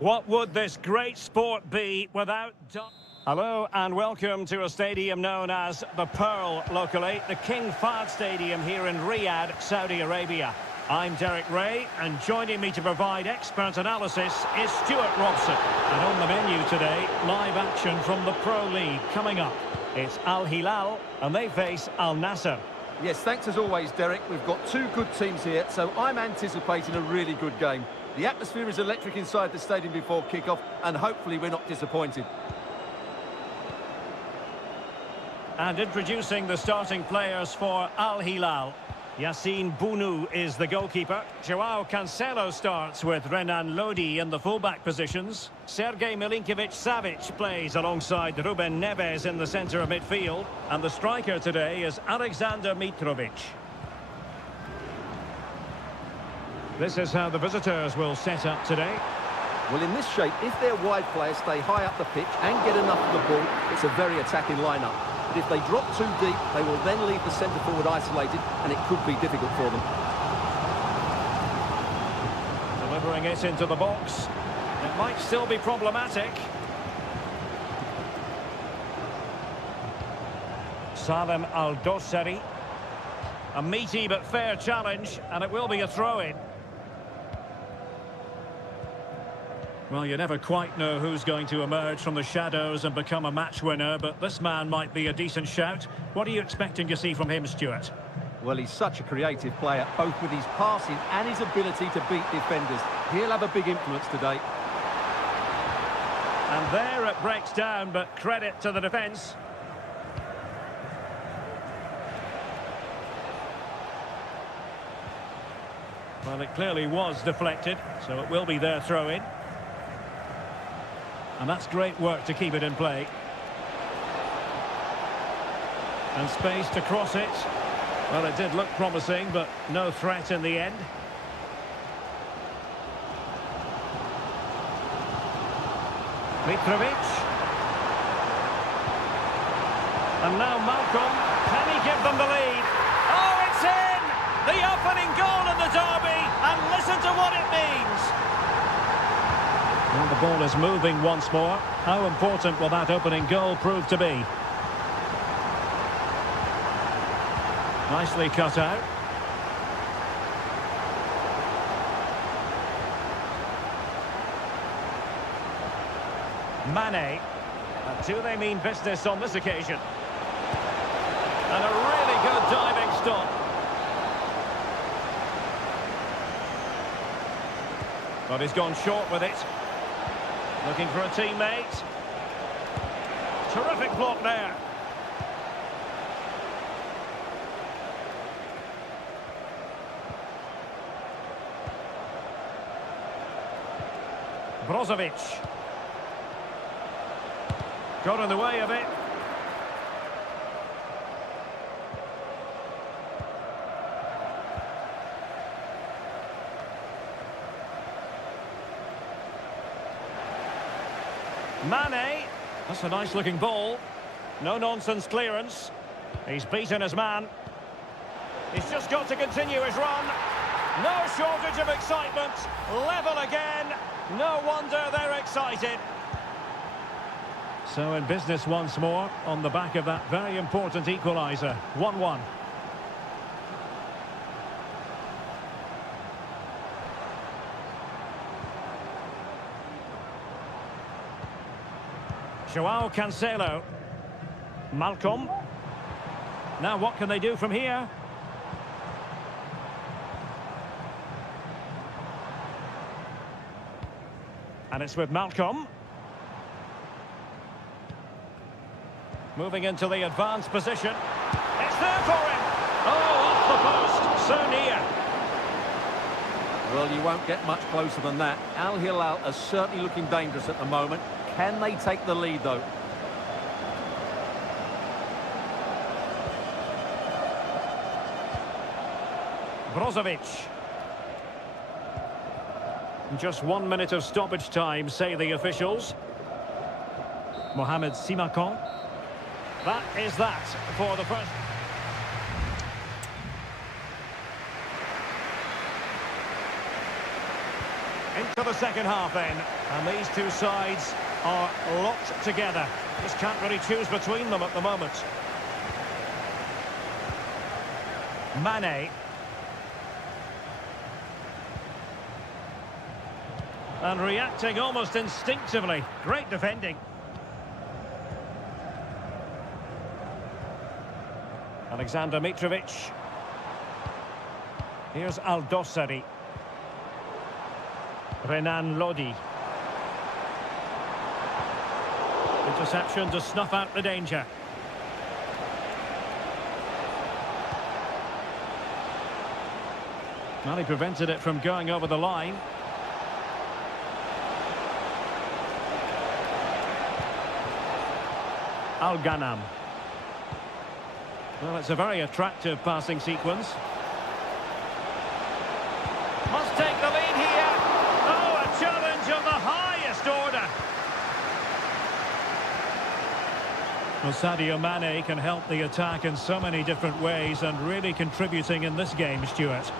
What would this great sport be without... Hello and welcome to a stadium known as the Pearl locally, the King Fahd Stadium here in Riyadh, Saudi Arabia. I'm Derek Ray, and joining me to provide expert analysis is Stuart Robson. And on the menu today, live action from the Pro League coming up. It's Al Hilal, and they face Al Nassr. Yes, thanks as always, Derek. We've got two good teams here, so I'm anticipating a really good game. The atmosphere is electric inside the stadium before kick-off, and hopefully we're not disappointed. And introducing the starting players for Al Hilal. Yassine Bounou is the goalkeeper. Joao Cancelo starts with Renan Lodi in the fullback positions. Sergej Milinkovic-Savic plays alongside Ruben Neves in the centre of midfield. And the striker today is Alexander Mitrovic. This is how the visitors will set up today. Well, in this shape, if their wide players stay high up the pitch and get enough of the ball, it's a very attacking lineup. But if they drop too deep, they will then leave the centre-forward isolated, and it could be difficult for them. Delivering it into the box. It might still be problematic. Salem Al-Dossari. A meaty but fair challenge, and it will be a throw-in. Well, you never quite know who's going to emerge from the shadows and become a match winner, but this man might be a decent shout. What are you expecting to see from him, Stuart? Well, he's such a creative player, both with his passing and his ability to beat defenders. He'll have a big influence today. And there it breaks down, but credit to the defence. Well, it clearly was deflected, so it will be their throw-in. And that's great work to keep it in play. And space to cross it. Well, it did look promising, but no threat in the end. Mitrovic. And now Malcolm. Can he give them the lead? Oh, it's in! The opening goal in the derby, and listen to what it means. Well, the ball is moving once more. How important will that opening goal prove to be? Nicely cut out. Mane. And do they mean business on this occasion? And a really good diving stop. But he's gone short with it. Looking for a teammate. Terrific block there. Brozovic. Got in the way of it. Mane. That's a nice looking ball. No nonsense clearance. He's beaten his man. He's just got to continue his run. No shortage of excitement. Level again. No wonder they're excited. So in business once more on the back of that very important equaliser. 1-1. Joao Cancelo. Malcolm. Now what can they do from here? And it's with Malcolm. Moving into the advanced position. It's there for him. Oh, off the post. So near. Well, you won't get much closer than that. Al Hilal are certainly looking dangerous at the moment. Can they take the lead, though? Brozovic. Just 1 minute of stoppage time, say the officials. Mohamed Simakon. That is that for the first. Into the second half then. And these two sides are locked together. Just can't really choose between them at the moment. Mane. And reacting almost instinctively. Great defending. Alexander Mitrovic. Here's Aldosari. Renan Lodi. Interception to snuff out the danger. Well, he prevented it from going over the line. Al-Ghanam. Well, it's a very attractive passing sequence. Must take the lead here. Oh, a challenge of the highest order. Well, Sadio Mane can help the attack in so many different ways and really contributing in this game, Stuart.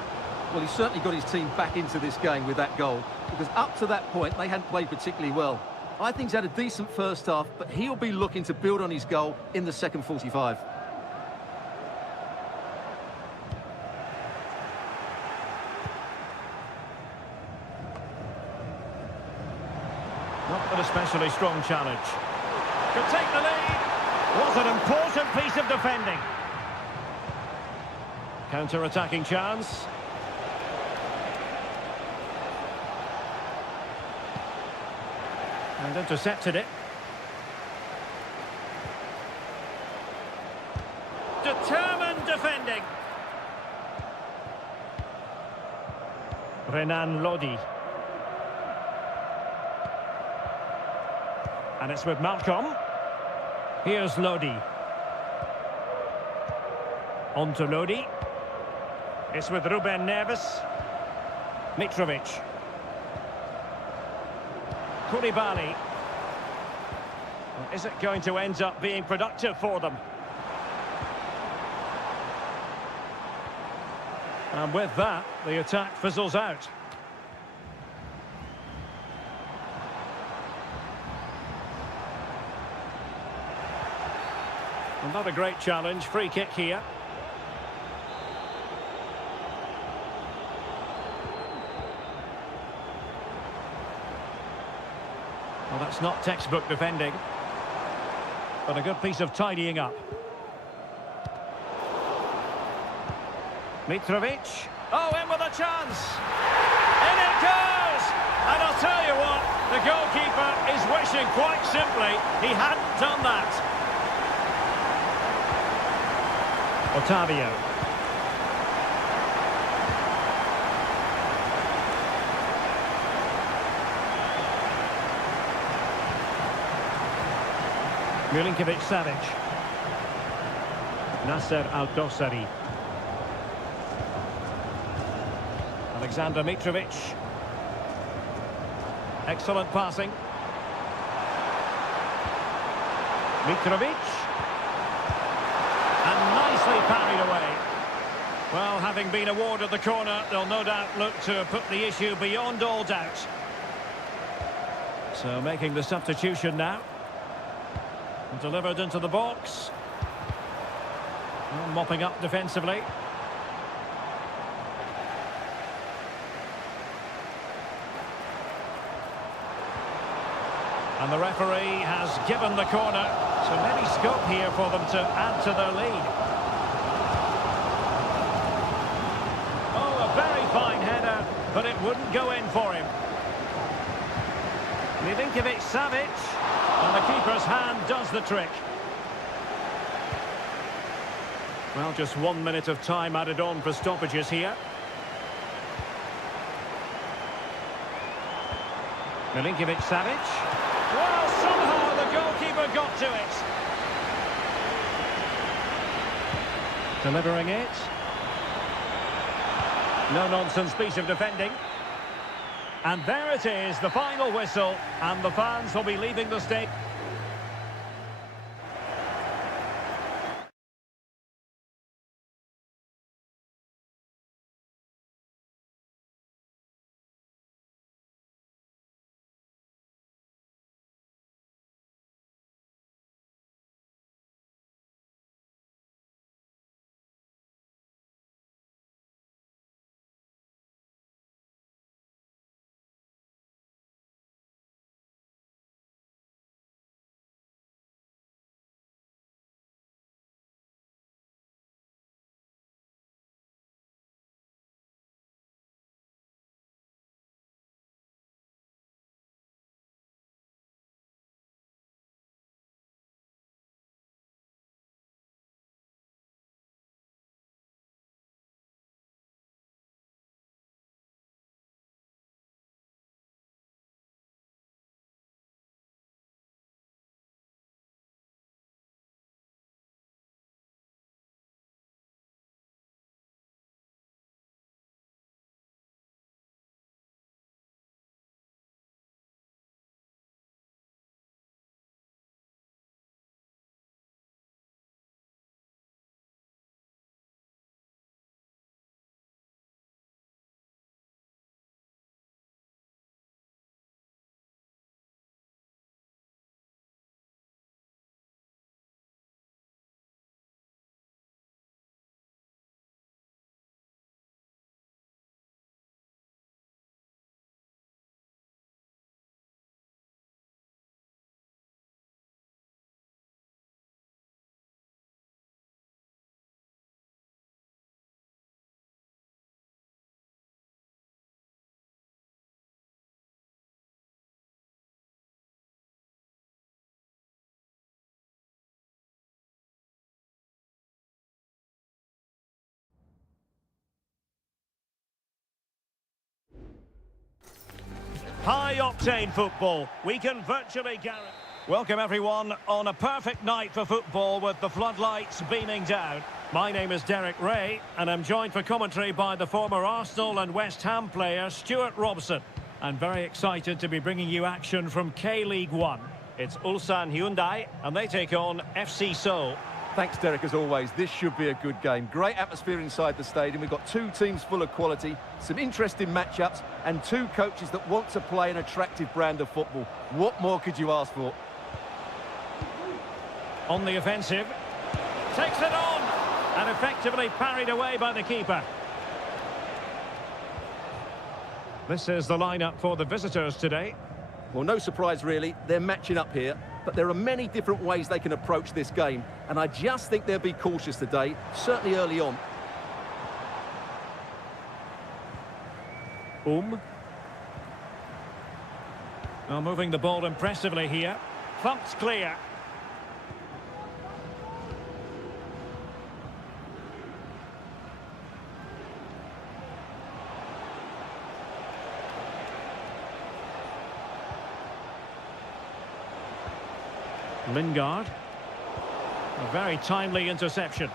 Well, he's certainly got his team back into this game with that goal, because up to that point, they hadn't played particularly well. I think he's had a decent first half, but he'll be looking to build on his goal in the second 45. Not an especially strong challenge. Could take the lead. Was an important piece of defending. Counter-attacking chance. And intercepted it. Determined defending. Renan Lodi. And it's with Malcolm. Here's Lodi. On to Lodi. It's with Ruben Neves. Mitrovic. Koulibaly. Well, is it going to end up being productive for them? And with that, the attack fizzles out. Another great challenge, free kick here. Well, that's not textbook defending, but a good piece of tidying up. Mitrovic. Oh, in with a chance. In it goes! And I'll tell you what, the goalkeeper is wishing quite simply he hadn't done that. Otavio. Milinkovic-Savic. Nasser Al-Dossari. Alexander Mitrovic. Excellent passing. Mitrovic. And nicely parried away. Well, having been awarded the corner, they'll no doubt look to put the issue beyond all doubt. So making the substitution now. Delivered into the box. Well, mopping up defensively. And the referee has given the corner, so maybe scope here for them to add to their lead. Oh, a very fine header, but it wouldn't go in for him. Milinkovic-Savic, and the keeper's hand does the trick. Well, just 1 minute of time added on for stoppages here. Milinkovic-Savic. Well, somehow the goalkeeper got to it. Delivering it. No-nonsense piece of defending. And there it is, the final whistle, and the fans will be leaving the stadium. High-octane football. We can virtually guarantee... Welcome, everyone, on a perfect night for football with the floodlights beaming down. My name is Derek Ray, and I'm joined for commentary by the former Arsenal and West Ham player, Stuart Robson. I'm very excited to be bringing you action from K-League 1. It's Ulsan Hyundai, and they take on FC Seoul. Thanks, Derek, as always. This should be a good game. Great atmosphere inside the stadium. We've got two teams full of quality, some interesting matchups, and two coaches that want to play an attractive brand of football. What more could you ask for? On the offensive. Takes it on! And effectively parried away by the keeper. This is the lineup for the visitors today. Well, no surprise, really. They're matching up here. But there are many different ways they can approach this game. And I just think they'll be cautious today, certainly early on. Now moving the ball impressively here. Thumped clear. Lingard. A very timely interception.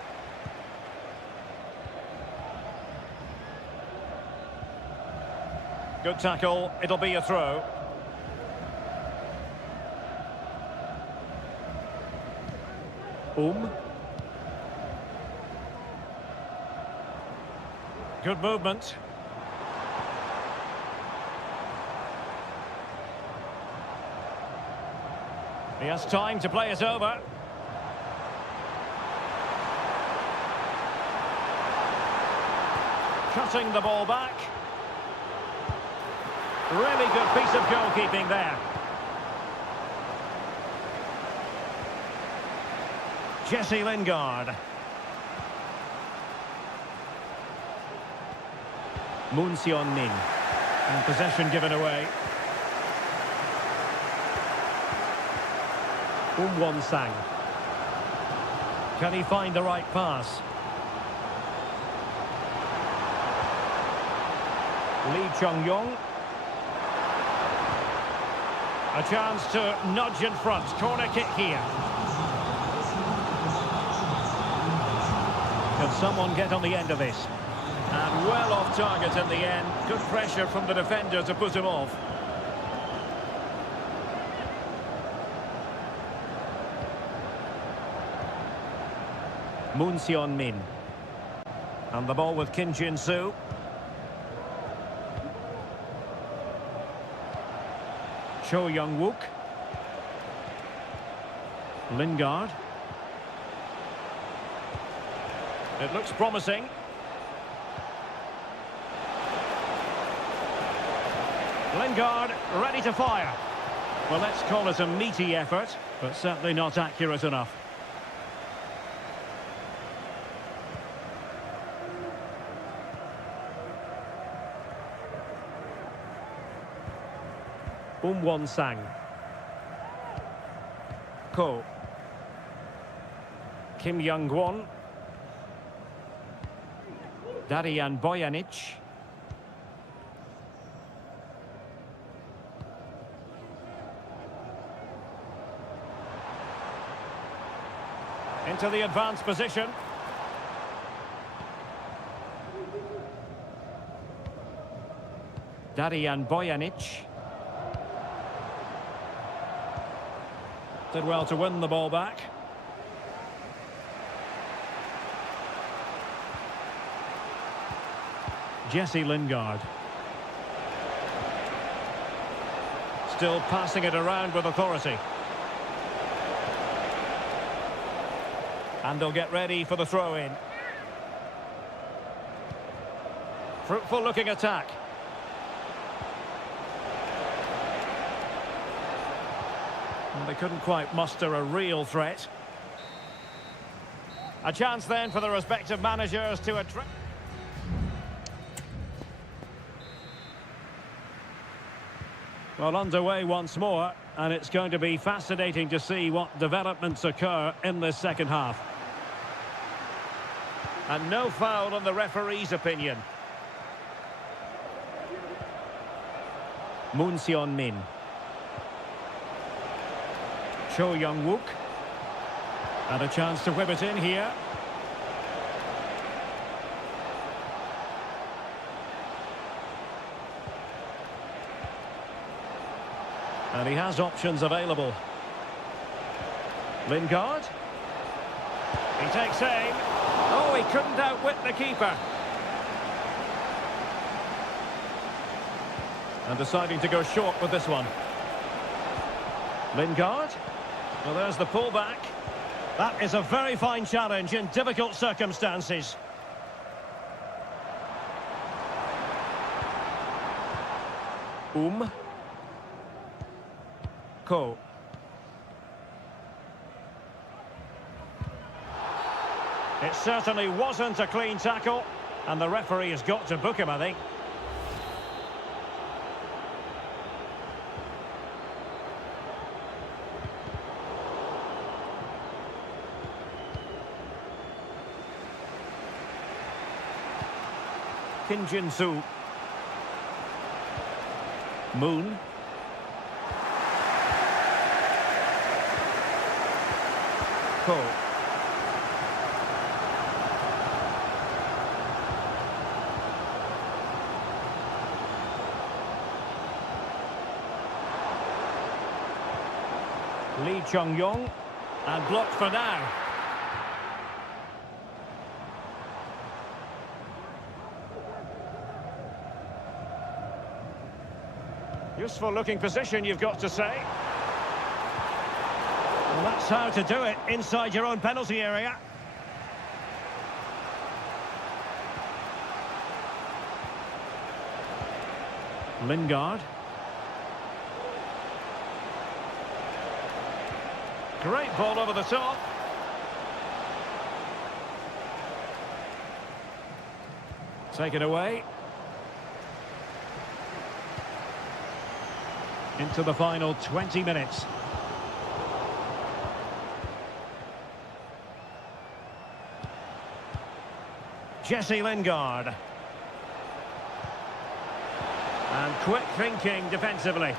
Good tackle. It'll be a throw. Good movement. He has time to play it over. Cutting the ball back. Really good piece of goalkeeping there. Jesse Lingard. Moon Sion-min. And possession given away. Won-sang. Can he find the right pass? Lee Chung-yong. A chance to nudge in front. Corner kick here. Can someone get on the end of this? And well off target in the end. Good pressure from the defender to put him off. Moon Sion-min. And the ball with Kim Jin-soo. Cho Young-wook. Lingard. It looks promising. Lingard ready to fire. Well, let's call it a meaty effort, but certainly not accurate enough. Won-sang. Ko. Kim Young-won. Darian Bojanic. Into the advanced position. Darian Bojanic. Did well to win the ball back. Jesse Lingard. Still passing it around with authority. And they'll get ready for the throw-in. Fruitful looking attack. Well, they couldn't quite muster a real threat. A chance then for the respective managers to attract. Well, underway once more, and it's going to be fascinating to see what developments occur in this second half. And no foul in the referee's opinion. Moon Seon-min. Cho Young-wook. And a chance to whip it in here. And he has options available. Lingard. He takes aim. Oh, he couldn't outwit the keeper. And deciding to go short with this one. Lingard. Well, there's the pullback. That is a very fine challenge in difficult circumstances. Ko. It certainly wasn't a clean tackle, and the referee has got to book him, I think. Kim Jin-soo. Moon. Ko. Lee Chung-yong, and blocked for now. Useful looking position, you've got to say. Well, that's how to do it inside your own penalty area. Lingard. Great ball over the top. Taken away. Into the final 20 minutes. Jesse Lingard. And quick thinking defensively.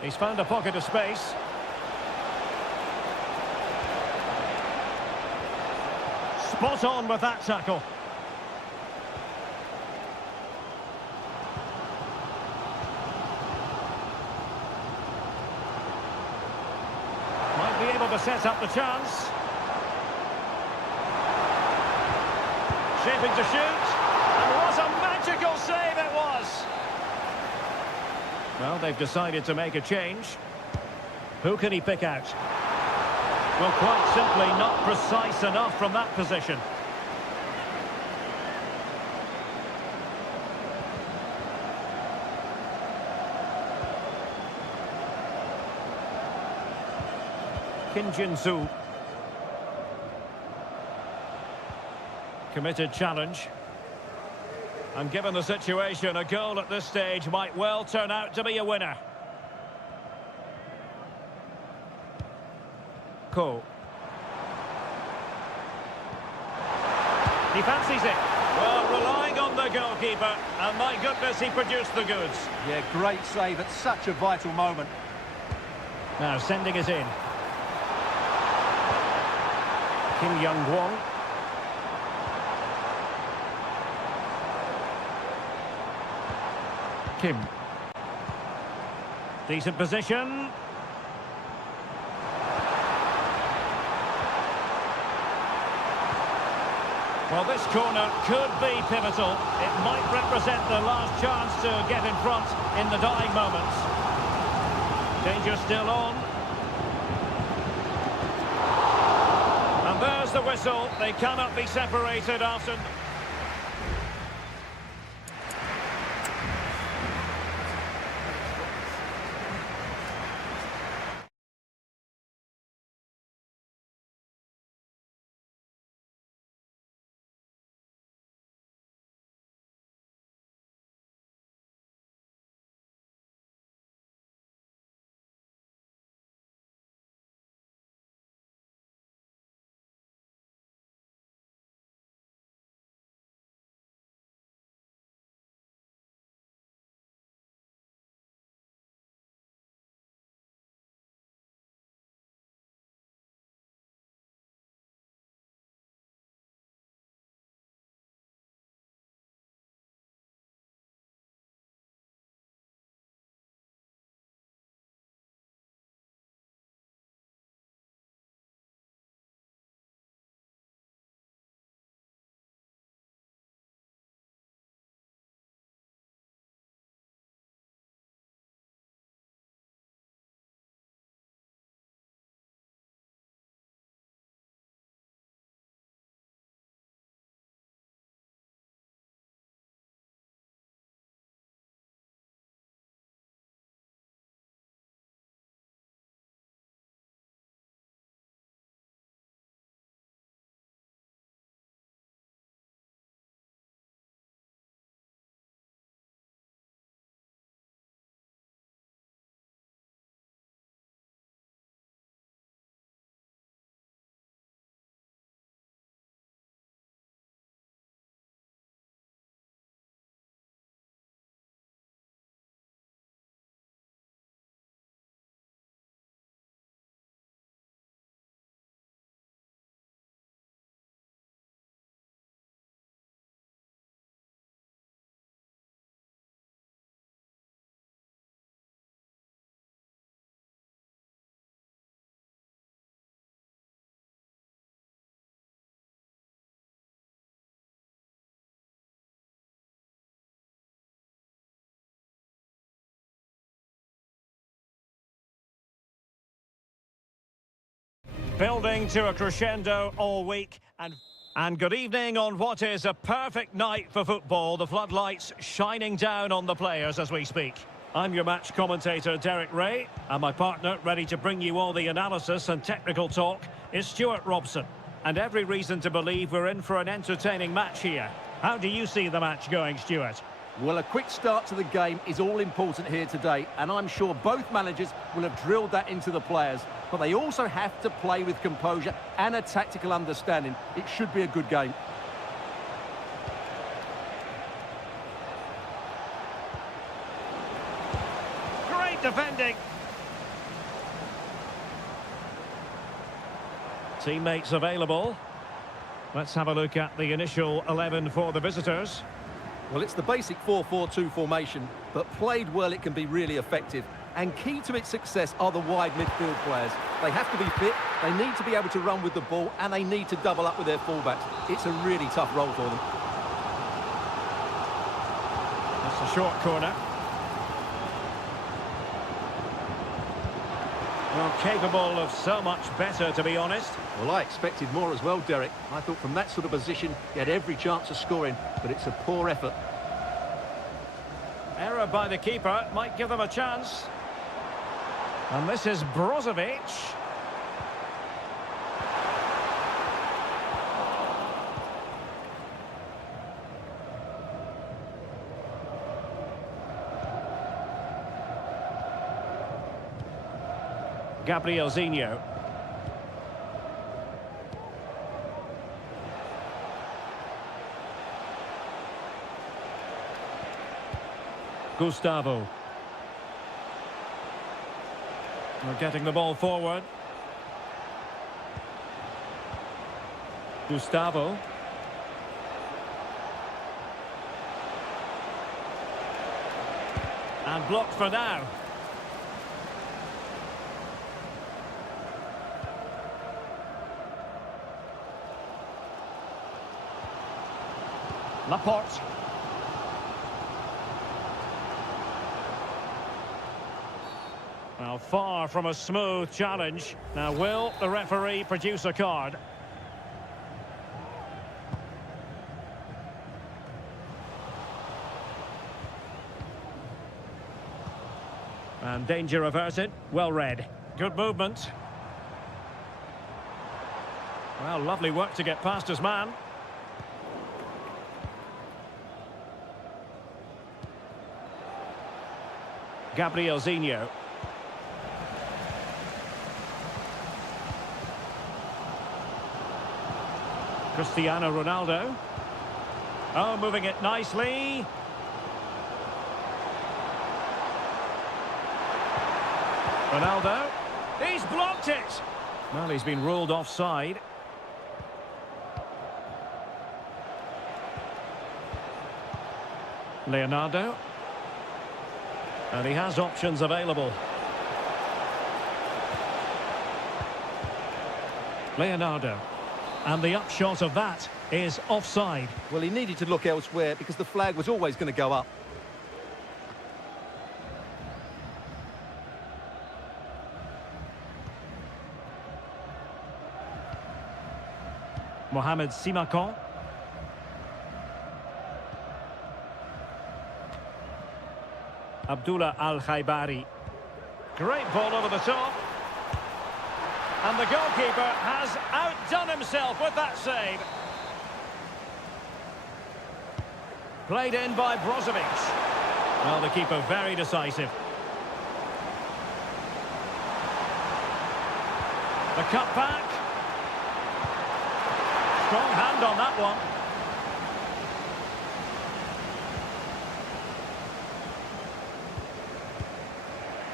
He's found a pocket of space. Spot on with that tackle. Might be able to set up the chance. Shaping to shoot. And what a magical save it was! Well, they've decided to make a change. Who can he pick out? Well, quite simply not precise enough from that position. Kim Jin-soo. Committed challenge. And given the situation, a goal at this stage might well turn out to be a winner. Ko. He fancies it. Well, relying on the goalkeeper, and my goodness, he produced the goods. Yeah, great save at such a vital moment. Now sending it in. Kim Young-won. Kim. Decent position. Well, this corner could be pivotal. It might represent the last chance to get in front in the dying moments. Danger still on. And there's the whistle. They cannot be separated after... Building to a crescendo all week. And good evening on what is a perfect night for football. The floodlights shining down on the players as we speak. I'm your match commentator, Derek Ray, and my partner, ready to bring you all the analysis and technical talk, is Stuart Robson. And every reason to believe we're in for an entertaining match here. How do you see the match going, Stuart? Well, a quick start to the game is all important here today, and I'm sure both managers will have drilled that into the players. But they also have to play with composure and a tactical understanding. It should be a good game. Great defending. Teammates available. Let's have a look at the initial 11 for the visitors. Well, it's the basic 4-4-2 formation, but played well it can be really effective. And key to its success are the wide midfield players. They have to be fit, they need to be able to run with the ball, and they need to double up with their fullbacks. It's a really tough role for them. That's a short corner. Well, capable of so much better, to be honest. Well, I expected more as well, Derek. I thought from that sort of position, he had every chance of scoring, but it's a poor effort. Error by the keeper might give them a chance. And this is Brozovic. Gabriel Zinho. Gustavo. We're getting the ball forward. Gustavo. And blocked for now. Laporte. Now, far from a smooth challenge. Now, will the referee produce a card? And danger averted. Well read. Good movement. Well, lovely work to get past his man. Gabriel Zinho. Cristiano Ronaldo. Oh, moving it nicely. Ronaldo. He's blocked it. Well, he's been ruled offside. Leonardo. And he has options available. Leonardo. And the upshot of that is offside. Well, he needed to look elsewhere because the flag was always going to go up. Mohamed Simakon. Abdullah Al-Khaibari. Great ball over the top. And the goalkeeper has outdone himself with that save. Played in by Brozovic. Well, the keeper very decisive. The cut back. Strong hand on that one.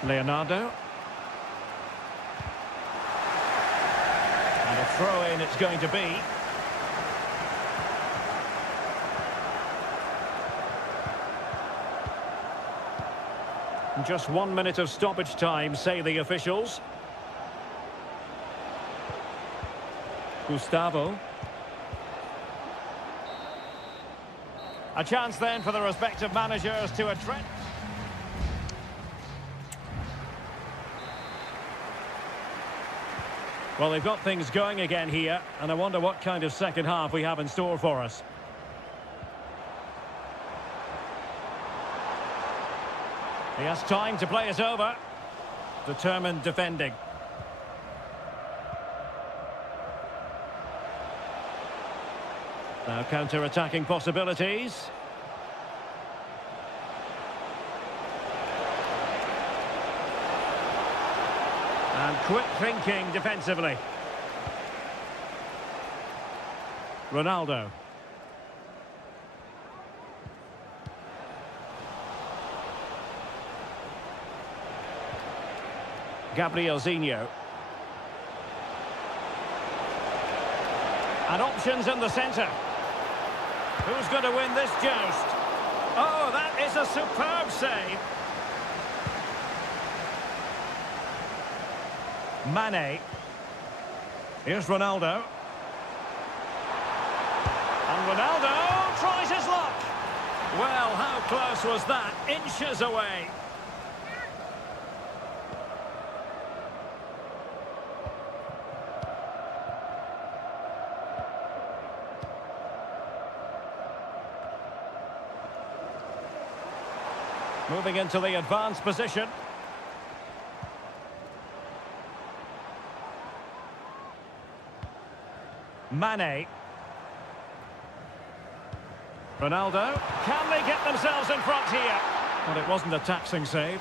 Leonardo. And a throw-in it's going to be. Just 1 minute of stoppage time, say the officials. Gustavo. A chance then for the respective managers to address. Well, they've got things going again here, and I wonder what kind of second half we have in store for us. He has time to play it over. Determined defending. Now counter-attacking possibilities. And quick thinking defensively. Ronaldo. Gabrielzinho. And options in the centre. Who's going to win this joust? Oh, that is a superb save. Mane. Here's Ronaldo. And Ronaldo tries his luck. Well, how close was that? Inches away. Moving into the advanced position. Mane. Ronaldo. Can they get themselves in front here? Well, it wasn't a taxing save.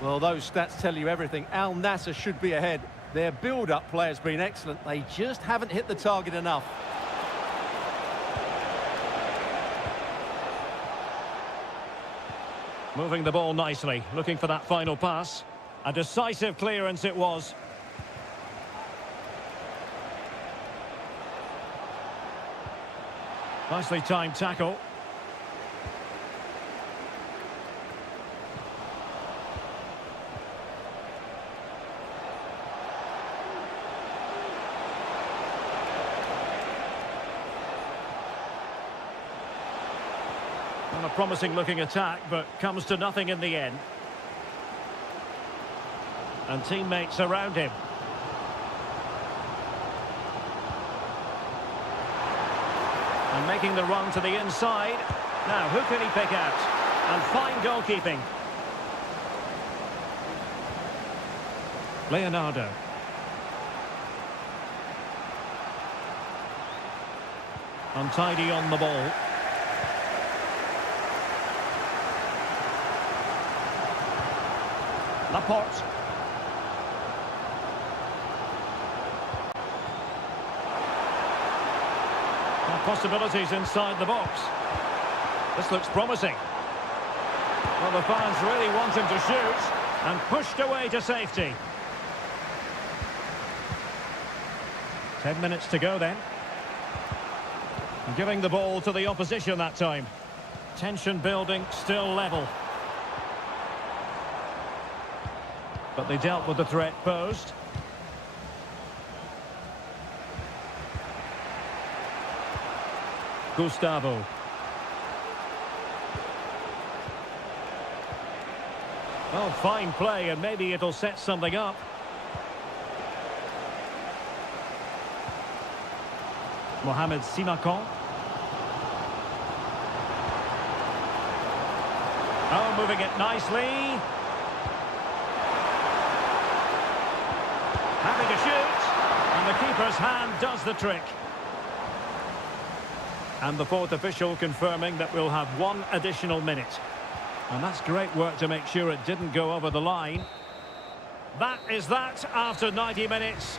Well, those stats tell you everything. Al Nassr should be ahead. Their build-up play has been excellent. They just haven't hit the target enough. Moving the ball nicely, looking for that final pass. A decisive clearance it was. Nicely timed tackle. Well, a promising looking attack, but comes to nothing in the end. And teammates around him. And making the run to the inside. Now, who can he pick out? And fine goalkeeping. Leonardo. Untidy on the ball. Laporte. Possibilities inside the box. This looks promising. Well, the fans really want him to shoot, and pushed away to safety. 10 minutes to go then. Giving the ball to the opposition that time. Tension building, still level. But they dealt with the threat posed. Gustavo. Well, fine play, and maybe it'll set something up. Mohamed Simakon. Oh, moving it nicely. Having a shoot, and the keeper's hand does the trick. And the fourth official confirming that we'll have one additional minute. And that's great work to make sure it didn't go over the line. That is that after 90 minutes.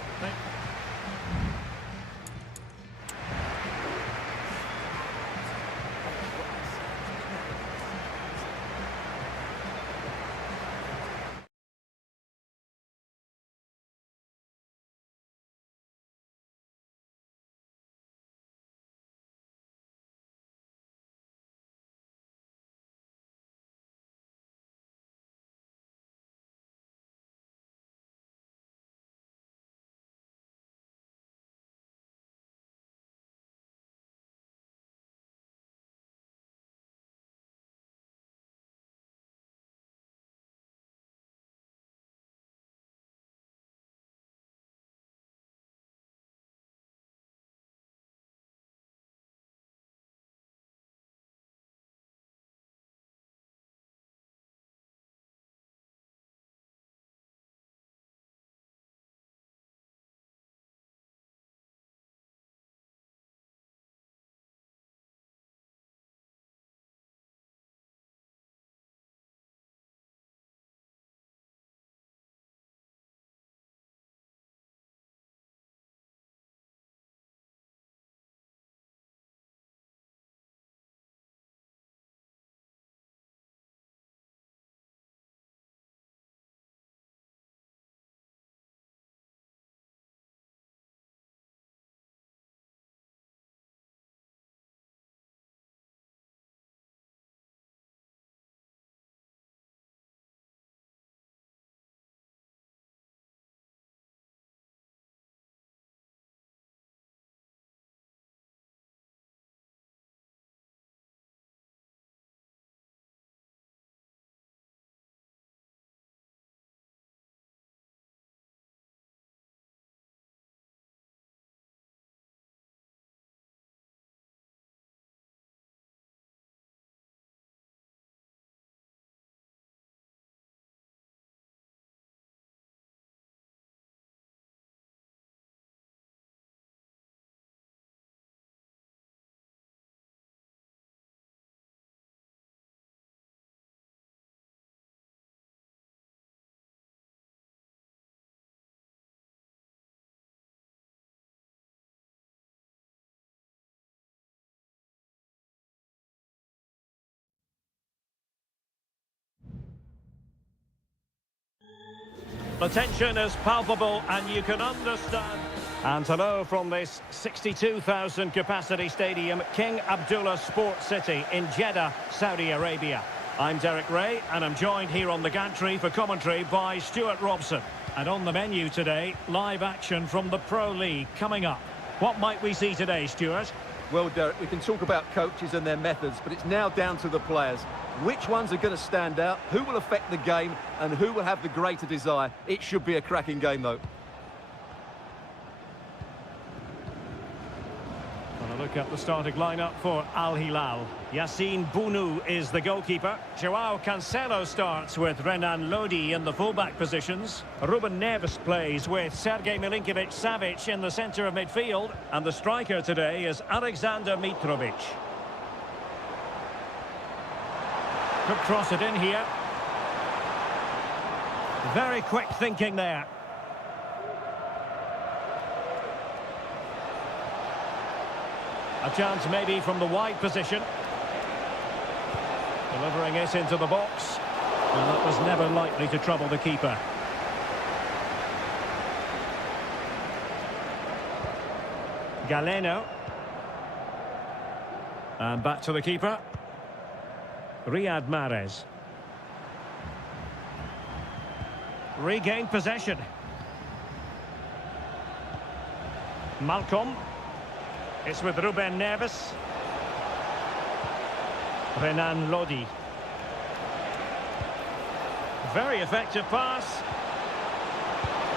The tension is palpable and you can understand. And hello from this 62,000 capacity stadium, King Abdullah Sports City in Jeddah, Saudi Arabia. I'm Derek Ray and I'm joined here on the gantry for commentary by Stuart Robson. And on the menu today, live action from the Pro League coming up. What might we see today, Stuart? Well, Derek, we can talk about coaches and their methods, but it's now down to the players. Which ones are going to stand out, who will affect the game, and who will have the greater desire? It should be a cracking game, though. And a look at the starting lineup for Al Hilal. Yassine Bounou is the goalkeeper. Joao Cancelo starts with Renan Lodi in the fullback positions. Ruben Neves plays with Sergej Milinkovic-Savic in the centre of midfield. And the striker today is Alexander Mitrovic. Could cross it in here. Very quick thinking there. A chance maybe from the wide position. Delivering it into the box. And that was never likely to trouble the keeper. Galeno. And back to the keeper. Riyad Mahrez. Regained possession. Malcolm. It's with Ruben Neves. Renan Lodi. Very effective pass.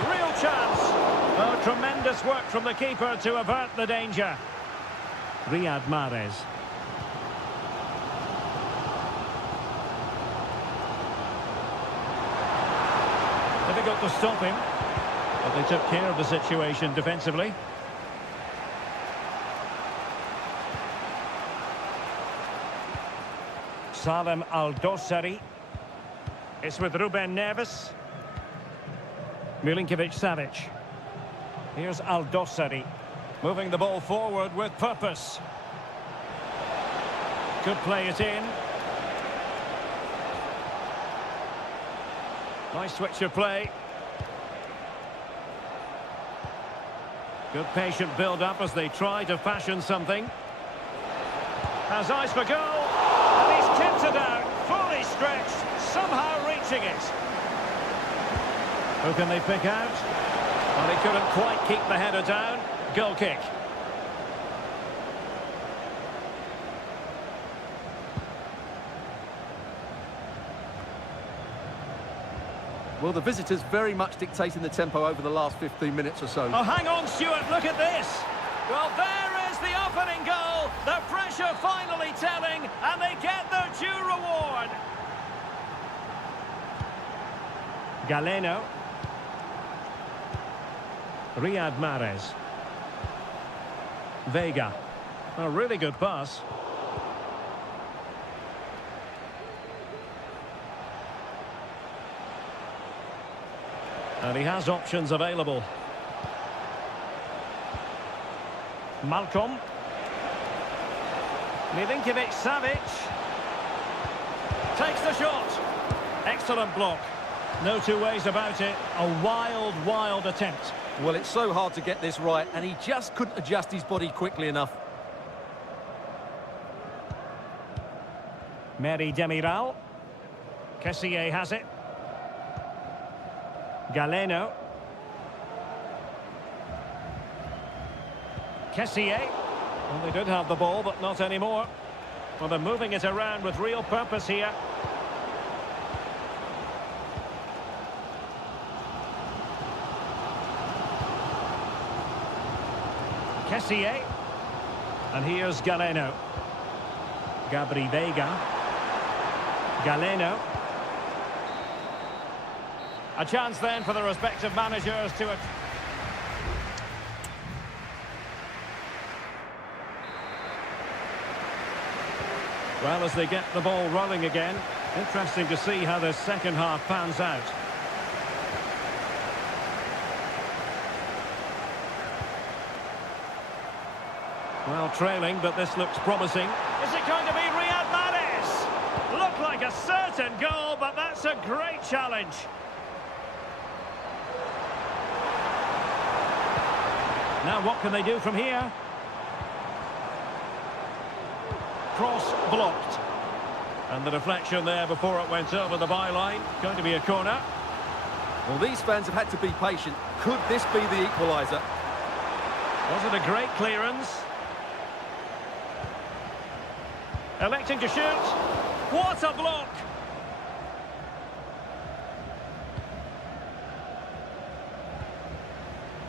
Real chance. Oh, tremendous work from the keeper to avert the danger. Riyad Mahrez. Difficult to stop him, but they took care of the situation defensively. Salem Al-Dossari. It's with Ruben Neves. Milinkovic-Savic. Here's Al-Dossari. Moving the ball forward with purpose. Could play it in. Nice switch of play. Good patient build-up as they try to fashion something. Has eyes for goal. And he's tipped it out, fully stretched, somehow reaching it. Who can they pick out? Well, he couldn't quite keep the header down. Goal kick. Well, the visitors very much dictating the tempo over the last 15 minutes or so. Oh, hang on, Stuart, look at this. Well, there is the opening goal. The pressure finally telling, and they get their due reward. Galeno. Riyad Mahrez. Vega. A really good pass. And he has options available. Malcolm. Milinkovic-Savic. Takes the shot. Excellent block. No two ways about it. A wild, wild attempt. Well, it's so hard to get this right, and he just couldn't adjust his body quickly enough. Meri Demiral. Kessié has it. Galeno. Kessié. Well, they did have the ball, but not anymore. Well, they're moving it around with real purpose here. Kessié. And here's Galeno. Gabri Vega. Galeno. A chance then for the respective managers to... Well, as they get the ball rolling again, interesting to see how the second half pans out. Well, trailing, but this looks promising. Is it going to be Riyad Mahrez? Looked like a certain goal, but that's a great challenge. Now what can they do from here? Cross blocked. And the deflection there before it went over the byline. Going to be a corner. Well, these fans have had to be patient. Could this be the equaliser? Was it a great clearance? Electing to shoot. What a block!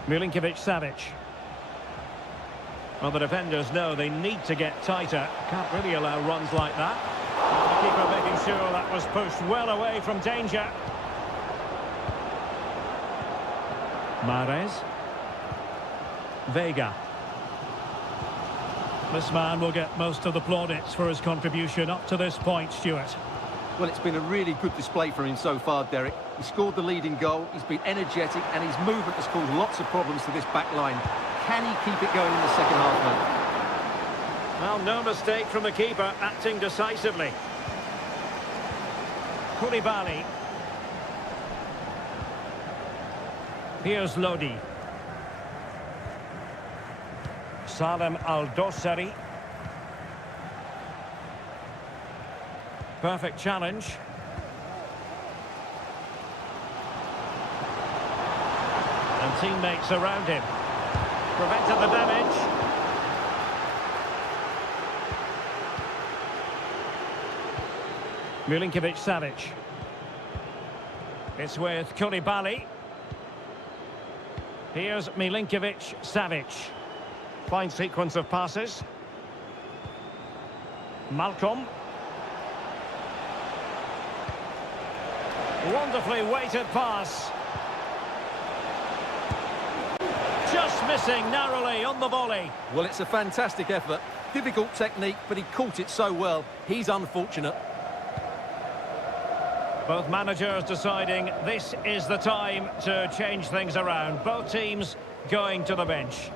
Milinkovic-Savic. Well, the defenders know they need to get tighter. Can't really allow runs like that. The keeper making sure that was pushed well away from danger. Mahrez. Vega. This man will get most of the plaudits for his contribution up to this point, Stuart. Well, it's been a really good display from him so far, Derek. He scored the leading goal, he's been energetic, and his movement has caused lots of problems to this back line. Can he keep it going in the second half, mate? Well, no mistake from the keeper, acting decisively. Koulibaly. Here's Lodi. Salem Al-Dossari. Perfect challenge. And teammates around him. Prevented the damage. Milinkovic-Savic. It's with Koulibaly. Here's Milinkovic-Savic. Fine sequence of passes. Malcolm. Wonderfully weighted pass. Just missing narrowly on the volley. Well, it's a fantastic effort. Difficult technique, but he caught it so well. He's unfortunate. Both managers deciding this is the time to change things around. Both teams going to the bench.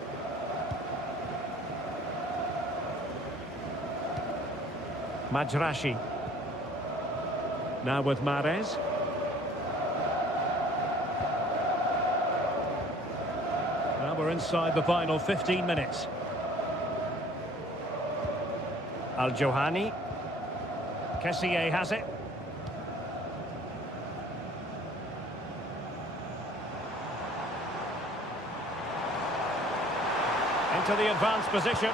Majrashi. Now with Mahrez. Now we're inside the final 15 minutes. Al-Johani. Kessié has it. Into the advanced position.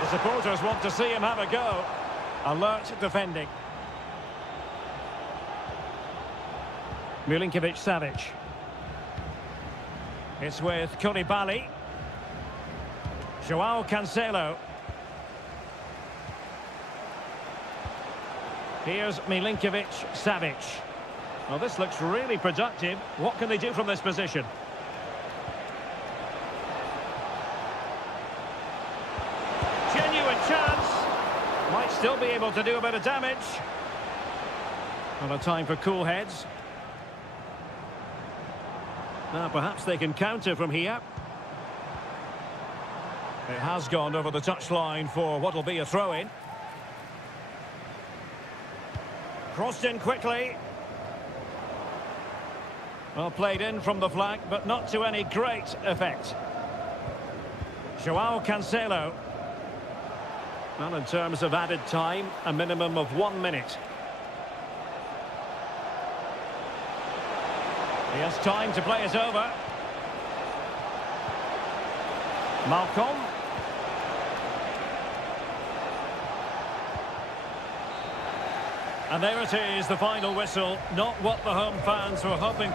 The supporters want to see him have a go. Alert defending. Milinkovic-Savic. It's with Koulibaly. Joao Cancelo. Here's Milinkovic-Savic. Well, this looks really productive. What can they do from this position? Genuine chance. Might still be able to do a bit of damage. Not a time for cool heads. Now perhaps they can counter from here. It has gone over the touchline for what will be a throw-in. Crossed in quickly. Well, played in from the flank, but not to any great effect. Joao Cancelo. Well, in terms of added time, a minimum of 1 minute. He has time to play it over. Malcolm. And there it is, the final whistle. Not what the home fans were hoping.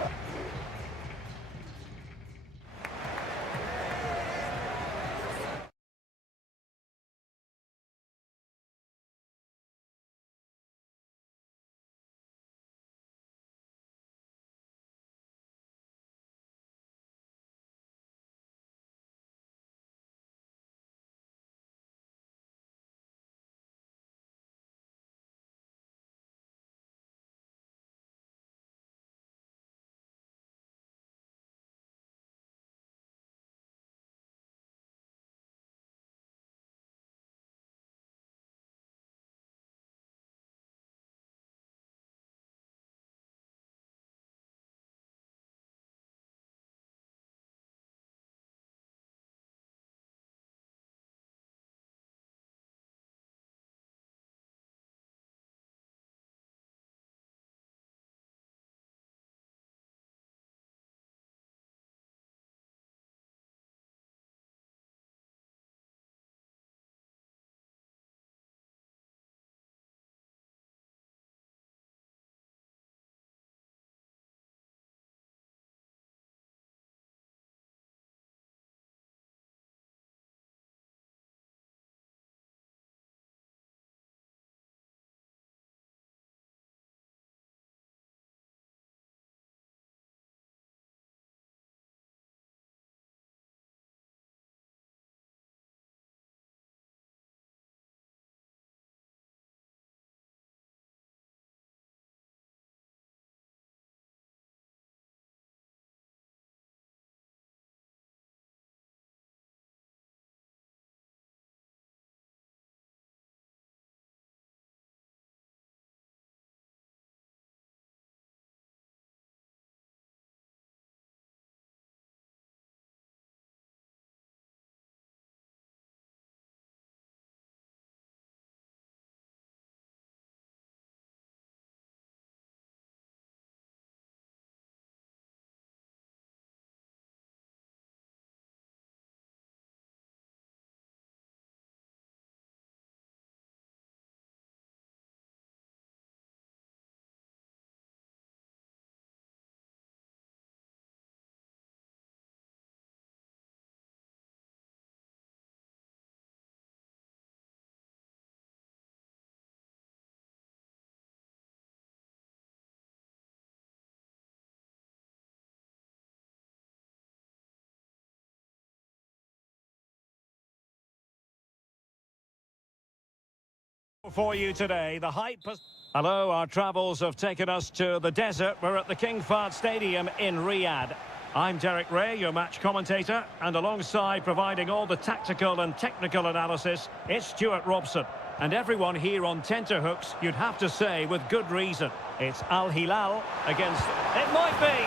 For you today, the hype has... Hello, our travels have taken us to the desert. We're at the King Fahd Stadium in Riyadh. I'm Derek Ray, your match commentator, and alongside providing all the tactical and technical analysis, it's Stuart Robson. And everyone here on tenterhooks, you'd have to say, with good reason. It's Al Hilal against... It might be!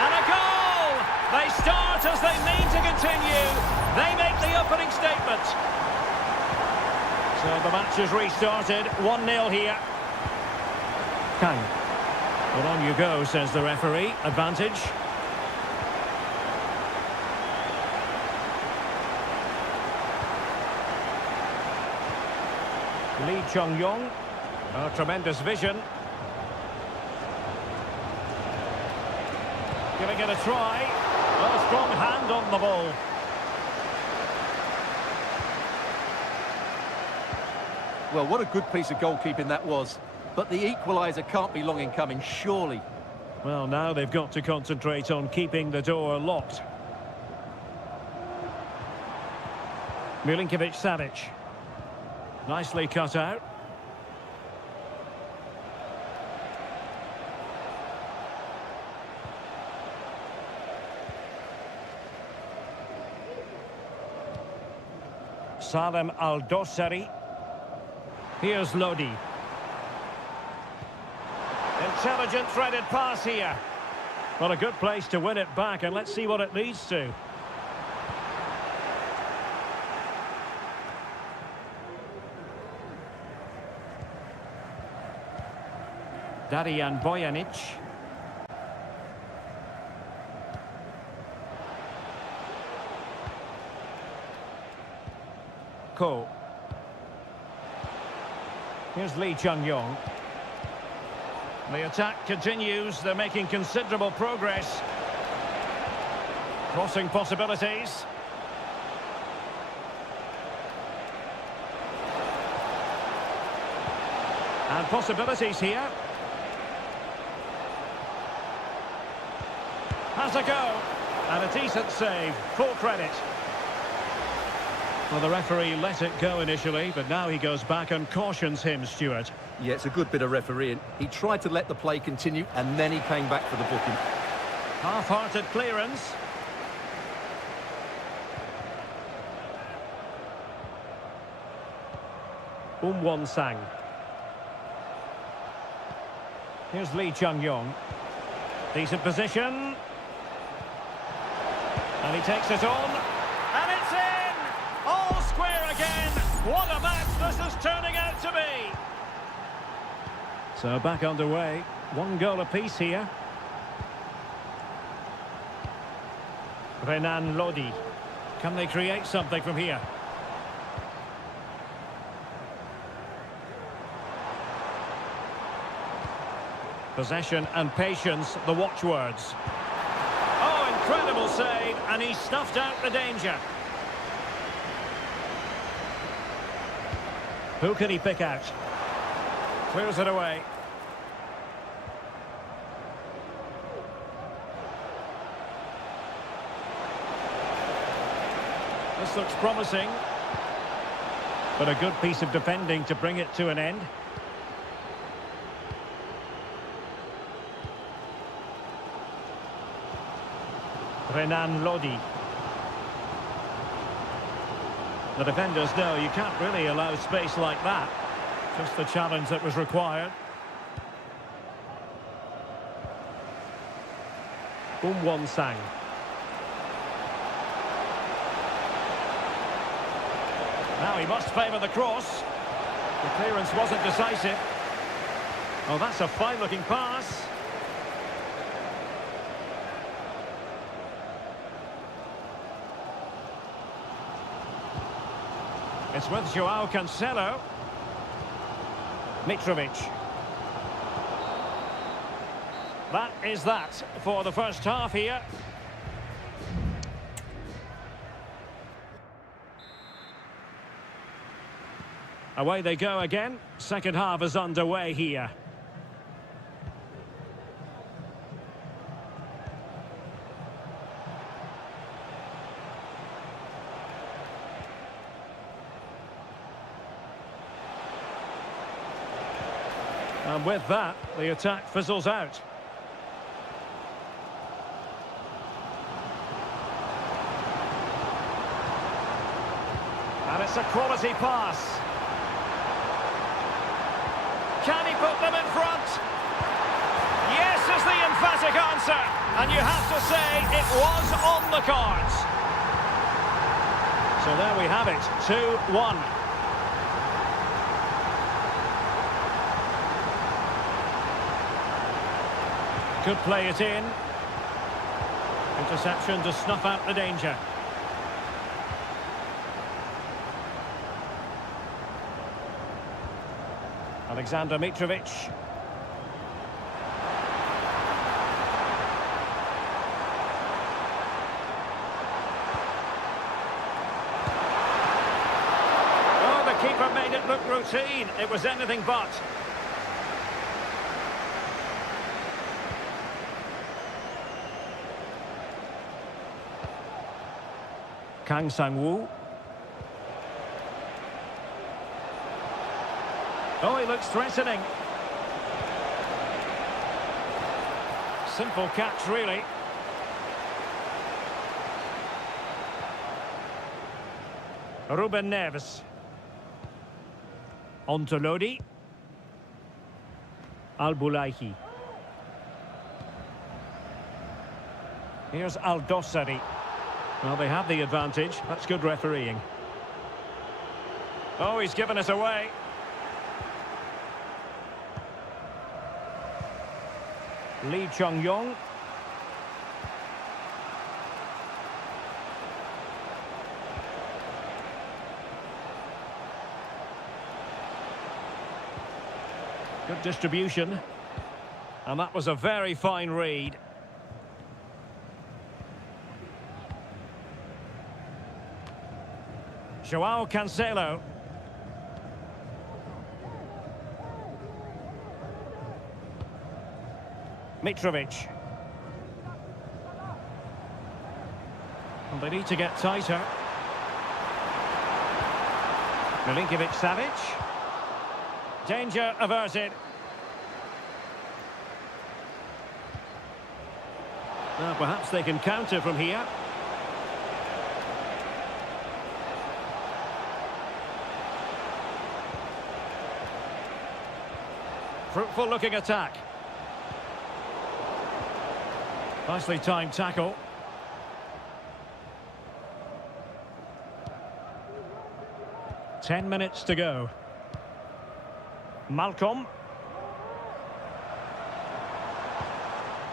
And a goal! They start as they mean to continue. They make the opening statement. So the match has restarted, 1-0 here. Kang. Well, on you go, says the referee. Advantage. Lee Chung-yong. Oh, tremendous vision. Giving it a try. A strong hand on the ball. Well, what a good piece of goalkeeping that was. But the equaliser can't be long in coming, surely. Well, now they've got to concentrate on keeping the door locked. Milinkovic-Savic. Nicely cut out. Salem Al-Dossari. Here's Lodi. Intelligent threaded pass here. Well, a good place to win it back, and let's see what it leads to. Darijan Bojanic. Ko. Here's Lee Chung-yong. The attack continues. They're making considerable progress. Crossing possibilities. And possibilities here. Has a go. And a decent save. Full credit. Well, the referee let it go initially, but now he goes back and cautions him, Stuart. Yeah, it's a good bit of refereeing. He tried to let the play continue, and then he came back for the booking. Half-hearted clearance. Won-sang. Here's Lee Chung-yong. Decent position. And he takes it on. And it's in! All square again. What a match this is turning out to be. So back underway. 1 goal apiece here. Renan Lodi. Can they create something from here? Possession and patience, the watchwords. Oh, incredible save, and he snuffed out the danger. Who can he pick out? Clears it away. This looks promising. But a good piece of defending to bring it to an end. Renan Lodi. The defenders know you can't really allow space like that. Just the challenge that was required. Won-sang. Now he must favour the cross. The clearance wasn't decisive. Oh, that's a fine-looking pass. It's with Joao Cancelo. Mitrovic. That is that for the first half here. Away they go again. Second half is underway here. And with that, the attack fizzles out. And it's a quality pass. Can he put them in front? Yes is the emphatic answer. And you have to say it was on the cards. So there we have it, 2-1. Could play it in. Interception to snuff out the danger. Alexander Mitrovic. Oh, the keeper made it look routine. It was anything but. Kang Sang-woo. Oh, he looks threatening. Simple catch, really. Ruben Neves. On to Lodi. Al-Bulaihi. Here's Al-Dossari. Well, they have the advantage. That's good refereeing. Oh, he's given it away. Lee Chung-yong. Good distribution. And that was a very fine read. Joao Cancelo. Mitrovic. And they need to get tighter. Milinkovic-Savic. Danger averted. Now perhaps they can counter from here. Fruitful looking attack. Nicely timed tackle. Ten minutes to go. Malcolm.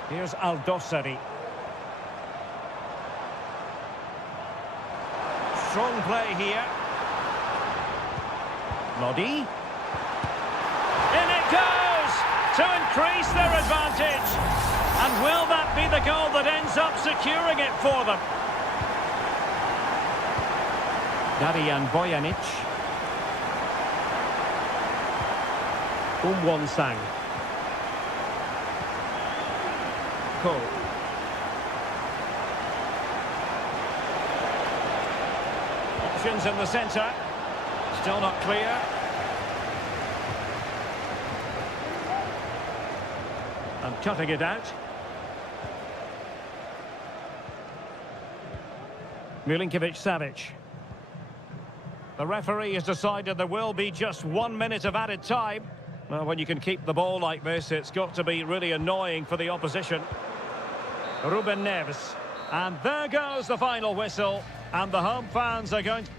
Here's Al-Dossari. Strong play here. Lodi. In it goes! To increase their advantage. And will that be the goal that ends up securing it for them? Darian Bojanic. Won-sang. Cole. Options in the centre. Still not clear. And cutting it out. Milinkovic-Savic. The referee has decided there will be just 1 minute of added time. Well, when you can keep the ball like this, it's got to be really annoying for the opposition. Ruben Neves. And there goes the final whistle. And the home fans are going to...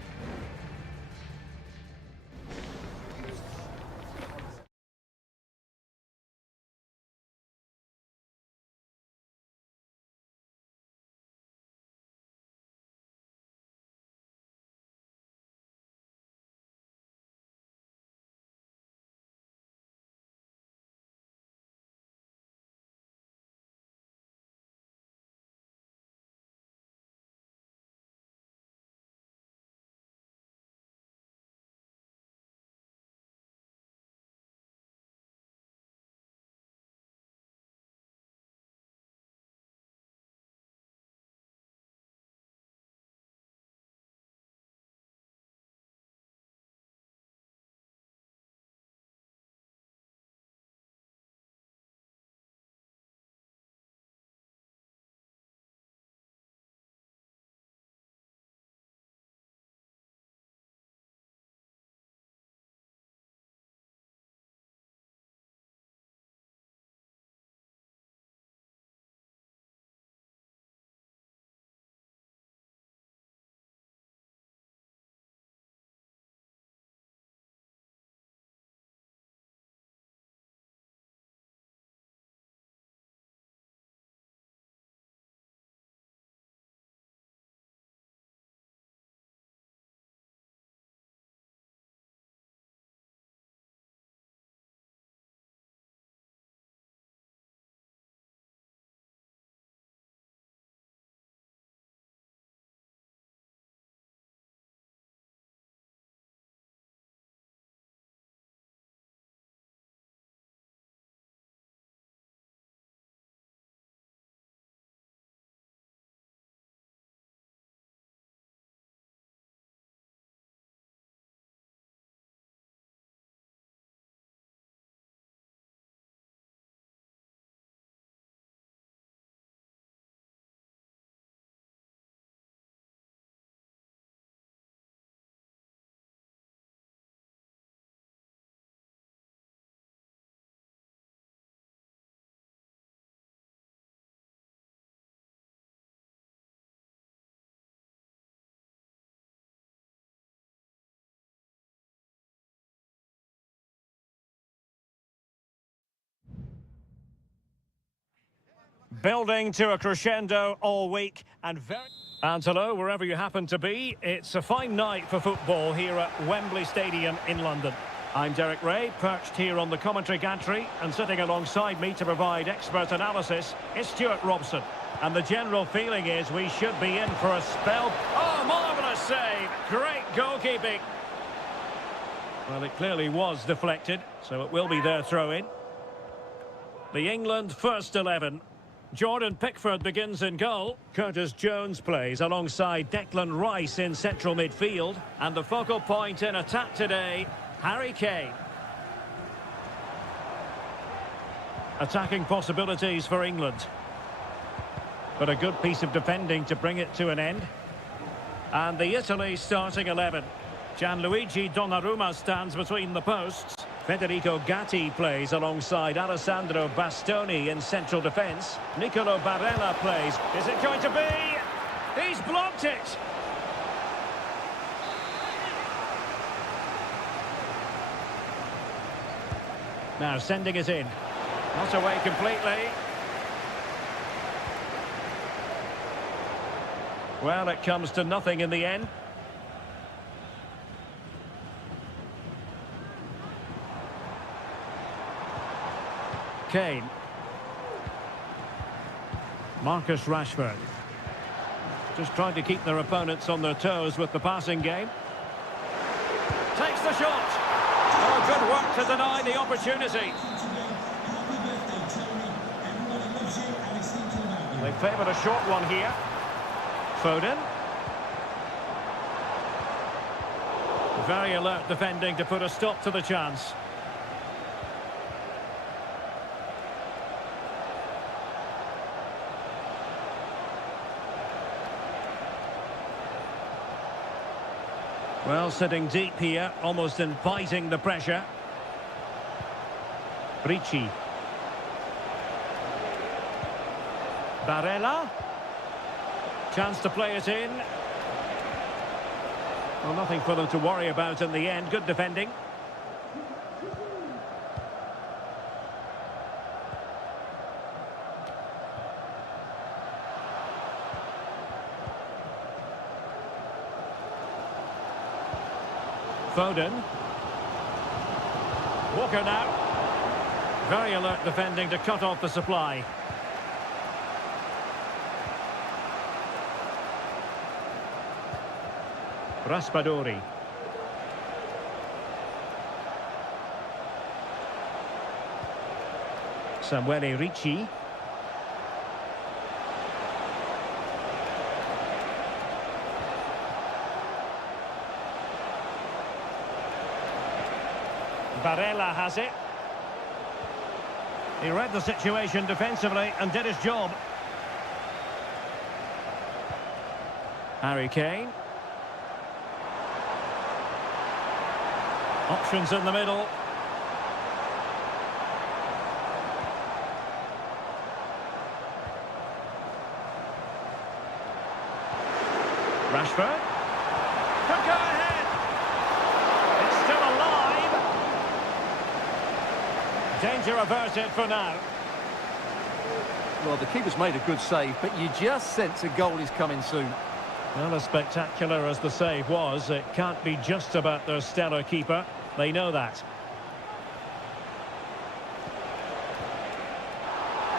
Building to a crescendo all week and very... And hello, wherever you happen to be, it's a fine night for football here at Wembley Stadium in London. I'm Derek Ray, perched here on the commentary gantry, and sitting alongside me to provide expert analysis is Stuart Robson. And the general feeling is we should be in for a spell. Oh, marvellous save! Great goalkeeping! Well, it clearly was deflected, so it will be their throw-in. The England first 11. Jordan Pickford begins in goal. Curtis Jones plays alongside Declan Rice in central midfield. And the focal point in attack today, Harry Kane. Attacking possibilities for England. But a good piece of defending to bring it to an end. And the Italy starting 11. Gianluigi Donnarumma stands between the posts. Federico Gatti plays alongside Alessandro Bastoni in central defence. Nicolo Barella plays. Is it going to be? He's blocked it! Now sending it in. Not away completely. Well, it comes to nothing in the end. Kane. Marcus Rashford. Just trying to keep their opponents on their toes with the passing game. Takes the shot. Oh, good work to deny the opportunity. They favoured a short one here. Foden. Very alert defending to put a stop to the chance. Well, sitting deep here, almost inviting the pressure. Ricci. Barella. Chance to play it in. Well, nothing for them to worry about in the end. Good defending. Foden. Walker now. Very alert defending to cut off the supply. Raspadori. Samuele Ricci. Barella has it. He read the situation defensively and did his job. Harry Kane. Options in the middle. Rashford. Could go ahead. It's still alive. Danger averted for now. Well, the keeper's made a good save, but you just sense a goal is coming soon. Well, as spectacular as the save was, it can't be just about their stellar keeper. They know that.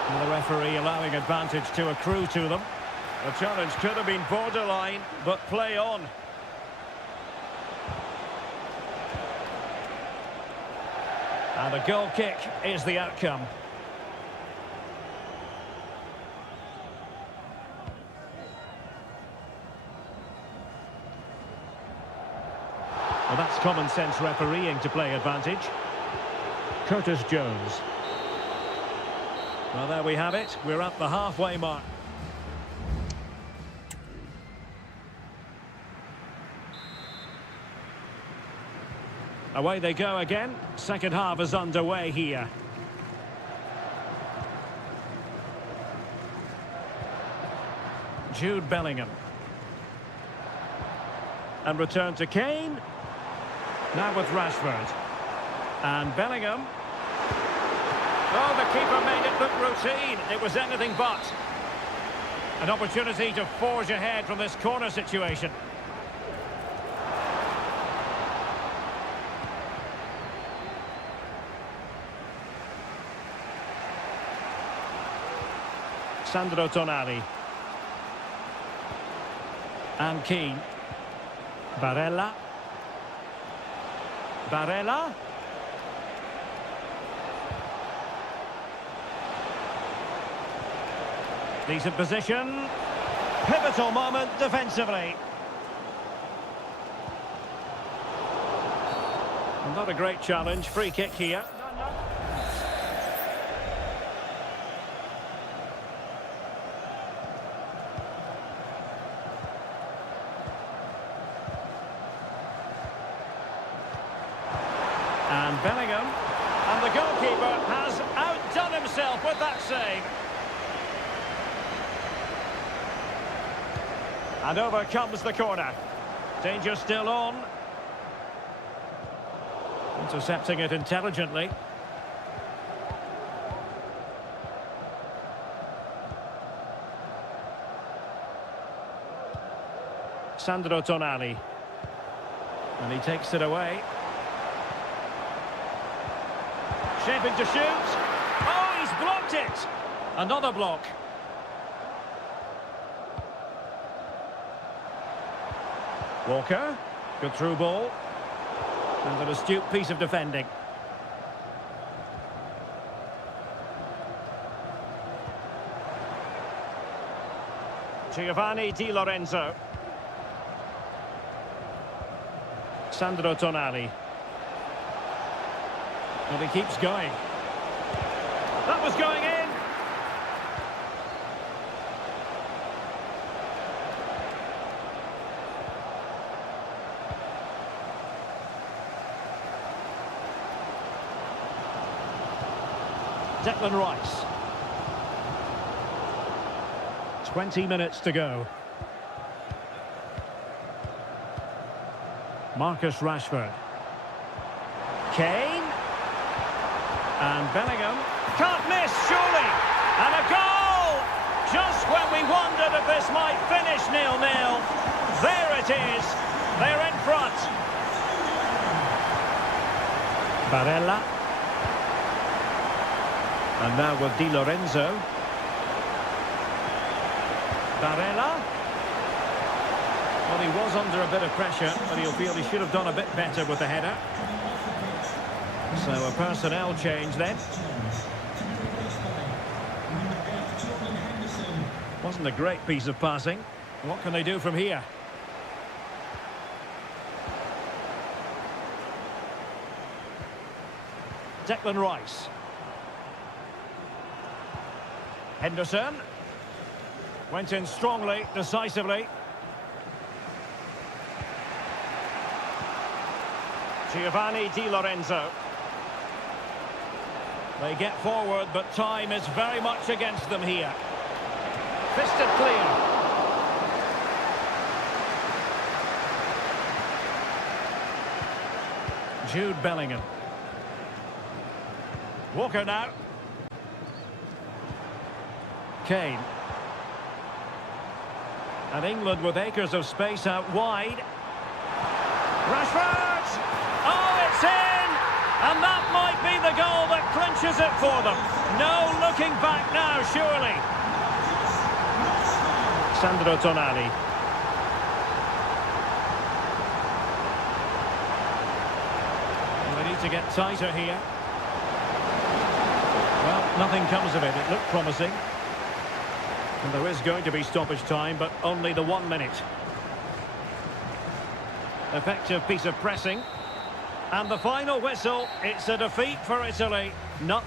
And the referee allowing advantage to accrue to them. The challenge could have been borderline, but play on. And a goal kick is the outcome. Well, that's common sense refereeing to play advantage. Curtis Jones. Well, there we have it. We're at the halfway mark. Away they go again. Second half is underway here. Jude Bellingham. And return to Kane. Now with Rashford. And Bellingham. Oh, the keeper made it look routine. It was anything but. An opportunity to forge ahead from this corner situation. Sandro Tonali. And Keane. Barella. Barella. Decent position. Pivotal moment defensively. Not a great challenge. Free kick here. And Bellingham. And the goalkeeper has outdone himself with that save. And over comes the corner. Danger still on. Intercepting it intelligently. Sandro Tonali. And he takes it away. Shaping to shoot. Oh, he's blocked it. Another block. Walker, good through ball, and an astute piece of defending. Giovanni Di Lorenzo. Sandro Tonali. And he keeps going. That was going in. Declan Rice. 20 minutes to go. Marcus Rashford. Kane. And Bellingham. Can't miss, surely. And a goal! Just when we wondered if this might finish 0-0. There it is. They're in front. Barella. And now with Di Lorenzo. Barella. Well, he was under a bit of pressure, but he'll feel he should have done a bit better with the header. So a personnel change then. Wasn't a great piece of passing. What can they do from here? Declan Rice. Henderson. Went in strongly, decisively. Giovanni Di Lorenzo. They get forward, but time is very much against them here. Fisted clear. Jude Bellingham. Walker now. Kane. And England with acres of space out wide. Rashford! Oh, it's in! And that might be the goal that clinches it for them. No looking back now, surely. Sandro Tonali. We need to get tighter here. Well, nothing comes of it. It looked promising. And there is going to be stoppage time, but only the 1 minute. Effective piece of pressing. And the final whistle, it's a defeat for Italy. Not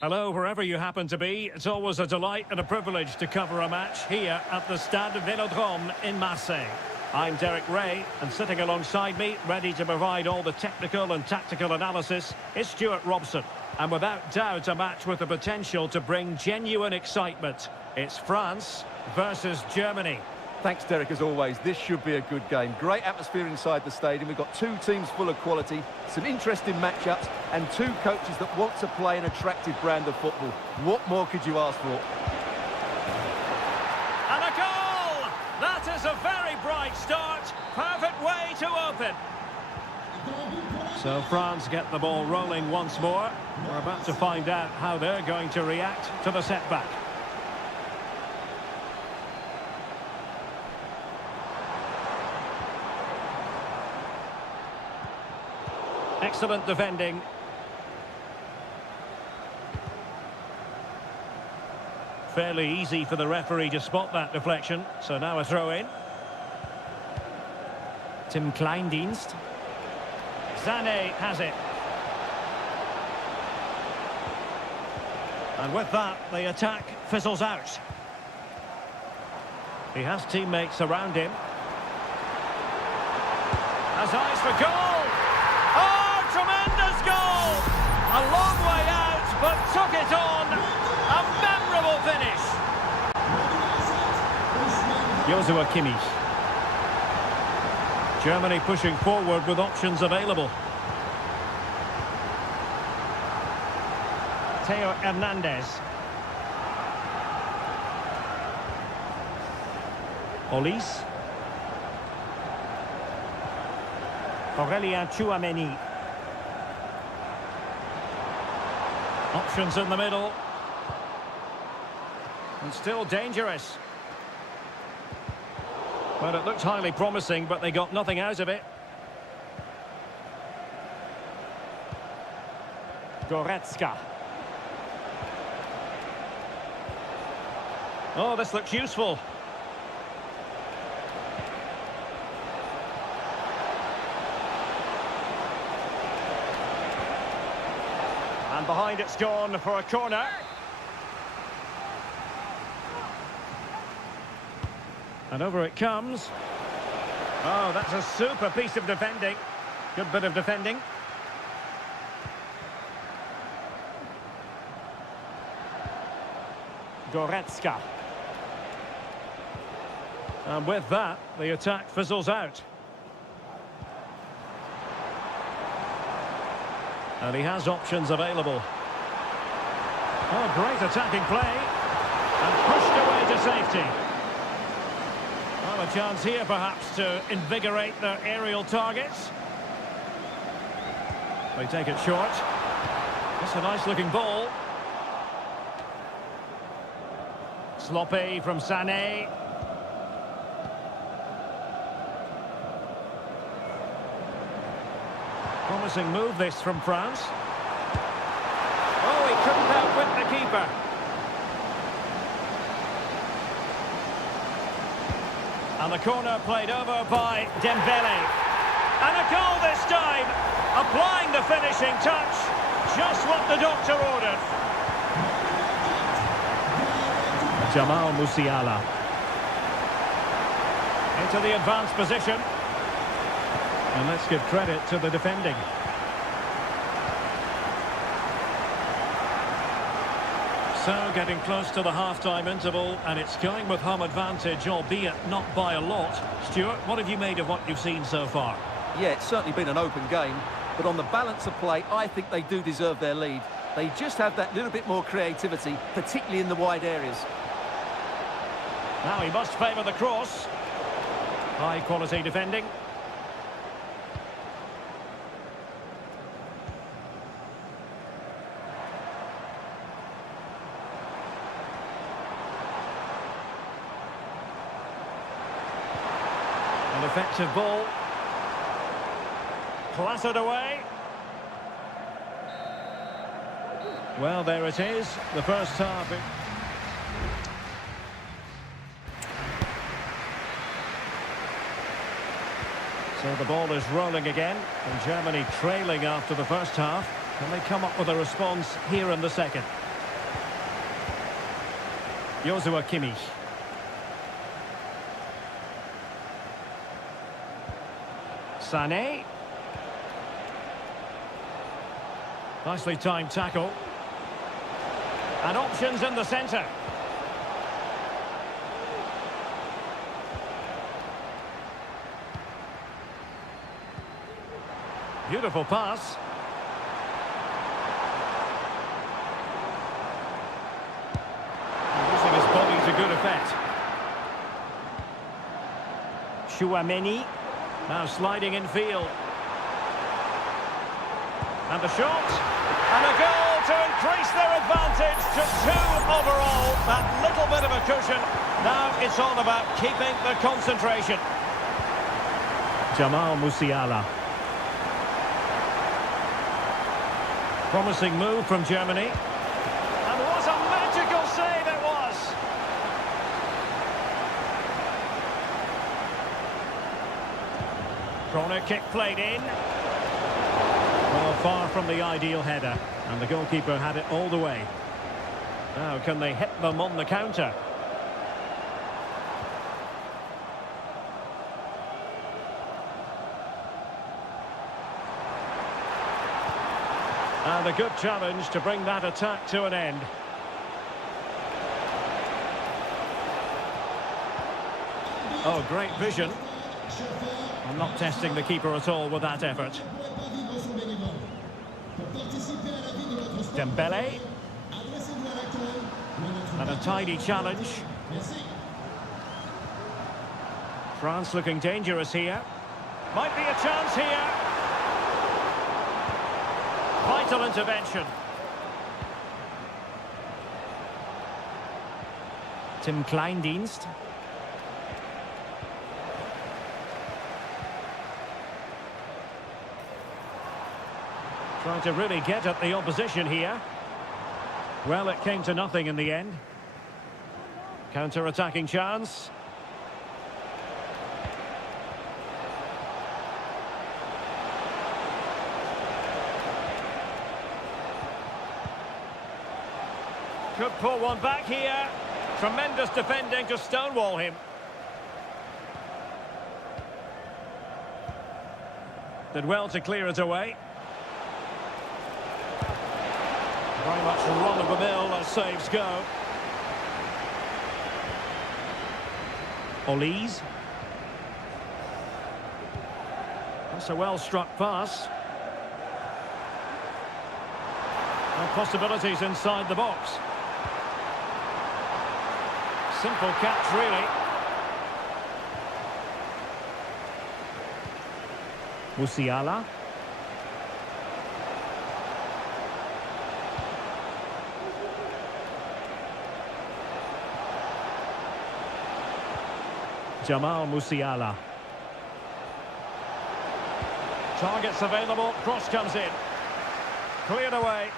Hello, wherever you happen to be. It's always a delight and a privilege to cover a match here at the Stade Vélodrome in Marseille. I'm Derek Ray, and sitting alongside me, ready to provide all the technical and tactical analysis, is Stuart Robson. And without doubt, a match with the potential to bring genuine excitement. It's France versus Germany. Thanks, Derek, as always. This should be a good game. Great atmosphere inside the stadium. We've got two teams full of quality, some interesting matchups, and two coaches that want to play an attractive brand of football. What more could you ask for? And a goal! That is a very bright start. Perfect way to open. So France get the ball rolling once more. We're about to find out how they're going to react to the setback. Excellent defending. Fairly easy for the referee to spot that deflection. So now a throw-in. Tim Kleindienst. Sané has it. And with that, the attack fizzles out. He has teammates around him. Has eyes for goal! Oh, tremendous goal! A long way out, but took it on. A memorable finish. Joshua Kimmich. Germany pushing forward with options available. Theo Hernandez. Olise. Aurélien Tchouameni. Options in the middle. And still dangerous. Well, it looked highly promising, but they got nothing out of it. Goretzka. Oh, this looks useful. And behind it's gone for a corner. And over it comes. Oh, that's a super piece of defending. Good bit of defending. Goretzka. And with that, the attack fizzles out. And he has options available. Oh, great attacking play. And pushed away to safety. Well, a chance here, perhaps, to invigorate their aerial targets. They take it short. It's a nice-looking ball. Sloppy from Sané. Promising move, this, from France. Oh, he couldn't outwit the keeper. And the corner played over by Dembele. And a goal this time, applying the finishing touch. Just what the doctor ordered. Jamal Musiala. Into the advanced position. And let's give credit to the defending. So, getting close to the half-time interval, and it's going with home advantage, albeit not by a lot. Stuart, what have you made of what you've seen so far? Yeah, it's certainly been an open game, but on the balance of play, I think they do deserve their lead. They just have that little bit more creativity, particularly in the wide areas. Now he must favour the cross. High-quality defending. An effective ball. Clattered away. Well, there it is. The first half. So the ball is rolling again, and Germany trailing after the first half. Can they come up with a response here in the second? Joshua Kimmich. Sané. Nicely timed tackle. And options in the centre. Beautiful pass. Using his body to good effect. Chouameni. Now sliding in field. And the shot. And a goal to increase their advantage to 2 overall. That little bit of a cushion. Now it's all about keeping the concentration. Jamal Musiala. Promising move from Germany. And what a magical save it was! Corner kick played in. Well, far from the ideal header. And the goalkeeper had it all the way. Now, can they hit them on the counter? And a good challenge to bring that attack to an end. Oh, great vision. I'm not testing the keeper at all with that effort. Dembele. And a tidy challenge. France looking dangerous here. Might be a chance here. Vital intervention. Tim Kleindienst. Trying to really get at the opposition here. Well, it came to nothing in the end. Counter-attacking chance. Could pull one back here. Tremendous defending to stonewall him. Did well to clear it away. Very much run-of-the-mill as saves go. Olise. That's a well-struck pass. No possibilities inside the box. Simple catch, really. Musiala. Jamal Musiala. Targets available, cross comes in. Cleared away.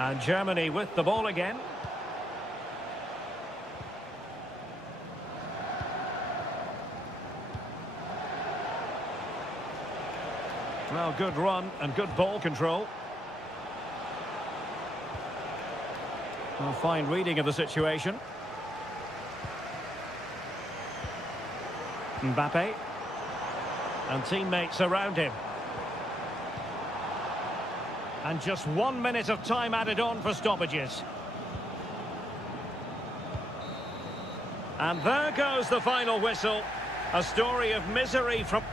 And Germany with the ball again. Well, good run and good ball control. Well, fine reading of the situation. Mbappe. And teammates around him. And just 1 minute of time added on for stoppages. And there goes the final whistle. A story of misery from...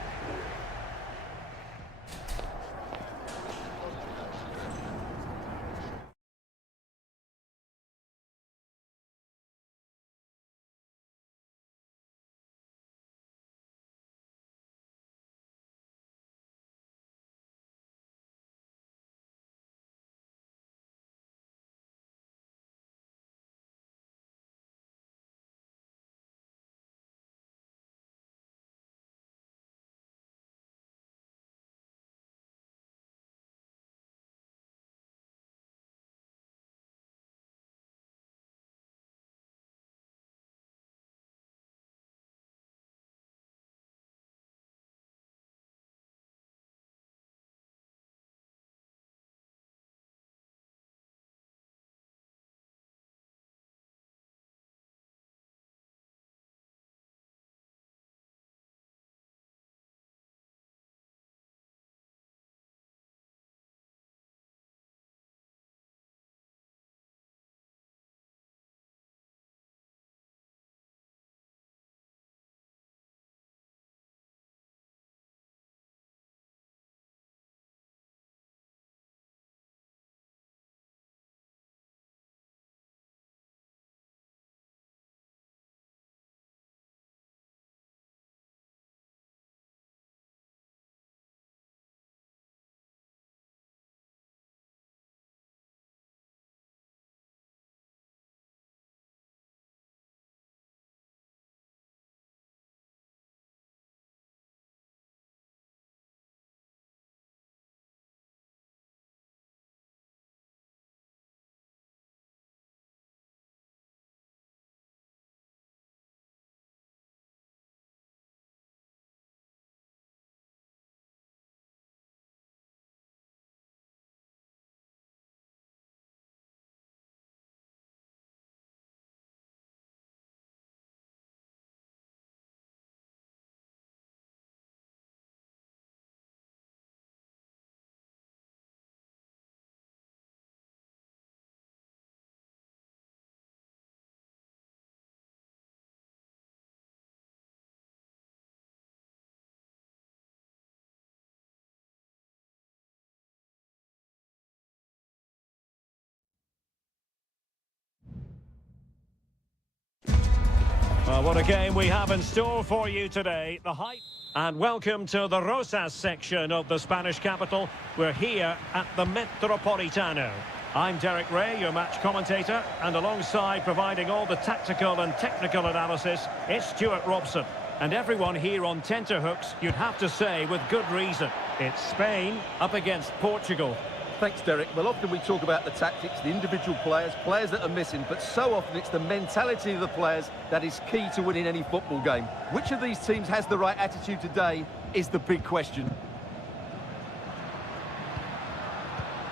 What a game we have in store for you today. The hype. And welcome to the Rosas section of the Spanish capital. We're here at the Metropolitano. I'm Derek Ray, your match commentator, and alongside providing all the tactical and technical analysis, it's Stuart Robson. And everyone here on tenterhooks, you'd have to say with good reason. It's Spain up against Portugal. Thanks, Derek. Well, often we talk about the tactics, the individual players that are missing, but so often it's the mentality of the players that is key to winning any football game. Which of these teams has the right attitude today is the big question.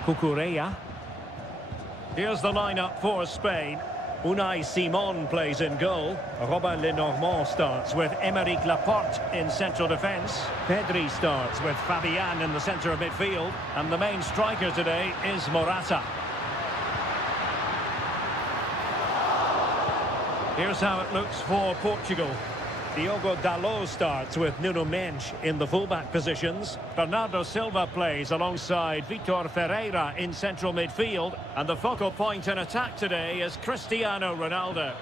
Cucurella. Here's the lineup for Spain. Unai Simon plays in goal. Robin Lenormand starts with Aymeric Laporte in central defence. Pedri starts with Fabian in the centre of midfield. And the main striker today is Morata. Here's how it looks for Portugal. Diogo Dalot starts with Nuno Mendes in the fullback positions. Bernardo Silva plays alongside Vitor Ferreira in central midfield. And the focal point in attack today is Cristiano Ronaldo.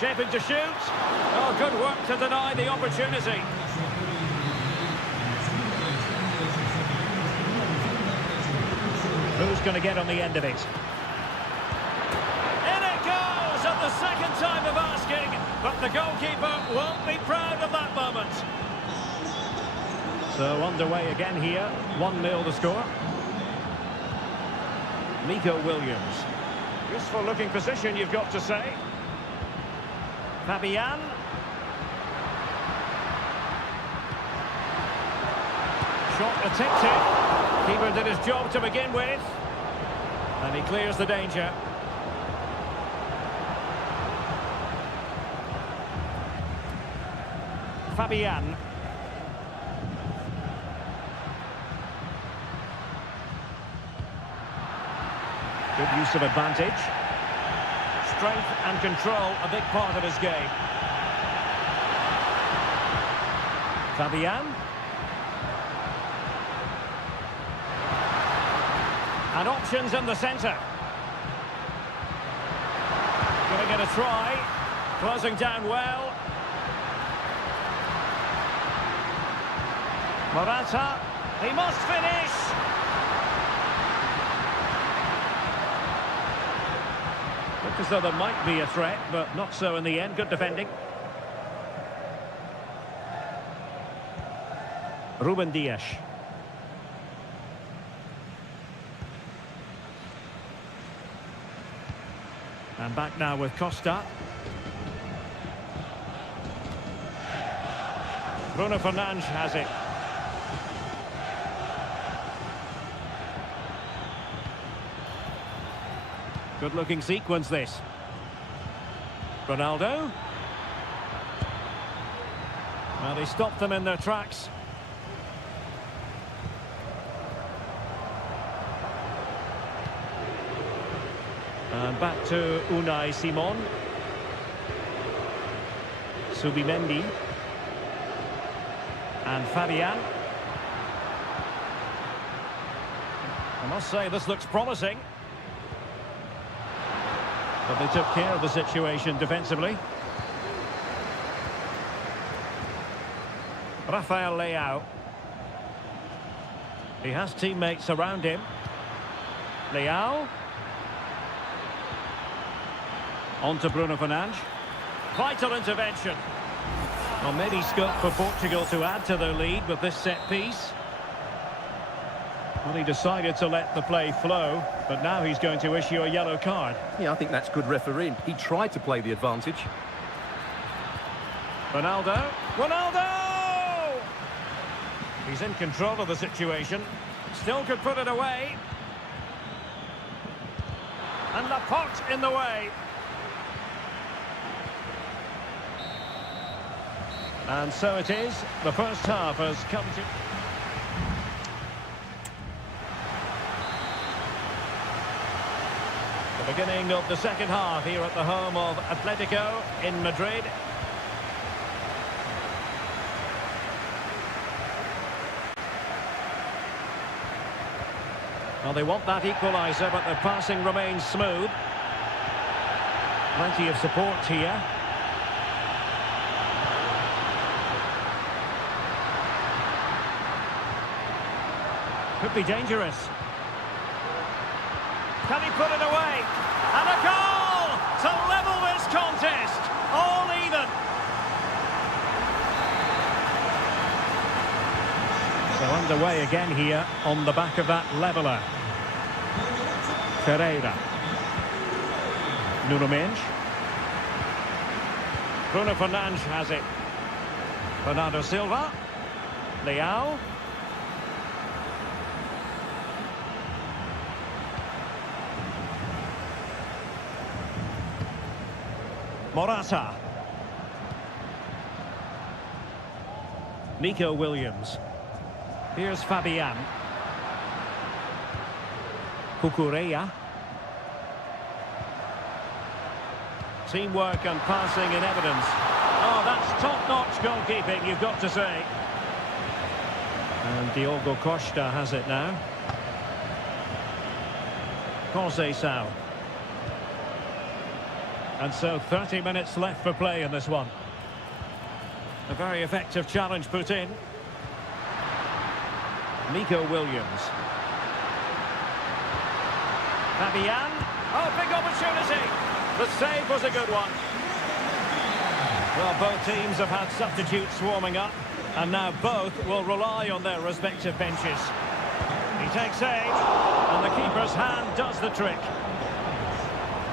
Shaping to shoot. Oh, good work to deny the opportunity. Who's going to get on the end of it? The second time of asking, but the goalkeeper won't be proud of that moment. So underway again here, 1-0 the score. Nico Williams. Useful looking position, you've got to say. Fabian. Shot attempted. Keeper did his job to begin with. And he clears the danger. Fabian. Good use of advantage. Strength and control, a big part of his game. Fabian. And options in the centre. Gonna get a try. Closing down well. Morata, he must finish! Looked as though there might be a threat, but not so in the end. Good defending. Ruben Dias. And back now with Costa. Bruno Fernandes has it. Good-looking sequence, this. Ronaldo. Well, they stopped them in their tracks. And back to Unai Simon. Subimendi. And Fabian. I must say, this looks promising. But they took care of the situation defensively. Rafael Leao. He has teammates around him. Leao. On to Bruno Fernandes. Vital intervention. Well, maybe scope for Portugal to add to their lead with this set piece. Well, he decided to let the play flow, but now he's going to issue a yellow card. Yeah, I think that's good refereeing. He tried to play the advantage. Ronaldo. Ronaldo! He's in control of the situation. Still could put it away. And Laporte in the way. And so it is. The first half has come to... The beginning of the second half here at the home of Atletico in Madrid. Well, they want that equaliser, but their passing remains smooth. Plenty of support here. Could be dangerous. Can he put it away? And a goal to level this contest. All even. So underway again here on the back of that leveller. Ferreira. Nuno Mendes. Bruno Fernandes has it. Bernardo Silva. Leao. Morata. Nico Williams. Here's Fabian. Cucurella. Teamwork and passing in evidence. Oh, that's top-notch goalkeeping, you've got to say. And Diogo Costa has it now. Conceição. And so 30 minutes left for play in this one. A very effective challenge put in. Nico Williams. Fabian. Oh, big opportunity. The save was a good one. Well, both teams have had substitutes warming up, and now both will rely on their respective benches. He takes aim, and the keeper's hand does the trick.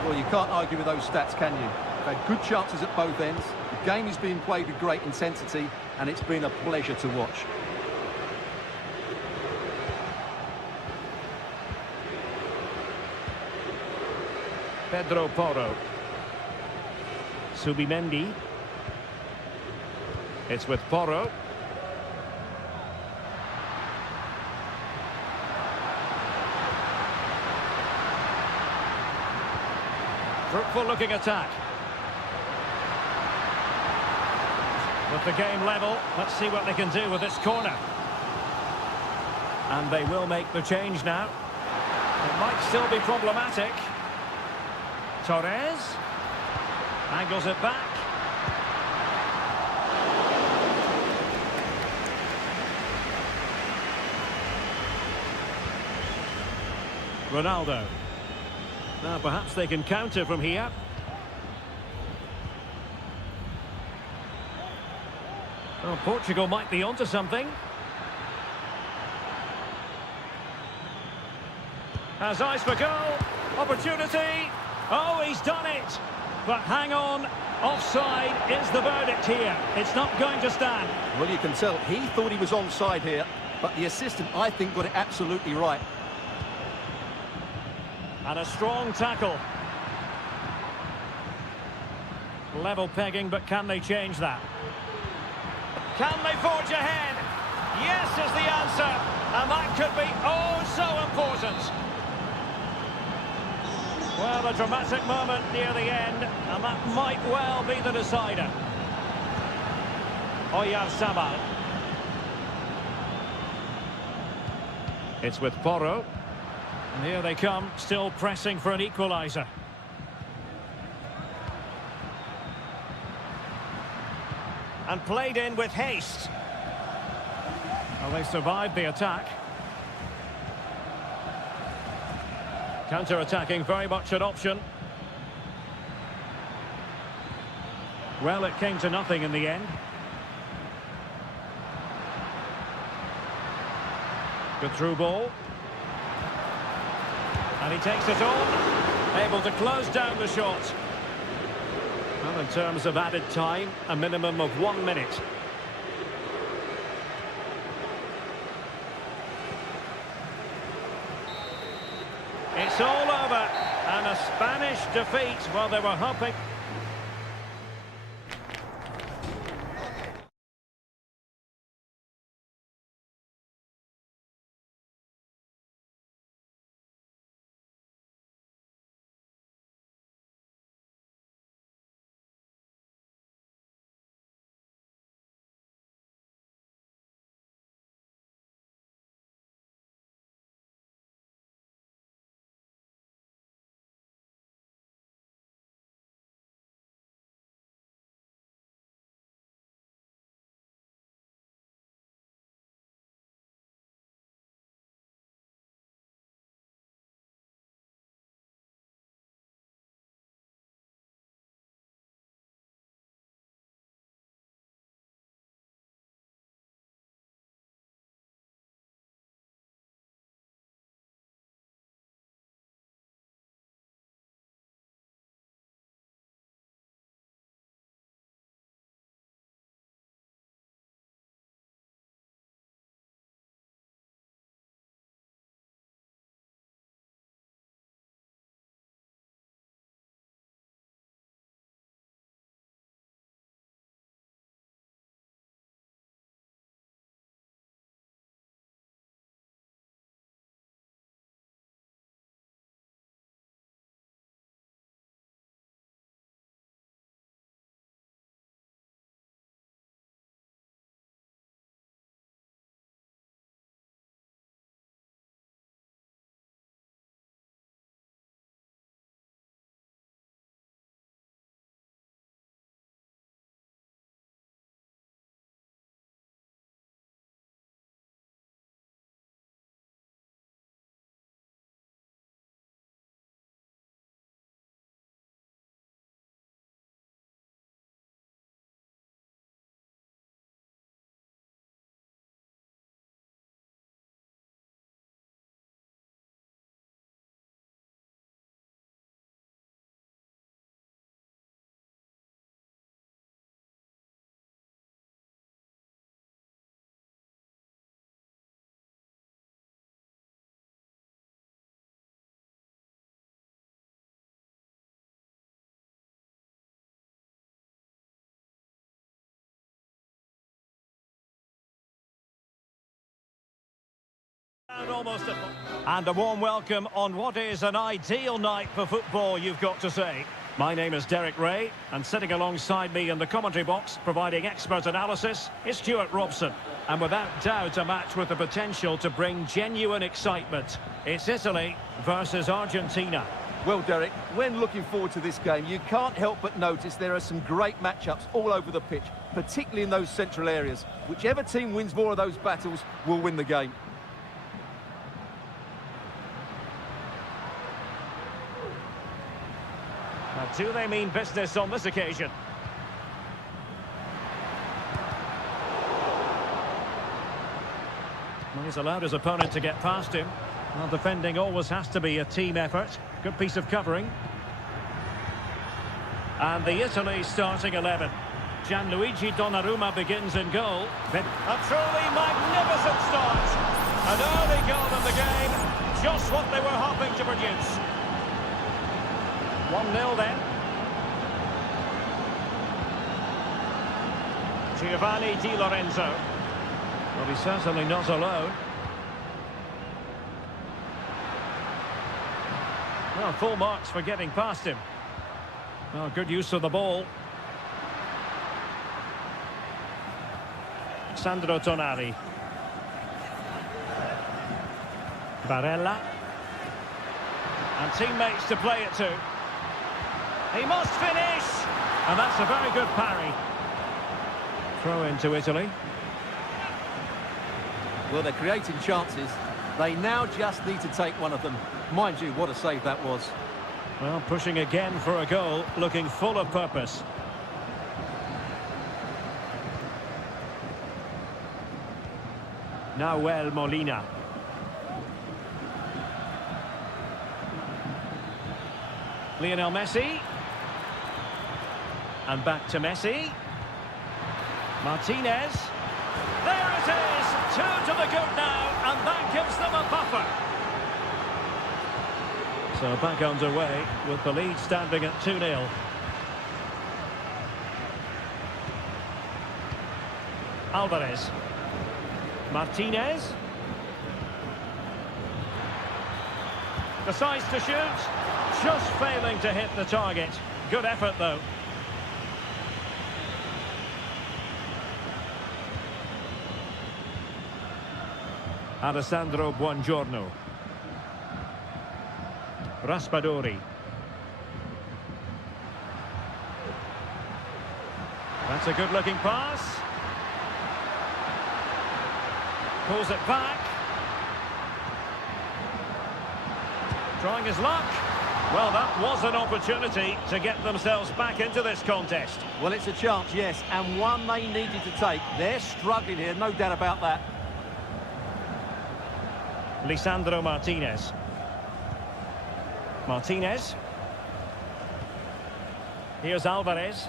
Well, you can't argue with those stats, can you? They've had good chances at both ends. The game is being played with great intensity, and it's been a pleasure to watch. Pedro Porro. Subimendi. It's with Porro. Fruitful looking attack. With the game level, let's see what they can do with this corner. And they will make the change now. It might still be problematic. Torres angles it back. Ronaldo. Now perhaps they can counter from here. Well, Portugal might be onto something. Has eyes for goal. Opportunity. Oh, he's done it. But hang on. Offside is the verdict here. It's not going to stand. Well, you can tell he thought he was onside here, but the assistant, I think, got it absolutely right. And a strong tackle. Level pegging, but can they change that? Can they forge ahead? Yes is the answer. And that could be oh so important. Well, a dramatic moment near the end, and that might well be the decider. Oyarzabal. It's with Porro. And here they come, still pressing for an equaliser. And played in with haste. Well, they survived the attack. Counter-attacking, very much an option. Well, it came to nothing in the end. Good through ball. And he takes it on, able to close down the shot. Well, in terms of added time, a minimum of 1 minute. It's all over, and a Spanish defeat. Well, they were hoping... and almost a... And a warm welcome on what is an ideal night for football, you've got to say. My name is Derek Ray, and sitting alongside me in the commentary box, providing expert analysis, is Stuart Robson. And without doubt, a match with the potential to bring genuine excitement. It's Italy versus Argentina. Well, Derek, when looking forward to this game, you can't help but notice there are some great matchups all over the pitch, particularly in those central areas. Whichever team wins more of those battles will win the game. Now, do they mean business on this occasion? Well, he's allowed his opponent to get past him. Well, defending always has to be a team effort. Good piece of covering. And the Italy starting 11. Gianluigi Donnarumma begins in goal. A truly magnificent start. An early goal in the game. Just what they were hoping to produce. 1-0 then. Giovanni Di Lorenzo. Well, he's certainly not alone. Well, full marks for getting past him. Well, good use of the ball. Sandro Tonali. Barella. And teammates to play it to. He must finish! And that's a very good parry. Throw into Italy. Well, they're creating chances. They now just need to take one of them. Mind you, what a save that was. Well, pushing again for a goal, looking full of purpose. Nahuel Molina. Lionel Messi. And back to Messi. Martinez. There it is! 2 to the good now, and that gives them a buffer. So back underway with the lead standing at 2-0. Alvarez. Martinez. Decides to shoot. Just failing to hit the target. Good effort though. Alessandro Buongiorno. Raspadori. That's a good-looking pass. Pulls it back. Trying his luck. Well, that was an opportunity to get themselves back into this contest. Well, it's a chance, yes, and one they needed to take. They're struggling here, no doubt about that. Lisandro Martinez. Martinez. Here's Alvarez.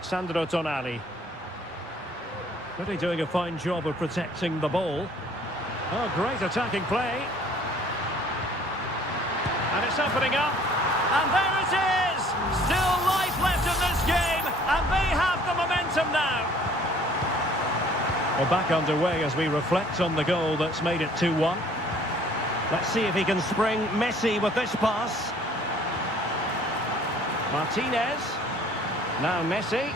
Sandro Tonali. Really doing a fine job of protecting the ball. Oh, great attacking play. And it's opening up. And there it is! Still life left in this game, and they have the momentum now. We're back underway as we reflect on the goal that's made it 2-1. Let's see if he can spring Messi with this pass. Martinez. Now Messi.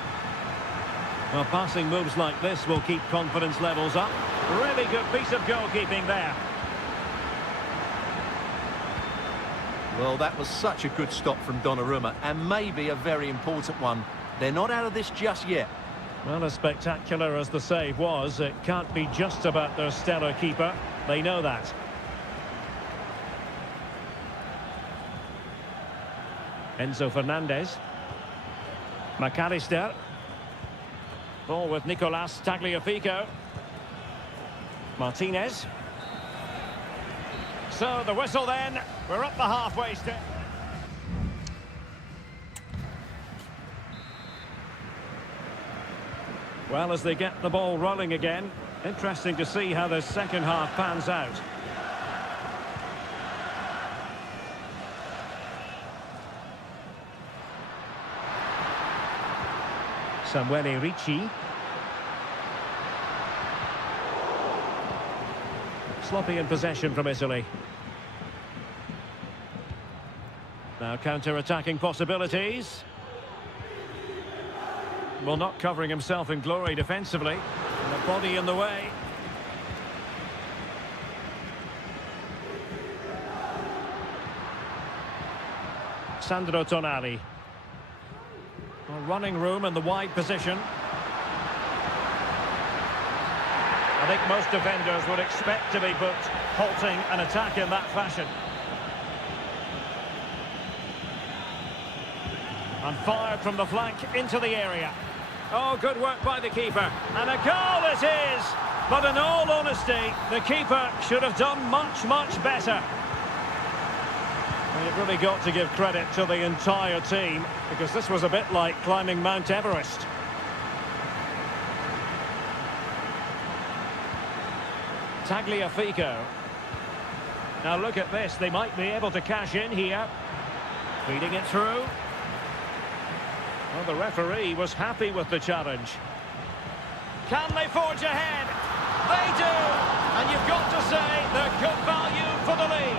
Well, passing moves like this will keep confidence levels up. Really good piece of goalkeeping there. Well, that was such a good stop from Donnarumma, and maybe a very important one. They're not out of this just yet. Well, as spectacular as the save was, it can't be just about their stellar keeper. They know that. Enzo Fernandez. McAllister. Ball with Nicolas Tagliafico. Martinez. So the whistle then. We're up the halfway step. Well, as they get the ball rolling again, interesting to see how the second half pans out. Samuele Ricci. Sloppy in possession from Italy. Now counter-attacking possibilities. Well, not covering himself in glory defensively. And the body in the way. Sandro Tonali. Well, running room in the wide position. I think most defenders would expect to be booked, halting an attack in that fashion. And fired from the flank into the area. Oh, good work by the keeper. And a goal it is! But in all honesty, the keeper should have done much, much better. And you've really got to give credit to the entire team, because this was a bit like climbing Mount Everest. Tagliafico. Now look at this, they might be able to cash in here. Feeding it through. Well, the referee was happy with the challenge. Can they forge ahead? They do! And you've got to say they're good value for the lead.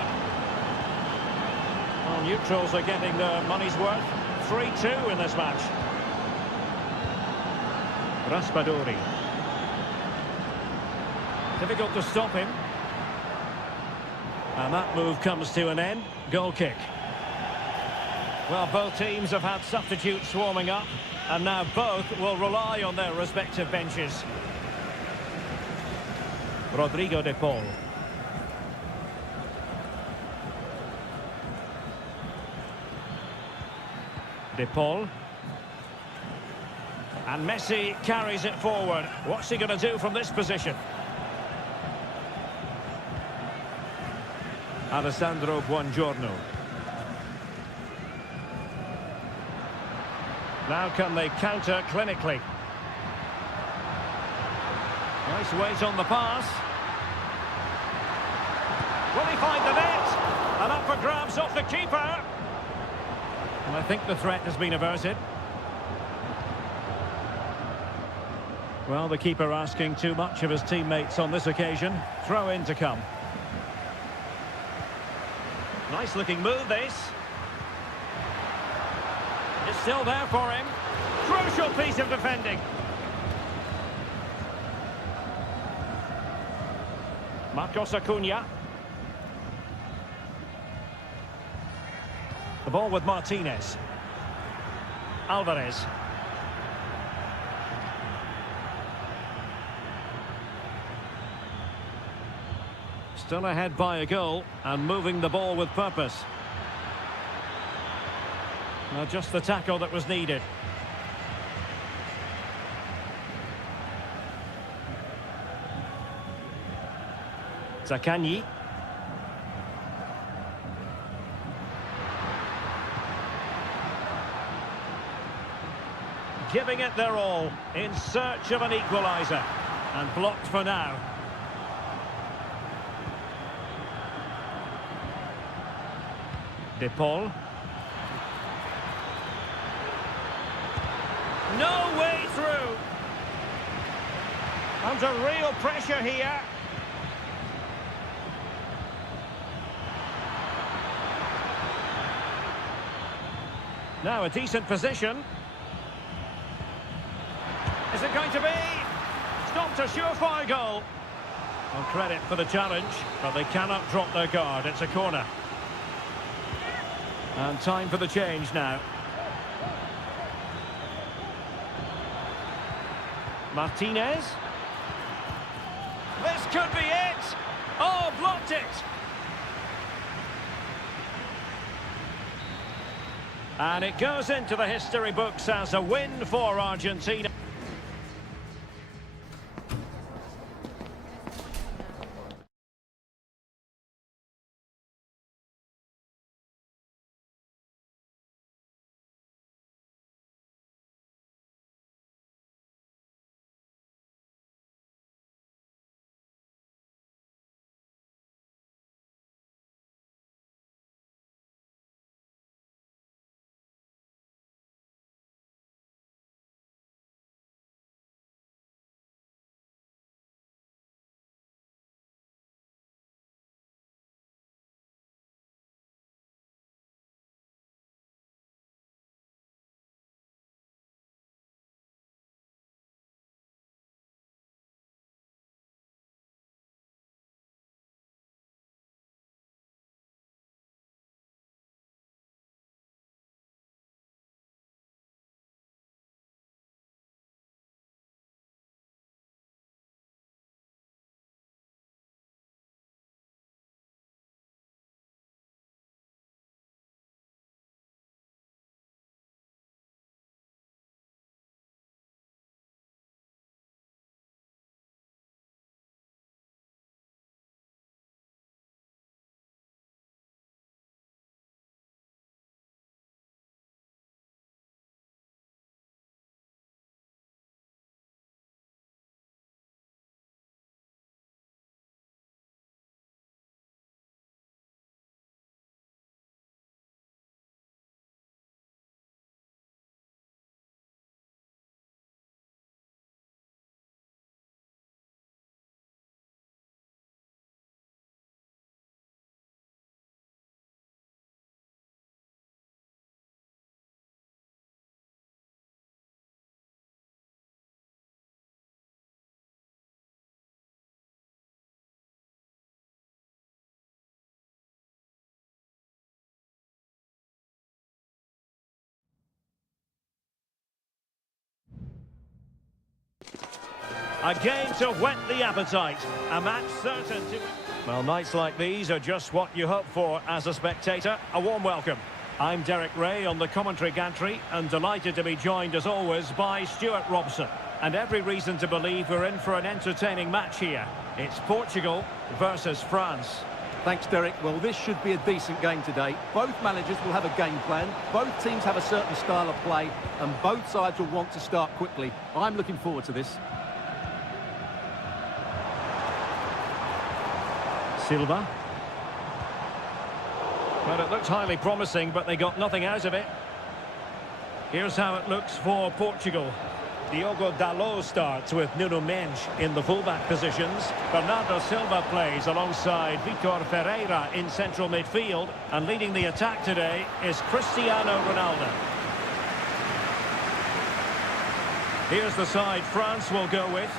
Well, neutrals are getting their money's worth. 3-2 in this match. Raspadori. Difficult to stop him. And that move comes to an end. Goal kick. Well, both teams have had substitutes warming up, and now both will rely on their respective benches. Rodrigo de Paul. De Paul. And Messi carries it forward. What's he going to do from this position? Alessandro Buongiorno. Now can they counter clinically? Nice weight on the pass. Will he find the net? And up for grabs off the keeper. And I think the threat has been averted. Well, the keeper asking too much of his teammates on this occasion. Throw in to come. Nice looking move, this. It's still there for him. Crucial piece of defending. Marcos Acuna. The ball with Martinez. Alvarez. Still ahead by a goal and moving the ball with purpose. Now just the tackle that was needed. Zaccagni. Giving it their all in search of an equaliser. And blocked for now. De Paul. No way through. Under real pressure here. Now a decent position. Is it going to be? Stopped a surefire goal. Well, credit for the challenge, but they cannot drop their guard. It's a corner. And time for the change now. Martinez. This could be it. Oh, blocked it. And it goes into the history books as a win for Argentina. A game to whet the appetite. A match certain to... Well, nights like these are just what you hope for as a spectator. A warm welcome. I'm Derek Ray on the commentary gantry and delighted to be joined as always by Stuart Robson. And every reason to believe we're in for an entertaining match here. It's Portugal versus France. Thanks, Derek. Well, this should be a decent game today. Both managers will have a game plan. Both teams have a certain style of play, and both sides will want to start quickly. I'm looking forward to this. Silva. Well, it looked highly promising, but they got nothing out of it. Here's how it looks for Portugal. Diogo Dalot starts with Nuno Mendes in the fullback positions. Bernardo Silva plays alongside Vitor Ferreira in central midfield. And leading the attack today is Cristiano Ronaldo. Here's the side France will go with.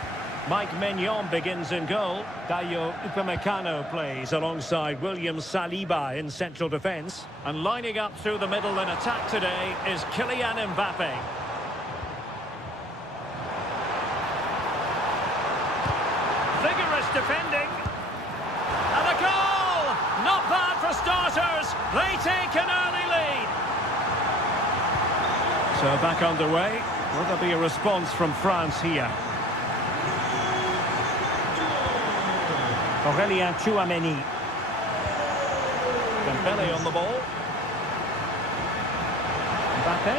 Mike Maignan begins in goal. Dayo Upamecano plays alongside William Saliba in central defence. And lining up through the middle in attack today is Kylian Mbappe. Vigorous defending. And a goal! Not bad for starters. They take an early lead. So back underway. Will there be a response from France here? Aurélien Tchouameni. Dembele on the ball. Mbappe.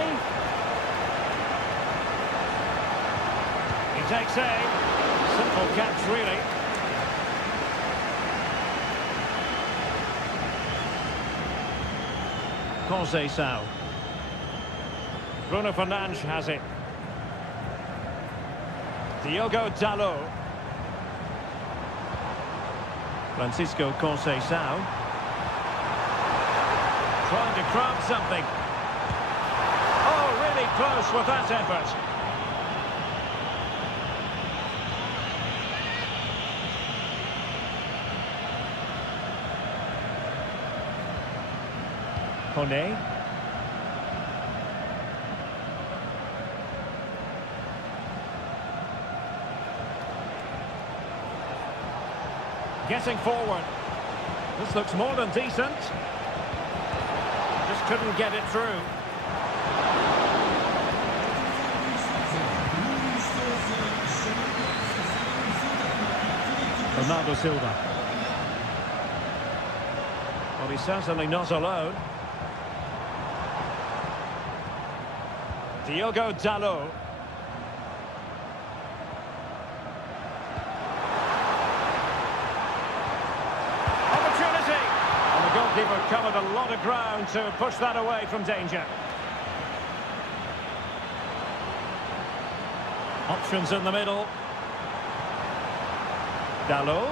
He takes aim. Simple catch, really. Conceição. Bruno Fernandes has it. Diogo Dalot. Francisco Conceição. Trying to craft something. Oh, really close with that effort. Kone. Getting forward. This looks more than decent. Just couldn't get it through. Bernardo Silva. Well, he's certainly not alone. Diogo Dalot. Opportunity! And the goalkeeper covered a lot of ground to push that away from danger. Options in the middle. Dalot.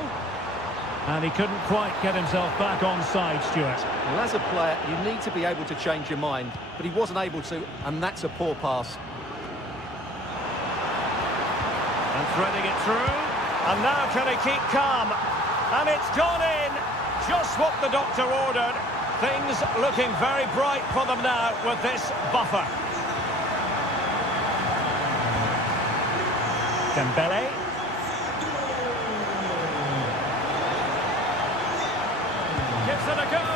And he couldn't quite get himself back on side, Stuart. Well, as a player, you need to be able to change your mind, but he wasn't able to, and that's a poor pass. And threading it through. And now can he keep calm? And it's gone in. Just what the doctor ordered. Things looking very bright for them now with this buffer. Dembele. Gives it a go,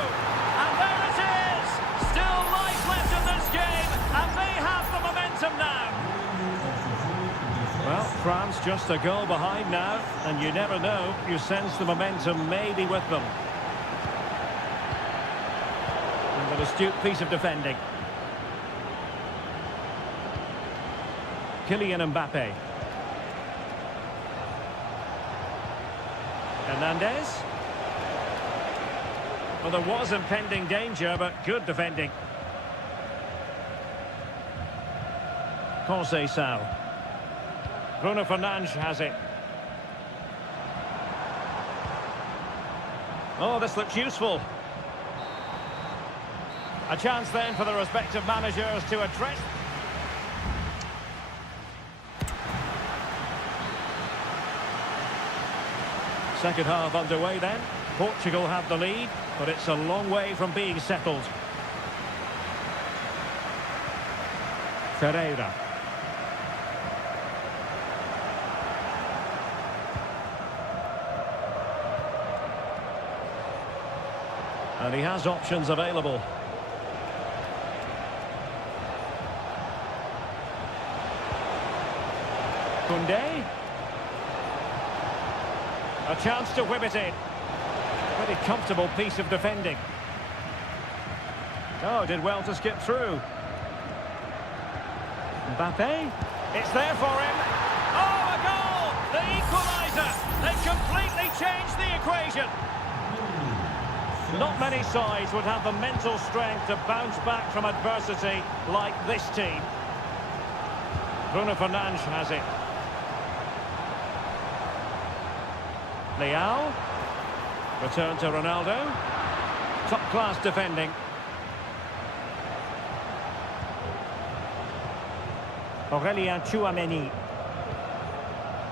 and there it is! Still life left in this game, and they have the momentum now. Well, France just a goal behind now, and you never know, you sense the momentum may be with them. And an astute piece of defending. Kylian Mbappe. Hernandez. Well, there was impending danger, but good defending. Conceição. Bruno Fernandes has it. Oh, this looks useful. A chance then for the respective managers to address. Second half underway then. Portugal have the lead, but it's a long way from being settled. Ferreira. And he has options available. Koundé. A chance to whip it in. Pretty comfortable piece of defending. Oh, did well to skip through. Mbappe. It's there for him. Oh, a goal! The equaliser! They completely changed the equation. Not many sides would have the mental strength to bounce back from adversity like this team. Bruno Fernandes has it. Leao. Return to Ronaldo. Top-class defending. Aurélien Tchouameni.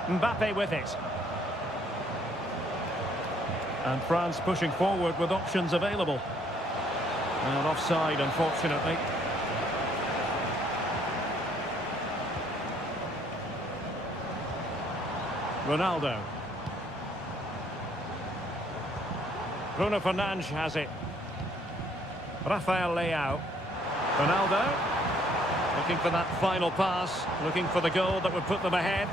Mbappe with it. And France pushing forward with options available. And offside, unfortunately. Ronaldo. Bruno Fernandes has it. Rafael Leao. Ronaldo. Looking for that final pass. Looking for the goal that would put them ahead.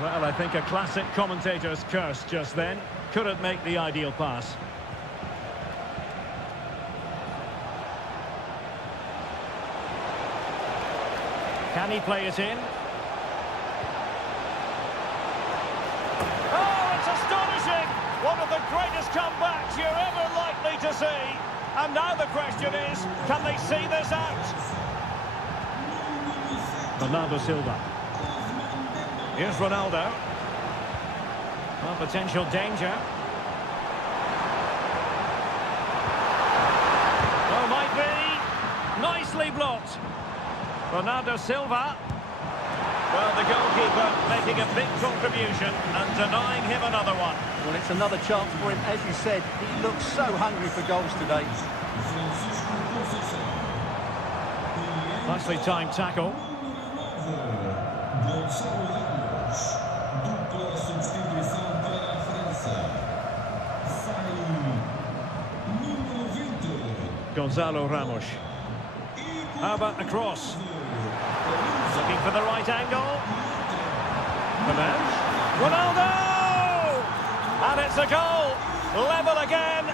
Well, I think a classic commentator's curse just then. Couldn't make the ideal pass. Can he play it in? Oh, it's astonishing! One of the greatest comebacks you're ever likely to see. And now the question is, can they see this out? Bernardo Silva. Here's Ronaldo. Well, potential danger. Oh, might be. Nicely blocked. Bernardo Silva. Well, the goalkeeper making a big contribution and denying him another one. Well, it's another chance for him. As you said, he looks so hungry for goals today. Nicely timed tackle. Gonzalo Ramos. How about the cross? Looking for the right angle. Fernandes. Ronaldo! And it's a goal. Level again.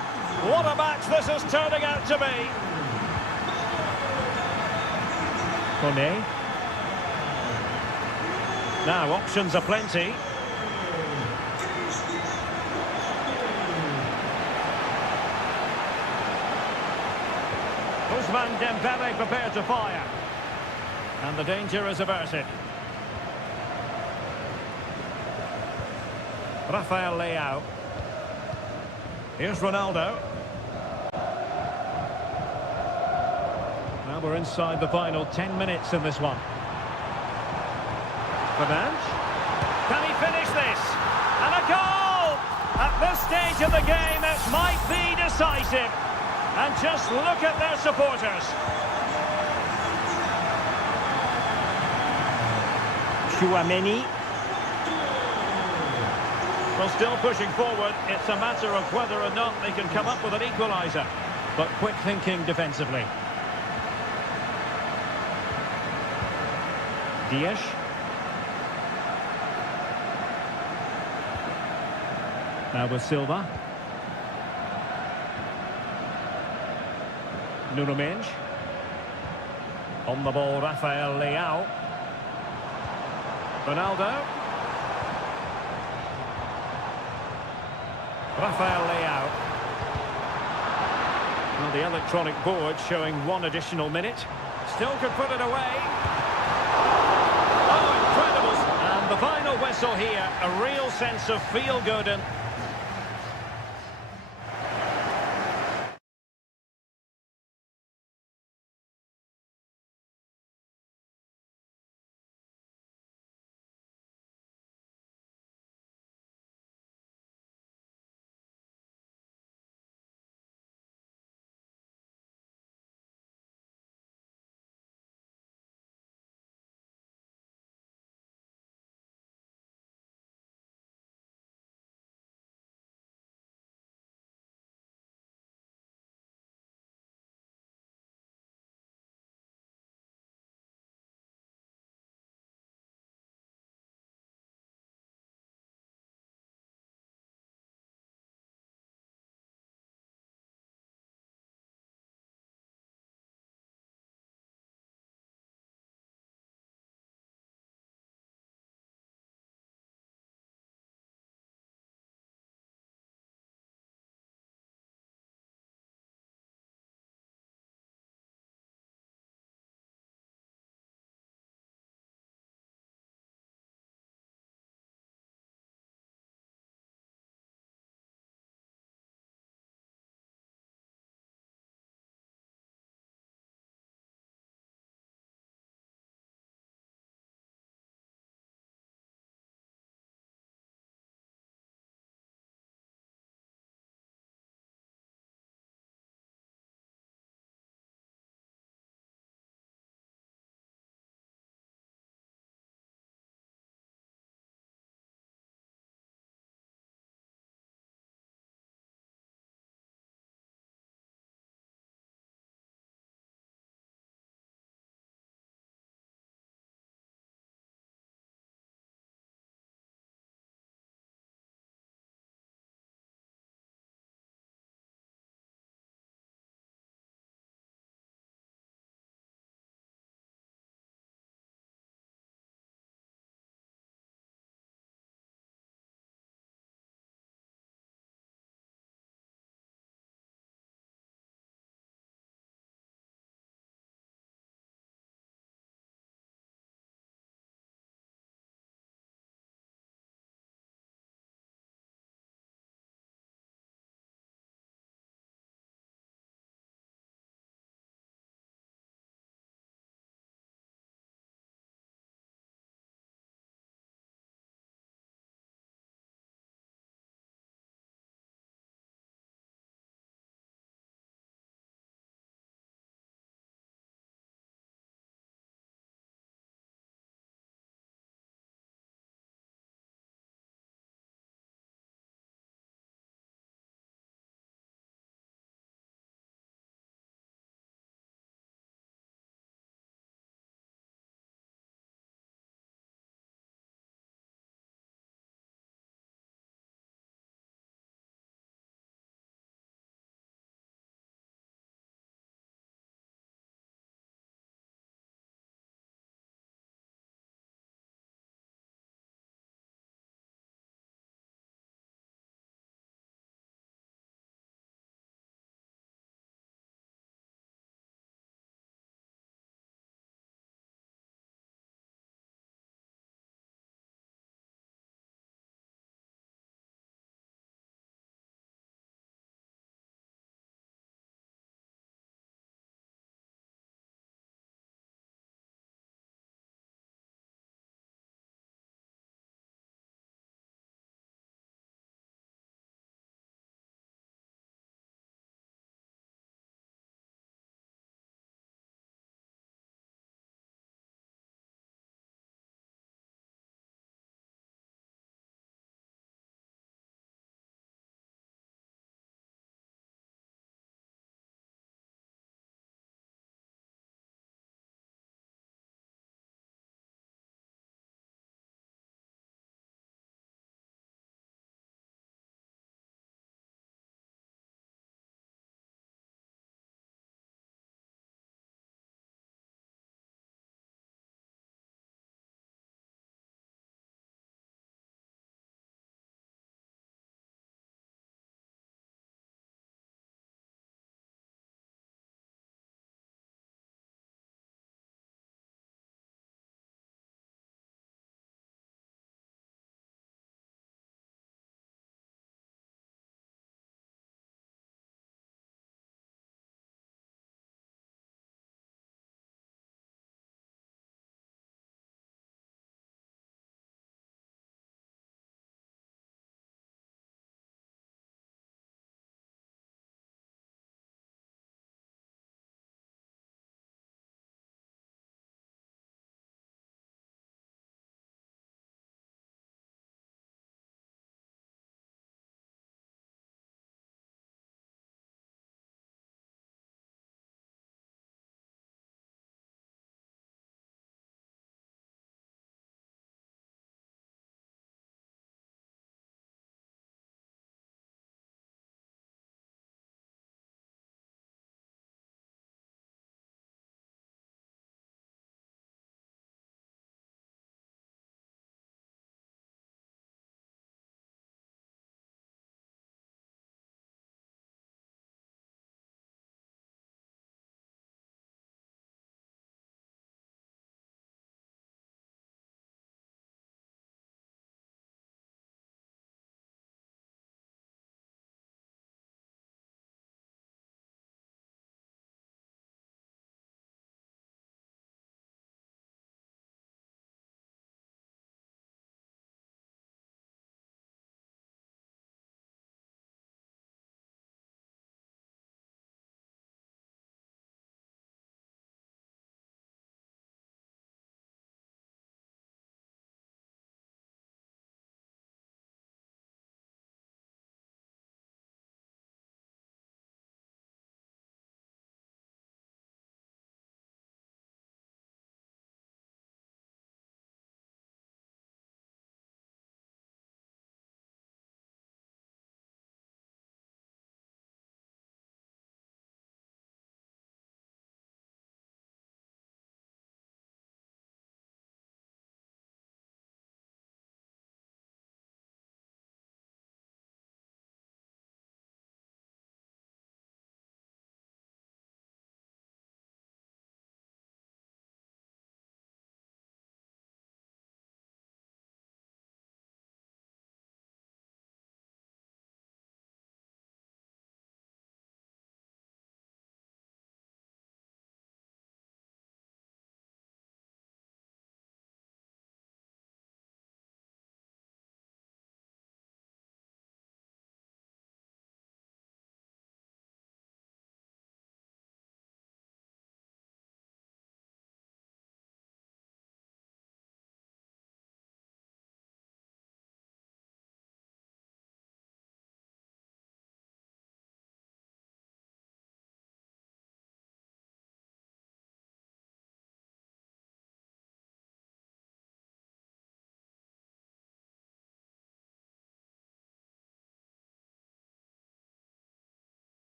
What a match this is turning out to be. Koné. Now, options are plenty. Ousmane Dembele prepared to fire. And the danger is averted. Rafael Leao. Here's Ronaldo. Now we're inside the final 10 minutes in this one. Fernandes. Can he finish this? And a goal! At this stage of the game, it might be decisive. And just look at their supporters. Tchouameni. Well, still pushing forward. It's a matter of whether or not they can come up with an equaliser. But quick thinking defensively. Dias. Now with Silva. Nuno Mendes. On the ball, Rafael Leao. Ronaldo. Rafael Leao. Well, the electronic board showing one additional minute. Still could put it away. Oh, incredible. And the final whistle here, a real sense of feel-good and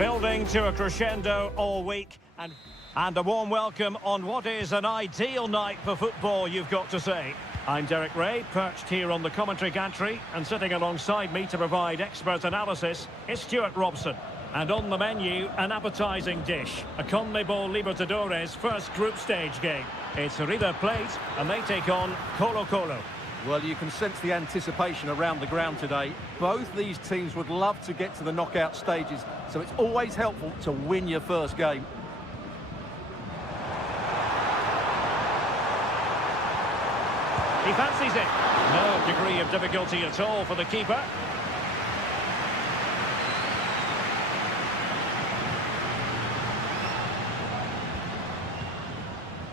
Building to a crescendo all week, and a warm welcome on what is an ideal night for football, you've got to say. I'm Derek Ray, perched here on the commentary gantry, and sitting alongside me to provide expert analysis is Stuart Robson. And on the menu, an appetising dish, a CONMEBOL Libertadores first group stage game. It's River Plate, and they take on Colo Colo. Well, you can sense the anticipation around the ground today. Both these teams would love to get to the knockout stages, so it's always helpful to win your first game. He fancies it. No degree of difficulty at all for the keeper.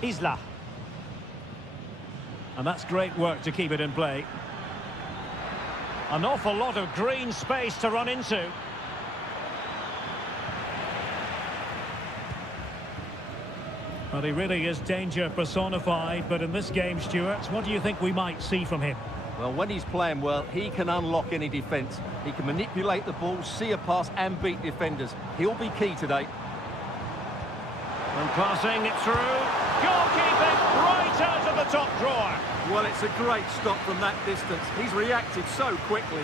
Isla. And that's great work to keep it in play. An awful lot of green space to run into. Well, he really is danger personified, but in this game, Stuart, what do you think we might see from him? Well, when he's playing well, he can unlock any defence. He can manipulate the ball, see a pass and beat defenders. He'll be key today. And passing it through. Goalkeeping right out of the top drawer. Well, it's a great stop from that distance. He's reacted so quickly.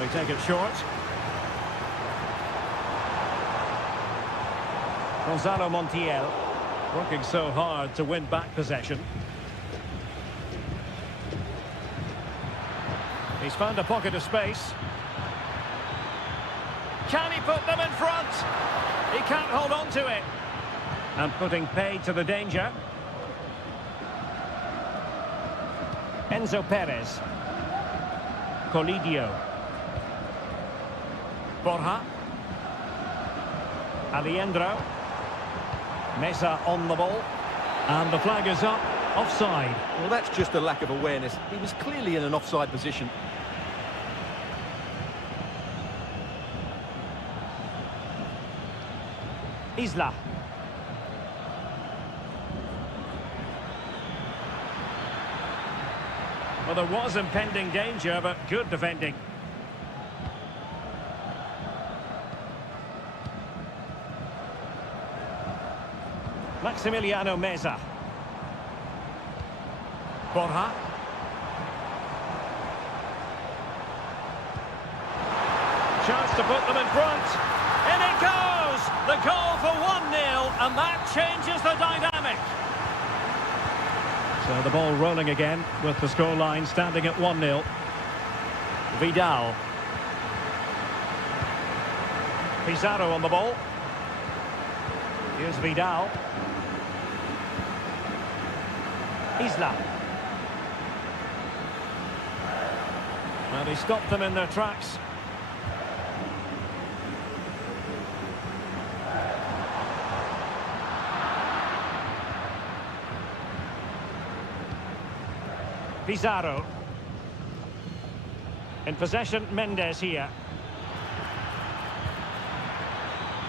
They take it short. Gonzalo Montiel working so hard to win back possession. He's found a pocket of space. Can he put them in front? He can't hold on to it. And putting paid to the danger. Enzo Perez. Colidio. Borja. Aliendro. Mesa on the ball. And the flag is up. Offside. Well, that's just a lack of awareness. He was clearly in an offside position. Isla. Well, there was impending danger, but good defending. Maximiliano Meza. Borja. Chance to put them in front. In it goes! The goal for 1-0, and that changes the dynamic. So the ball rolling again with the scoreline standing at 1-0. Vidal. Pizarro on the ball. Here's Vidal. Isla. Well, he stopped them in their tracks. Pizarro. In possession, Mendes here.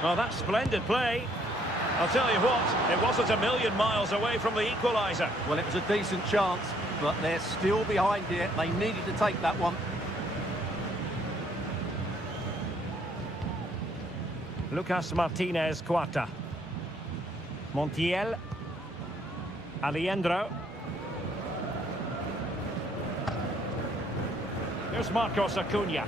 Well, that's splendid play. I'll tell you what, it wasn't a million miles away from the equaliser. Well, it was a decent chance, but they're still behind here. They needed to take that one. Lucas Martinez Cuarta. Montiel. Aliendro. Here's Marcos Acuna.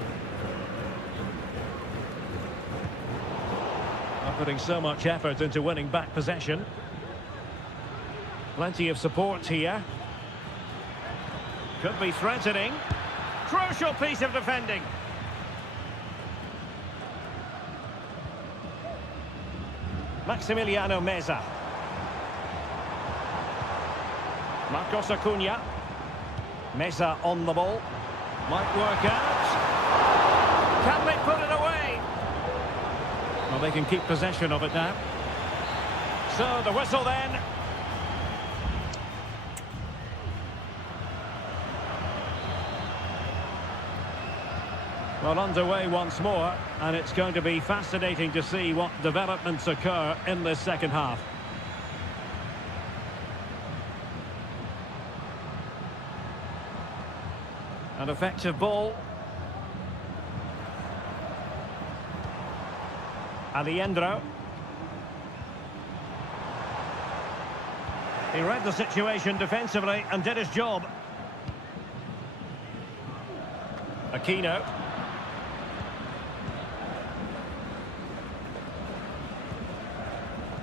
Not putting so much effort into winning back possession. Plenty of support here. Could be threatening. Crucial piece of defending. Maximiliano Meza. Marcos Acuna. Meza on the ball. Might work out. Can they put it away? Well, they can keep possession of it now. So the whistle then. Well, underway once more, and it's going to be fascinating to see what developments occur in this second half. An effective ball. Aliendro. He read the situation defensively and did his job. Aquino.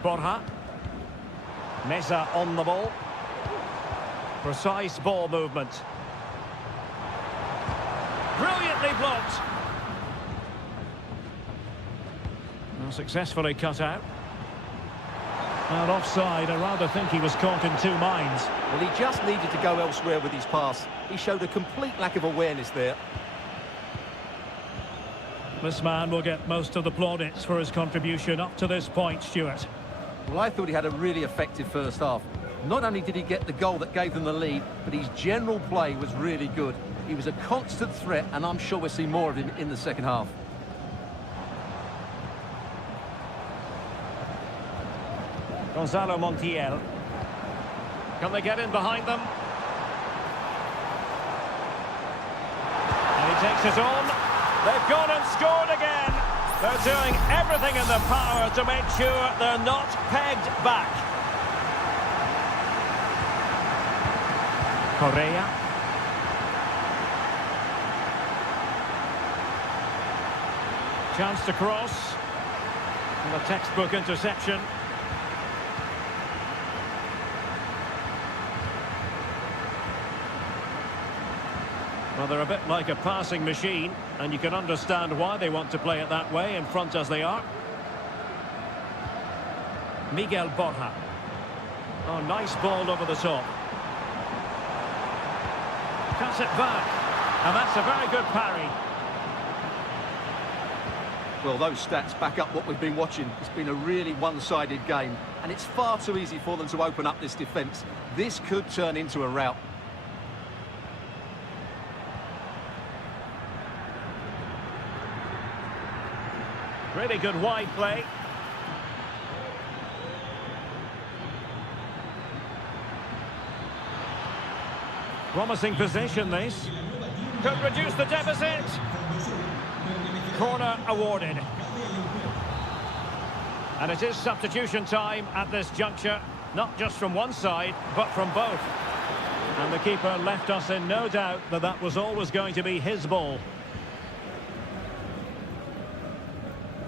Borja. Meza on the ball. Precise ball movement. Brilliantly blocked. Well, successfully cut out. Well, offside. I rather think he was caught in two minds. Well, he just needed to go elsewhere with his pass. He showed a complete lack of awareness there. This man will get most of the plaudits for his contribution up to this point, Stuart. Well, I thought he had a really effective first half. Not only did he get the goal that gave them the lead, but his general play was really good. He was a constant threat, and I'm sure we'll see more of him in the second half. Gonzalo Montiel. Can they get in behind them? And he takes it on. They've gone and scored again. They're doing everything in their power to make sure they're not pegged back. Correa. Chance to cross. And a textbook interception. Well, they're a bit like a passing machine, and you can understand why they want to play it that way, in front as they are. Miguel Borja. Oh, nice ball over the top. Cuts it back, and that's a very good parry. Well, those stats back up what we've been watching. It's been a really one-sided game, and it's far too easy for them to open up this defence. This could turn into a rout. Really good wide play. Promising position, this. Could reduce the deficit. Corner awarded. And it is substitution time at this juncture. Not just from one side, but from both. And the keeper left us in no doubt that that was always going to be his ball.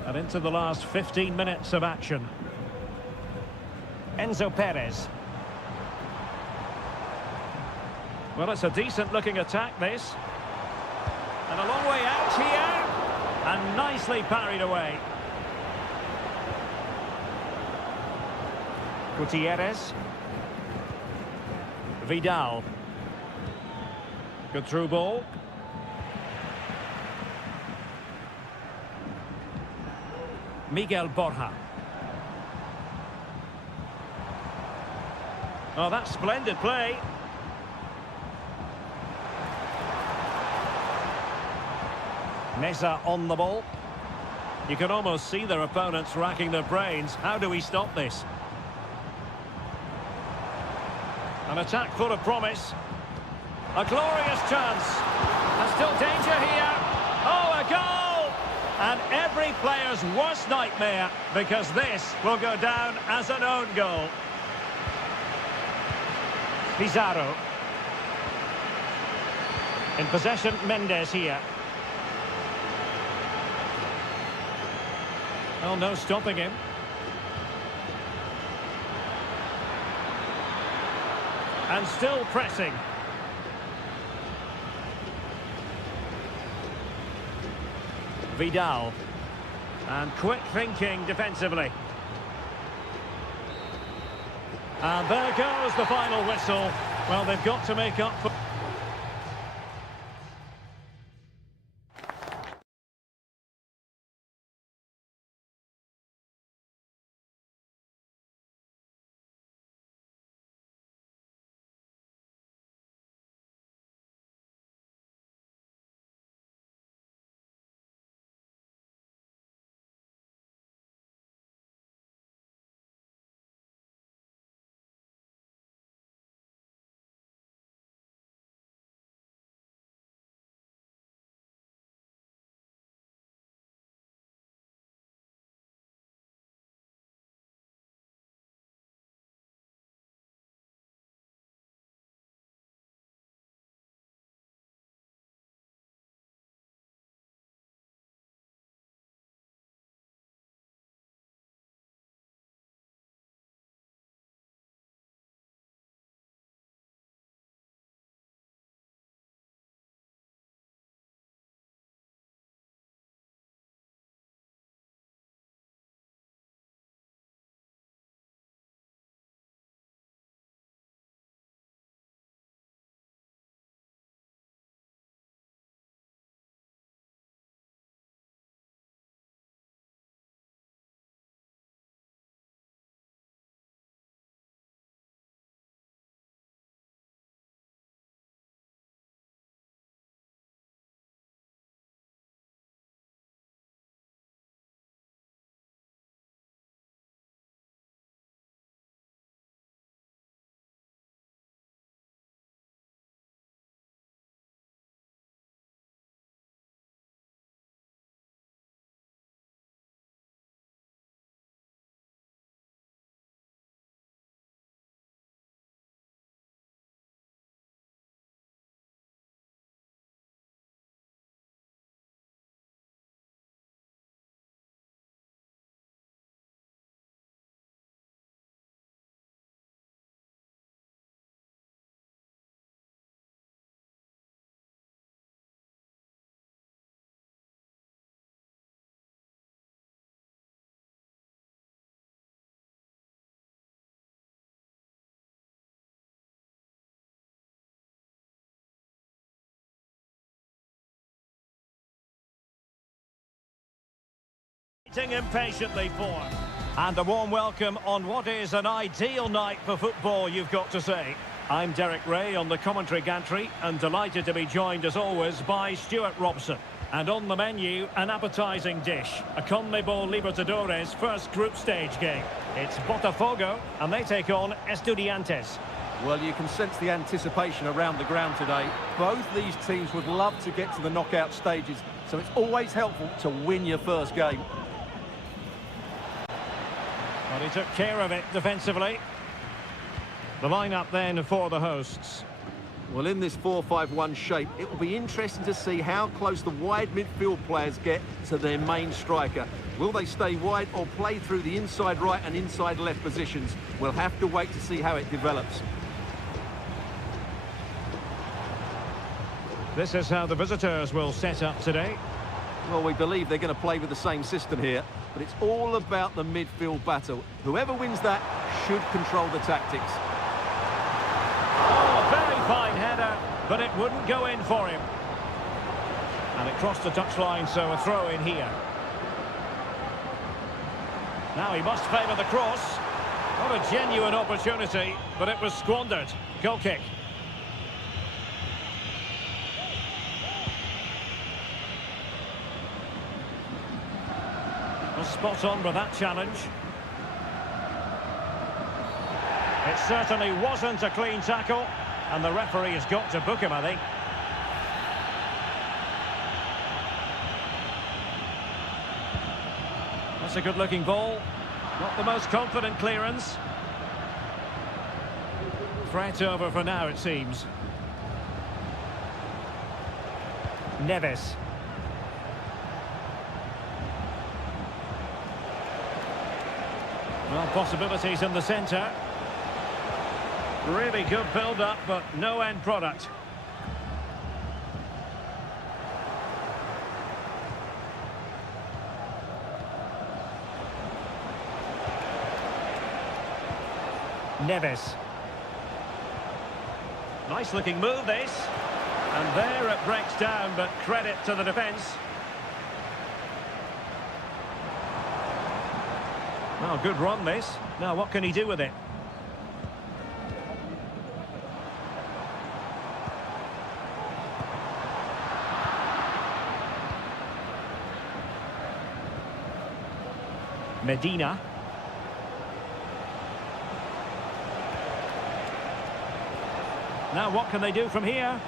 And into the last 15 minutes of action. Enzo Perez. Well, it's a decent-looking attack, this. And a long way out here. And nicely parried away. Gutierrez. Vidal. Good through ball. Miguel Borja. Oh, that's splendid play. Meza on the ball. You can almost see their opponents racking their brains. How do we stop this? An attack full of promise. A glorious chance. And still danger here. Oh, a goal! And every player's worst nightmare, because this will go down as an own goal. Pizarro. In possession, Mendes here. Oh, no stopping him. And still pressing. Vidal. And quick thinking defensively. And there goes the final whistle. Well, they've got to make up for... Waiting impatiently for. And a warm welcome on what is an ideal night for football, you've got to say. I'm Derek Ray on the commentary gantry and delighted to be joined as always by Stuart Robson. And on the menu, an appetising dish, a CONMEBOL Libertadores first group stage game. It's Botafogo and they take on Estudiantes. Well, you can sense the anticipation around the ground today. Both these teams would love to get to the knockout stages, so it's always helpful to win your first game. Well, he took care of it defensively. The lineup then for the hosts. Well, in this 4-5-1 shape, it will be interesting to see how close the wide midfield players get to their main striker. Will they stay wide or play through the inside right and inside left positions? We'll have to wait to see how it develops. This is how the visitors will set up today. Well, we believe they're going to play with the same system here, but it's all about the midfield battle. Whoever wins that should control the tactics. Oh, a very fine header, but it wouldn't go in for him. And it crossed the touchline, so a throw in here. Now he must favour the cross. Not a genuine opportunity, but it was squandered. Goal kick. Well, spot on with that challenge. It certainly wasn't a clean tackle, and the referee has got to book him, I think. That's a good-looking ball. Not the most confident clearance. Threat over for now, it seems. Neves. Well, possibilities in the centre. Really good build-up, but no end product. Neves. Nice-looking move, this. And there it breaks down, but credit to the defence. Well, good run, this. Now, what can he do with it? Medina. Now what can they do from here?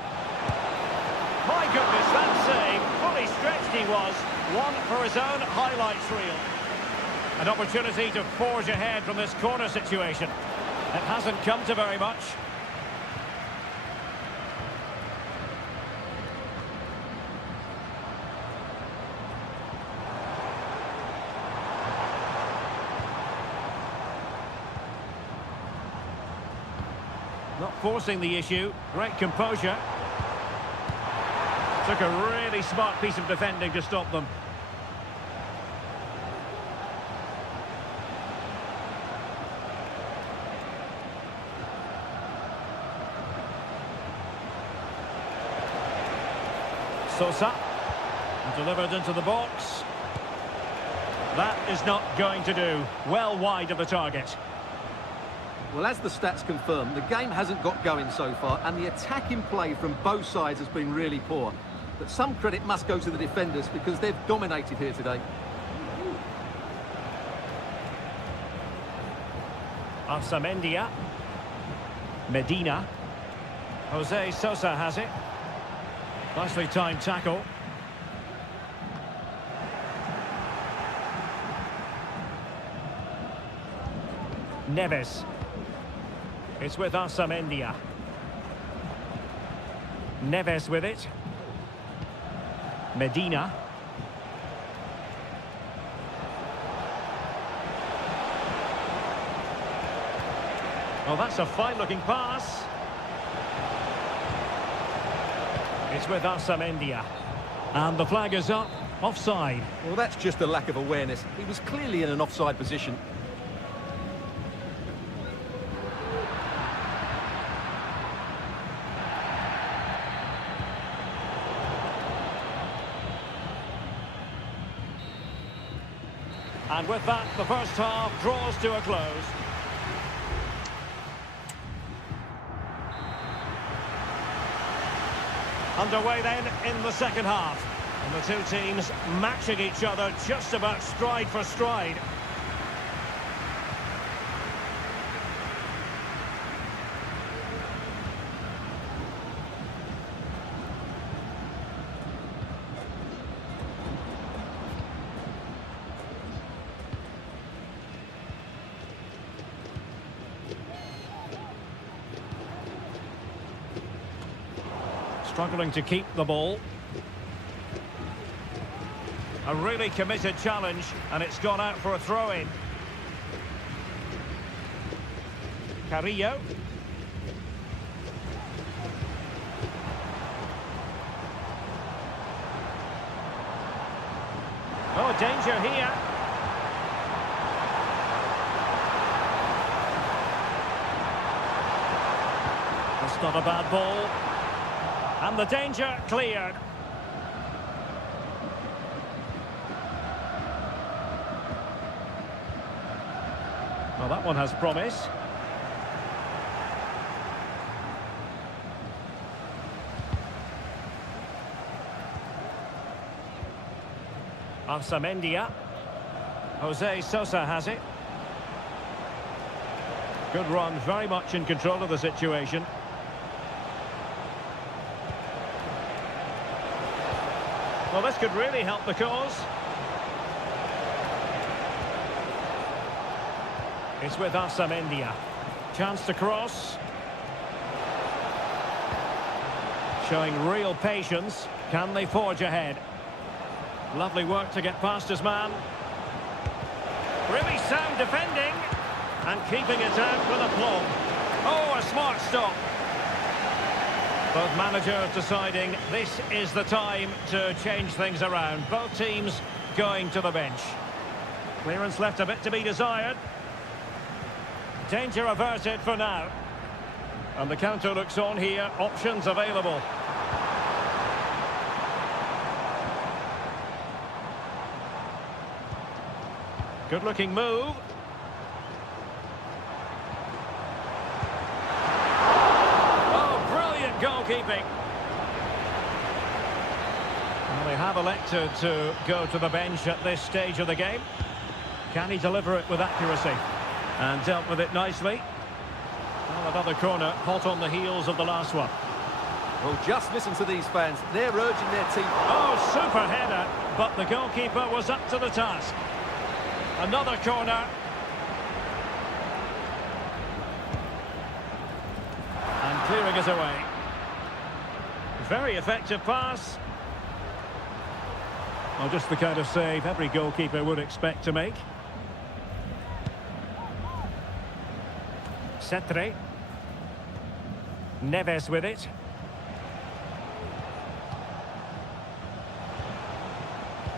My goodness, that save. Fully stretched he was. One for his own highlights reel. An opportunity to forge ahead from this corner situation. It hasn't come to very much. Not forcing the issue. Great composure. Took a really smart piece of defending to stop them. Sosa. Delivered into the box. That is not going to do. Well wide of the target. Well, as the stats confirm, the game hasn't got going so far, and the attacking play from both sides has been really poor. But some credit must go to the defenders because they've dominated here today. Arsamendia. Medina. Jose Sosa has it. Nicely timed tackle. Neves. It's with Arsamendia. Neves with it. Medina. Well, that's a fine-looking pass. It's with Arsamendia. And the flag is up. Offside. Well, that's just a lack of awareness. He was clearly in an offside position. And with that, the first half draws to a close. Underway then in the second half. And the two teams matching each other just about stride for stride. Struggling to keep the ball. A really committed challenge, and it's gone out for a throw-in. Carrillo. Oh, danger here. That's not a bad ball. And the danger cleared. Well, that one has promise. Arsamendia. Jose Sosa has it. Good run, very much in control of the situation. Well, this could really help the cause. It's with Arsamendia. Chance to cross. Showing real patience. Can they forge ahead? Lovely work to get past his man. Really sound defending. And keeping it out with aplomb. Oh, a smart stop. Both managers deciding this is the time to change things around. Both teams going to the bench. Clearance left a bit to be desired. Danger averted for now. And the counter looks on here. Options available. Good-looking move. Goalkeeping. Well, they have elected to go to the bench at this stage of the game. Can he deliver it with accuracy? And dealt with it nicely. Well, another corner, hot on the heels of the last one. Well, just listen to these fans. They're urging their team. Oh, super header. But the goalkeeper was up to the task. Another corner. And clearing it away. Very effective pass. Well, just the kind of save every goalkeeper would expect to make. Cetre. Neves with it.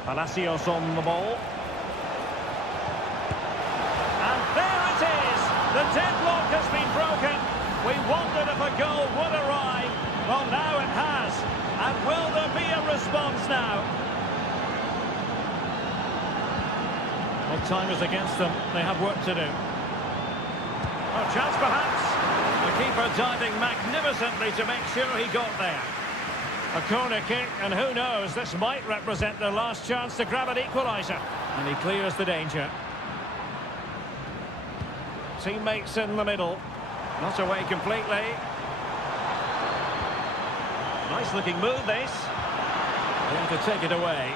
Palacios on the ball. And there it is! The deadlock has been broken. We wondered if a goal would arrive. Well, now it has. And will there be a response now? Well, time is against them. They have work to do. Oh, chance perhaps. The keeper diving magnificently to make sure he got there. A corner kick, and who knows, this might represent their last chance to grab an equaliser. And he clears the danger. Teammates in the middle. Not away completely. Nice looking move this. Going to take it away.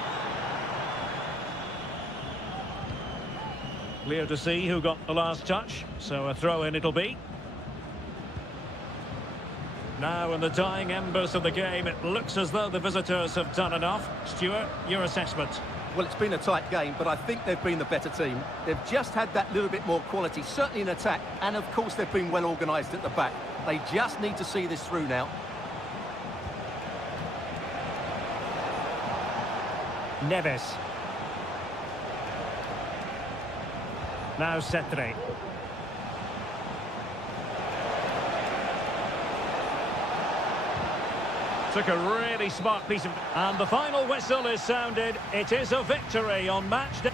Clear to see who got the last touch. So a throw in it'll be. Now in the dying embers of the game, it looks as though the visitors have done enough. Stuart, your assessment? Well, it's been a tight game, but I think they've been the better team. They've just had that little bit more quality, certainly in attack, and of course they've been well organised at the back. They just need to see this through now. Neves. Now Cetre. Took a really smart piece of... And the final whistle is sounded. It is a victory on match day.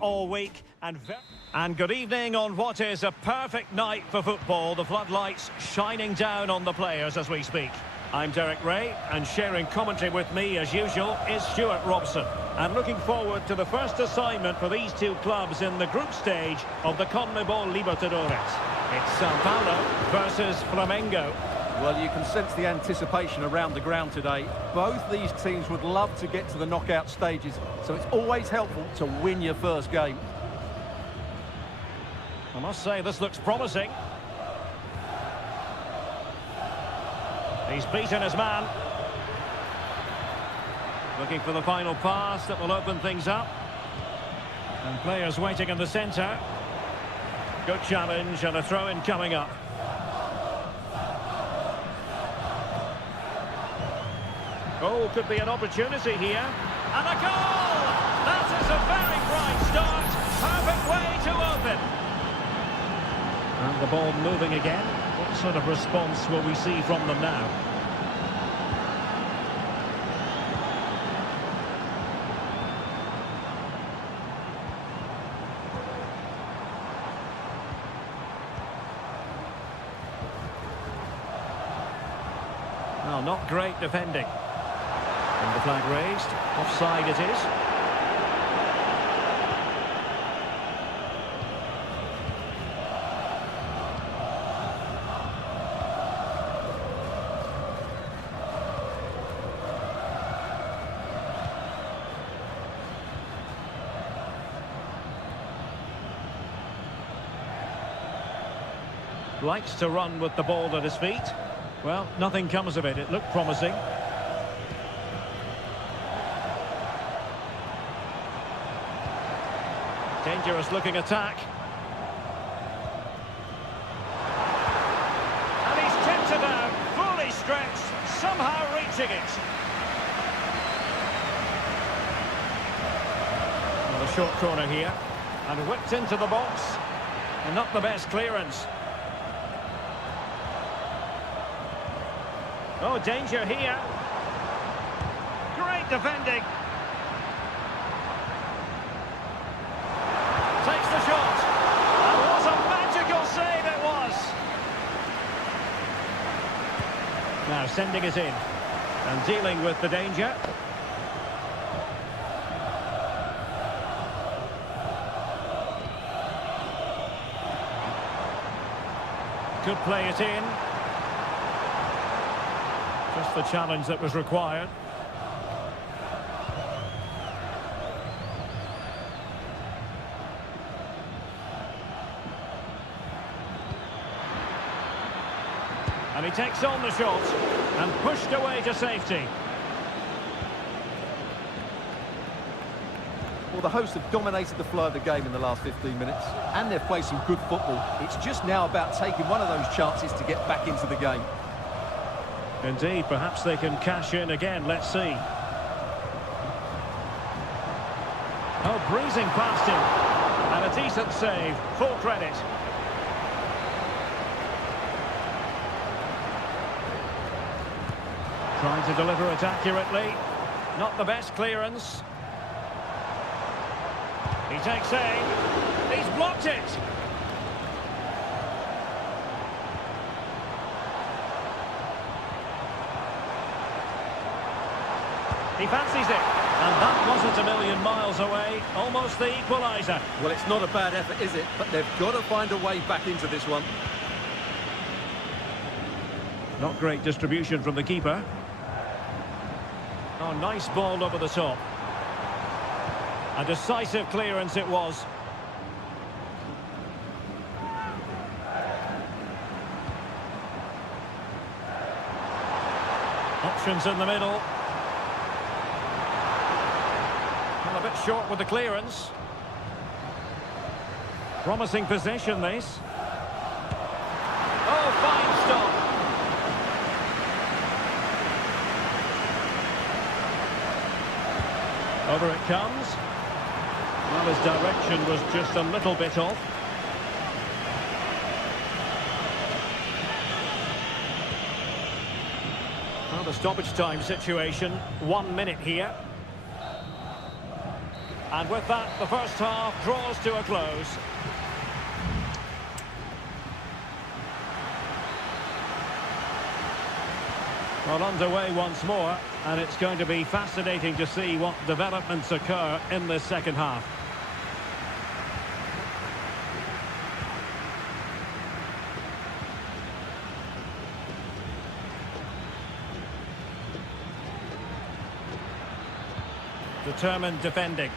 All week and good evening on what is a perfect night for football. The floodlights shining down on the players as we speak. I'm Derek Ray, and sharing commentary with me as usual is Stuart Robson. And looking forward to the first assignment for these two clubs in the group stage of the CONMEBOL Libertadores. It's Sao Paulo versus Flamengo. Well, you can sense the anticipation around the ground today. Both these teams would love to get to the knockout stages, so it's always helpful to win your first game. I must say this looks promising. He's beaten his man. Looking for the final pass that will open things up. And players waiting in the centre. Good challenge and a throw-in coming up. Oh, could be an opportunity here. And a goal! That is a very bright start. Perfect way to open. And the ball moving again. What sort of response will we see from them now? Well, not great defending. And the flag raised. Offside it is. Likes to run with the ball at his feet. Well, nothing comes of it. It looked promising. Dangerous looking attack. And he's tipped it out, fully stretched, somehow reaching it. Well, a short corner here. And whipped into the box. And not the best clearance. Oh, danger here. Great defending. Takes the shot. And what a magical save it was. Now sending it in. And dealing with the danger. Could play it in. Just the challenge that was required. And he takes on the shot and pushed away to safety. Well, the hosts have dominated the flow of the game in the last 15 minutes, and they've played some good football. It's just now about taking one of those chances to get back into the game. Indeed, perhaps they can cash in again. Let's see. Oh, breezing past him. And a decent save. Full credit. Trying to deliver it accurately. Not the best clearance. He takes aim. He's blocked it. He fancies it, and that wasn't a million miles away, almost the equaliser. Well, it's not a bad effort, is it? But they've got to find a way back into this one. Not great distribution from the keeper. Oh, nice ball over the top. A decisive clearance it was. Options in the middle. A bit short with the clearance. Promising possession, this. Oh, fine stop. Over it comes. Well, his direction was just a little bit off. Well, the stoppage time situation. 1 minute here. And with that, the first half draws to a close. Well, underway once more, and it's going to be fascinating to see what developments occur in this second half. Determined defending.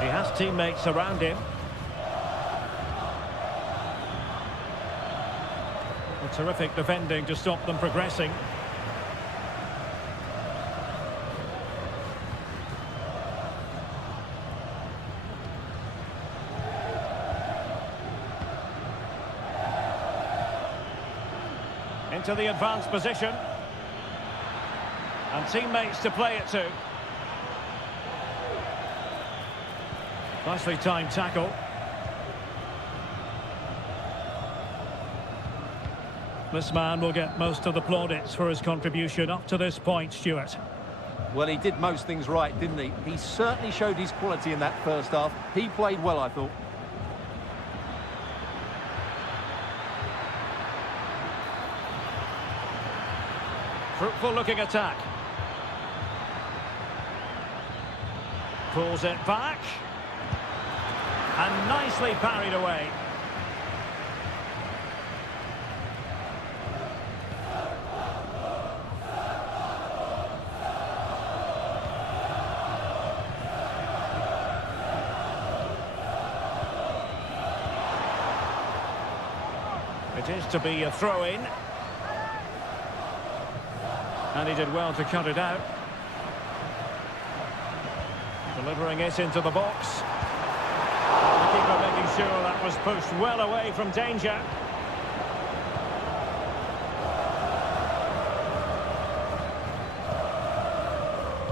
He has teammates around him. A terrific defending to stop them progressing. Into the advanced position. And teammates to play it to. Nicely timed tackle. This man will get most of the plaudits for his contribution up to this point, Stuart. Well, he did most things right, didn't he? He certainly showed his quality in that first half. He played well, I thought. Fruitful looking attack. Pulls it back. And nicely parried away. It is to be a throw-in. And he did well to cut it out. Delivering it into the box. The keeper making sure that was pushed well away from danger.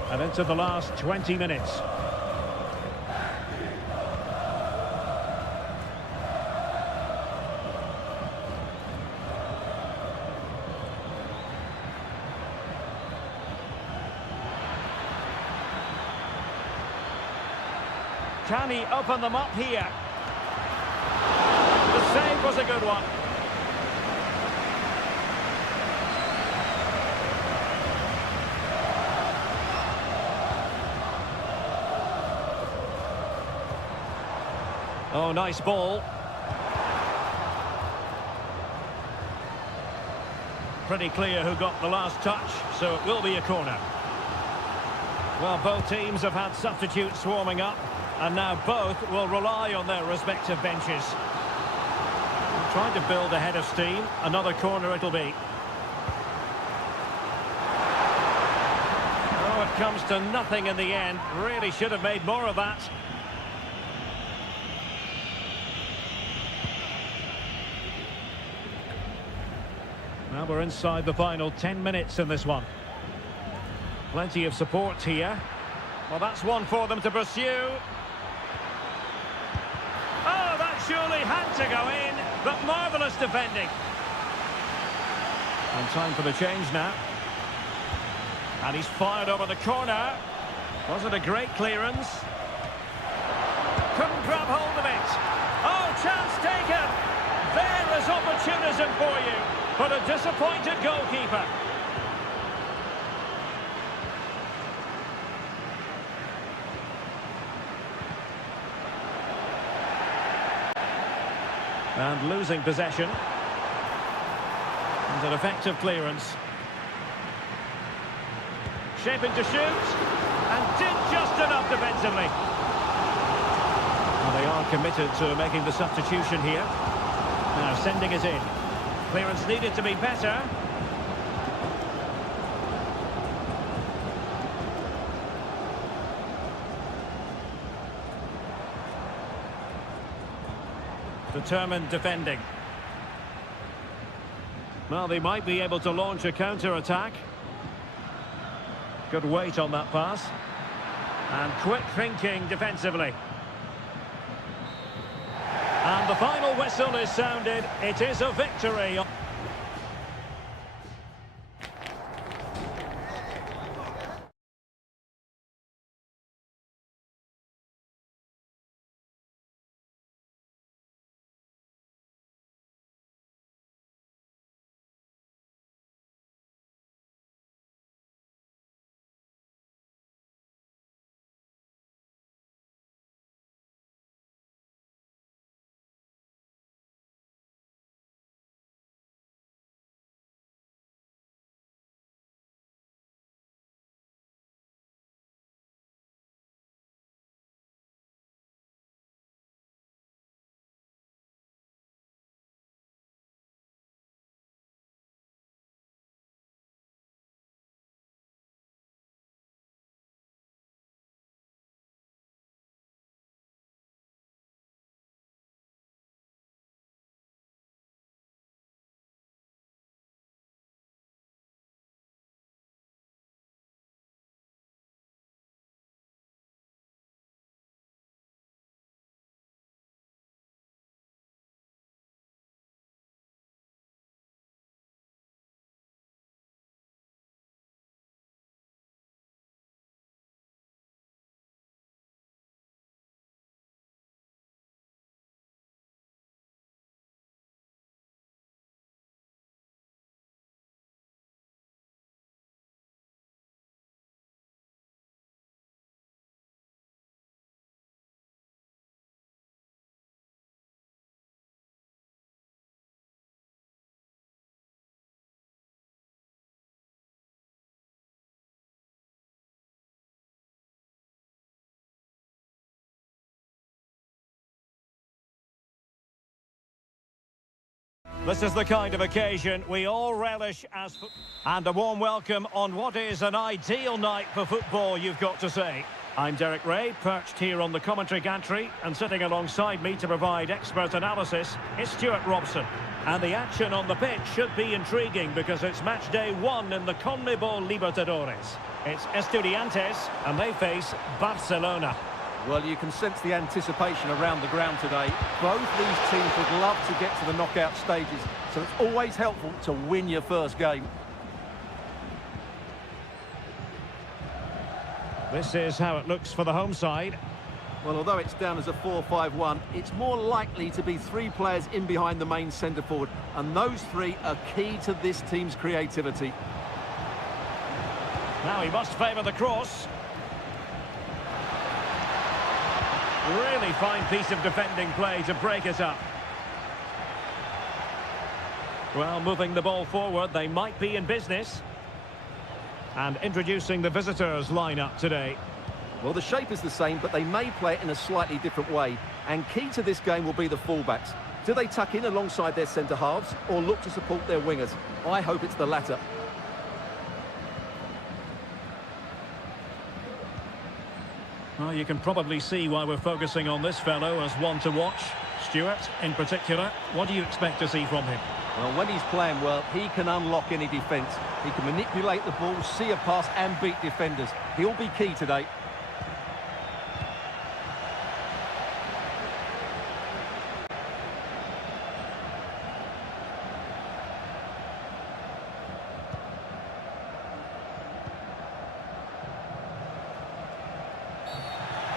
And into the last 20 minutes. Can he open them up here? The save was a good one. Oh, nice ball. Pretty clear who got the last touch, so it will be a corner. Well, both teams have had substitutes swarming up. And now both will rely on their respective benches. Trying to build a head of steam. Another corner it'll be. Oh, it comes to nothing in the end. Really should have made more of that. Now we're inside the final 10 minutes in this one. Plenty of support here. Well, that's one for them to pursue. Surely had to go in, but marvellous defending. And time for the change now. And he's fired over the corner. Was it a great clearance? Couldn't grab hold of it. Oh, chance taken. There is opportunism for you, but a disappointed goalkeeper. And losing possession. And an effective clearance. Shaping to shoot. And did just enough defensively. Well, they are committed to making the substitution here. Now sending it in. Clearance needed to be better. Determined defending. Well, they might be able to launch a counter-attack. Good weight on that pass. And quick thinking defensively. And the final whistle is sounded. It is a victory. This is the kind of occasion we all relish as... And a warm welcome on what is an ideal night for football, you've got to say. I'm Derek Ray, perched here on the commentary gantry, and sitting alongside me to provide expert analysis is Stuart Robson. And the action on the pitch should be intriguing because it's match day 1 in the CONMEBOL Libertadores. It's Estudiantes, and they face Barcelona. Well, you can sense the anticipation around the ground today. Both these teams would love to get to the knockout stages, so it's always helpful to win your first game. This is how it looks for the home side. Well, although it's down as a 4-5-1, it's more likely to be 3 players in behind the main centre-forward, and those 3 are key to this team's creativity. Now he must favour the cross. Really fine piece of defending play to break it up. Well, moving the ball forward, they might be in business. And introducing the visitors lineup today. Well, the shape is the same, but they may play it in a slightly different way. And key to this game will be the fullbacks. Do they tuck in alongside their centre-halves or look to support their wingers? I hope it's the latter. Well, you can probably see why we're focusing on this fellow as one to watch. Stuart, in particular, what do you expect to see from him? Well, when he's playing well, he can unlock any defence. He can manipulate the ball, see a pass and beat defenders. He'll be key today.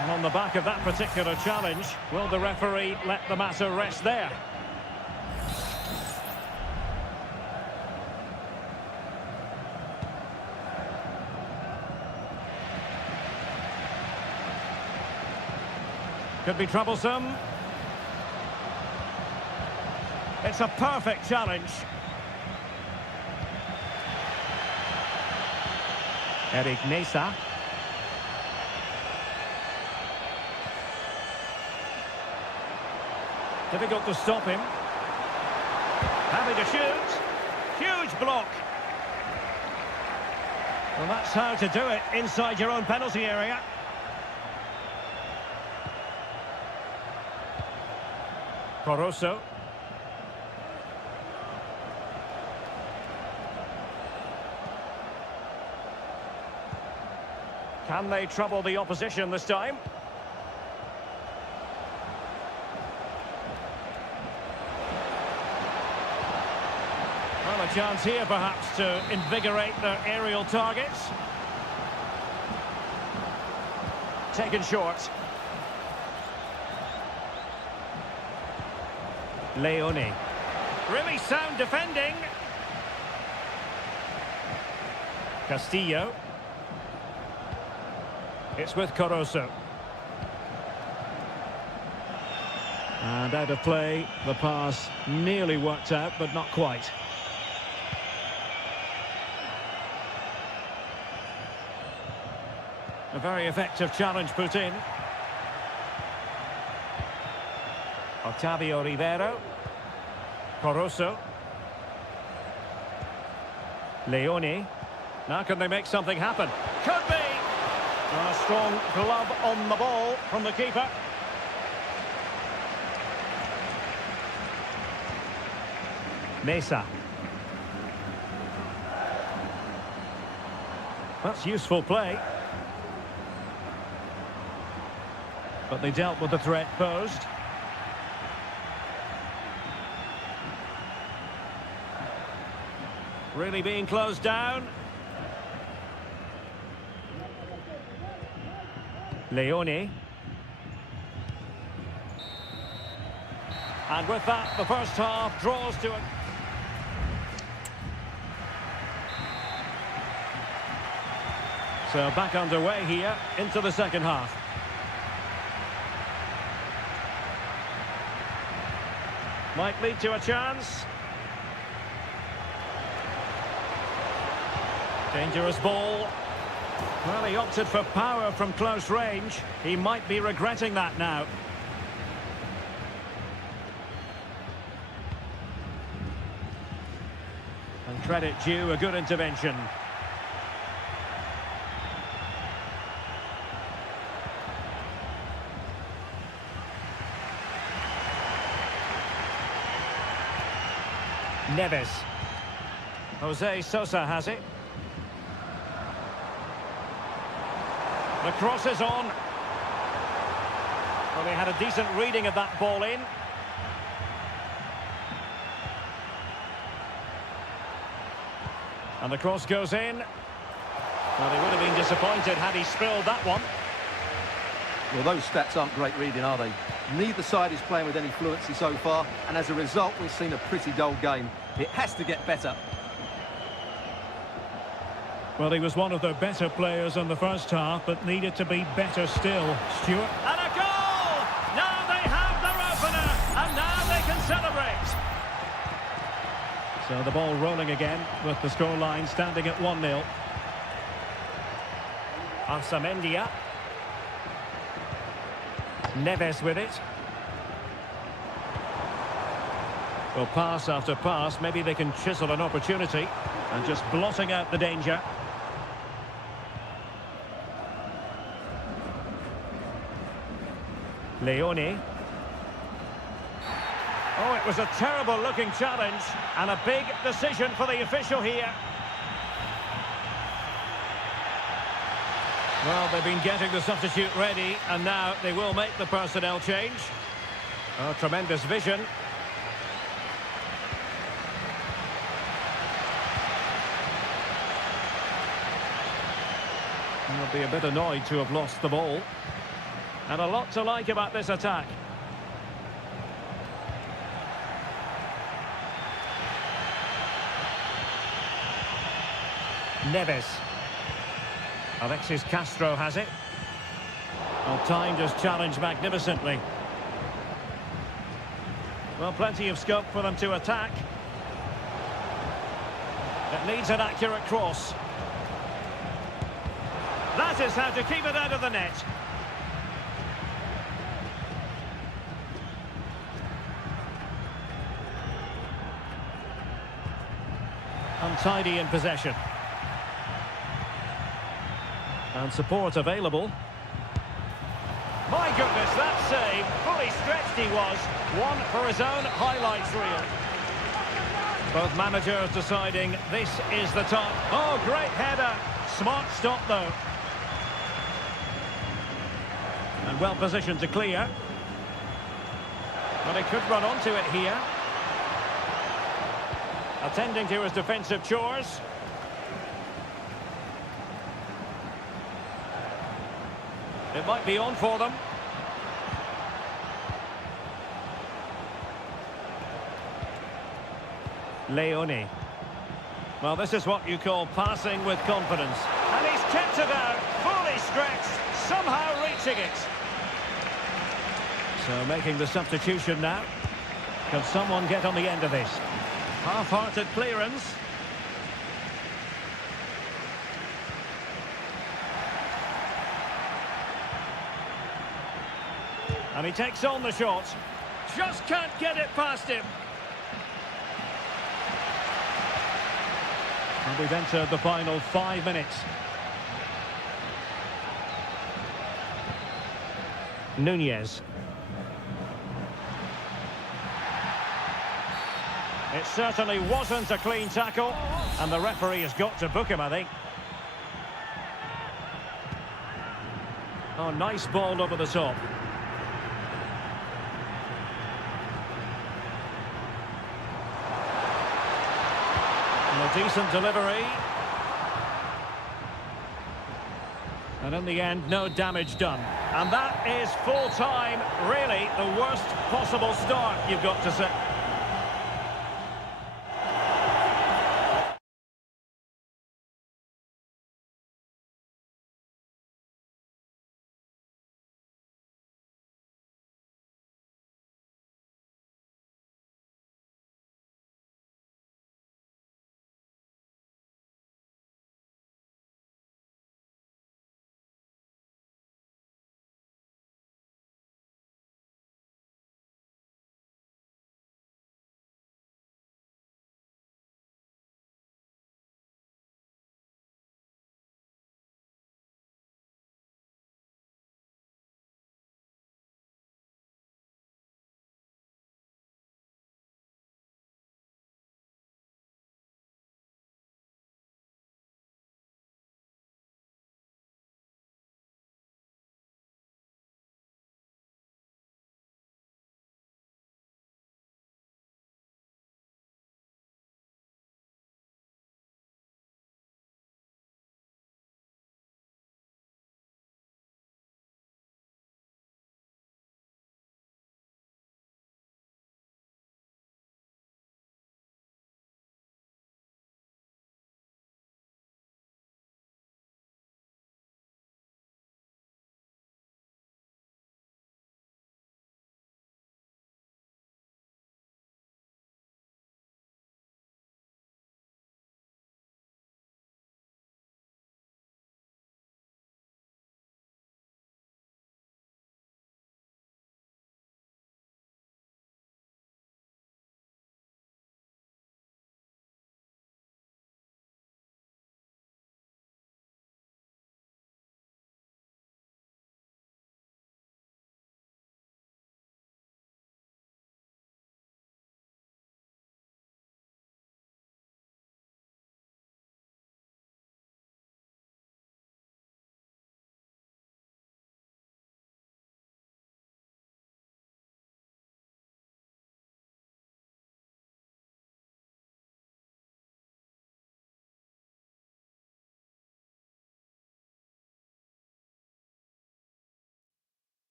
And on the back of that particular challenge, will the referee let the matter rest there? Could be troublesome. It's a perfect challenge. Eric Nesa. Difficult to stop him. Having to shoot. Huge block. Well, that's how to do it inside your own penalty area. Coroso. Can they trouble the opposition this time? Well, a chance here perhaps to invigorate their aerial targets. Taken short. Leone. Really sound defending. Castillo. It's with Caruso. And out of play, the pass nearly worked out, but not quite. A very effective challenge put in. Octavio Rivero. Caruso. Leone. Now can they make something happen? Could be! A strong glove on the ball from the keeper. Mesa. That's useful play. But they dealt with the threat posed. Really being closed down. Leone. And with that, the first half draws to it. So back underway here into the second half. Might lead to a chance. Dangerous ball. Well, he opted for power from close range. He might be regretting that now. And credit due, a good intervention. Neves. Jose Sosa has it. The cross is on. Well, they had a decent reading of that ball in. And the cross goes in. Well, they would have been disappointed had he spilled that one. Well, those stats aren't great reading, are they? Neither side is playing with any fluency so far, and as a result, we've seen a pretty dull game. It has to get better. Well, he was one of the better players in the first half, but needed to be better still. Stewart. And a goal! Now they have their opener, and now they can celebrate. So the ball rolling again, with the scoreline standing at 1-0. Arsamendia. Neves with it. Well, pass after pass, maybe they can chisel an opportunity, and just blotting out the danger. Leone. Oh, it was a terrible-looking challenge, and a big decision for the official here. Well, they've been getting the substitute ready, and now they will make the personnel change. Oh, tremendous vision. They'll be a bit annoyed to have lost the ball. And a lot to like about this attack. Neves. Alexis Castro has it. Well, timed his challenge magnificently. Well, plenty of scope for them to attack. It needs an accurate cross. That is how to keep it out of the net. Untidy in possession. And support available. My goodness, that save. Fully stretched he was. One for his own highlights reel. Both managers deciding this is the time. Oh, great header. Smart stop, though. well positioned to clear. But he could run onto it here. Attending to his defensive chores. It might be on for them. Leone. Well, this is what you call passing with confidence. And he's kept it out, fully stretched, somehow reaching it. So making the substitution now. Can someone get on the end of this? Half-hearted clearance. And he takes on the shot. Just can't get it past him. And we've entered the final 5 minutes. Nunez. It certainly wasn't a clean tackle, and the referee has got to book him, I think. Oh, nice ball over the top. And a decent delivery. And in the end, no damage done. And that is full time, really the worst possible start, you've got to say.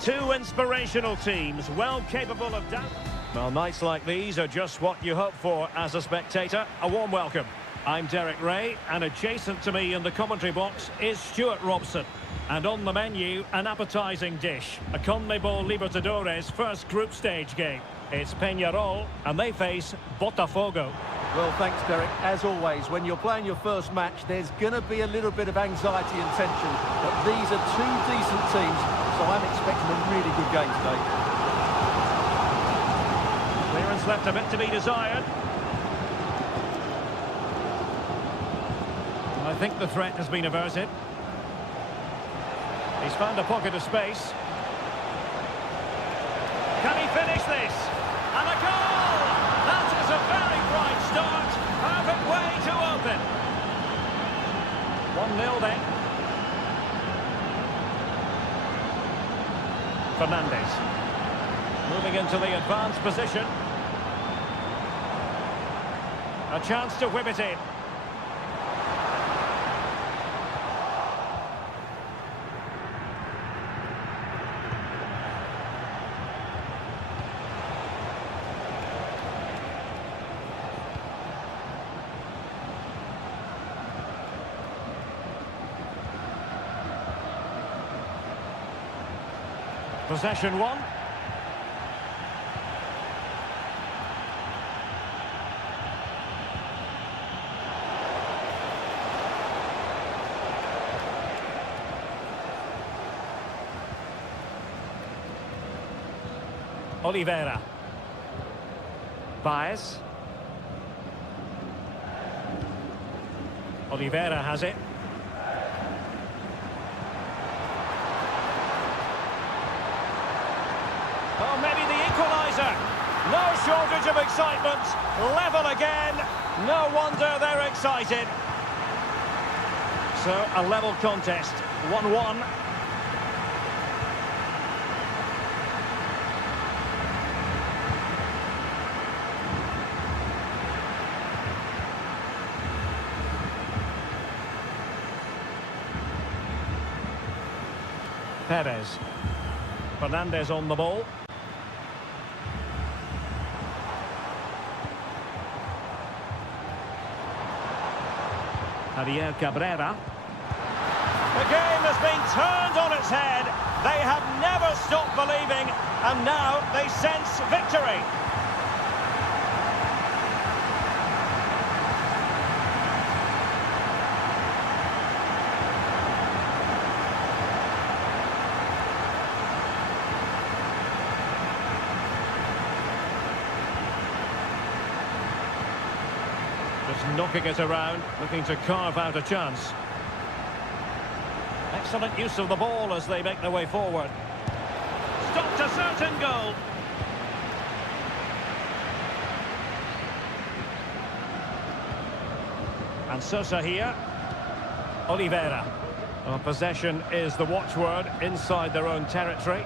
Two inspirational teams, well capable of that. Well, nights like these are just what you hope for as a spectator. A warm welcome. I'm Derek Ray, and adjacent to me in the commentary box is Stuart Robson. And on the menu, an appetising dish, a CONMEBOL Libertadores first group stage game. It's Peñarol, and they face Botafogo. Well, thanks, Derek. As always, when you're playing your first match, there's going to be a little bit of anxiety and tension. But these are two decent teams, so I'm expecting a really good game today. Clearance left a bit to be desired. I think the threat has been averted. He's found a pocket of space. Can he finish this? And a goal! That is a very bright start. Perfect way to open. 1-0 then. Fernandez. Moving into the advanced position. A chance to whip it in. Possession one. Oliveira. Baez. Oliveira has it. Oh, maybe the equaliser. No shortage of excitement. Level again. No wonder they're excited. So, a level contest. 1-1. Perez. Fernandez on the ball. Javier Cabrera. The game has been turned on its head. They have never stopped believing, and now they sense victory. Just knocking it around, looking to carve out a chance. Excellent use of the ball as they make their way forward. Stopped a certain goal. And Sosa here. Oliveira. Well, possession is the watchword inside their own territory.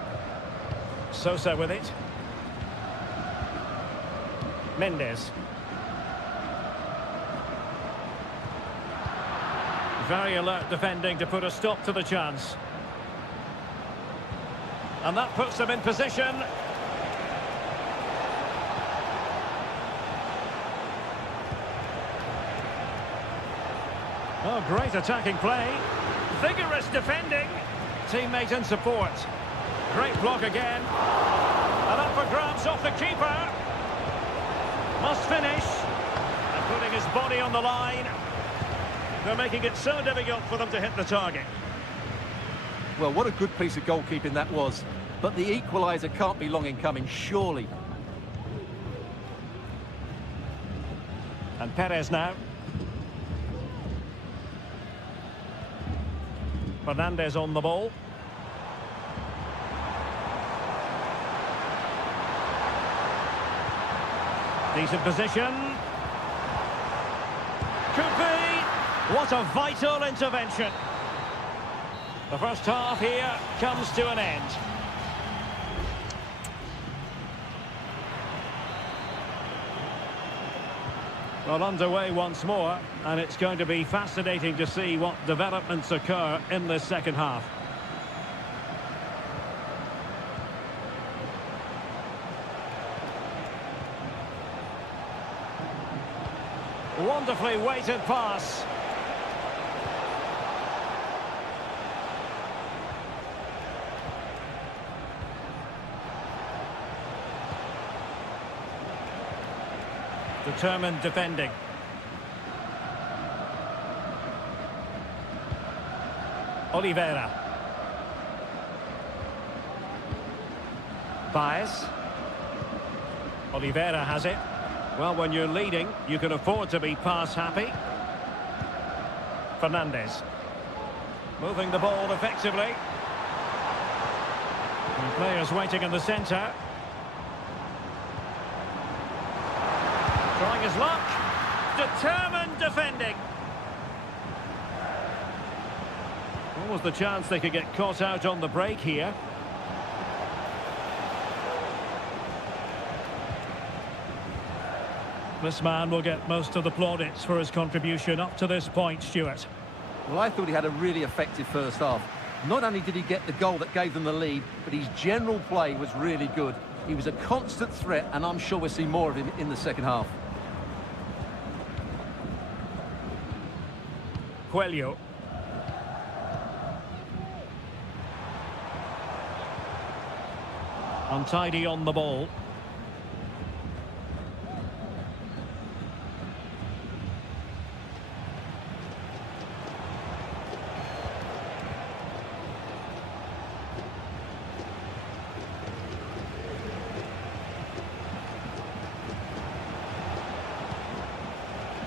Sosa with it. Mendes. Very alert defending to put a stop to the chance. And that puts them in position. Oh, great attacking play. Vigorous defending. Teammate in support. Great block again. And up for grabs off the keeper. Must finish. And putting his body on the line. They're making it so difficult for them to hit the target. Well, what a good piece of goalkeeping that was. But the equaliser can't be long in coming, surely. And Perez now. Fernandez on the ball. Decent position. Could be. What a vital intervention. The first half here comes to an end. Well, underway once more, and it's going to be fascinating to see what developments occur in this second half. Wonderfully weighted pass. Determined defending. Oliveira. Baez. Oliveira has it. Well, when you're leading, you can afford to be pass happy. Fernandez. Moving the ball effectively. And players waiting in the centre. Trying his luck. Determined defending. What was the chance they could get caught out on the break here? This man will get most of the plaudits for his contribution up to this point, Stuart. Well, I thought he had a really effective first half. Not only did he get the goal that gave them the lead, but his general play was really good. He was a constant threat, and I'm sure we'll see more of him in the second half. Coelho. Untidy on the ball.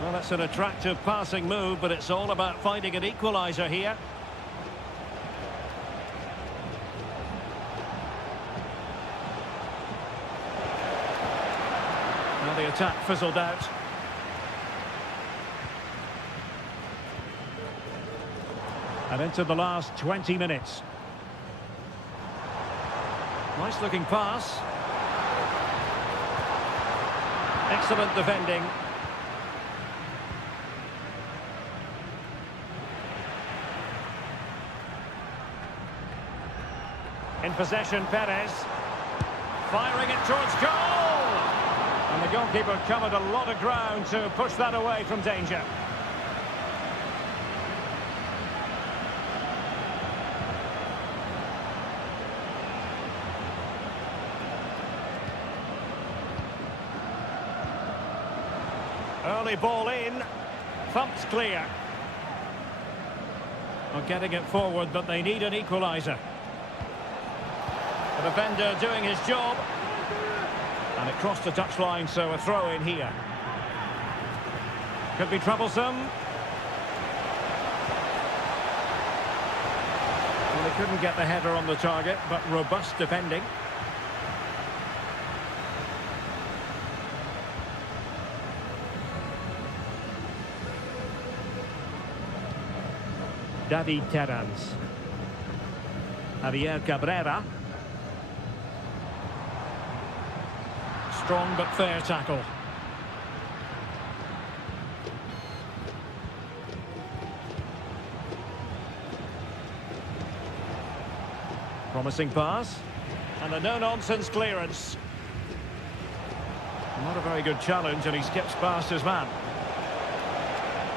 Well, that's an attractive passing move, but it's all about finding an equaliser here. Well, the attack fizzled out. And into the last 20 minutes. Nice looking pass. Excellent defending. In possession, Perez. Firing it towards goal! And the goalkeeper covered a lot of ground to push that away from danger. Early ball in. Thumped clear. Well, getting it forward, but they need an equaliser. The defender doing his job. And it crossed the touchline, so a throw in here. Could be troublesome. Well, they couldn't get the header on the target, but robust defending. David Terrans. Javier Cabrera. Strong but fair tackle. Promising pass. And a no-nonsense clearance. Not a very good challenge, and he skips past his man.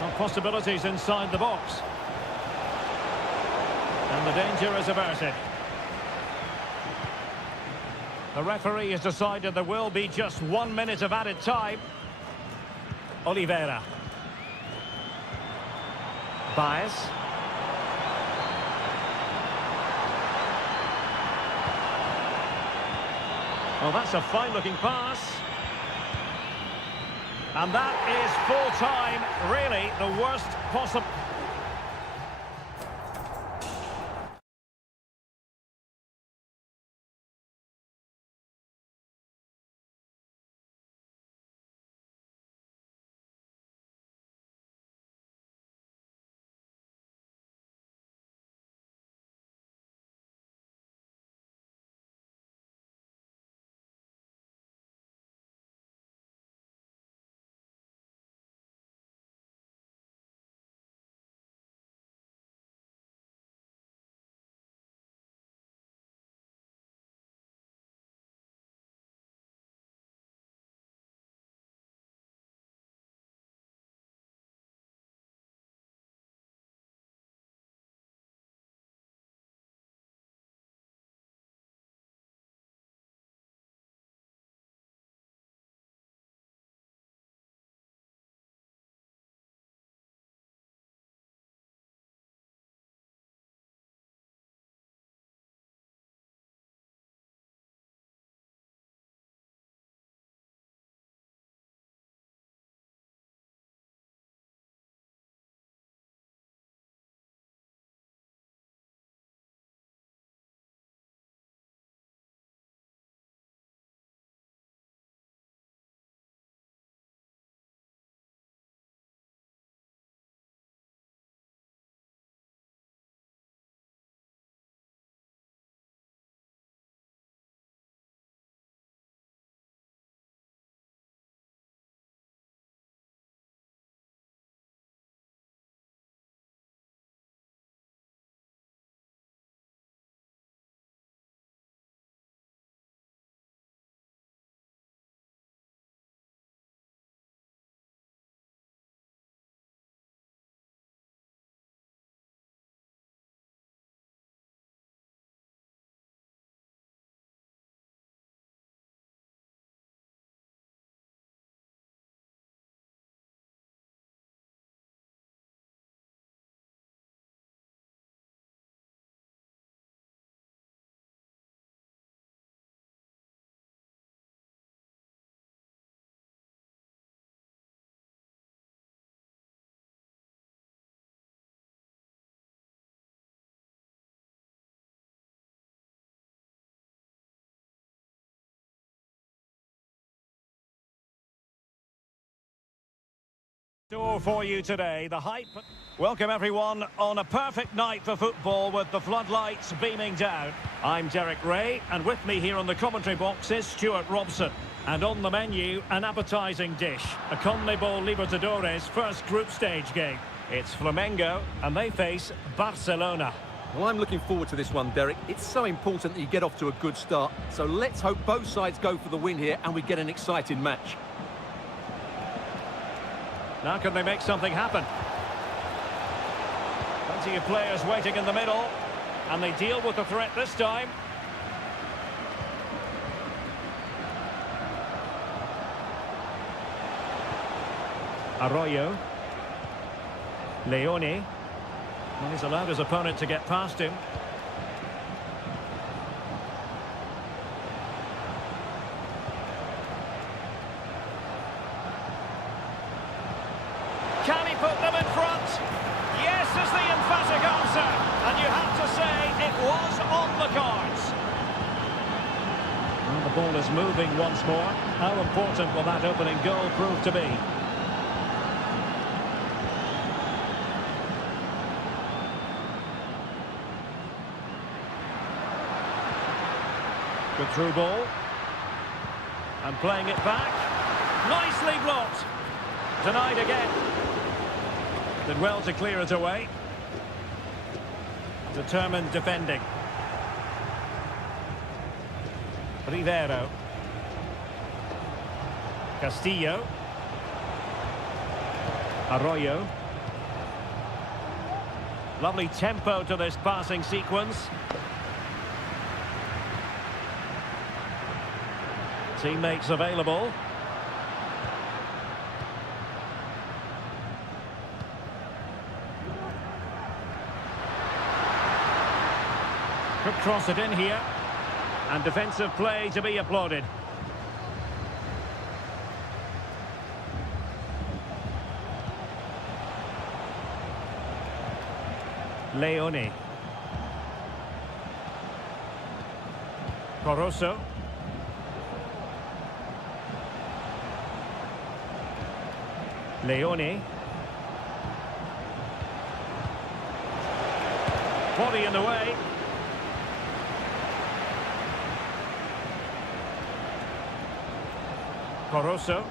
Well, possibilities inside the box. And the danger is averted. The referee has decided there will be just 1 minute of added time. Oliveira. Baez. Well, that's a fine-looking pass. And that is full-time, really the worst possible... Store for you today, the hype. Welcome everyone on a perfect night for football with the floodlights beaming down. I'm Derek Ray, and with me here on the commentary box is Stuart Robson. And on the menu, an appetising dish, a CONMEBOL Libertadores first group stage game. It's Flamengo, and they face Barcelona. Well, I'm looking forward to this one, Derek. It's so important that you get off to a good start. So let's hope both sides go for the win here and we get an exciting match. Now can they make something happen? Plenty of players waiting in the middle, and they deal with the threat this time. Arroyo. Leone. Well, he's allowed his opponent to get past him. Can he put them in front? Yes is the emphatic answer. And you have to say it was on the cards. Well, the ball is moving once more. How important will that opening goal prove to be? Good through ball. And playing it back. Nicely blocked. Denied again. Did well to clear it away. Determined defending. Rivero. Castillo. Arroyo. Lovely tempo to this passing sequence. Teammates available. Could cross it in here. And defensive play to be applauded. Leone. Corozo. Leone. Body in the way. Corozo.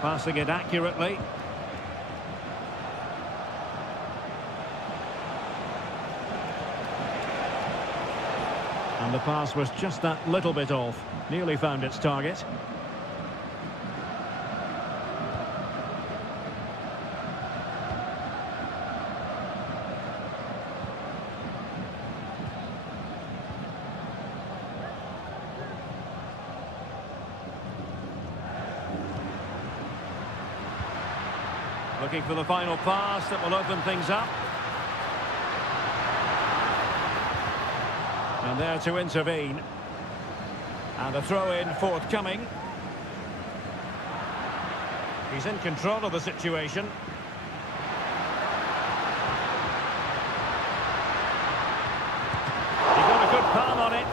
Passing it accurately. And the pass was just that little bit off. Nearly found its target. Looking for the final pass that will open things up. And there to intervene. And a throw-in forthcoming. He's in control of the situation. He got a good palm on it.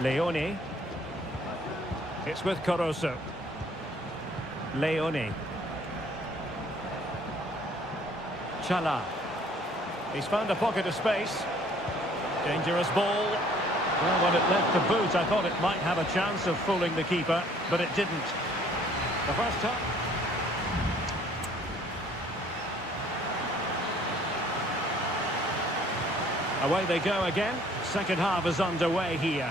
Leone. It's with Corozo. Leone. Chala. He's found a pocket of space. Dangerous ball. Well, when it left the boot, I thought it might have a chance of fooling the keeper, but it didn't. The first time. Away they go again. Second half is underway here.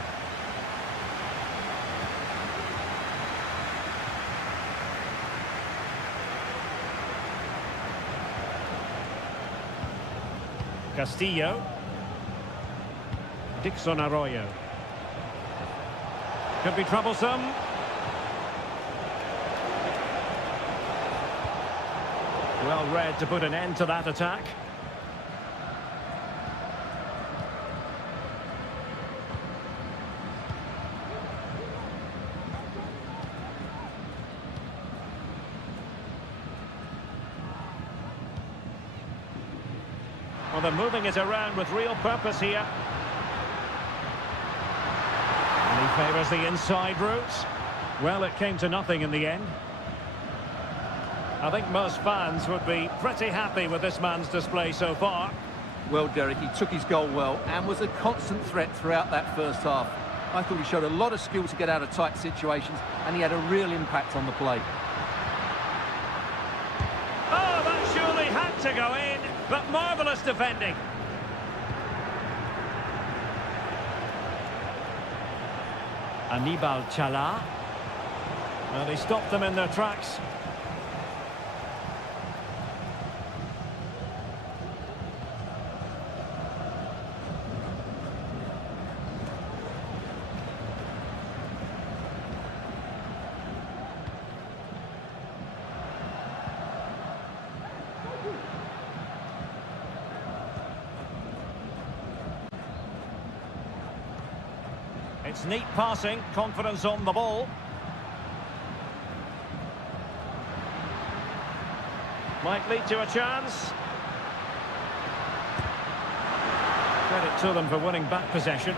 Castillo. Dixon Arroyo. Could be troublesome. Well read to put an end to that attack. Well, they're moving it around with real purpose here. And he favours the inside route. Well, it came to nothing in the end. I think most fans would be pretty happy with this man's display so far. Well, Derek, he took his goal well and was a constant threat throughout that first half. I thought he showed a lot of skill to get out of tight situations, and he had a real impact on the play. Oh, that surely had to go in, but marvellous defending. Anibal Chala. Well, they stopped them in their tracks. It's neat passing, confidence on the ball. Might lead to a chance. Credit to them for winning back possession.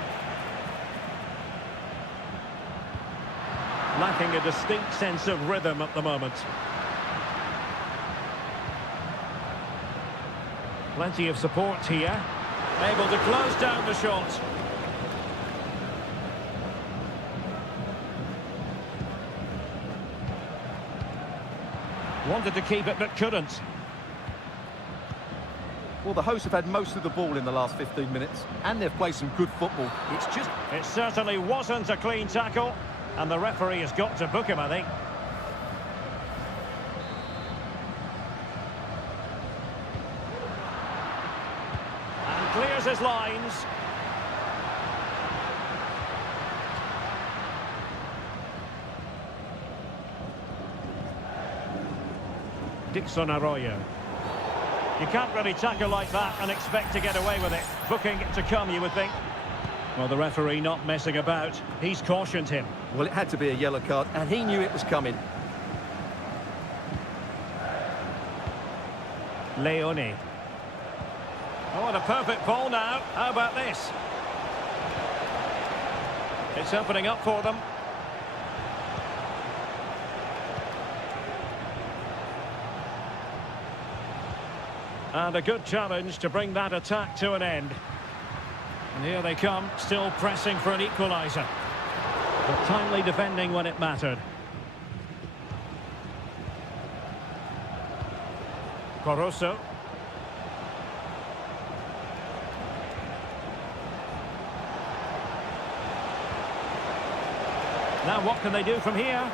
Lacking a distinct sense of rhythm at the moment. Plenty of support here. Able to close down the shot. Wanted to keep it, but couldn't. Well, the hosts have had most of the ball in the last 15 minutes, and they've played some good football. It's just... It certainly wasn't a clean tackle, and the referee has got to book him, I think. And clears his lines. Dixon Arroyo. You can't really tackle like that and expect to get away with it. Booking to come, you would think. Well, the referee not messing about. He's cautioned him. Well, it had to be a yellow card, and he knew it was coming. Leone. Oh, what a perfect ball now. How about this? It's opening up for them. And a good challenge to bring that attack to an end. And here they come, still pressing for an equaliser. But timely defending when it mattered. Corosso. Now what can they do from here?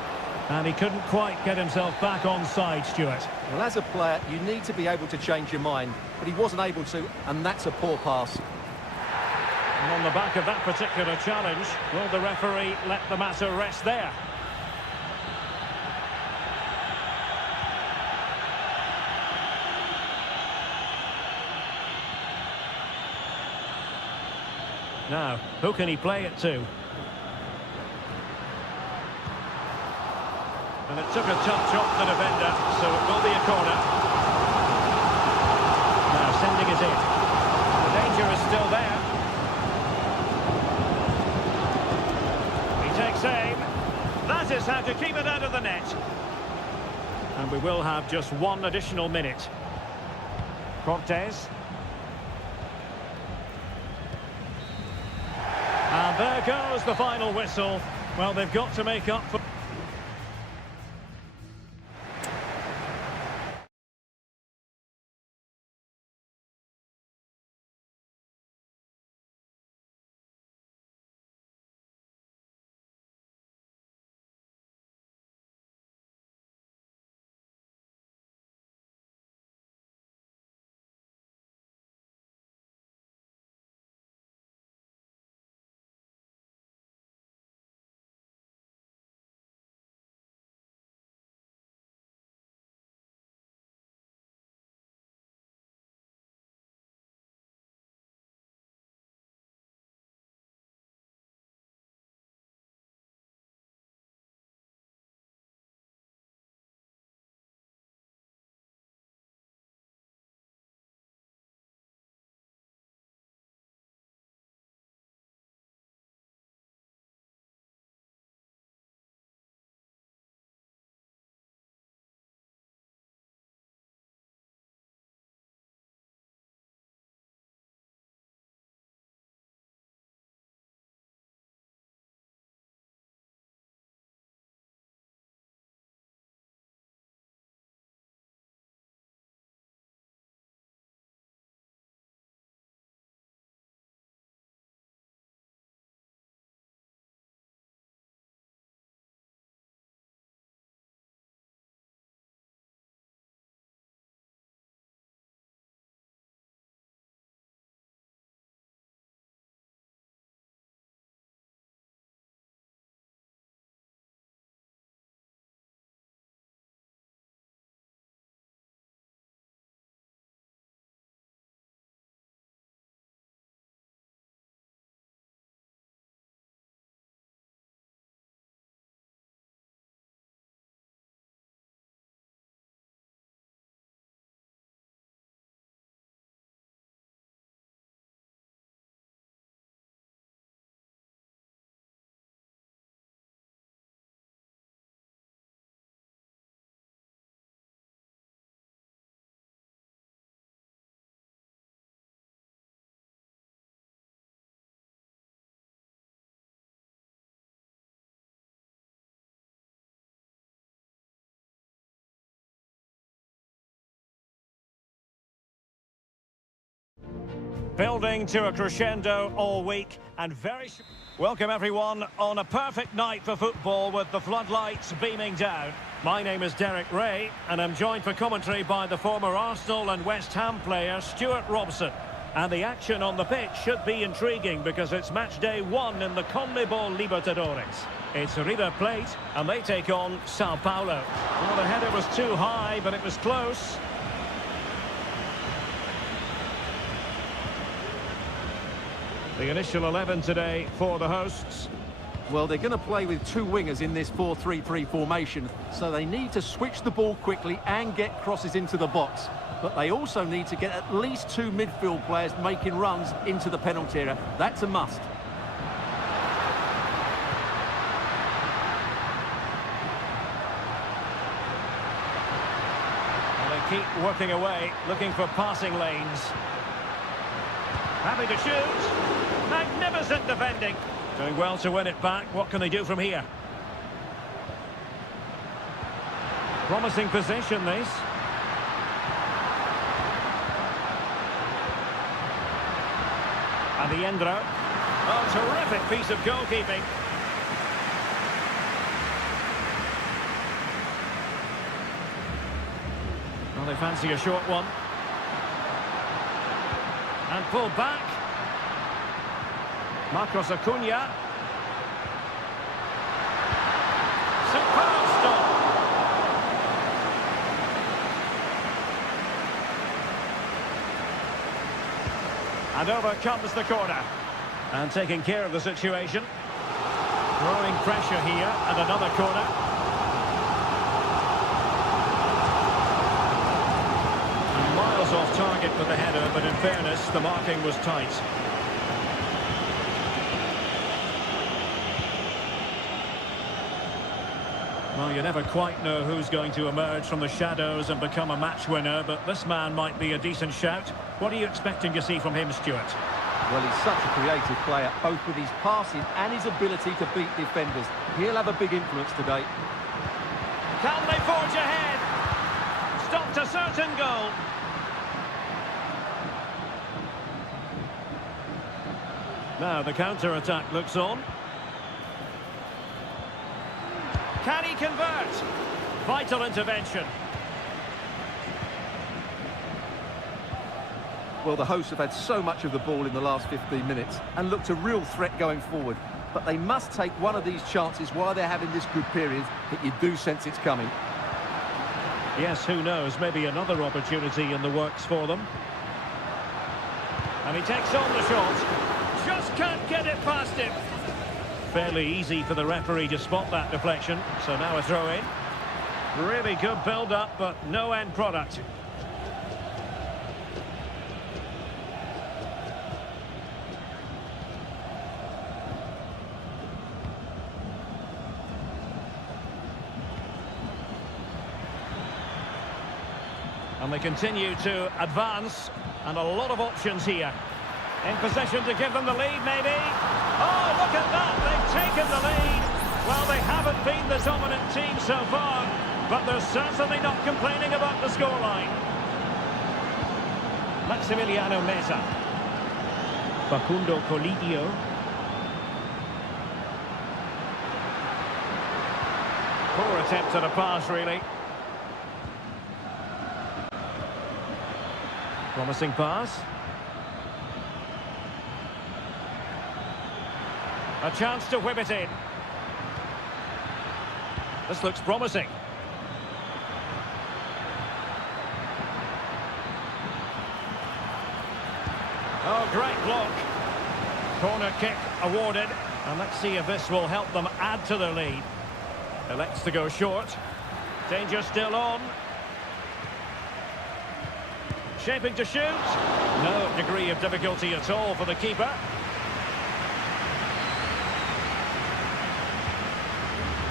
And he couldn't quite get himself back on side, Stuart. Well, as a player, you need to be able to change your mind, but he wasn't able to, and that's a poor pass. And on the back of that particular challenge, will the referee let the matter rest there? Now, who can he play it to? And it took a touch off the defender, so it will be a corner. Now sending it in. The danger is still there. He takes aim. That is how to keep it out of the net. And we will have just one additional minute. Cortez. And there goes the final whistle. Well, they've got to make up for... Building to a crescendo all week and very... Welcome everyone on a perfect night for football with the floodlights beaming down. My name is Derek Ray and I'm joined for commentary by the former Arsenal and West Ham player Stuart Robson. And the action on the pitch should be intriguing because it's match day 1 in the CONMEBOL Libertadores. It's River Plate and they take on Sao Paulo. Well, the header was too high, but it was close. The initial 11 today for the hosts. Well, they're going to play with two wingers in this 4-3-3 formation, so they need to switch the ball quickly and get crosses into the box. But they also need to get at least two midfield players making runs into the penalty area. That's a must. And they keep working away, looking for passing lanes. Happy to shoot. Magnificent defending. Doing well to win it back. What can they do from here? Promising position, this. Aliendro. Oh, terrific piece of goalkeeping. Well, they fancy a short one. And pull back. Marcos Acuna. Superb stop. And over comes the corner. And taking care of the situation. Growing pressure here, and another corner. And miles off target with the header, but in fairness, the marking was tight. Well, you never quite know who's going to emerge from the shadows and become a match winner, but this man might be a decent shout. What are you expecting to see from him, Stuart? Well, he's such a creative player, both with his passing and his ability to beat defenders. He'll have a big influence today. Can they forge ahead? Stopped a certain goal. Now the counter-attack looks on. Can he convert? Vital intervention. Well, the hosts have had so much of the ball in the last 15 minutes and looked a real threat going forward. But they must take one of these chances while they're having this good period that you do sense it's coming. Yes, who knows? Maybe another opportunity in the works for them. And he takes on the shot. Just can't get it past him. Fairly easy for the referee to spot that deflection. So now a throw-in. Really good build-up, but no end product. And they continue to advance, and a lot of options here. In possession to give them the lead, maybe. Oh, look at that! They've taken the lead. Well, they haven't been the dominant team so far, but they're certainly not complaining about the scoreline. Maximiliano Meza. Facundo Colidio. Poor attempt at a pass, really. Promising pass. A chance to whip it in. This looks promising. Oh, great block. Corner kick awarded. And let's see if this will help them add to their lead. Elects to go short. Danger still on. Shaping to shoot. No degree of difficulty at all for the keeper.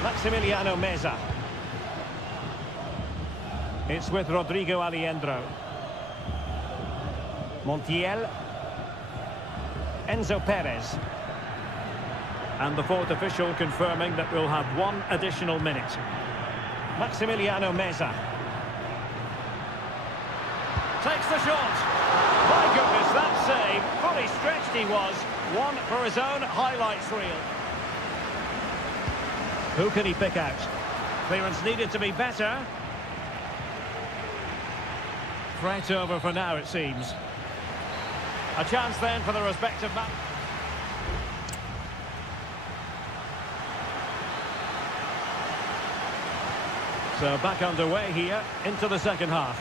Maximiliano Meza. It's with Rodrigo Aliendro. Montiel. Enzo Perez. And the fourth official confirming that we'll have one additional minute. Maximiliano Meza. Takes the shot. My goodness, that save. Fully stretched he was. One for his own highlights reel. Who can he pick out? Clearance needed to be better. Threat over for now, it seems. A chance then for the respective man. So back underway here into the second half.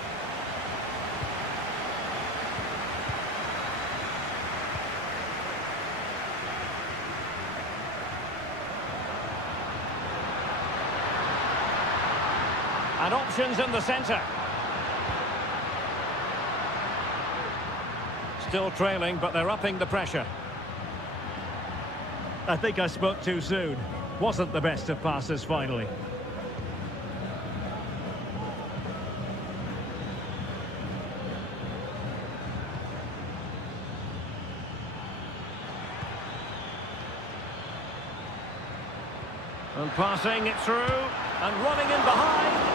And options in the centre. Still trailing, but they're upping the pressure. I think I spoke too soon. Wasn't the best of passes finally. And passing it through, and running in behind.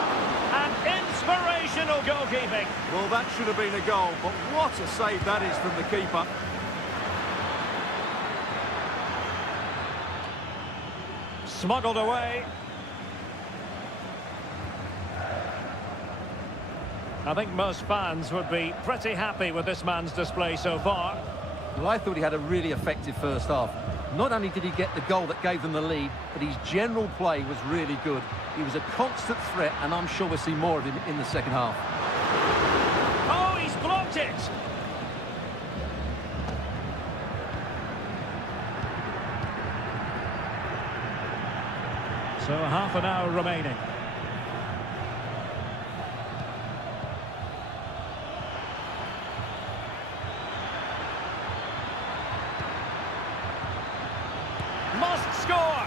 And inspirational goalkeeping. Well, that should have been a goal, but what a save that is from the keeper. Smuggled away. I think most fans would be pretty happy with this man's display so far. Well, I thought he had a really effective first half. Not only did he get the goal that gave them the lead, but his general play was really good. He was a constant threat, and I'm sure we'll see more of him in the second half. Oh, he's blocked it! So half an hour remaining. Must score!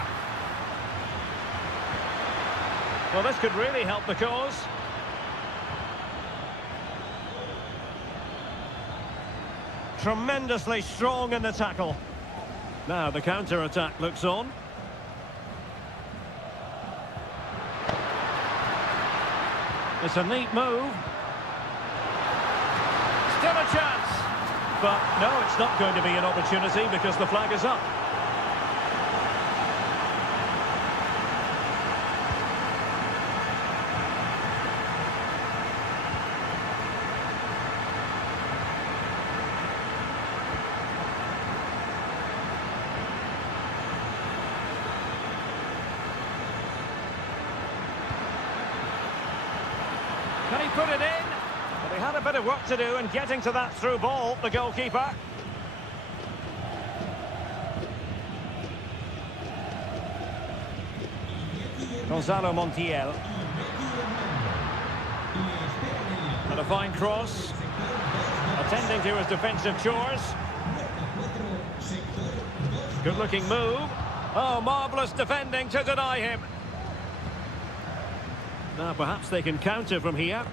Well, this could really help the cause. Tremendously strong in the tackle. Now the counter-attack looks on. It's a neat move. Still a chance. But no, it's not going to be an opportunity because the flag is up. Can he put it in? But he had a bit of work to do in getting to that through ball, the goalkeeper. Gonzalo Montiel. And a fine cross. Attending to his defensive chores. Good-looking move. Oh, marvellous defending to deny him. Now, perhaps they can counter from here.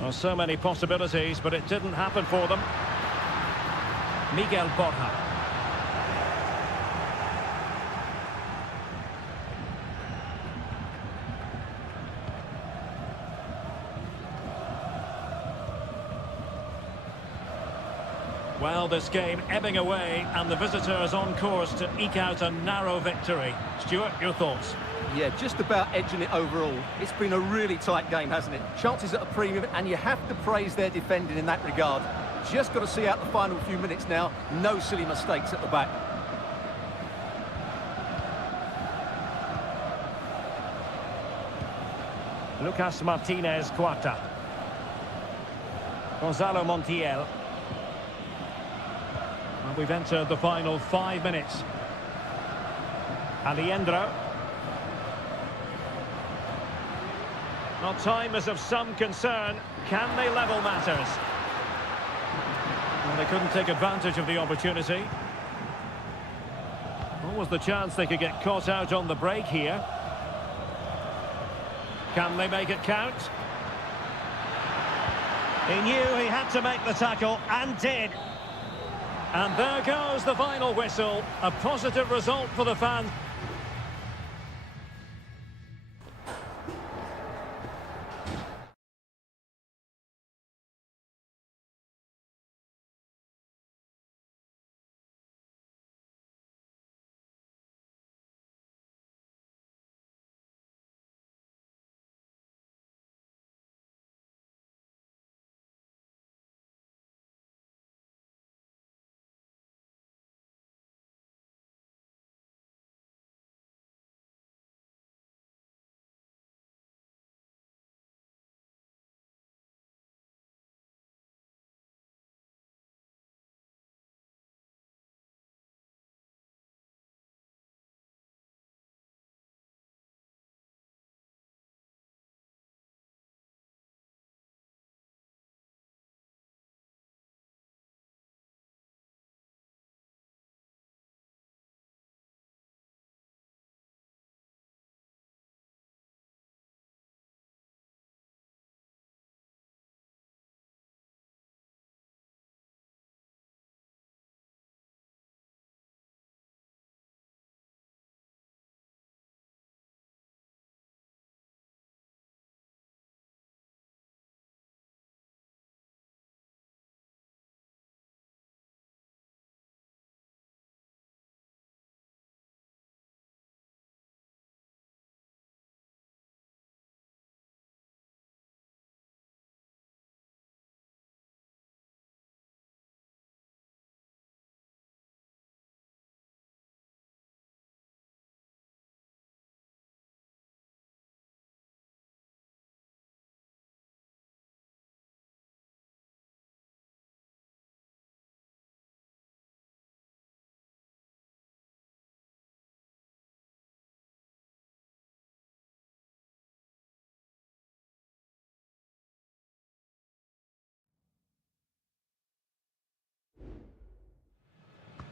Well, so many possibilities, but it didn't happen for them. Miguel Borja. Well, this game ebbing away, and the visitors on course to eke out a narrow victory. Stuart, your thoughts? Yeah, just about edging it overall. It's been a really tight game, hasn't it? Chances at a premium, and you have to praise their defending in that regard. Just got to see out the final few minutes now. No silly mistakes at the back. Lucas Martinez Cuarta. Gonzalo Montiel. And we've entered the final 5 minutes. Aliendro. Well, time is of some concern. Can they level matters? Well, they couldn't take advantage of the opportunity. What was the chance they could get caught out on the break here? Can they make it count? He knew he had to make the tackle, and did. And there goes the final whistle. A positive result for the fans.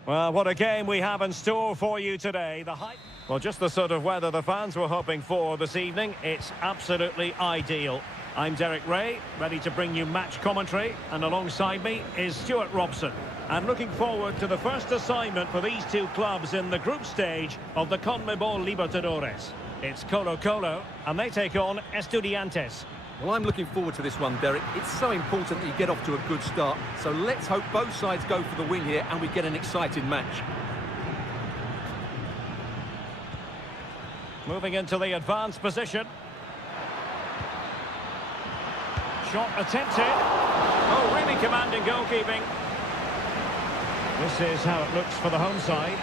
Well, what a game we have in store for you today. Well, just the sort of weather the fans were hoping for this evening. It's absolutely ideal. I'm Derek Ray, ready to bring you match commentary, and alongside me is Stuart Robson. And looking forward to the first assignment for these two clubs in the group stage of the CONMEBOL Libertadores. It's Colo-Colo, and they take on Estudiantes. Well, I'm looking forward to this one, Derek. It's so important that you get off to a good start. So let's hope both sides go for the win here and we get an exciting match. Moving into the advanced position. Shot attempted. Oh, really commanding goalkeeping. This is how it looks for the home side.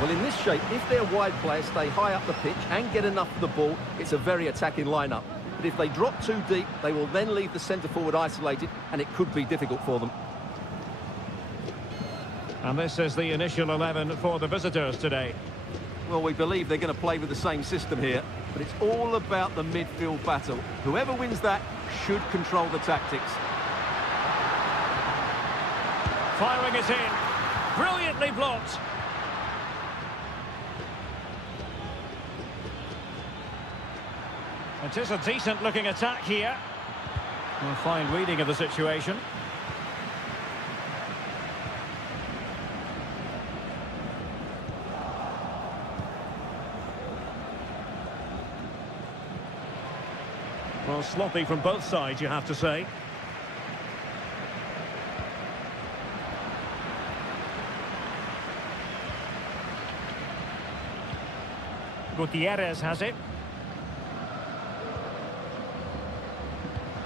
Well, in this shape, if their wide players stay high up the pitch and get enough of the ball, it's a very attacking lineup. But if they drop too deep, they will then leave the centre-forward isolated, and it could be difficult for them. And this is the initial 11 for the visitors today. Well, we believe they're going to play with the same system here, but it's all about the midfield battle. Whoever wins that should control the tactics. Firing it in. Brilliantly blocked. It is a decent-looking attack here. A fine reading of the situation. Well, sloppy from both sides, you have to say. Gutierrez has it.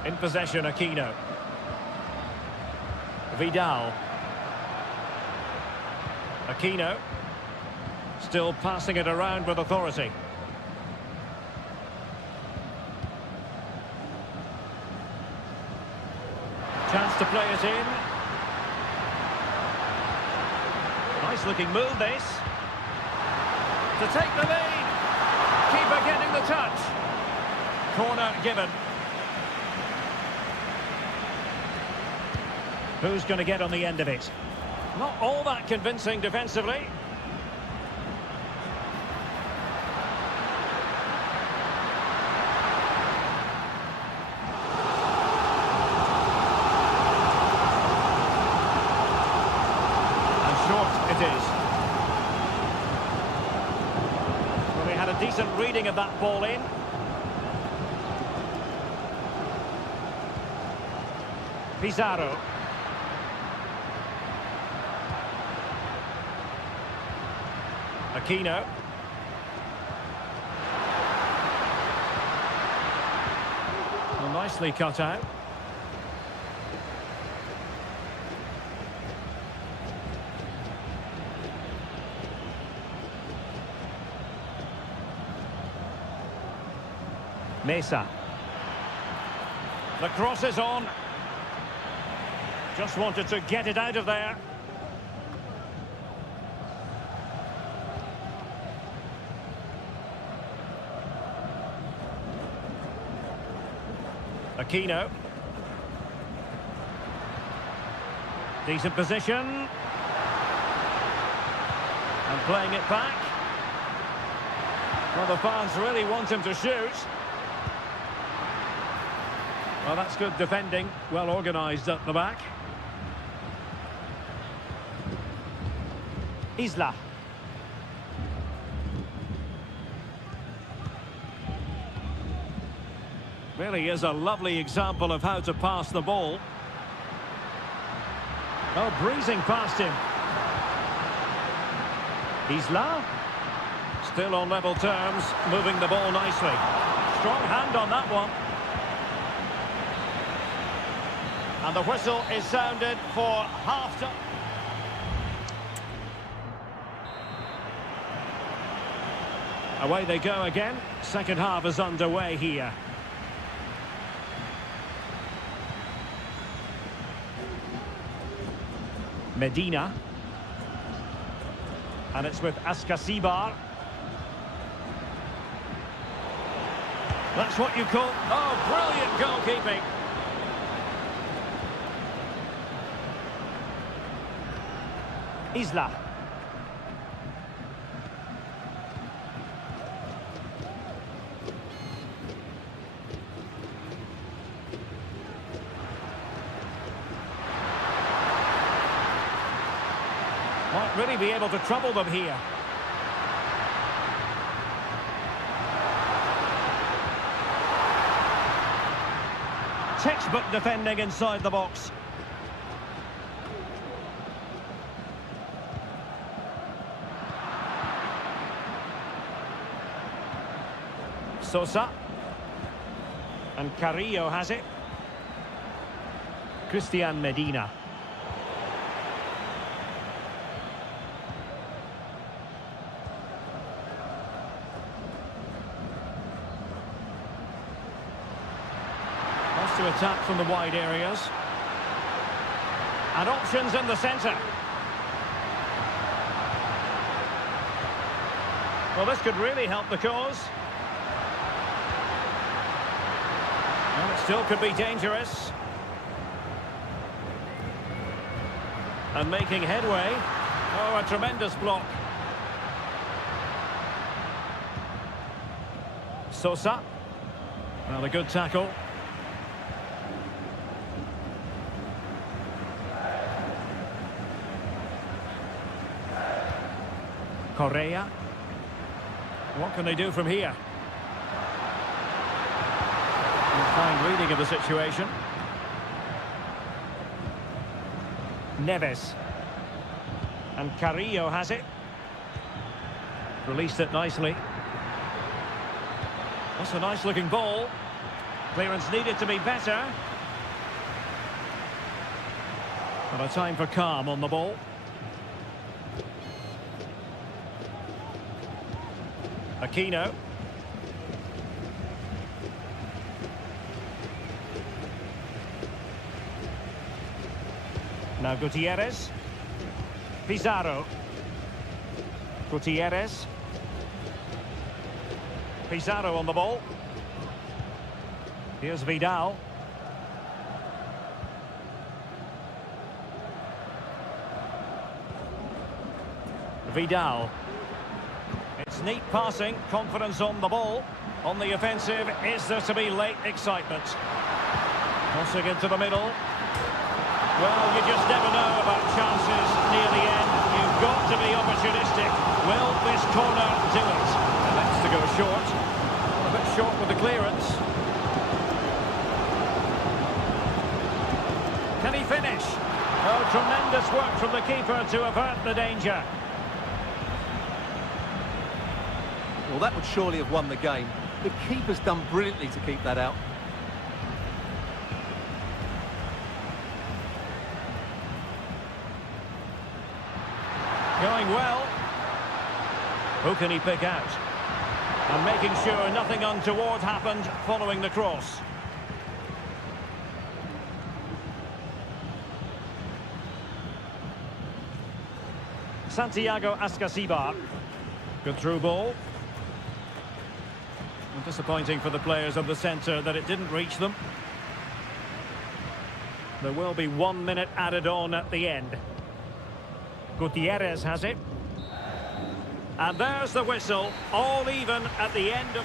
In possession, Aquino. Vidal. Aquino. Still passing it around with authority. Chance to play it in. Nice looking move, this. To take the lead. Keeper getting the touch. Corner given. Who's going to get on the end of it? Not all that convincing defensively. And short it is. Well, they had a decent reading of that ball in. Pizarro. Aquino. Well, nicely cut out. Mesa. The cross is on. Just wanted to get it out of there. Aquino. Decent position. And playing it back. Well, the fans really want him to shoot. Well, that's good defending. Well organised at the back. Isla. Really is a lovely example of how to pass the ball. Oh, breezing past him. Isla. Still on level terms, moving the ball nicely. Strong hand on that one. And the whistle is sounded for half-time. Away they go again. Second half is underway here. Medina. And it's with Ascasibar. That's what you call... Oh, brilliant goalkeeping. Isla. Could he be able to trouble them here? Textbook defending inside the box. Sosa. And Carrillo has it. Christian Medina. Wants to attack from the wide areas. And options in the centre. Well, this could really help the cause. Well, it still could be dangerous. And making headway. Oh, a tremendous block. Sosa. Well, a good tackle. Correa. What can they do from here? Fine reading of the situation. Neves. And Carrillo has it. Released it nicely. That's a nice looking ball. Clearance needed to be better. But a time for calm on the ball. Aquino. Now Gutierrez. Pizarro. Gutierrez. Pizarro on the ball. Here's Vidal. Vidal. It's neat passing, confidence on the ball. On the offensive, is there to be late excitement? Crossing into the middle. Well, you just never know about chances near the end. You've got to be opportunistic. Will this corner do it? Elects to go short. A bit short with the clearance. Can he finish? Oh, tremendous work from the keeper to avert the danger. Well, that would surely have won the game. The keeper's done brilliantly to keep that out. Going well. Who can he pick out? And making sure nothing untoward happened following the cross. Santiago Ascasibar. Good through ball. And disappointing for the players of the centre that it didn't reach them. There will be 1 minute added on at the end. Gutierrez has it. And there's the whistle, all even at the end of...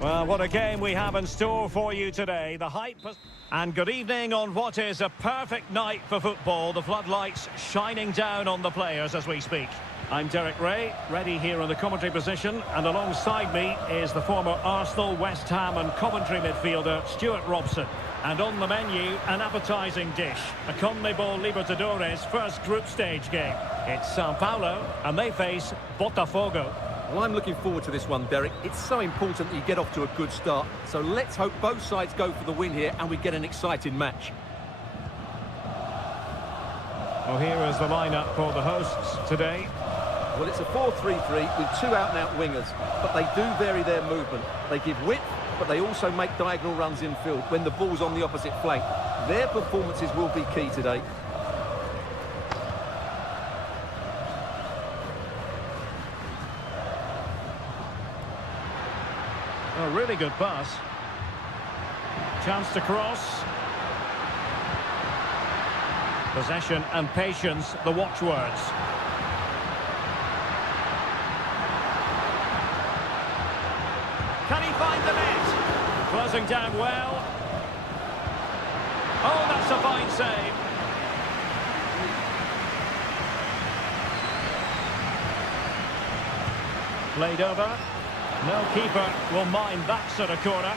Well, what a game we have in store for you today. The hype... And good evening on what is a perfect night for football. The floodlights shining down on the players as we speak. I'm Derek Ray, ready here in the commentary position. And alongside me is the former Arsenal, West Ham and Coventry midfielder, Stuart Robson. And on the menu, an appetising dish. A CONMEBOL Libertadores first group stage game. It's Sao Paulo, and they face Botafogo. Well, I'm looking forward to this one, Derek. It's so important that you get off to a good start. So let's hope both sides go for the win here and we get an exciting match. Well, here is the lineup for the hosts today. Well, it's a 4-3-3 with two out-and-out wingers, but they do vary their movement. They give width, but they also make diagonal runs infield when the ball's on the opposite flank. Their performances will be key today. A really good pass. Chance to cross. Possession and patience, the watchwords. Can he find the net? Closing down well. Oh, that's a fine save. Played over. No keeper will mind that sort of corner.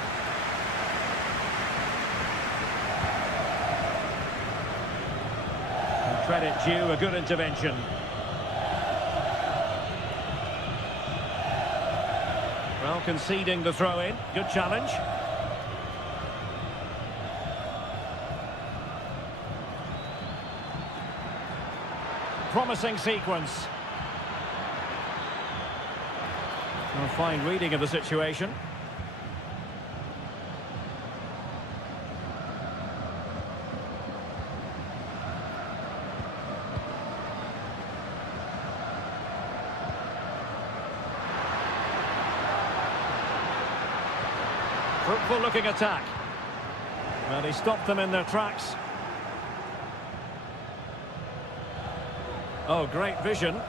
And credit due, a good intervention. Well, conceding the throw-in. Good challenge. Promising sequence. A fine reading of the situation. Fruitful looking attack. Well, he stopped them in their tracks. Oh, great vision.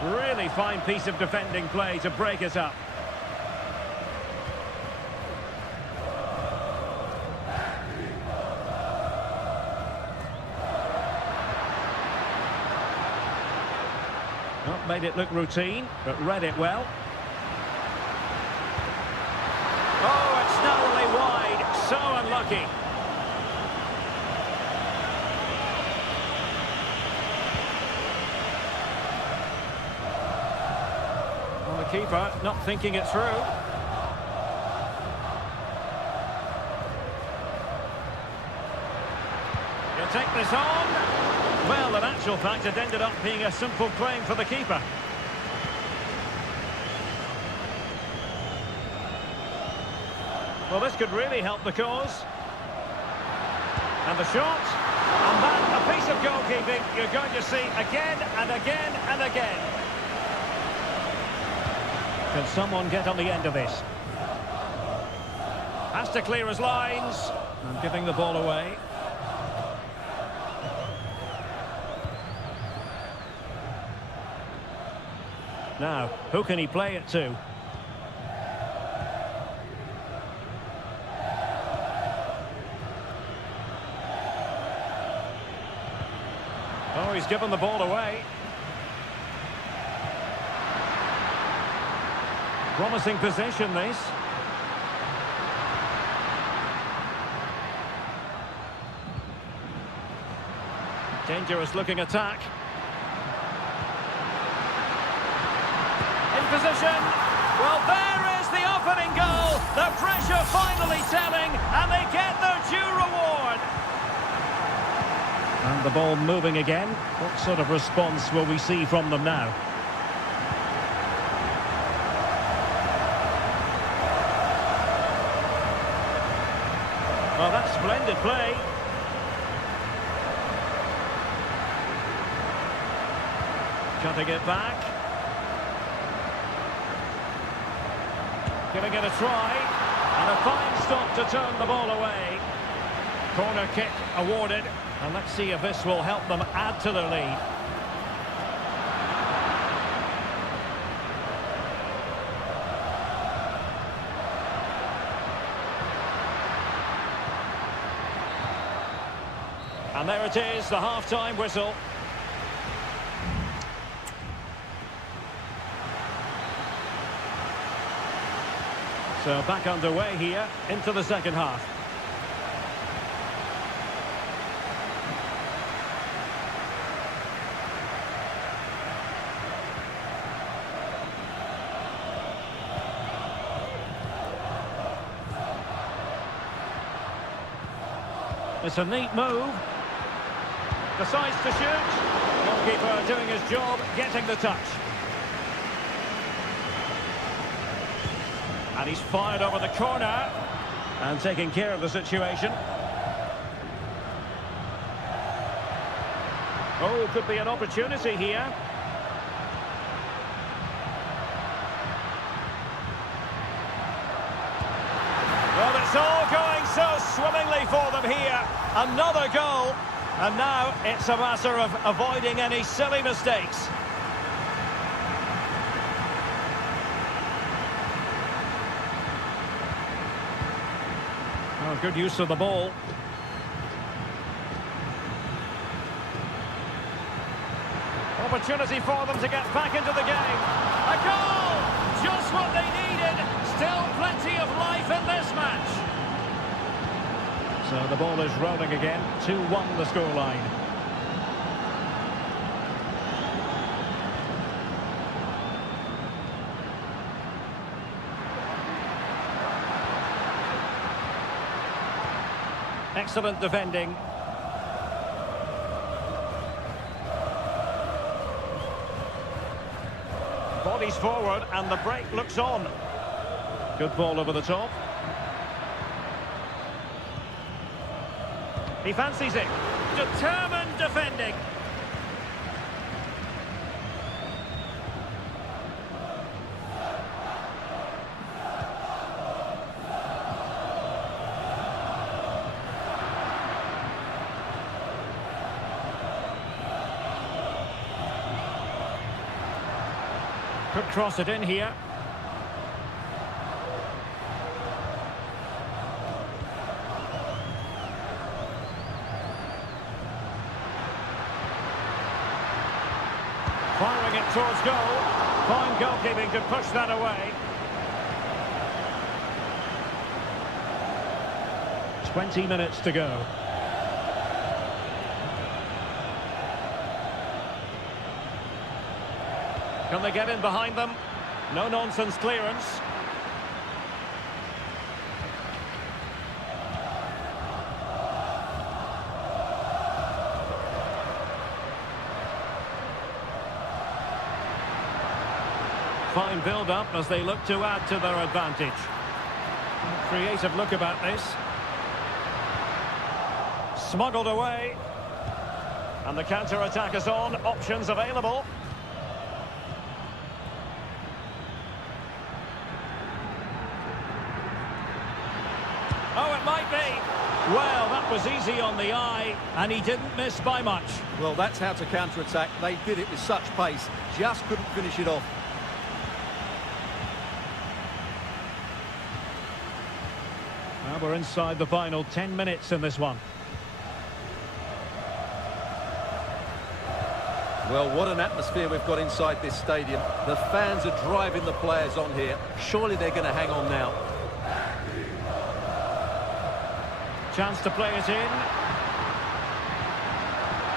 Really fine piece of defending play to break it up. Not made it look routine, but read it well. Oh, it's narrowly wide. So unlucky. Keeper not thinking it through. He'll take this on. Well, in actual fact, it ended up being a simple claim for the keeper. Well, this could really help the cause. And the shot. And that, a piece of goalkeeping you're going to see again and again and again. Can someone get on the end of this? Has to clear his lines. And giving the ball away. Now, who can he play it to? Oh, he's given the ball away. Promising possession, this. Dangerous looking attack. In position. Well, there is the opening goal. The pressure finally telling, and they get their due reward. And the ball moving again. What sort of response will we see from them now? Well, that's splendid play. Cutting it back. Giving it a try. And a fine stop to turn the ball away. Corner kick awarded. And let's see if this will help them add to their lead. And there it is, the half-time whistle. So back underway here into the second half. It's a neat move. Decides to shoot. Goalkeeper doing his job, getting the touch. And he's fired over the corner and taking care of the situation. Oh, could be an opportunity here. Well, it's all going so swimmingly for them here. Another goal. And now it's a matter of avoiding any silly mistakes. Oh, good use of the ball. Opportunity for them to get back into the game. A goal! Just what they needed. Still plenty of life in this match. So the ball is rolling again. 2-1 the scoreline. Excellent defending. Bodies forward and the break looks on. Good ball over the top. He fancies it. Determined defending. Could cross it in here. Firing it towards goal. Fine goalkeeping to push that away. 20 minutes to go. Can they get in behind them? No-nonsense clearance. Fine build-up as they look to add to their advantage. Creative look about this. Smuggled away. And the counter-attack is on. Options available. Oh, it might be. Well, that was easy on the eye, and he didn't miss by much. Well, that's how to counter-attack. They did it with such pace. Just couldn't finish it off. Well, we're inside the final 10 minutes in this one. Well, what an atmosphere we've got inside this stadium. The fans are driving the players on here. Surely they're going to hang on now. Chance to play it in.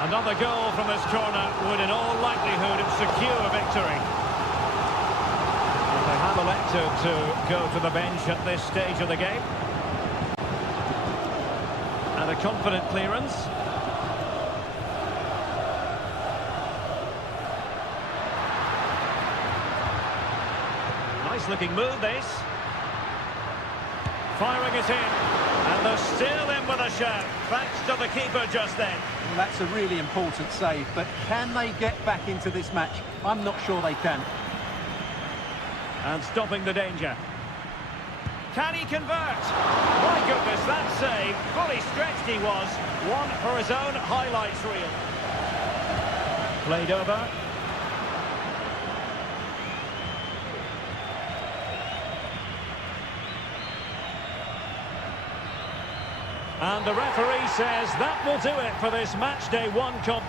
Another goal from this corner would in all likelihood secure victory. Well, they have elected to go to the bench at this stage of the game. And a confident clearance. Nice looking move this. Firing it in. And they're still in with a shout, thanks to the keeper just then. Well, that's a really important save, but can they get back into this match? I'm not sure they can. And stopping the danger. Can he convert? My goodness, that save. Fully stretched he was. One for his own highlights reel. Played over. And the referee says that will do it for this match day one comp.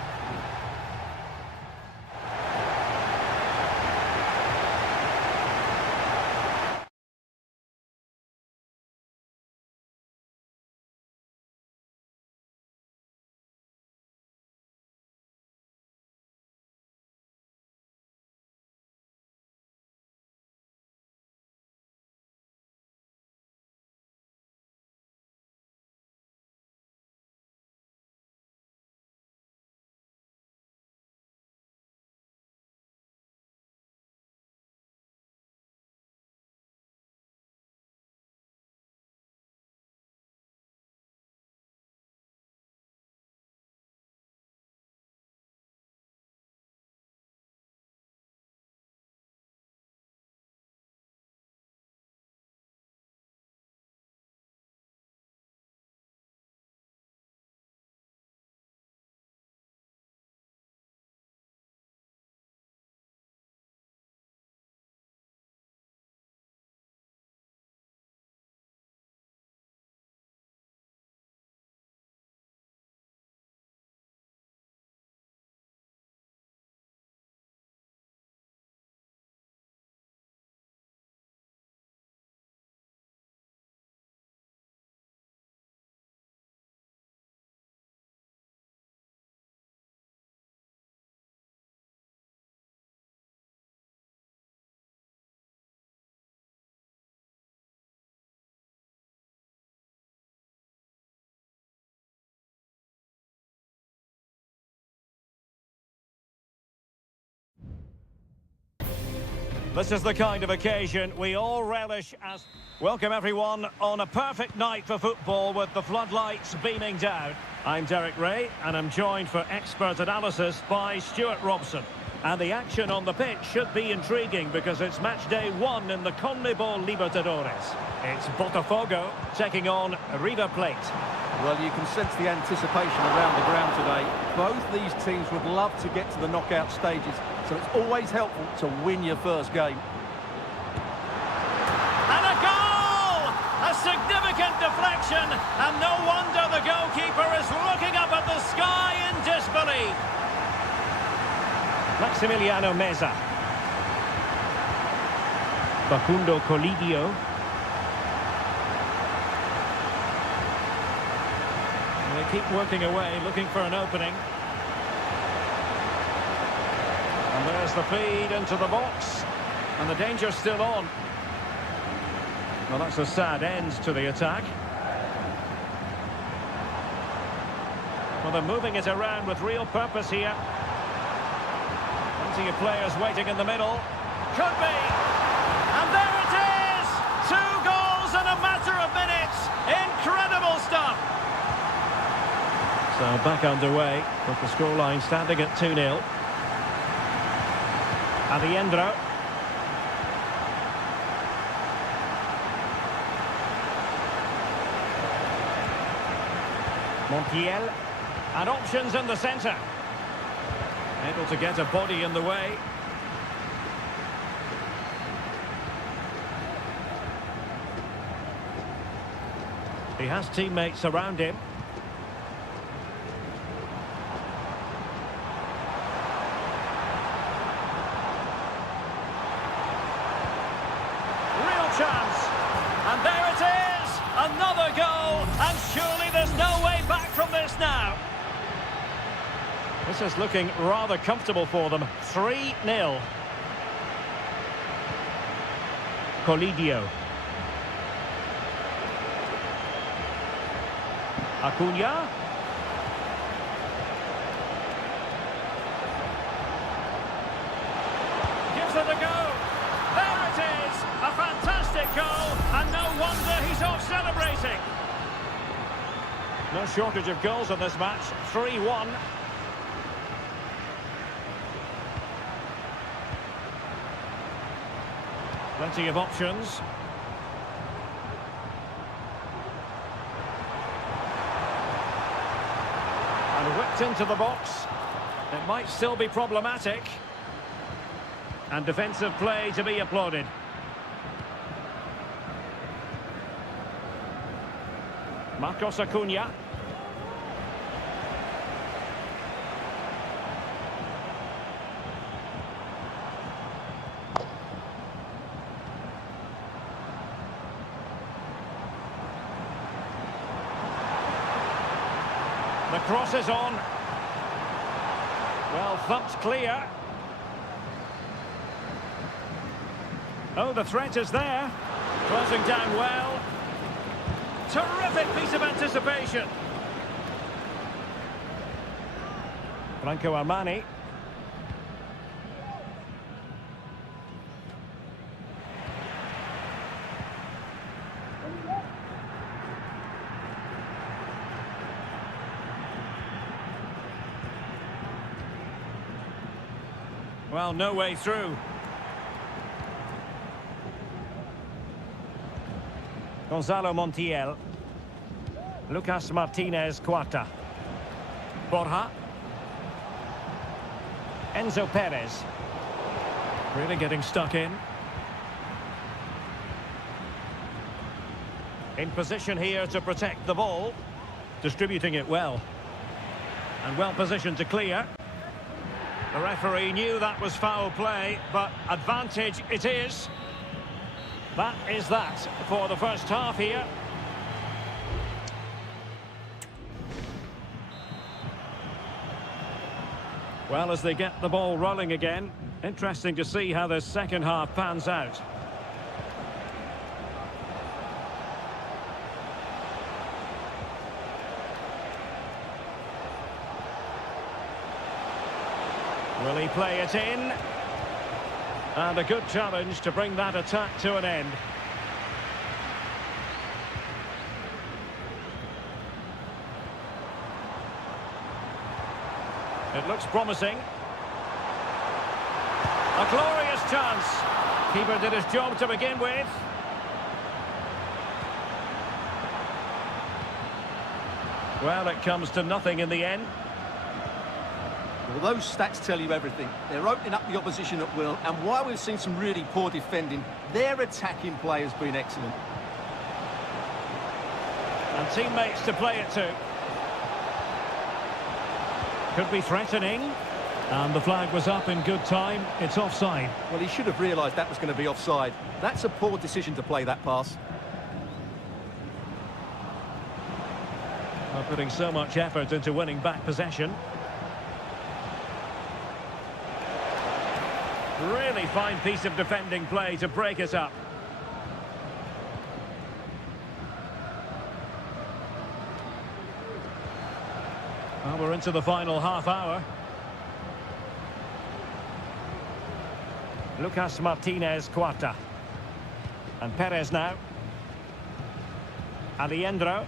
This is the kind of occasion we all relish as... Welcome everyone on a perfect night for football with the floodlights beaming down. I'm Derek Ray and I'm joined for expert analysis by Stuart Robson. And the action on the pitch should be intriguing because it's match day one in the CONMEBOL Libertadores. It's Botafogo taking on River Plate. Well, you can sense the anticipation around the ground today. Both these teams would love to get to the knockout stages, so it's always helpful to win your first game. And a goal! A significant deflection, and no wonder the goalkeeper is looking up at the sky in disbelief. Maximiliano Meza. Facundo Colidio. They keep working away, looking for an opening. And there's the feed into the box. And the danger's still on. Well, that's a sad end to the attack. Well, they're moving it around with real purpose here. Plenty of players waiting in the middle. Could be! And there it is! 2 goals in a matter of minutes! Incredible stuff! So back underway, with the scoreline standing at 2-0. Adiendro. Montiel. And options in the centre. Able to get a body in the way. He has teammates around him. Real chance. And there it is! Another goal! And surely there's no way back from this now. This is looking rather comfortable for them. 3-0. Colidio. Acuna. Gives it a go. There it is. A fantastic goal. And no wonder he's off celebrating. No shortage of goals in this match. 3-1. Plenty of options. And whipped into the box. It might still be problematic. And defensive play to be applauded. Marcos Acuna. The cross is on. Well, thumped clear. Oh, the threat is there. Closing down well. Terrific piece of anticipation. Franco Armani. Well, no way through. Gonzalo Montiel. Lucas Martinez Cuarta. Borja. Enzo Perez. Really getting stuck in. In position here to protect the ball. Distributing it well. And well positioned to clear. The referee knew that was foul play, but advantage it is. That is that for the first half here. Well, as they get the ball rolling again, interesting to see how this second half pans out. Will he play it in? And a good challenge to bring that attack to an end. It looks promising. A glorious chance. Keeper did his job to begin with. Well, it comes to nothing in the end. Well, those stats tell you everything. They're opening up the opposition at will, and while we've seen some really poor defending, their attacking play has been excellent. And teammates to play it to. Could be threatening. And the flag was up in good time. It's offside. Well, he should have realised that was going to be offside. That's a poor decision to play that pass. Well, putting so much effort into winning back possession. Really fine piece of defending play to break it up. Well, we're into the final half hour. Lucas Martinez Cuarta. And Perez now. Alejandro.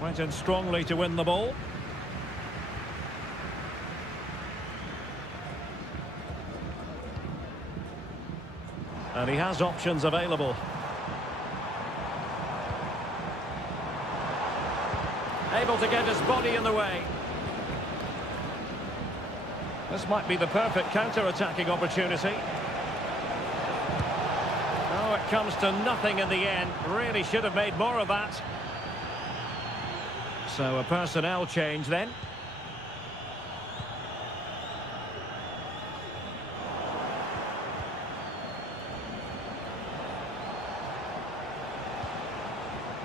Went in strongly to win the ball. And he has options available. Able to get his body in the way. This might be the perfect counter-attacking opportunity. Oh, it comes to nothing in the end. Really should have made more of that. So a personnel change then.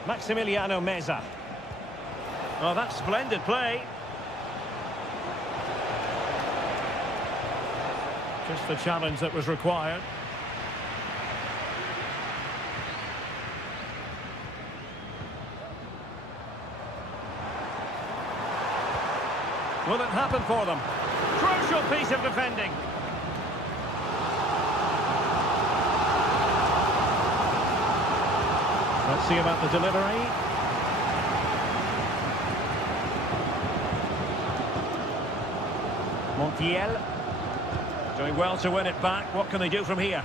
Maximiliano Meza. Oh, that's splendid play. Just the challenge that was required. Will it happen for them? Crucial piece of defending. Let's see about the delivery. Montiel. Doing well to win it back. What can they do from here?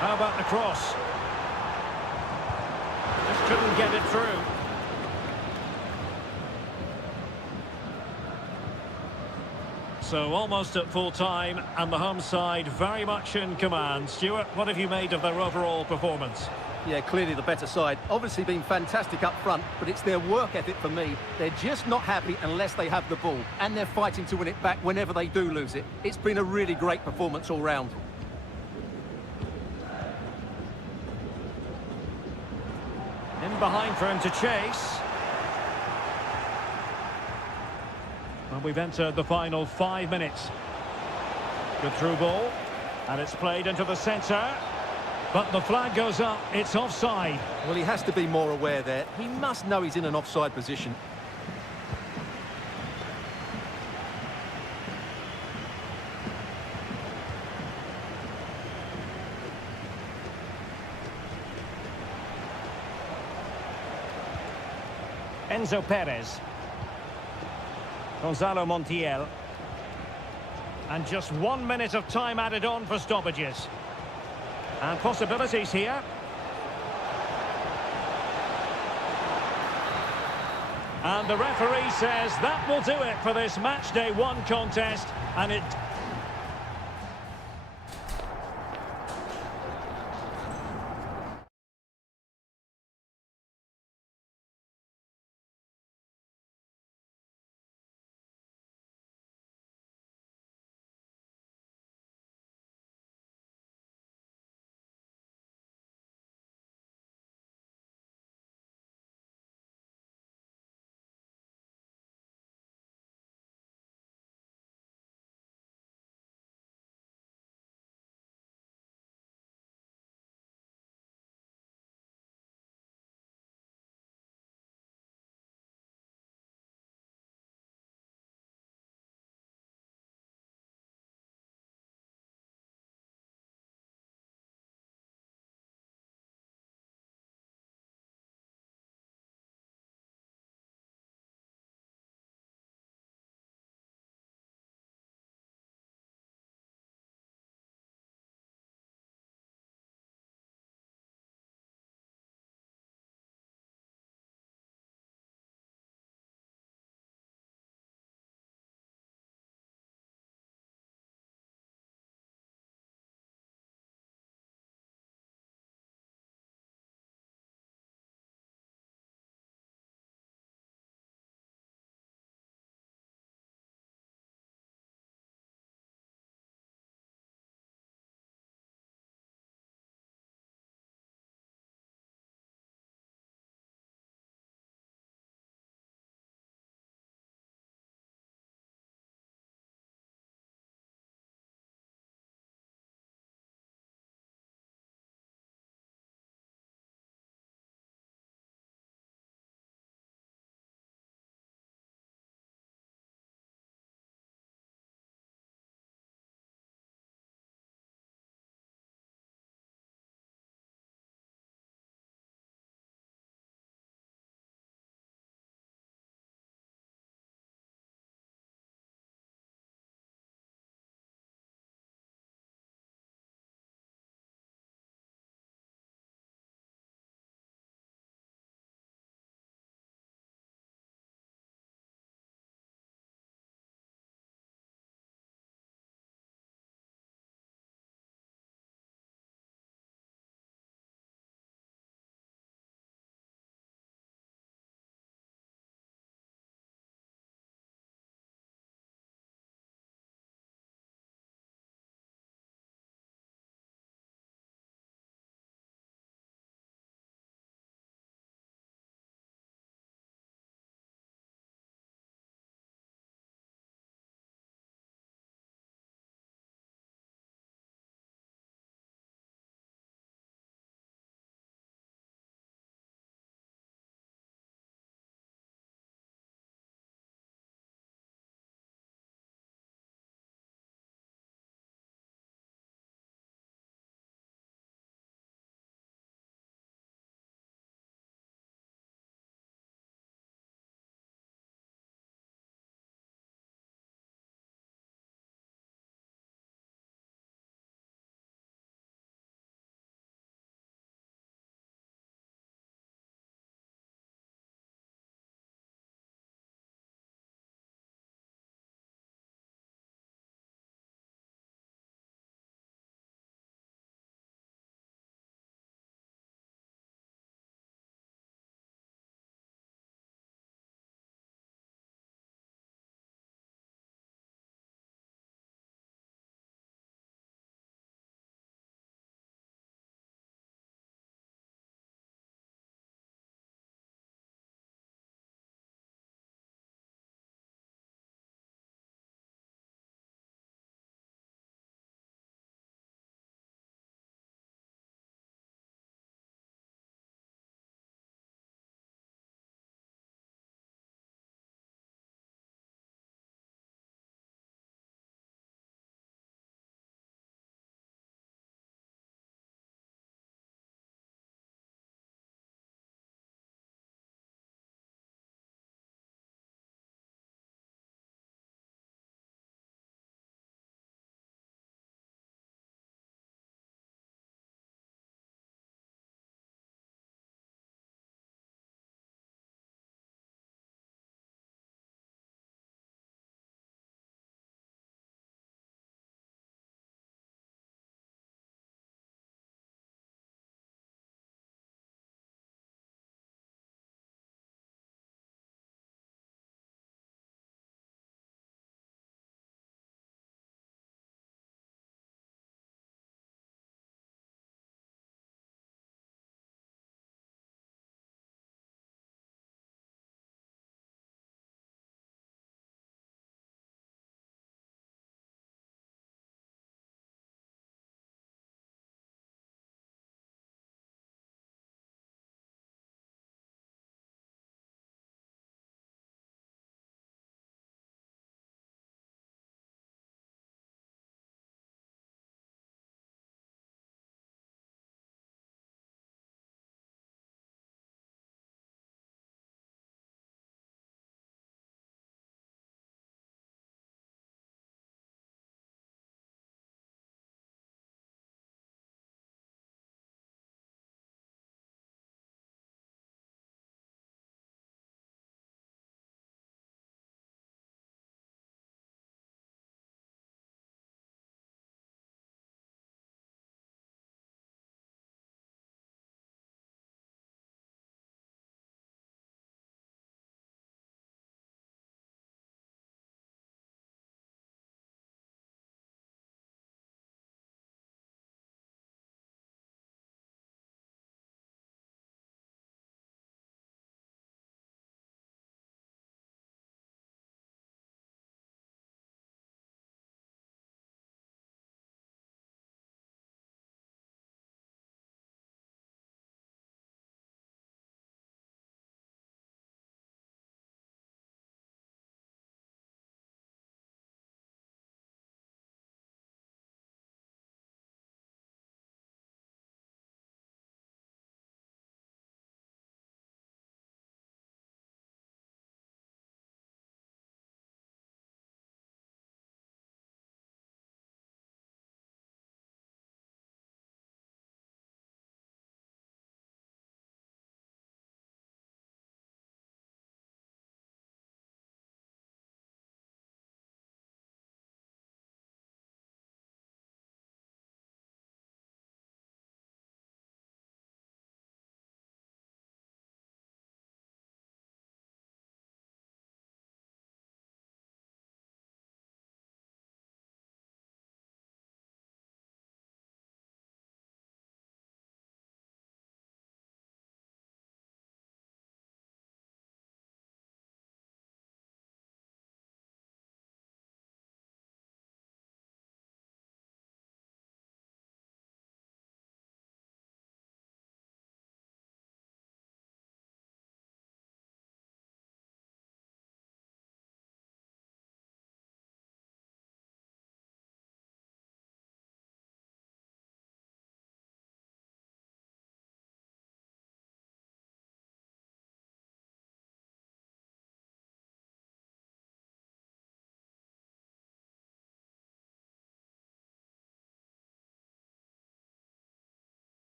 How about the cross? Just couldn't get it through. So almost at full time, and the home side very much in command. Stuart, what have you made of their overall performance? Yeah, clearly the better side. Obviously been fantastic up front, but it's their work ethic for me. They're just not happy unless they have the ball, and they're fighting to win it back whenever they do lose it. It's been a really great performance all round. In behind for him to chase. Well, we've entered the final 5 minutes. Good through ball, and it's played into the centre. But the flag goes up, it's offside. Well, he has to be more aware there. He must know he's in an offside position. Enzo Perez. Gonzalo Montiel. And just 1 minute of time added on for stoppages. And possibilities here. And the referee says that will do it for this match day 1 contest. And it...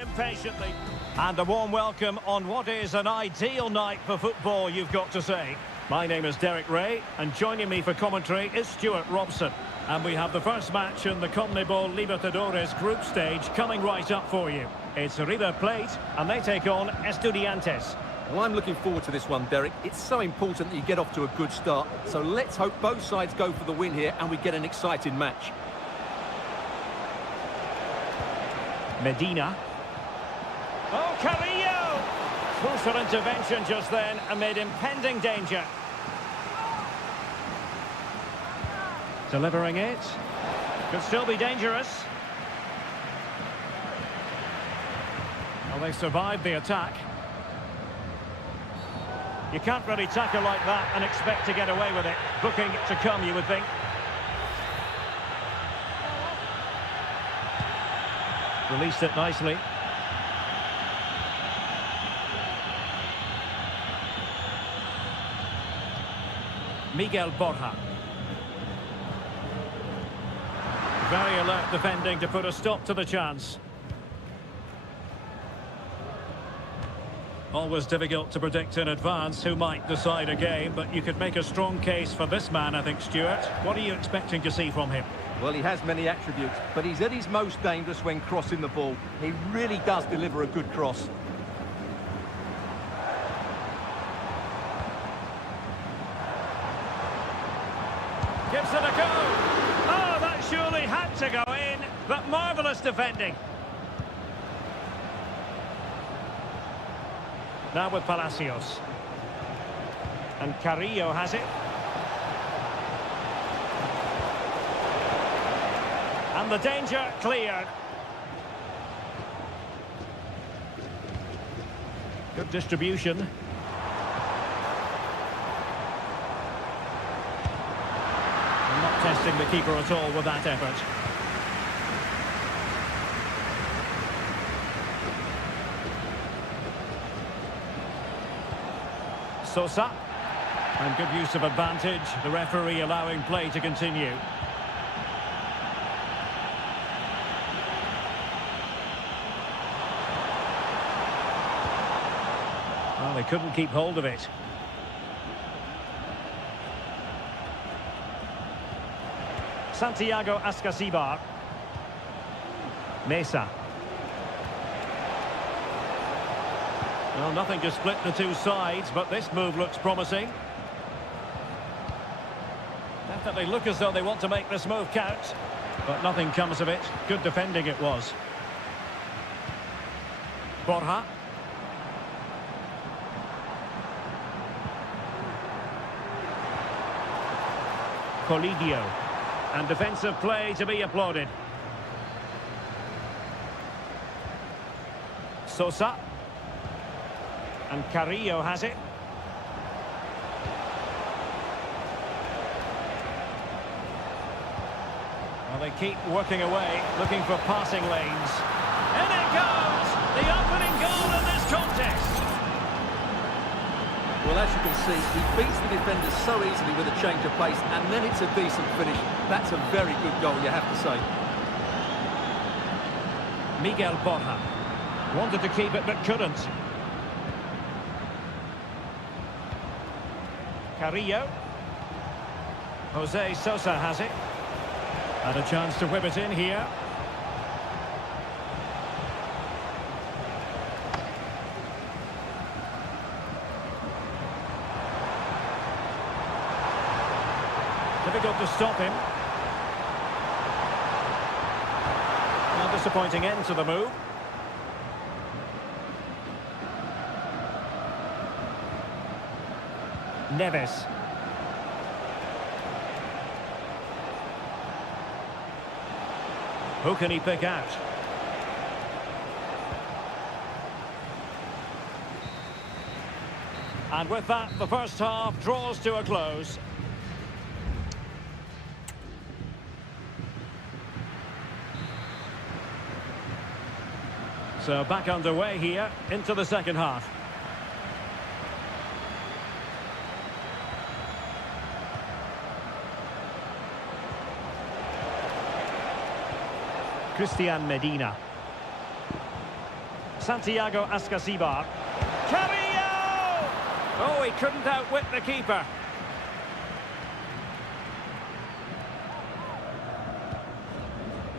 Impatiently. And a warm welcome on what is an ideal night for football, you've got to say. My name is Derek Ray, and joining me for commentary is Stuart Robson. And we have the first match in the CONMEBOL Libertadores group stage coming right up for you. It's River Plate, and they take on Estudiantes. Well, I'm looking forward to this one, Derek. It's so important that you get off to a good start. So let's hope both sides go for the win here and we get an exciting match. Medina. Oh, Carrillo! Crucial intervention just then amid impending danger. Delivering it. Could still be dangerous. Well, they survived the attack. You can't really tackle like that and expect to get away with it. Booking to come, you would think. Released it nicely. Miguel Borja. Very alert defending to put a stop to the chance. Always difficult to predict in advance who might decide a game, but you could make a strong case for this man, I think, Stuart. What are you expecting to see from him? Well, he has many attributes, but he's at his most dangerous when crossing the ball. He really does deliver a good cross. Gives it a go. Oh, that surely had to go in, but marvellous defending. Now with Palacios. And Carrillo has it. And the danger cleared. Good distribution. Not testing the keeper at all with that effort. Sosa, and good use of advantage, the referee allowing play to continue. Well, they couldn't keep hold of it. Santiago Ascasibar. Mesa. Well, nothing to split the two sides, but this move looks promising. Definitely look as though they want to make this move count, but nothing comes of it. Good defending it was. Borja. Colidio. And defensive play to be applauded. Sosa. And Carrillo has it. Well, they keep working away, looking for passing lanes. In it goes! The opening goal in this contest. Well, as you can see, he beats the defenders so easily with a change of pace, and then it's a decent finish. That's a very good goal, you have to say. Miguel Borja. Wanted to keep it, but couldn't. Carrillo. Jose Sosa has it. Had a chance to whip it in here. Difficult to stop him. Well, disappointing end to the move. Neves. Who can he pick out? And with that, the first half draws to a close. So back underway here into the second half. Christian Medina. Santiago Ascasibar. Carrillo! Oh, he couldn't outwit the keeper.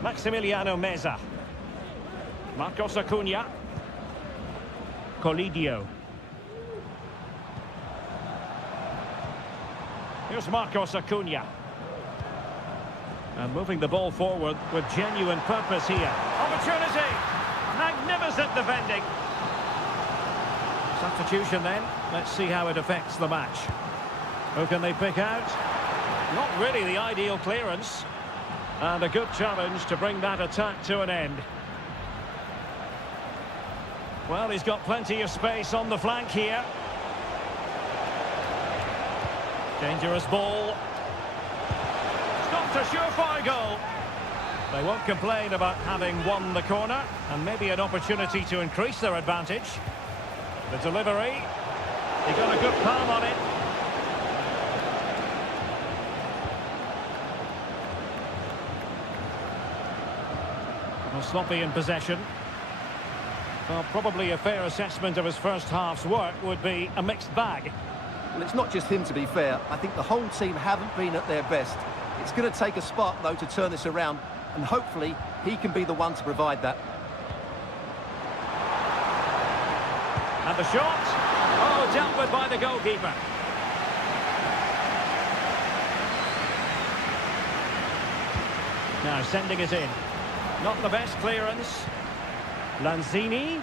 Maximiliano Meza. Marcos Acuna. Colidio. Here's Marcos Acuna. And moving the ball forward with genuine purpose here. Opportunity! Magnificent defending. Substitution then. Let's see how it affects the match. Who can they pick out? Not really the ideal clearance. And a good challenge to bring that attack to an end. Well, he's got plenty of space on the flank here. Dangerous ball. Stopped a surefire goal. They won't complain about having won the corner, and maybe an opportunity to increase their advantage. The delivery. He got a good palm on it. Well, sloppy in possession. Well, probably a fair assessment of his first half's work would be a mixed bag. Well, it's not just him, to be fair. I think the whole team haven't been at their best. It's going to take a spark, though, to turn this around, and hopefully he can be the one to provide that. And the shot. Oh, dealt with by the goalkeeper. Now sending it in. Not the best clearance. Lanzini.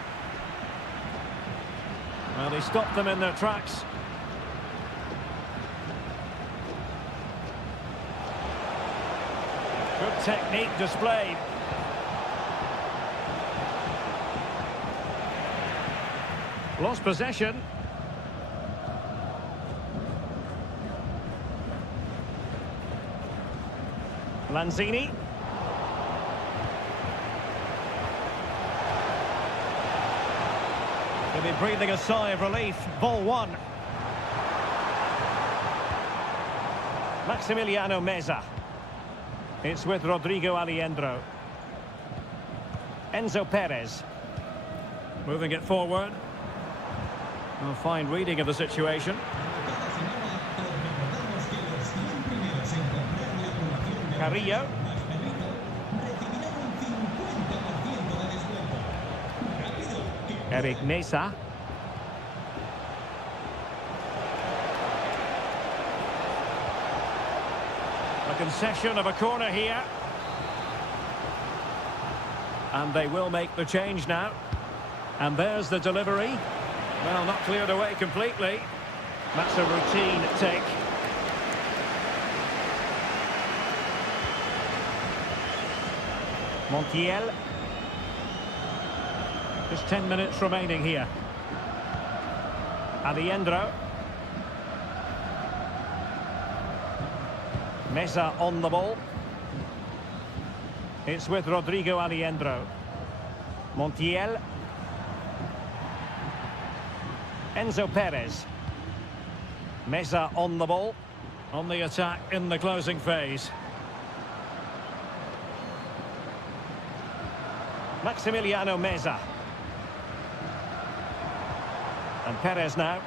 Well, he stopped them in their tracks. Good technique displayed. Lost possession. Lanzini. He'll be breathing a sigh of relief. Ball one. Maximiliano Meza. It's with Rodrigo Aliendro. Enzo Perez. Moving it forward. A fine reading of the situation. Carrillo. Eric Mesa. A concession of a corner here. And they will make the change now. And there's the delivery. Well, not cleared away completely. That's a routine take. Montiel. Just 10 minutes remaining here. Aliendro. Mesa on the ball. It's with Rodrigo Aliendro. Montiel. Enzo Perez. Mesa on the ball. On the attack in the closing phase. Maximiliano Meza. And Perez now.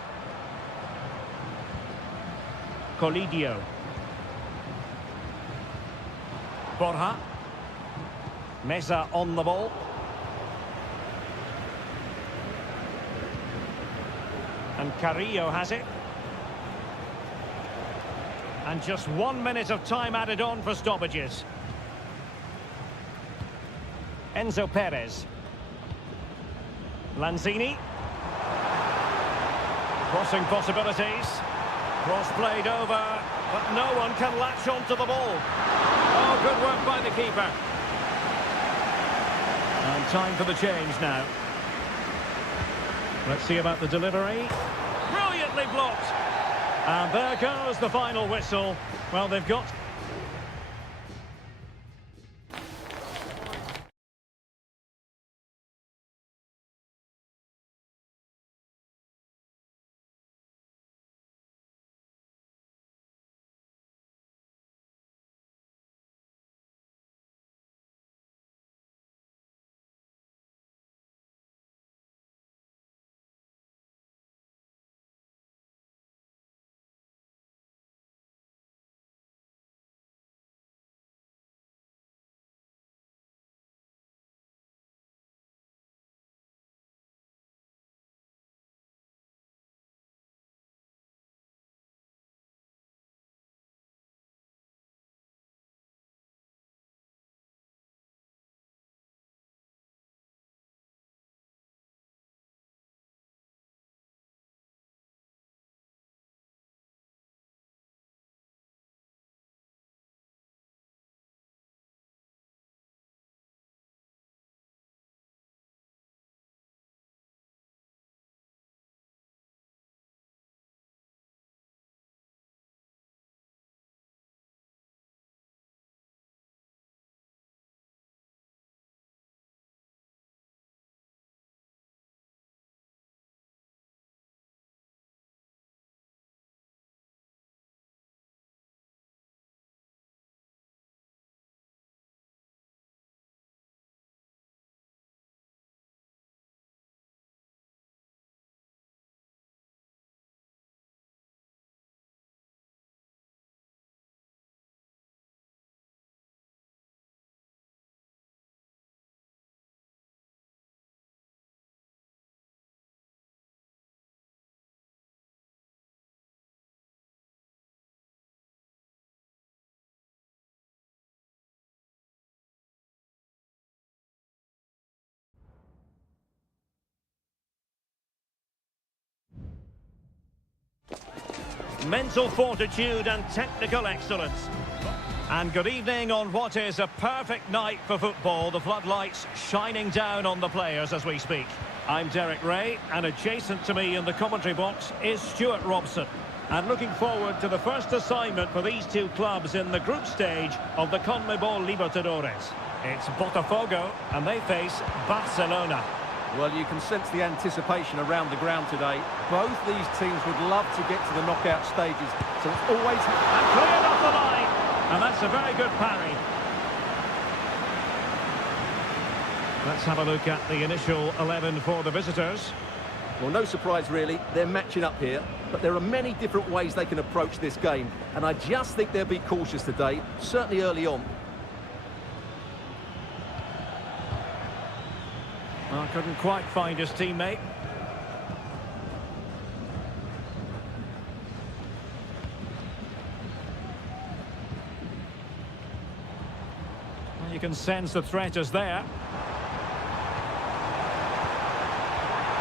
Colidio. Borja. Mesa on the ball. And Carrillo has it. And just 1 minute of time added on for stoppages. Enzo Perez. Lanzini. Crossing possibilities. Cross played over, but no one can latch onto the ball. Oh, good work by the keeper. And time for the change now. Let's see about the delivery. Brilliantly blocked. And there goes the final whistle. Well, they've got... mental fortitude and technical excellence. And good evening on what is a perfect night for football. The floodlights shining down on the players as we speak. I'm Derek Ray, and adjacent to me in the commentary box is Stuart Robson. And looking forward to the first assignment for these two clubs in the group stage of the CONMEBOL Libertadores. It's Botafogo, and they face Barcelona. Well, you can sense the anticipation around the ground today. Both these teams would love to get to the knockout stages, so it's always... And cleared off the line, and that's a very good parry. Let's have a look at the initial 11 for the visitors. Well, no surprise really, they're matching up here, but there are many different ways they can approach this game, and I just think they'll be cautious today, certainly early on. Oh, couldn't quite find his teammate. Well, you can sense the threat is there.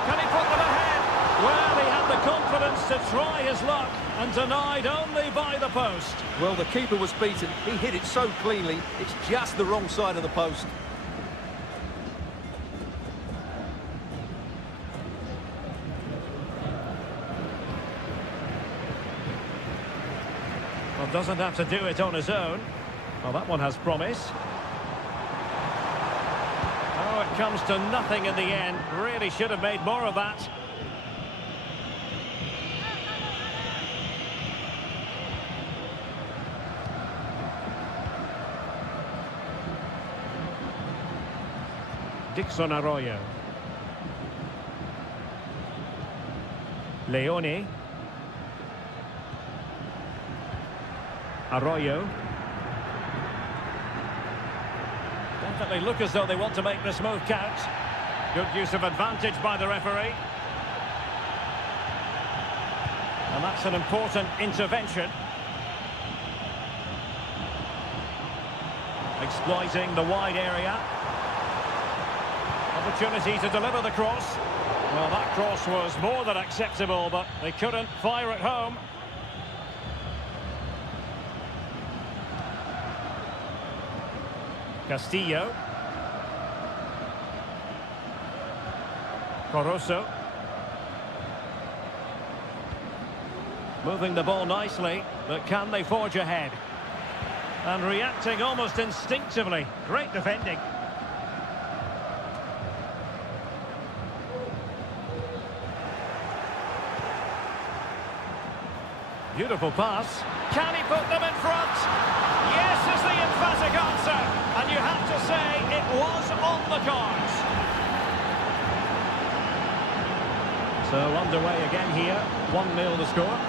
Can he put them ahead? Well, he had the confidence to try his luck and denied only by the post. Well, the keeper was beaten. He hit it so cleanly, it's just the wrong side of the post. Well, doesn't have to do it on his own. Well, that one has promise. Oh, it comes to nothing in the end. Really should have made more of that. Dixon Arroyo. Leone. Arroyo. Definitely look as though they want to make this move count. Good use of advantage by the referee. And that's an important intervention. Exploiting the wide area. Opportunity to deliver the cross. Well, that cross was more than acceptable, but they couldn't fire it home. Castillo. Coroso. Moving the ball nicely, but can they forge ahead? And reacting almost instinctively. Great defending. Beautiful pass. Can he put them in front? Yes is the emphatic answer. And you have to say it was on the cards. So underway again here. 1-0 the score.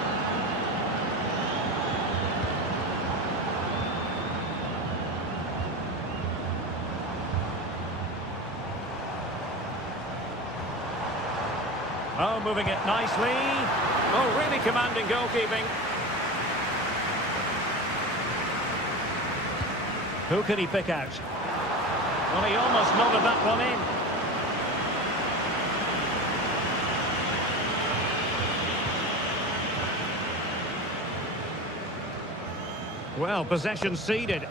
Oh, moving it nicely. Oh, really commanding goalkeeping. Who can he pick out? Well, he almost nodded that one in. Well, possession ceded.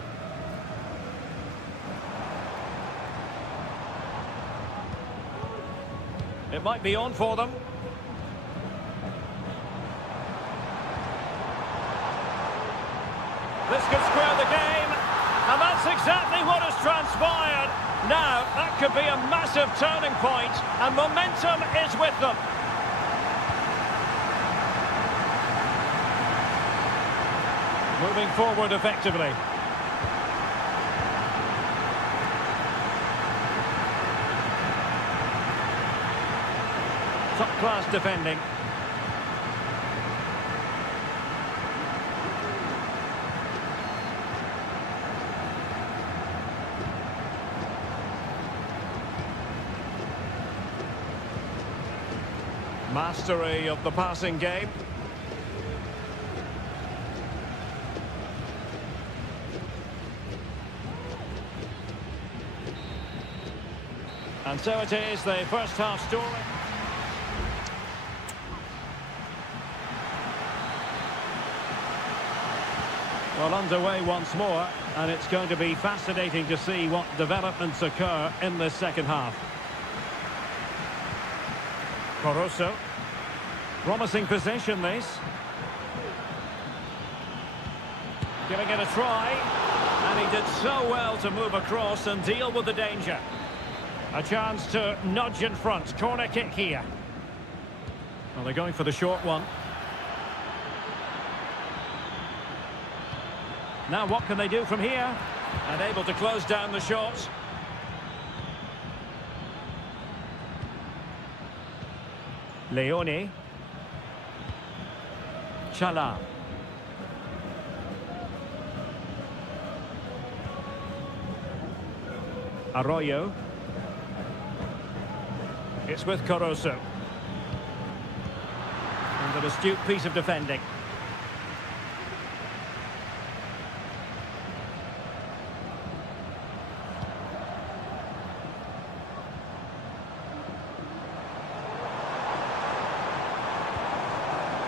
It might be on for them. This could square the game. And that's exactly what has transpired. Now, that could be a massive turning point, and momentum is with them. Moving forward effectively. Top-class defending. Mastery of the passing game. And so it is, the first half story. Well, underway once more, and it's going to be fascinating to see what developments occur in this second half. Caruso. Promising possession, this. Giving it a try. And he did so well to move across and deal with the danger. A chance to nudge in front. Corner kick here. Well, they're going for the short one. Now what can they do from here? And able to close down the shots. Leone. Chala. Arroyo. It's with Caruso. And an astute piece of defending.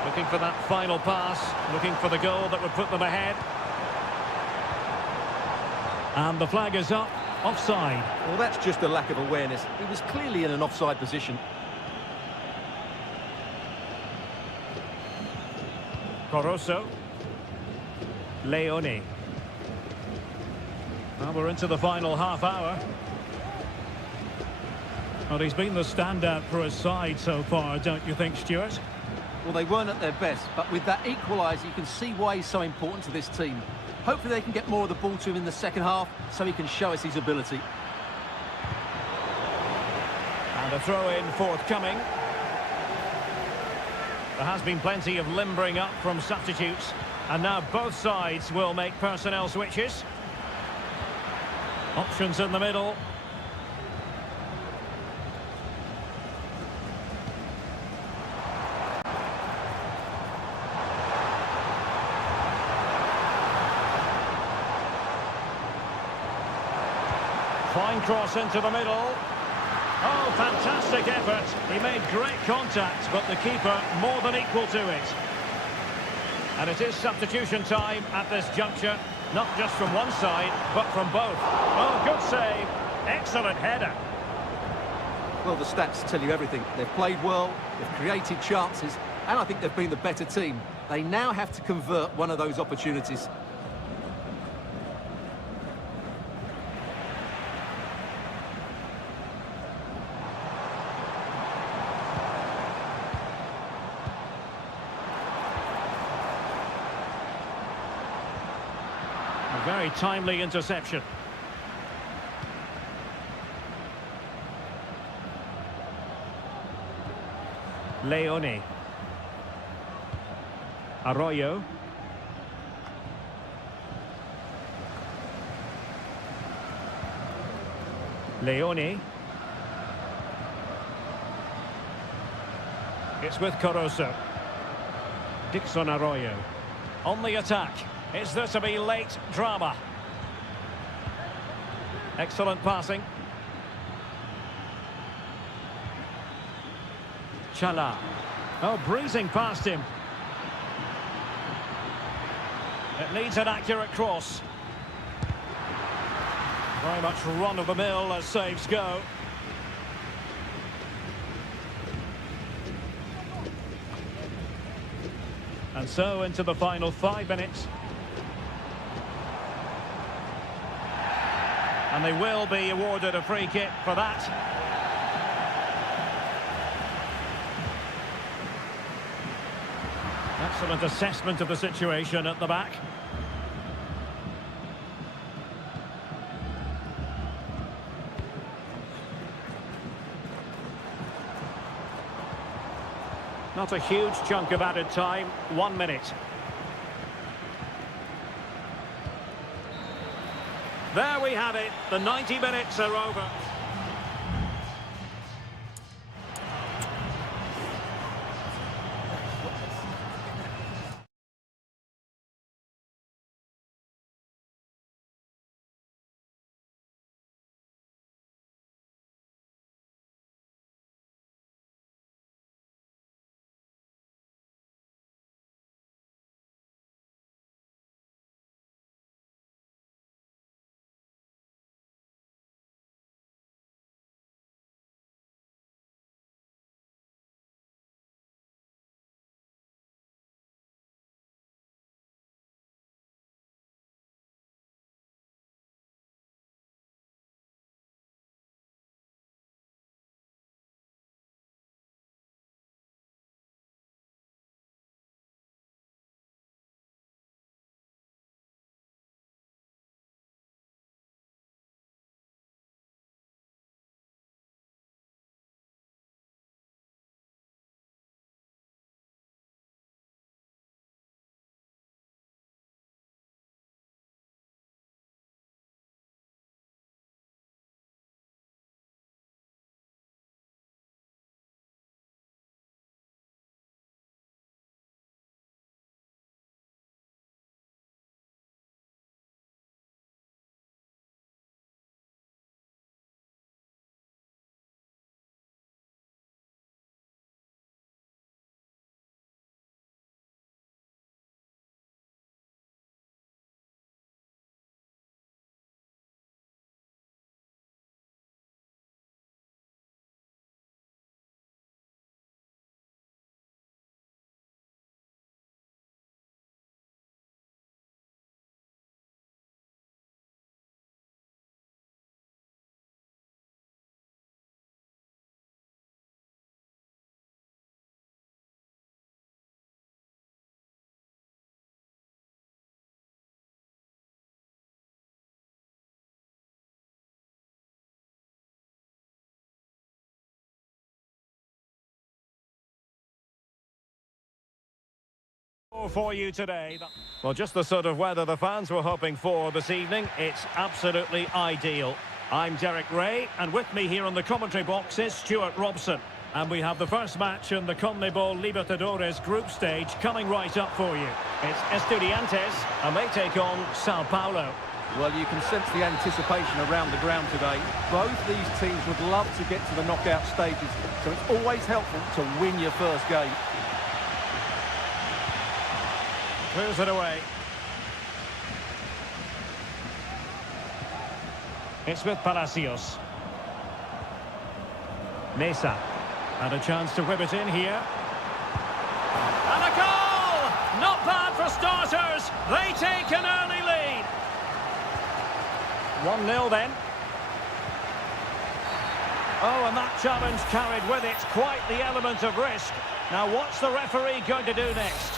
Looking for that final pass, looking for the goal that would put them ahead. And the flag is up, offside. Well, that's just a lack of awareness. He was clearly in an offside position. Caruso. Leone. Well, we're into the final half hour. Well, he's been the standout for his side so far, don't you think, Stuart? Well, they weren't at their best, but with that equaliser, you can see why he's so important to this team. Hopefully they can get more of the ball to him in the second half so he can show us his ability. And a throw-in forthcoming. There has been plenty of limbering up from substitutes, and now both sides will make personnel switches. Options in the middle. Fine cross into the middle. Oh, fantastic effort. He made great contact, but the keeper more than equal to it. And it is substitution time at this juncture, not just from one side, but from both. Oh, good save. Excellent header. Well, the stats tell you everything. They've played well, they've created chances, and I think they've been the better team. They now have to convert one of those opportunities. A very timely interception. Leone. Arroyo. Leone. It's with Caruso. Dixon Arroyo. On the attack. Is there to be late drama? Excellent passing. Chala. Oh, breezing past him. It needs an accurate cross. Very much run-of-the-mill as saves go. And so into the final 5 minutes. And they will be awarded a free kick for that. Excellent assessment of the situation at the back. Not a huge chunk of added time, 1 minute. There we have it, the 90 minutes are over. For you today. Well, just the sort of weather the fans were hoping for this evening. It's absolutely ideal. I'm Derek Ray, and with me here on the commentary box is Stuart Robson. And we have the first match in the CONMEBOL Libertadores group stage coming right up for you. It's Estudiantes, and they take on Sao Paulo. Well, you can sense the anticipation around the ground today. Both these teams would love to get to the knockout stages, so it's always helpful to win your first game. Clears it away. It's with Palacios. Mesa. And a chance to whip it in here. And a goal! Not bad for starters. They take an early lead. 1-0 then. Oh, and that challenge carried with it quite the element of risk. Now what's the referee going to do next?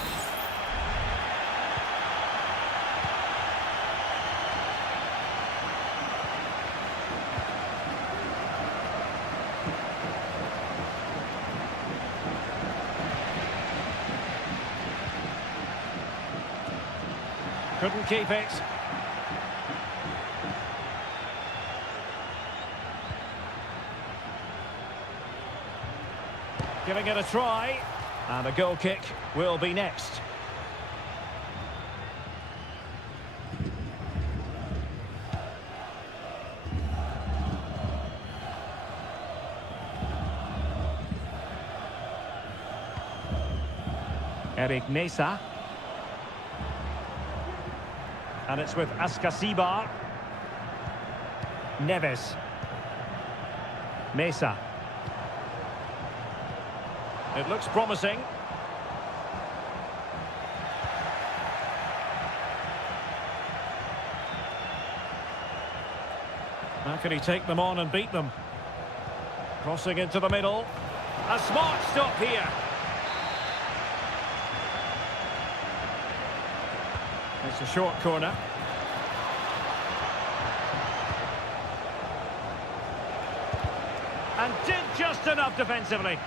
Couldn't keep it. Giving it a try. And a goal kick will be next. Eric Mesa. And it's with Ascasibar. Neves. Mesa. It looks promising. How can he take them on and beat them? Crossing into the middle. A smart stop here. It's a short corner. And did just enough defensively.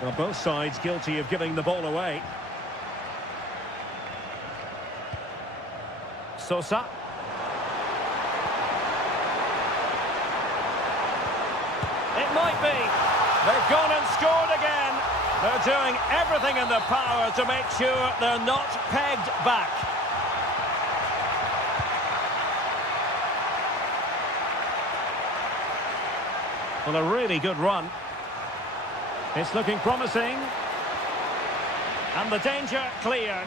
Well, both sides guilty of giving the ball away. Sosa. It might be. They've gone and scored again. They're doing everything in their power to make sure they're not pegged back. Well, a really good run. It's looking promising. And the danger cleared.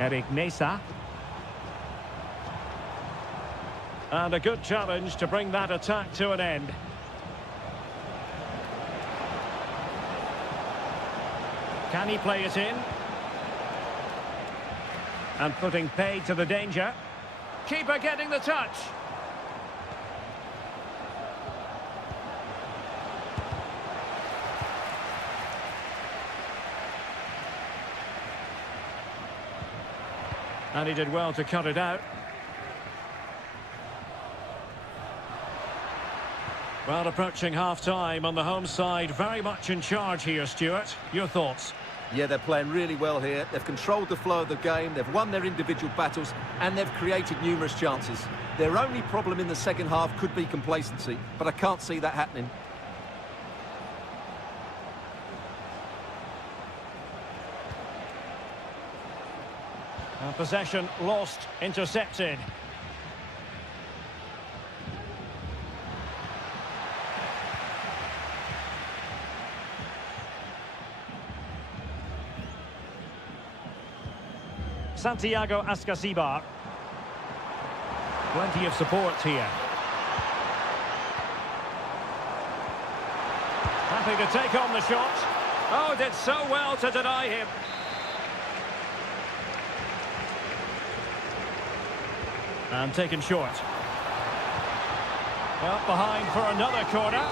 Eric Mesa. And a good challenge to bring that attack to an end. Can he play it in? And putting paid to the danger. Keeper getting the touch. And he did well to cut it out. Well, approaching half-time on the home side, very much in charge here, Stuart. Your thoughts? Yeah, they're playing really well here. They've controlled the flow of the game, they've won their individual battles, and they've created numerous chances. Their only problem in the second half could be complacency, but I can't see that happening. Possession lost, intercepted. Santiago Ascasibar. Plenty of support here. Happy to take on the shot. Oh, did so well to deny him. And taken short. Well, behind for another corner.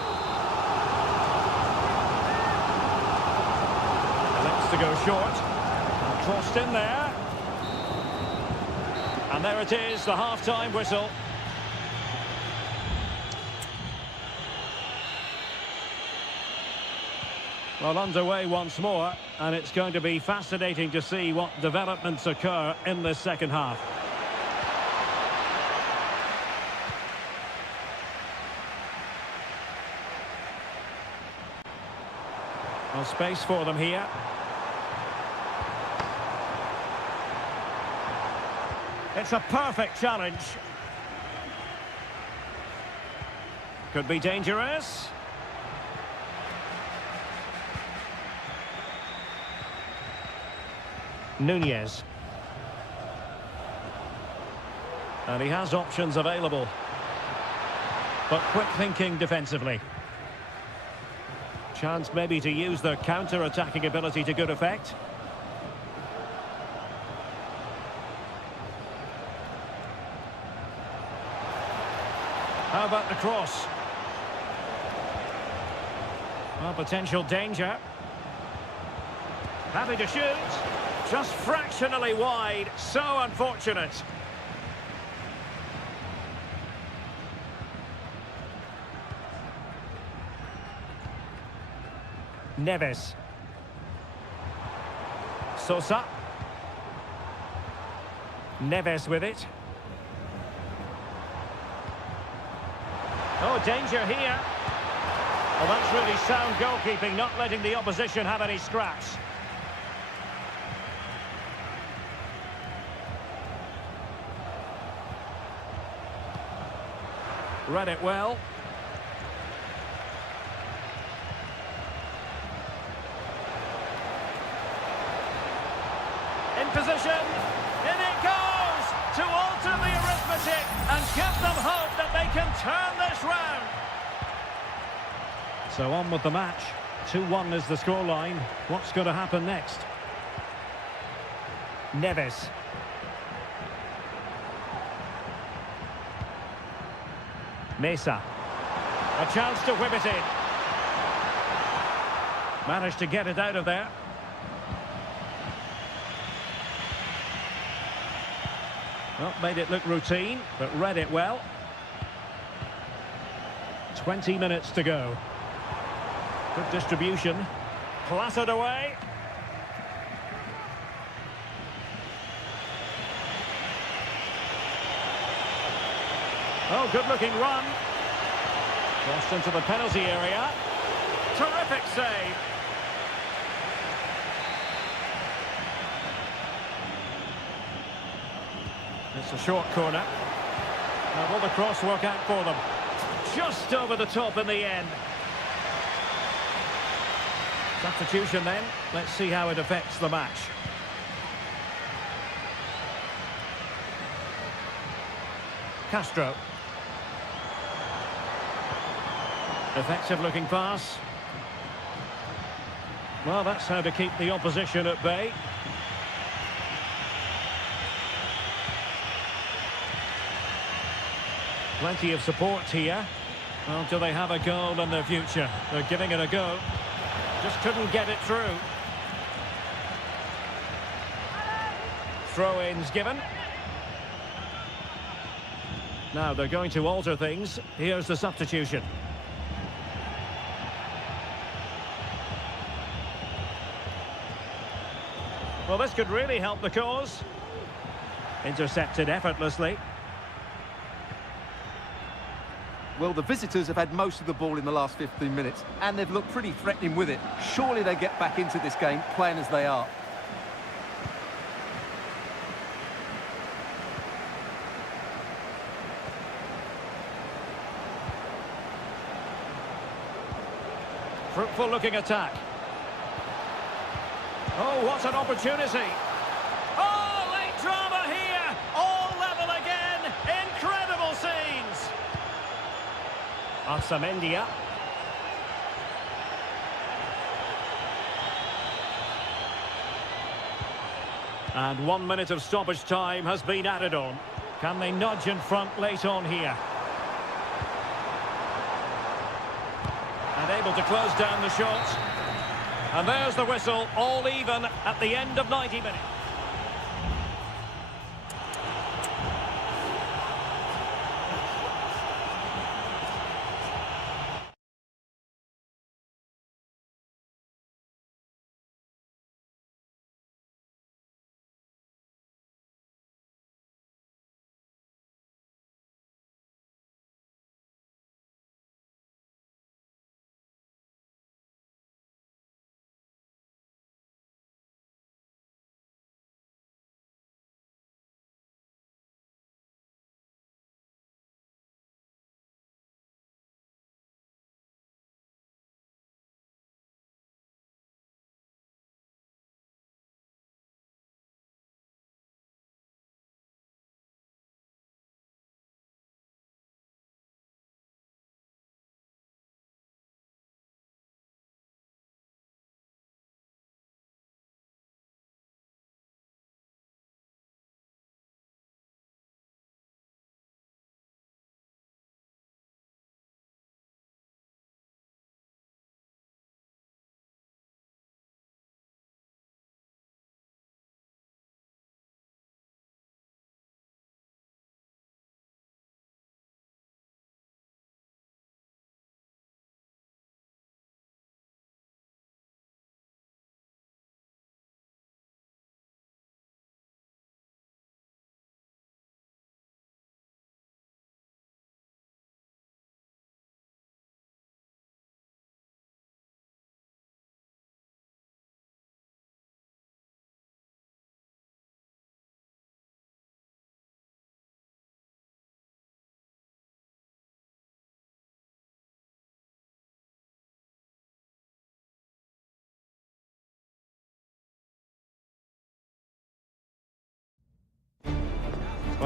Elects to go short. Crossed in there. And there it is, the half-time whistle. Well, underway once more, and it's going to be fascinating to see what developments occur in this second half. Well, space for them here. It's a perfect challenge. Could be dangerous. Nunez. And he has options available. But quick thinking defensively. Chance maybe to use their counter-attacking ability to good effect. How about the cross? Well, potential danger. Happy to shoot. Just fractionally wide. So unfortunate. Neves. Sosa. Neves with it. Oh, danger here. Well, that's really sound goalkeeping, not letting the opposition have any scraps. Read it well. In position. In it goes! To alter the arithmetic and give them hope that they can turn this round. So on with the match. 2-1 is the scoreline. What's going to happen next? Neves. Mesa. A chance to whip it in. Managed to get it out of there. Well, made it look routine, but read it well. 20 minutes to go. Good distribution. Clattered away. Oh, good-looking run. Crossed into the penalty area. Terrific save. It's a short corner. Now will the cross work out for them? Just over the top in the end. Substitution then. Let's see how it affects the match. Castro. Effective looking pass. Well, that's how to keep the opposition at bay. Plenty of support here. Well, do they have a goal in their future? They're giving it a go. Just couldn't get it through. Throw-ins given. Now they're going to alter things. Here's the substitution. Well, this could really help the cause. Intercepted effortlessly. Well, the visitors have had most of the ball in the last 15 minutes, and they've looked pretty threatening with it. Surely they get back into this game, playing as they are. Fruitful looking attack. Oh, what an opportunity. Oh, late drama here. All level again. Incredible scenes. Arsamendia. And 1 minute of stoppage time has been added on. Can they nudge in front late on here? And able to close down the shot. And there's the whistle, all even at the end of 90 minutes.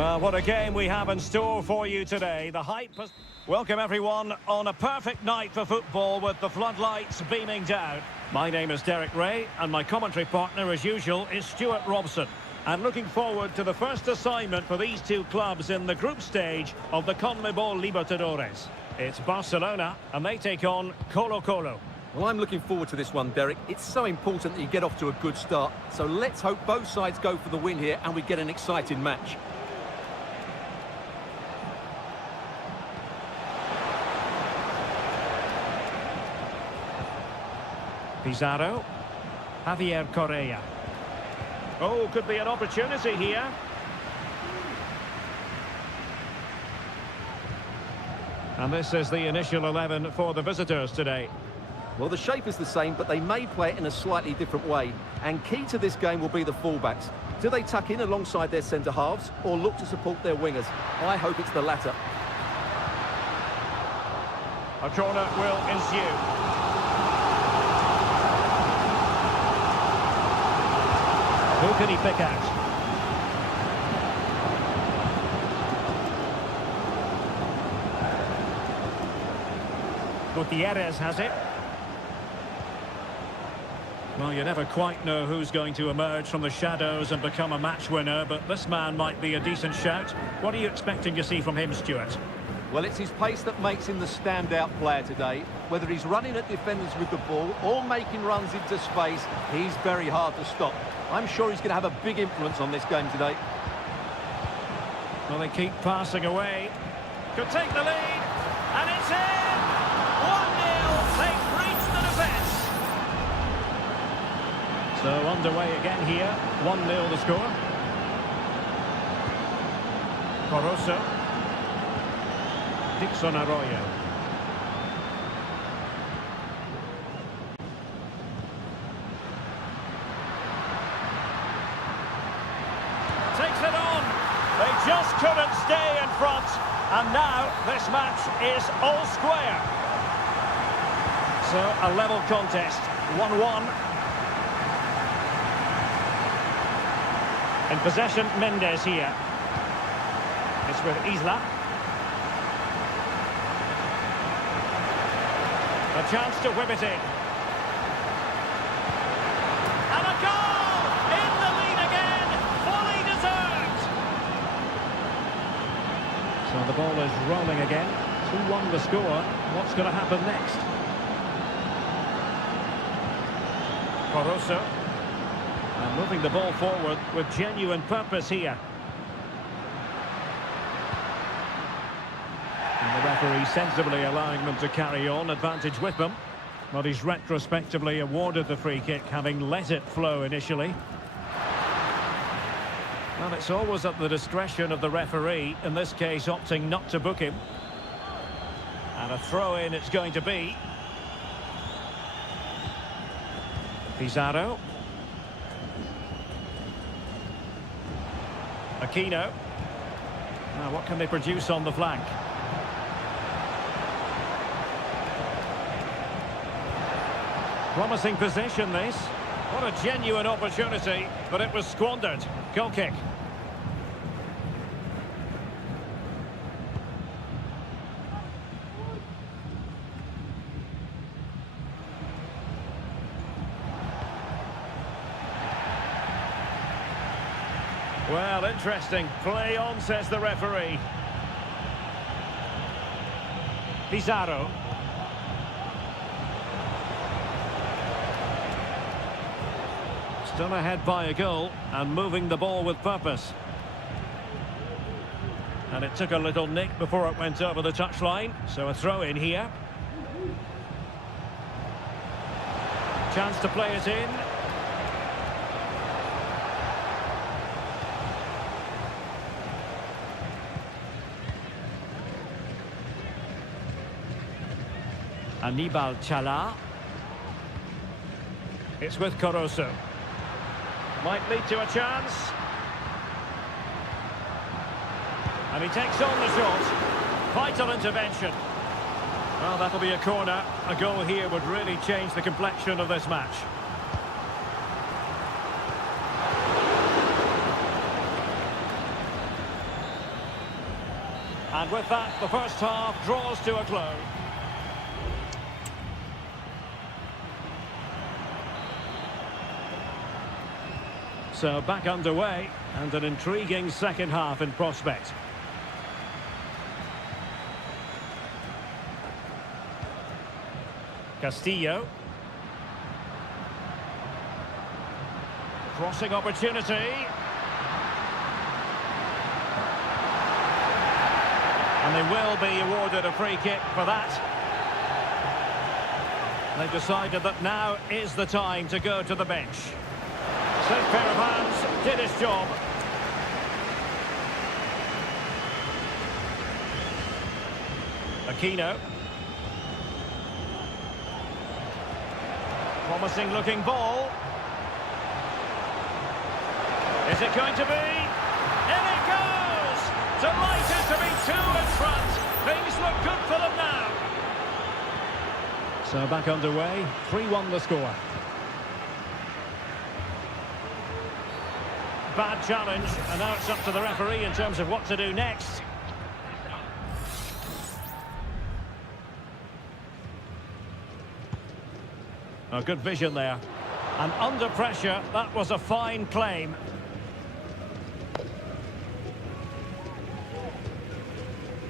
Well, what a game we have in store for you today. The hype has... Welcome everyone on a perfect night for football with the floodlights beaming down. My name is Derek Ray and my commentary partner as usual is Stuart Robson. And looking forward to the first assignment for these two clubs in the group stage of the CONMEBOL Libertadores. It's Barcelona and they take on Colo-Colo. Well, I'm looking forward to this one, Derek. It's so important that you get off to a good start. So let's hope both sides go for the win here and we get an exciting match. Pizarro, Javier Correa. Oh, could be an opportunity here. And this is the initial 11 for the visitors today. Well, the shape is the same, but they may play it in a slightly different way. And key to this game will be the fullbacks. Do they tuck in alongside their centre-halves or look to support their wingers? I hope it's the latter. A corner will ensue. Who can he pick out? Gutierrez has it. Well, you never quite know who's going to emerge from the shadows and become a match winner, but this man might be a decent shout. What are you expecting to see from him, Stuart? Well, it's his pace that makes him the standout player today. Whether he's running at defenders with the ball or making runs into space, he's very hard to stop. I'm sure he's going to have a big influence on this game today. Well, they keep passing away. Could take the lead, and it's in! 1-0, they've breached the defence. So underway again here, 1-0 the score. Corozo. Dixon Arroyo. Takes it on. They just couldn't stay in front. And now this match is all square. So a level contest, 1-1. In possession, Mendes here. It's with Isla. A chance to whip it in. And a goal! In the lead again! Fully deserved! So the ball is rolling again. 2-1 the score. What's going to happen next? Corozo. And moving the ball forward with genuine purpose here. And the referee sensibly allowing them to carry on, advantage with them. But he's retrospectively awarded the free kick, having let it flow initially. Well, it's always at the discretion of the referee, in this case opting not to book him. And a throw-in it's going to be. Pizarro. Aquino. Now, what can they produce on the flank? Promising position, this. What a genuine opportunity, but it was squandered. Goal kick. Well, interesting. Play on, says the referee. Pizarro. Still ahead by a goal and moving the ball with purpose. And it took a little nick before it went over the touchline, so a throw in here. Chance to play it in. Aníbal Chala. It's with Corozo. Might lead to a chance. And he takes on the shot. Vital intervention. Well, that'll be a corner. A goal here would really change the complexion of this match. And with that, the first half draws to a close. So back underway, and an intriguing second half in prospect. Castillo. Crossing opportunity. And they will be awarded a free kick for that. They've decided that now is the time to go to the bench. Safe pair of hands, did his job. Aquino. Promising looking ball. Is it going to be? In it goes! Delighted to be two in front. Things look good for them now. So back underway, 3-1 the score. Bad challenge, and now it's up to the referee in terms of what to do next. Oh, good vision there. And under pressure, that was a fine claim.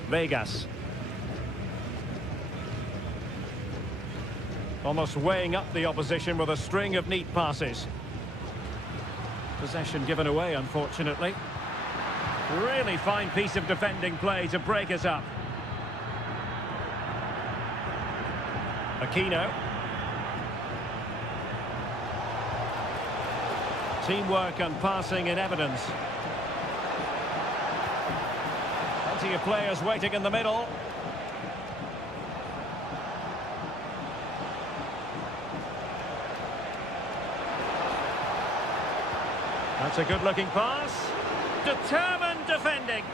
Vegas. Almost weighing up the opposition with a string of neat passes. Possession given away, unfortunately. Really fine piece of defending play to break us up. Aquino. Teamwork and passing in evidence. Plenty of players waiting in the middle. That's a good-looking pass. Determined defending.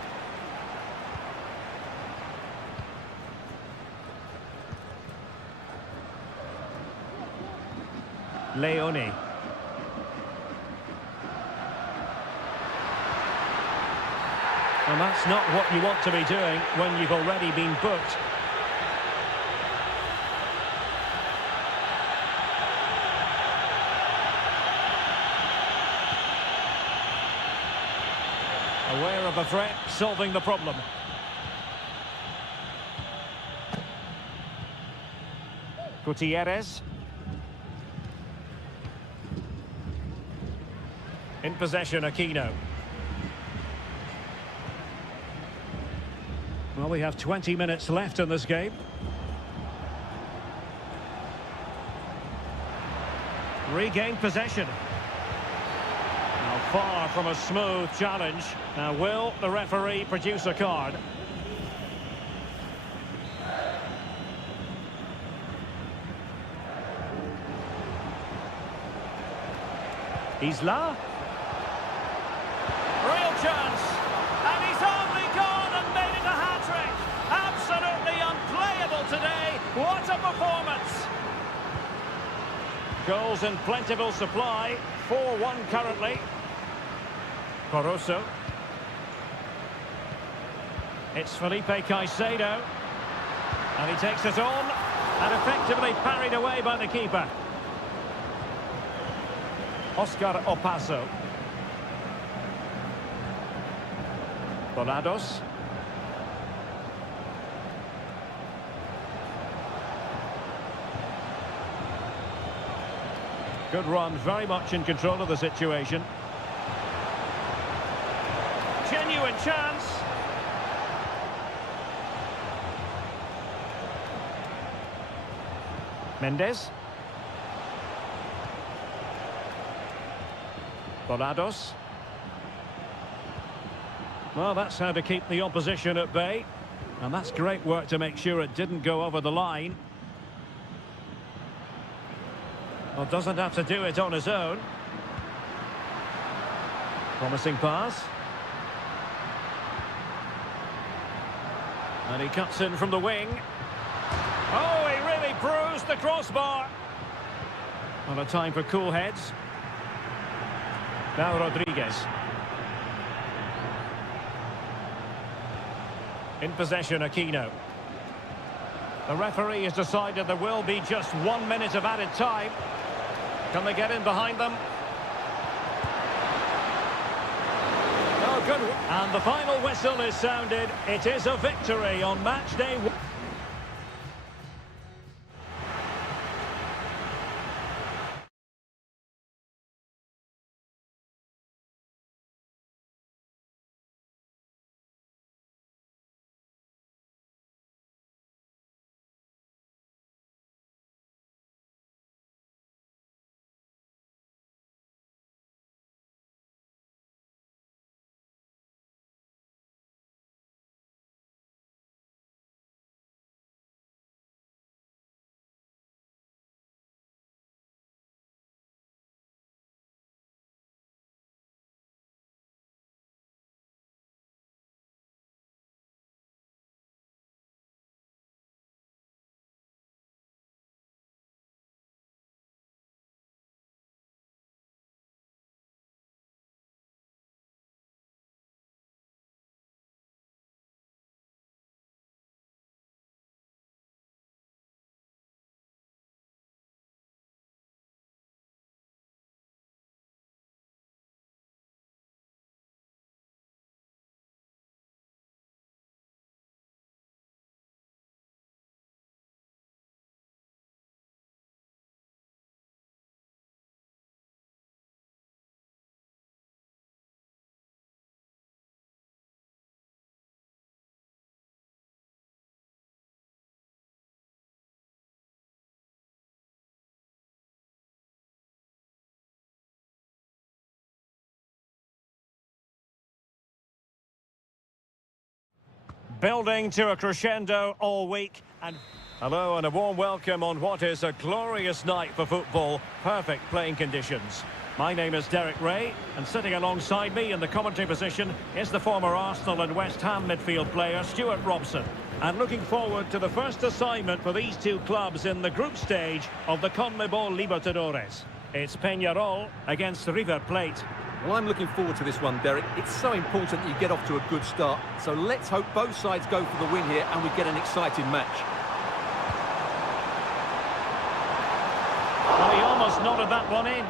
Leone. And that's not what you want to be doing when you've already been booked. Aware of the threat, solving the problem. Gutierrez. In possession, Aquino. Well, we have 20 minutes left in this game. Regained possession. Now far from a smooth challenge. Now will the referee produce a card? Isla. Real chance. And he's only gone and made it a hat-trick. Absolutely unplayable today. What a performance. Goals in plentiful supply. 4-1 currently. Caruso. It's Felipe Caicedo. And he takes it on. And effectively parried away by the keeper. Oscar Opaso. Volados. Good run, very much in control of the situation. Genuine chance. Mendes. Volados. Well, that's how to keep the opposition at bay. And that's great work to make sure it didn't go over the line. Well, doesn't have to do it on his own. Promising pass. And he cuts in from the wing. Oh, he really bruised the crossbar. Well, a time for cool heads. Now Rodriguez. In possession, Aquino. The referee has decided there will be just 1 minute of added time. Can they get in behind them? Oh, good. And the final whistle is sounded. It is a victory on match day 1. Building to a crescendo all week. And hello and a warm welcome on what is a glorious night for football. Perfect playing conditions. My name is Derek Ray, and sitting alongside me in the commentary position is the former Arsenal and West Ham midfield player Stuart Robson. And looking forward to the first assignment for these two clubs in the group stage of the CONMEBOL Libertadores. It's Peñarol against River Plate. Well, I'm looking forward to this one, Derek. It's so important that you get off to a good start. So let's hope both sides go for the win here and we get an exciting match. Well, he almost nodded that one in.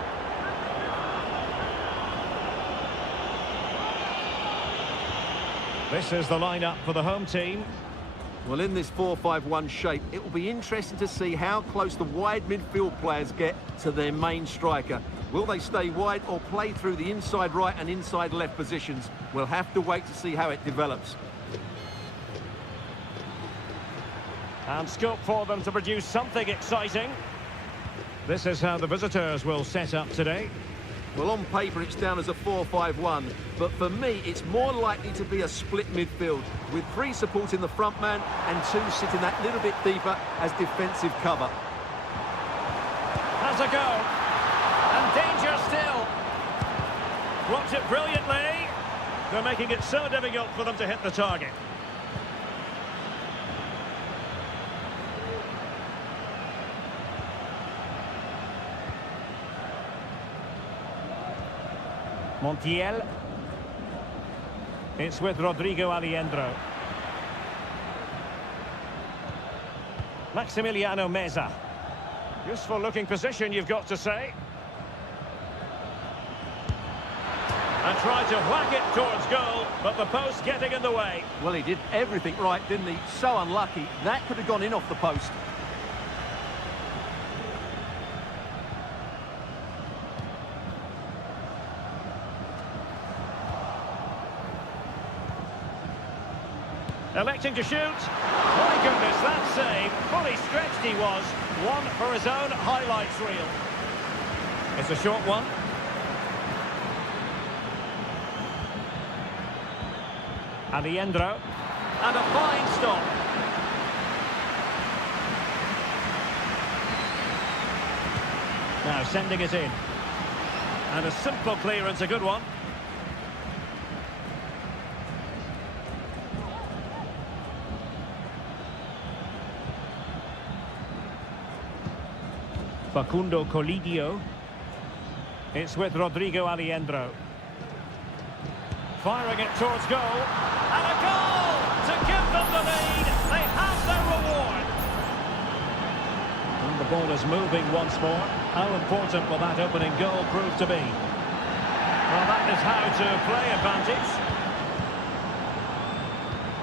This is the lineup for the home team. Well, in this 4-5-1 shape, it will be interesting to see how close the wide midfield players get to their main striker. Will they stay wide or play through the inside right and inside left positions? We'll have to wait to see how it develops. And scope for them to produce something exciting. This is how the visitors will set up today. Well, on paper, it's down as a 4-5-1, but for me, it's more likely to be a split midfield, with 3 supporting the front man and 2 sitting that little bit deeper as defensive cover. Has a go. And danger still. Blocked it brilliantly. They're making it so difficult for them to hit the target. Montiel. It's with Rodrigo Aliendro. Maximiliano Meza. Useful looking position, you've got to say. And tried to whack it towards goal, but the post getting in the way. Well, he did everything right, didn't he? So unlucky. That could have gone in off the post. Electing to shoot. My goodness, that save. Fully stretched he was. One for his own highlights reel. It's a short one. Aliendro. And a fine stop. Now sending it in. And a simple clearance, a good one. Facundo Colidio. It's with Rodrigo Aliendro. Firing it towards goal. And a goal to give them ball is moving once more. How important will that opening goal prove to be? Well, that is how to play advantage.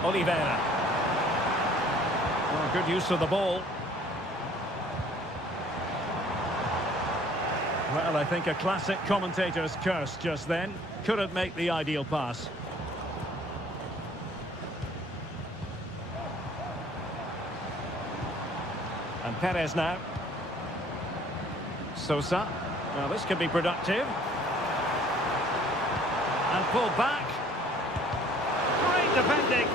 Oliveira. Well, good use of the ball. Well, I think a classic commentator's curse just then. Couldn't make the ideal pass. And Perez now. Sosa. Well, this could be productive. And pulled back. Great defending.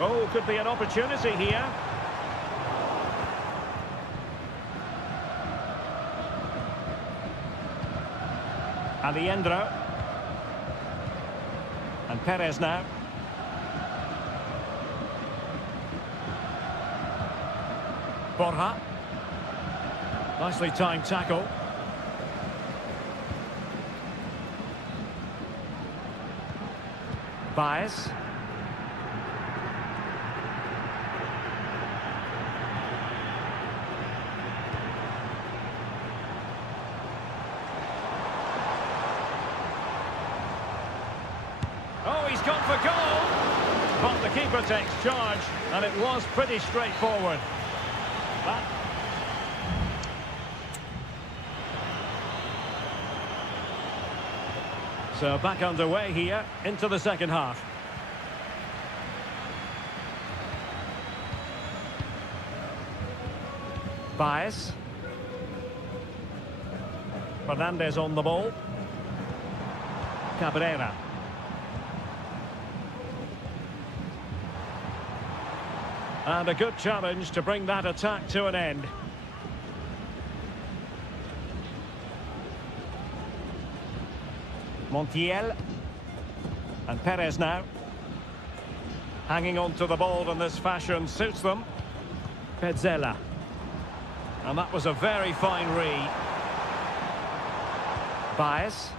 Oh, could be an opportunity here. Aliendro. And Perez now. Borja. Nicely timed tackle. Baez. Oh, he's gone for goal. But the keeper takes charge, and it was pretty straightforward. So back underway here into the second half. Baez. Fernandez on the ball. Cabrera. And a good challenge to bring that attack to an end. Montiel. And Perez now. Hanging on to the ball in this fashion suits them. Petzela. And that was a very fine read. Baez.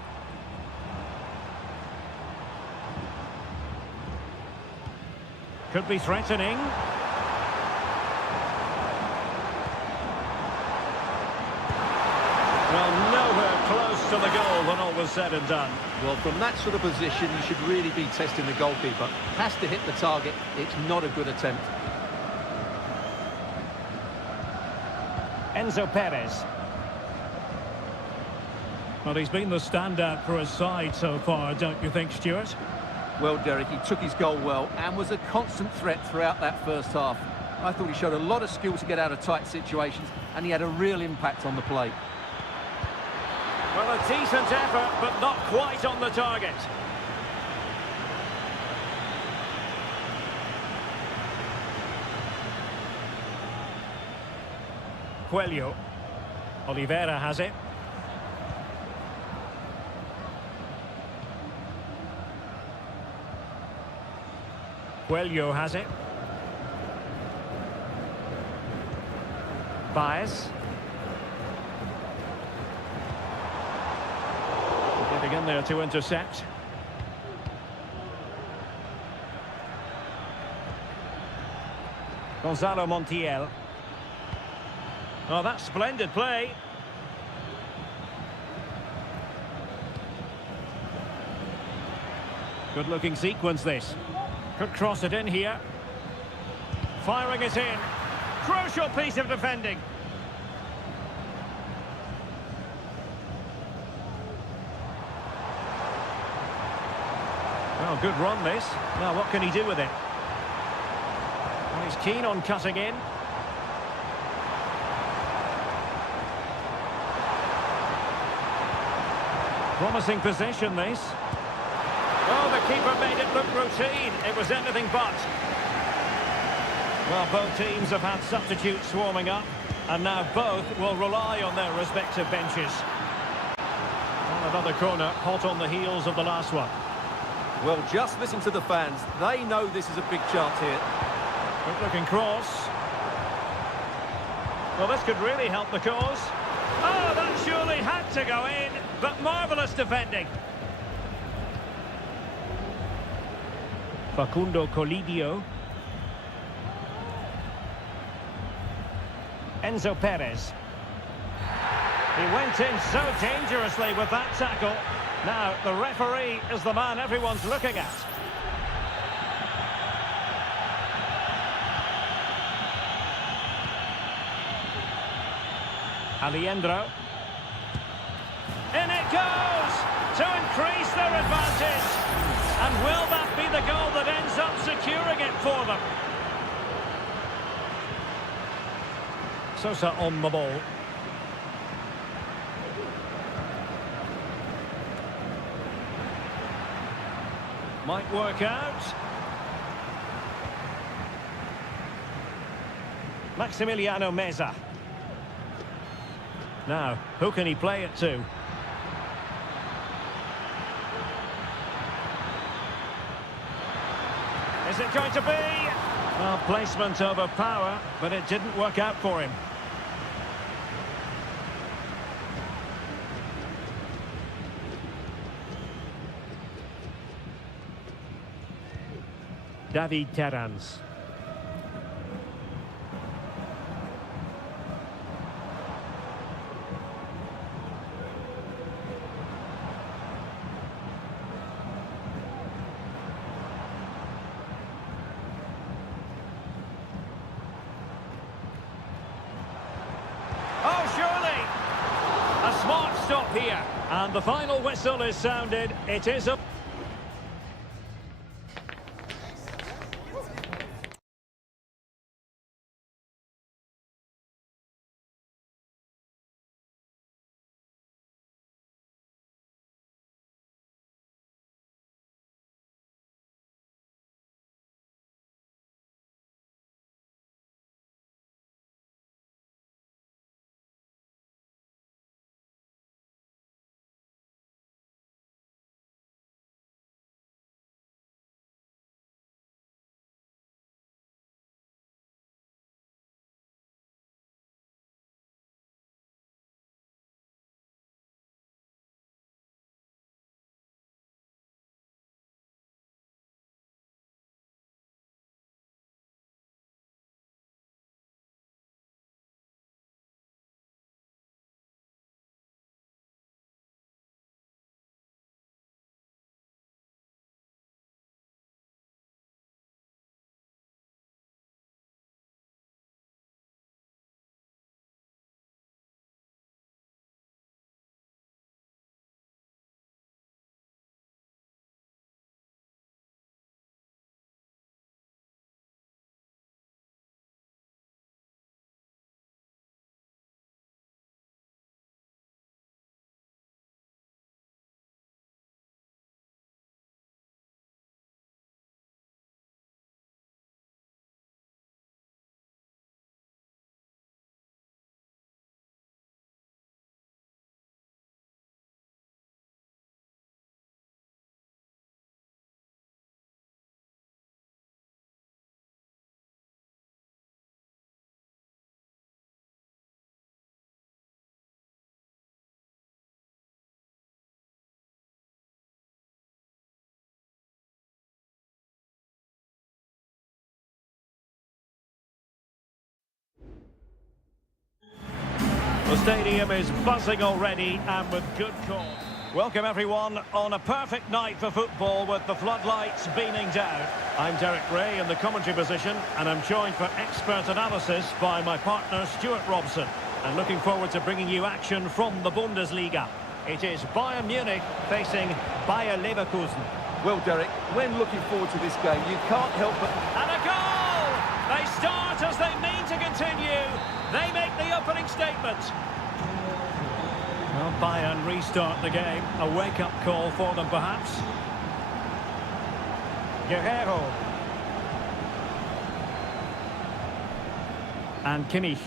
Could be threatening. Well, nowhere close to the goal when all was said and done. Well, from that sort of position, you should really be testing the goalkeeper. Has to hit the target. It's not a good attempt. Enzo Perez. Well, he's been the standout for his side so far, don't you think, Stuart? Well, Derek, he took his goal well and was a constant threat throughout that first half. I thought he showed a lot of skill to get out of tight situations, and he had a real impact on the play. Well, a decent effort, but not quite on the target. Coelho. Oliveira has it. Coelho has it. Baez. Getting in there to intercept. Gonzalo Montiel. Oh, that's splendid play. Good looking sequence this. Could cross it in here. Firing it in. Crucial piece of defending. Oh, good run this. Now what can he do with it? Well, he's keen on cutting in. Promising possession this. Oh, the keeper made it look routine. It was anything but. Well, both teams have had substitutes swarming up, and now both will rely on their respective benches. Well, another corner, hot on the heels of the last one. Well, just listen to the fans. They know this is a big chance here. Good looking cross. Well, this could really help the cause. Oh, that surely had to go in, but marvellous defending. Facundo Colidio. Enzo Perez. He went in so dangerously with that tackle. Now, the referee is the man everyone's looking at. Alejandro. In it goes to increase their advantage. And will that be the goal that ends up securing it for them? Sosa on the ball. Might work out. Maximiliano Meza. Now, who can he play it to? Is it going to be? Well, placement over power, but it didn't work out for him. David Terrans. Oh, surely! A smart stop here. And the final whistle is sounded. It is a... The stadium is buzzing already and with good cause. Welcome everyone on a perfect night for football with the floodlights beaming down. I'm Derek Ray in the commentary position and I'm joined for expert analysis by my partner Stuart Robson. And looking forward to bringing you action from the Bundesliga. It is Bayern Munich facing Bayer Leverkusen. Well, Derek, when looking forward to this game, you can't help but... And a goal! They start as they mean to continue. They make the opening statement. Well, Bayern restart the game. A wake-up call for them, perhaps. Guerrero. And Kimmich.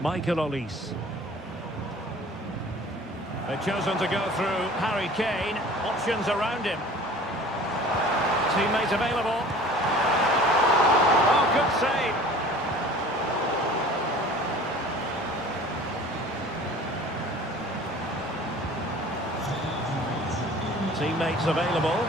Michael Olise. They've chosen to go through Harry Kane. Options around him. Teammate available. Oh, good save. Teammates available.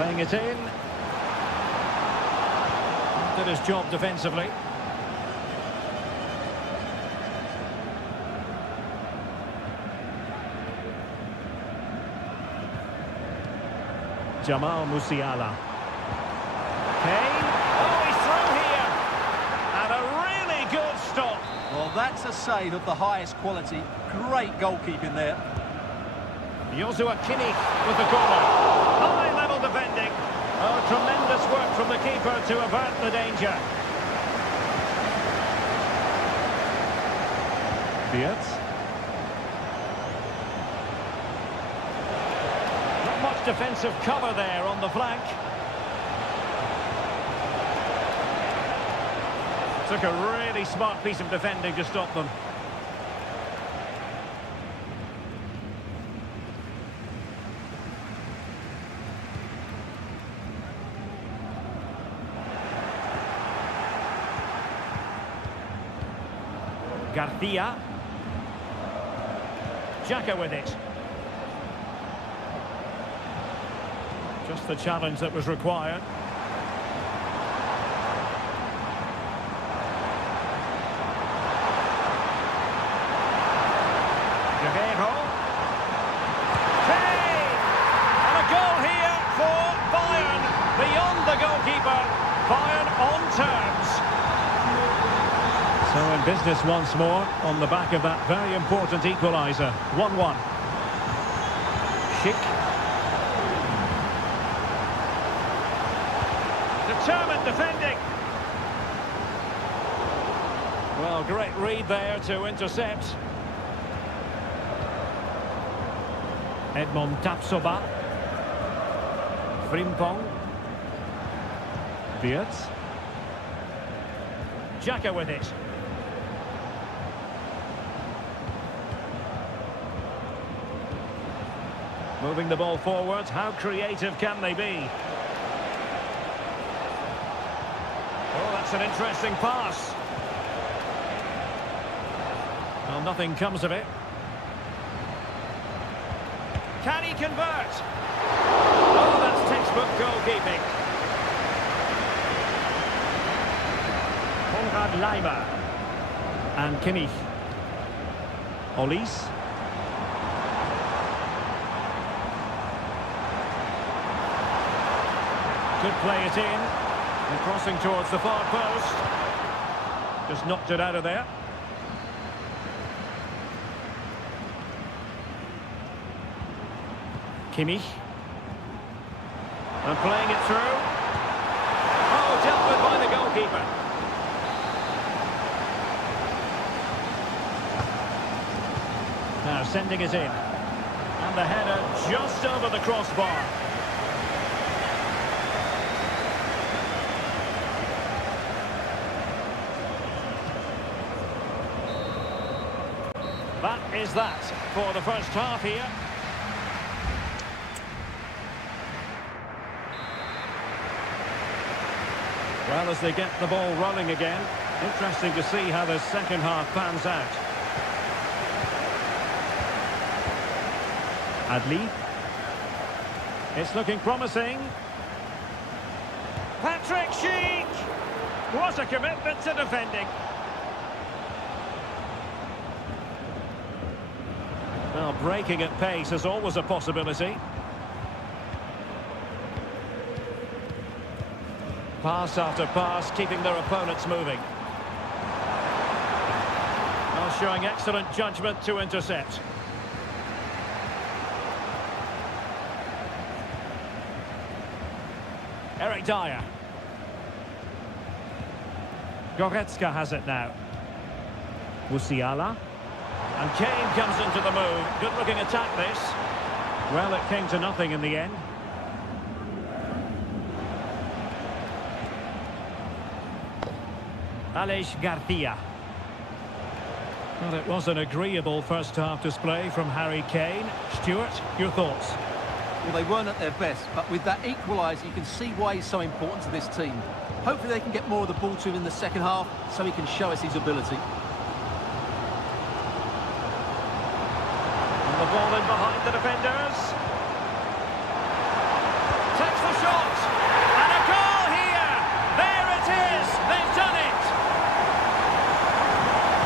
Playing it in. Did his job defensively. Jamal Musiala. Kane. Oh, he's through here. And a really good stop. Well, that's a save of the highest quality. Great goalkeeping there. Joshua Kimmich with the corner. High-level defending. Oh, tremendous work from the keeper to avert the danger. Beard. Not much defensive cover there on the flank. Took a really smart piece of defending to stop them. Garcia. Xhaka with it. Just the challenge that was required. Guerrero. Kane! And a goal here for Bayern. Beyond the goalkeeper. Bayern on terms. So in business once more on the back of that very important equaliser. 1-1. Schick. Determined defending. Well, great read there to intercept. Edmond Tapsoba. Frimpong. Beard. Xhaka with it. Moving the ball forward, how creative can they be? Oh, that's an interesting pass. Well, nothing comes of it. Can he convert? Oh, that's textbook goalkeeping. Konrad Leimer. And Kimmich. Olise. Could play it in. And crossing towards the far post. Just knocked it out of there. Kimmich. And playing it through. Oh, dealt with by the goalkeeper. Now sending it in. And the header just over the crossbar. That is that for the first half here. Well, as they get the ball rolling again, interesting to see how the second half pans out. Adli. It's looking promising. Patrick Schick! What a commitment to defending. Well, breaking at pace is always a possibility. Pass after pass, keeping their opponents moving. Well, showing excellent judgment to intercept. Eric Dyer. Goretzka has it now. Musiala. And Kane comes into the move. Good-looking attack, this. Well, it came to nothing in the end. Aleix Garcia. Well, it was an agreeable first-half display from Harry Kane. Stuart, your thoughts? Well, they weren't at their best, but with that equaliser, you can see why he's so important to this team. Hopefully they can get more of the ball to him in the second half, so he can show us his ability. The ball in behind the defenders. takes the shot. And a goal here. There it is. They've done it.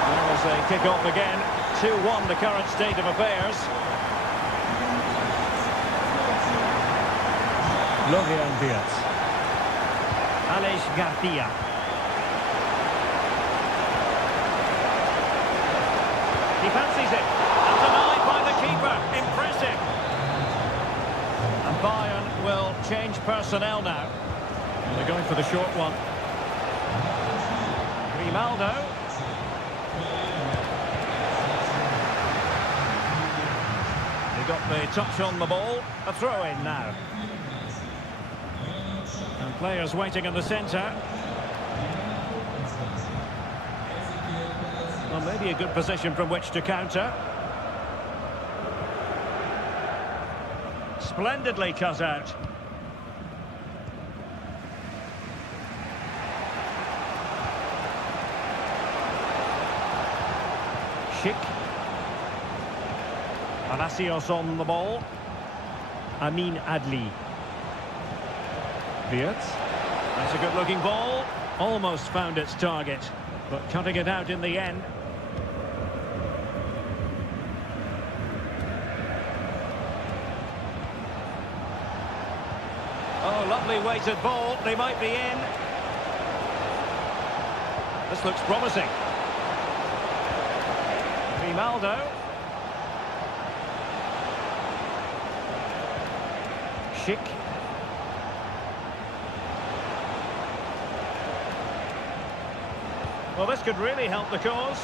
Well, as they kick off again, 2-1 the current state of affairs. Logan Diaz. Alex Garcia. He fancies it. And denied by the keeper. Impressive. And Bayern will change personnel now. And they're going for the short one. Grimaldo. They got the touch on the ball. A throw in now. And players waiting in the centre. Well, maybe a good position from which to counter. Splendidly cut out. Schick. Palacios on the ball. Amin Adli. Wirtz. That's a good-looking ball. Almost found its target, but cutting it out in the end. Oh, lovely weighted ball. They might be in. This looks promising. Grimaldo. Schick. Well, this could really help the cause.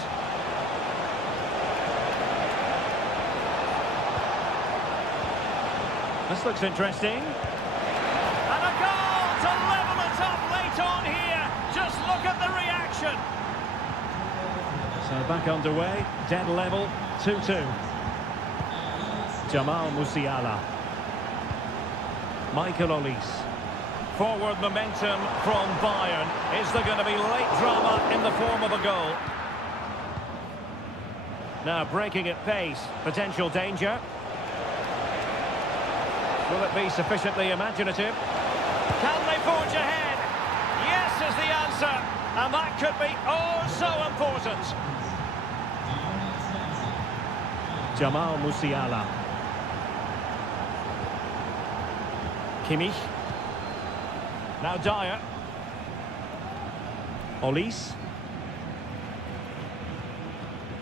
This looks interesting. And a goal to level it up late on here. Just look at the reaction. So back underway, dead level, 2-2. Jamal Musiala. Michael Olise. Forward momentum from Bayern. Is there going to be late drama in the form of a goal? Now breaking at pace. Potential danger. Will it be sufficiently imaginative? Can they forge ahead? Yes is the answer. And that could be oh so important. Jamal Musiala. Kimmich. Now Dyer. Olise.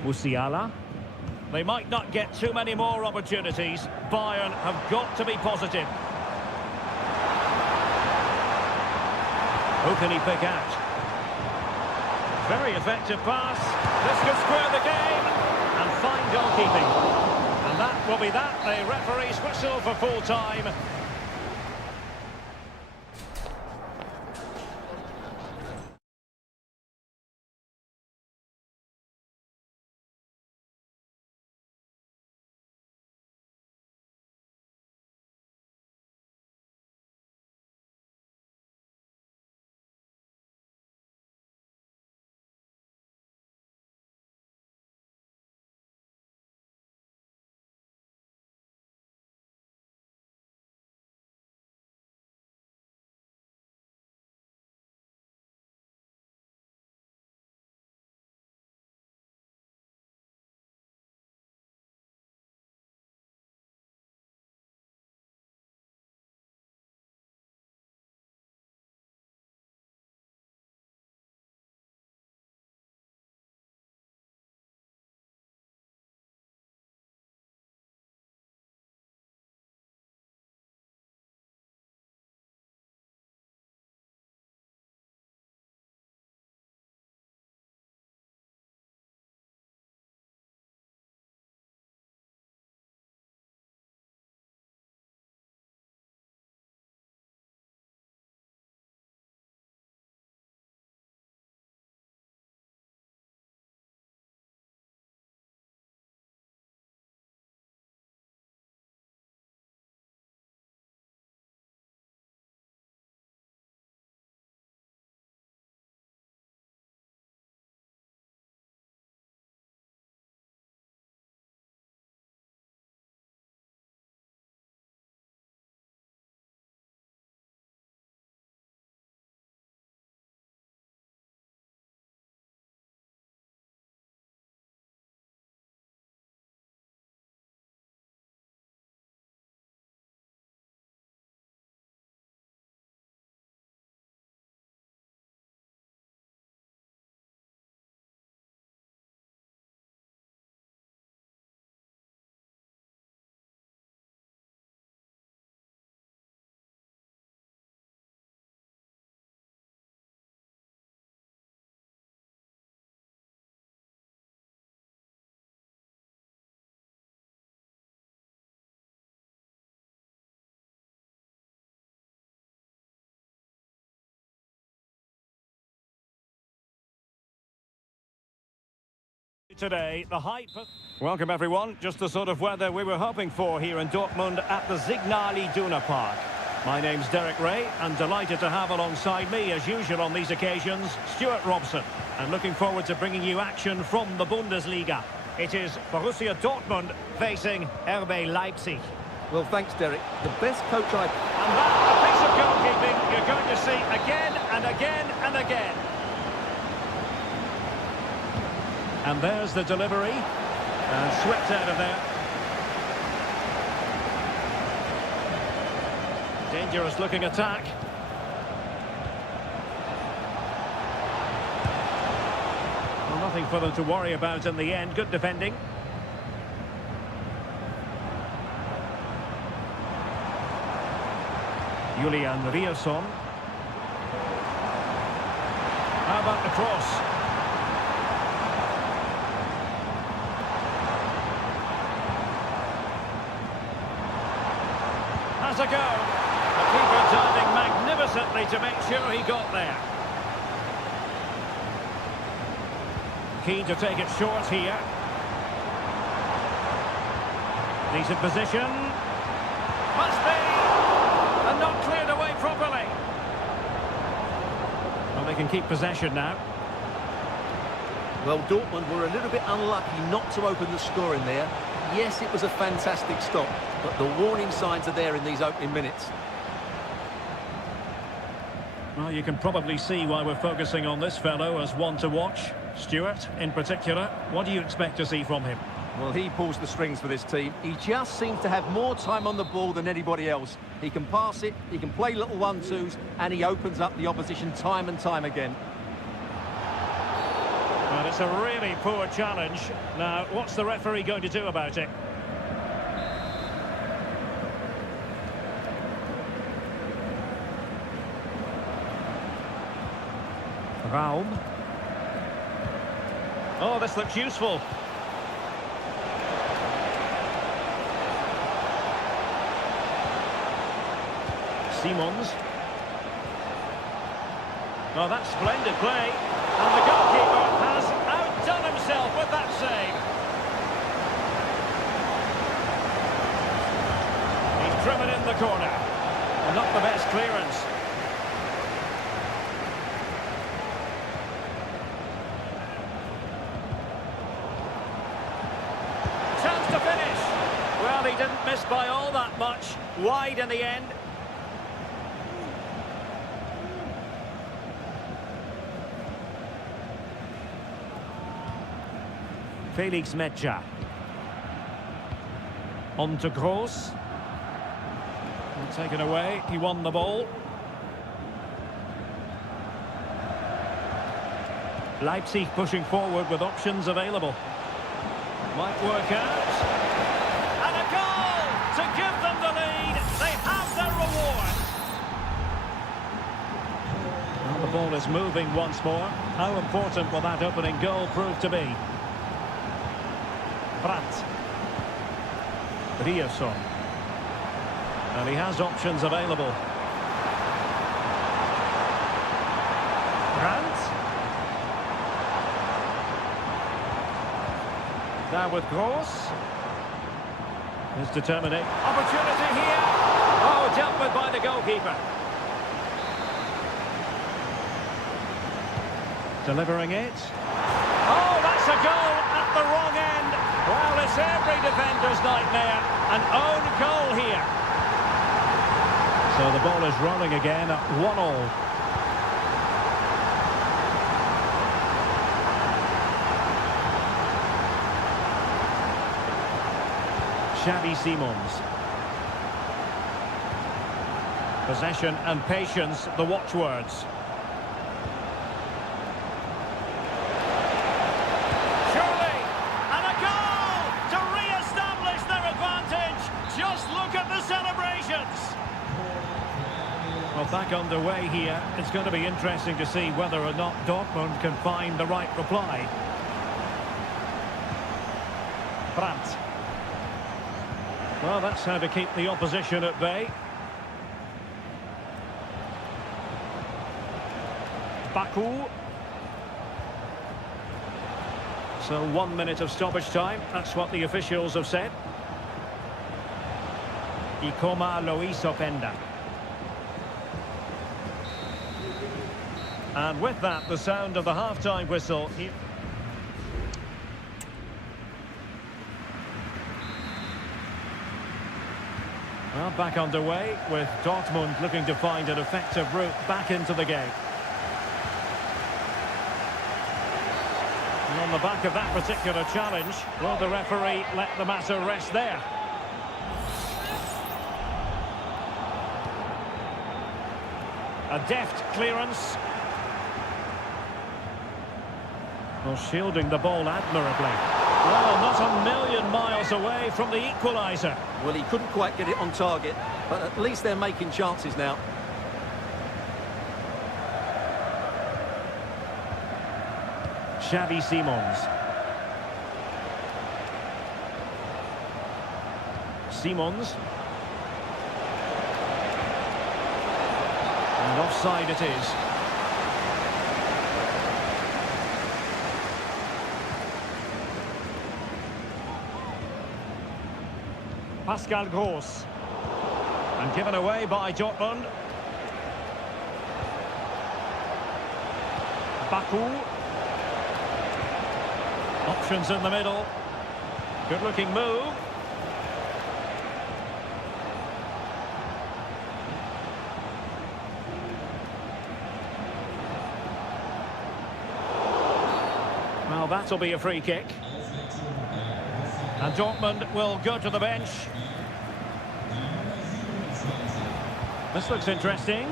Musiala. They might not get too many more opportunities. Bayern have got to be positive. Who can he pick out? Very effective pass. This could square the game. And fine goalkeeping. And that will be that. The referee's whistle for full time. Today, the hype. Welcome everyone. Just the sort of weather we were hoping for here in Dortmund at the Signal Iduna Park. My name's Derek Ray and delighted to have alongside me, as usual on these occasions, Stuart Robson. And looking forward to bringing you action from the Bundesliga. It is Borussia Dortmund facing RB Leipzig. Well, thanks, Derek. The best coach And that, a piece of goalkeeping you're going to see again and again and again. And there's the delivery. And swept out of there. Dangerous looking attack. Well, nothing for them to worry about in the end. Good defending. Julian Riasson. How about the cross? Has a go. The keeper diving magnificently to make sure he got there. Keen to take it short here. Decent position. Must be. And not cleared away properly. Well, they can keep possession now. Well, Dortmund were a little bit unlucky not to open the score in there. Yes, it was a fantastic stop, but the warning signs are there in these opening minutes. Well, you can probably see why we're focusing on this fellow as one to watch. Stuart, in particular, what do you expect to see from him? Well, he pulls the strings for this team. He just seems to have more time on the ball than anybody else. He can pass it, he can play little one-twos, and he opens up the opposition time and time again. Well, it's a really poor challenge. Now, what's the referee going to do about it? Raum. Oh, this looks useful. Simons. Oh, that's splendid play. And the goalkeeper has outdone himself with that save. He's driven in the corner. And not the best clearance. Chance to finish. Well, he didn't miss by all that much. Wide in the end. Felix Metscher. On to Gross. Taken away, he won the ball. Leipzig pushing forward with options available. Might work out. And a goal to give them the lead. They have their reward. Well, the ball is moving once more. How important will that opening goal prove to be? Brandt. Riasson. And he has options available. Brandt. Now with Gross. His determination. Opportunity here. Oh, dealt with by the goalkeeper. Delivering it. Oh, that's a goal at the wrong end. Well, it's every defender's nightmare. An own goal here. So the ball is rolling again at 1-1. Xavi Simons. Possession and patience, the watchwords. Well, back underway here. It's going to be interesting to see whether or not Dortmund can find the right reply. Brandt. Well, that's how to keep the opposition at bay. Baku. So 1 minute of stoppage time. That's what the officials have said. Ikoma Luis Openda. And with that, the sound of the half-time whistle. Well, back underway with Dortmund looking to find an effective route back into the game. And on the back of that particular challenge, will the referee let the matter rest there? A deft clearance. Well, shielding the ball admirably. Well, not a million miles away from the equaliser. Well, he couldn't quite get it on target, but at least they're making chances now. Xavi Simons. Simons. And offside it is. Pascal Gross. And given away by Dortmund. Baku. Options in the middle. Good-looking move. Well, that'll be a free kick. And Dortmund will go to the bench. This looks interesting.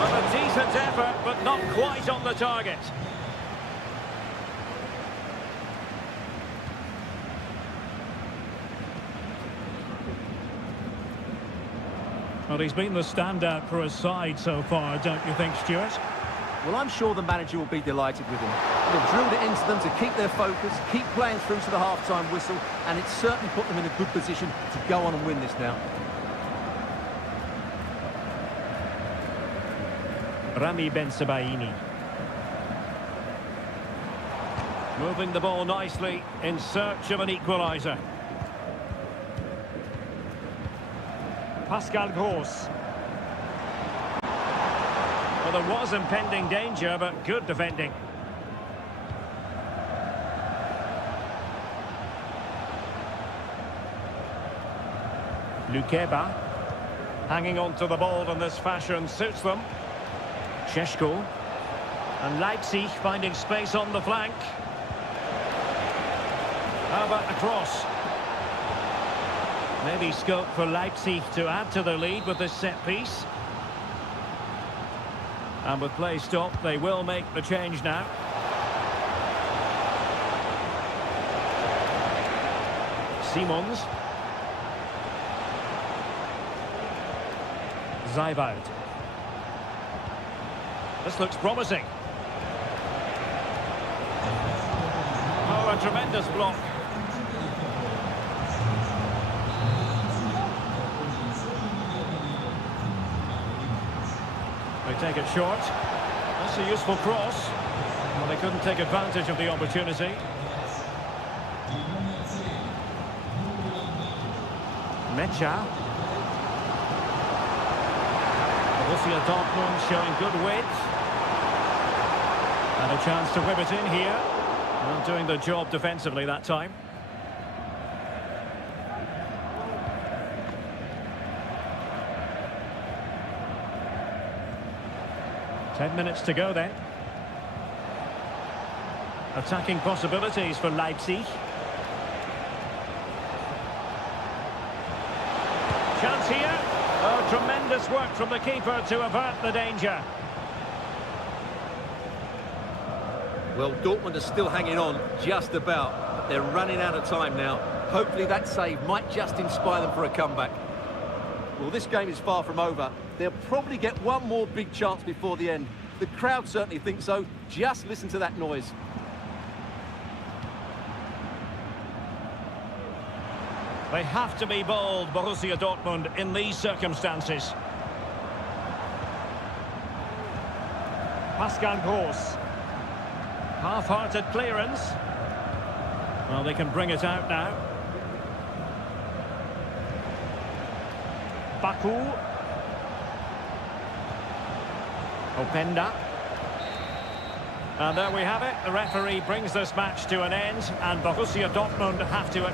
Well, a decent effort, but not quite on the target. Well, he's been the standout for his side so far, don't you think, Stuart? Well, I'm sure the manager will be delighted with him. They've drilled it into them to keep their focus, keep playing through to the half-time whistle, and it's certainly put them in a good position to go on and win this now. Rami Ben-Sebaini. Moving the ball nicely in search of an equaliser. Pascal Gross. Well, there was impending danger, but good defending. Lukeba. Hanging on to the ball in this fashion suits them. Šeško. And Leipzig finding space on the flank. How about a cross? Maybe scope for Leipzig to add to their lead with this set piece. And with play stopped, they will make the change now. Simons. Zaibald. This looks promising. Oh, a tremendous block. They take it short. That's a useful cross. Well, they couldn't take advantage of the opportunity. Mecha. Borussia Dortmund showing good width. And a chance to whip it in here. Well, doing the job defensively that time. Ten minutes to go then. Attacking possibilities for Leipzig. Chance here. Oh, tremendous work from the keeper to avert the danger. Well, Dortmund are still hanging on, just about. But they're running out of time now. Hopefully that save might just inspire them for a comeback. Well, this game is far from over. They'll probably get one more big chance before the end. The crowd certainly think so. Just listen to that noise. They have to be bold, Borussia Dortmund, in these circumstances. Pascal Gross. Half-hearted clearance. Well, they can bring it out now. Baku. Openda. And there we have it. The referee brings this match to an end, and Borussia Dortmund have to...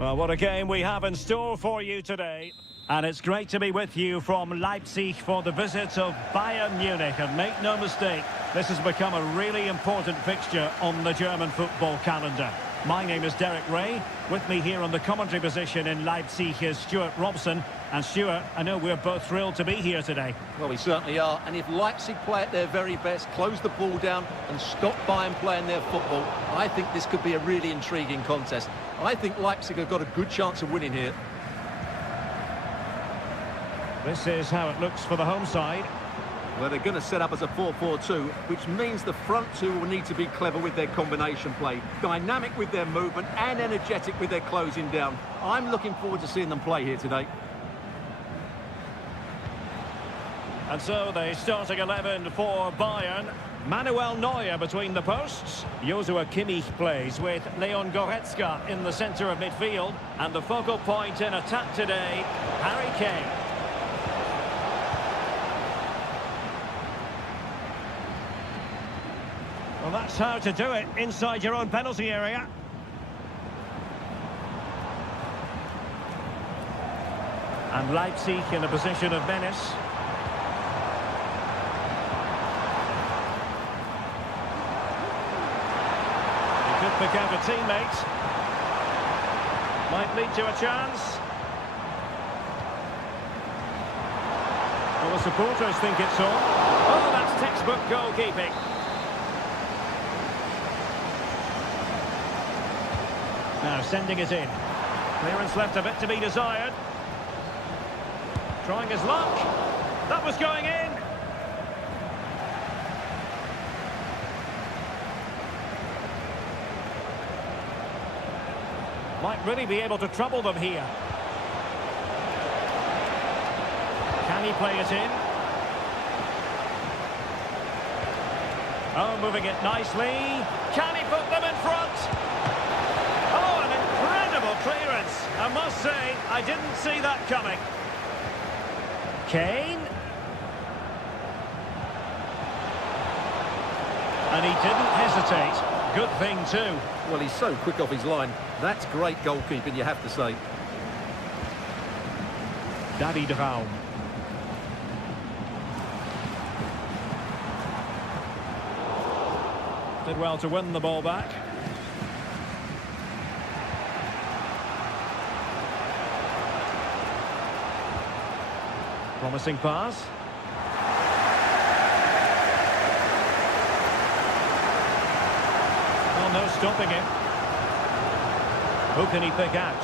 Well, what a game we have in store for you today. And it's great to be with you from Leipzig for the visit of Bayern Munich. And make no mistake, this has become a really important fixture on the German football calendar. My name is Derek Ray. With me here on the commentary position in Leipzig is Stuart Robson. And Stuart, I know we're both thrilled to be here today. Well, we certainly are. And if Leipzig play at their very best, close the ball down and stop Bayern playing their football, I think this could be a really intriguing contest. I think Leipzig have got a good chance of winning here. This is how it looks for the home side. Well, they're going to set up as a 4-4-2, which means the front two will need to be clever with their combination play, dynamic with their movement and energetic with their closing down. I'm looking forward to seeing them play here today. And so the starting 11 for Bayern. Manuel Neuer between the posts. Joshua Kimmich plays with Leon Goretzka in the centre of midfield. And the focal point in attack today, Harry Kane. Well, that's how to do it inside your own penalty area. And Leipzig in a position of menace. He could pick out a teammate. Might lead to a chance. Well, the supporters think it's on. Oh, that's textbook goalkeeping. Now sending it in. Clearance left a bit to be desired. Trying his luck. That was going in. Might really be able to trouble them here. Can he play it in? Oh, moving it nicely. Can he put them in front? Oh, an incredible clearance. I must say, I didn't see that coming. Kane. And he didn't hesitate. Good thing, too. Well, he's so quick off his line. That's great goalkeeping, you have to say. David Raum. Did well to win the ball back. Promising pass. Well, no stopping him. Who can he pick out?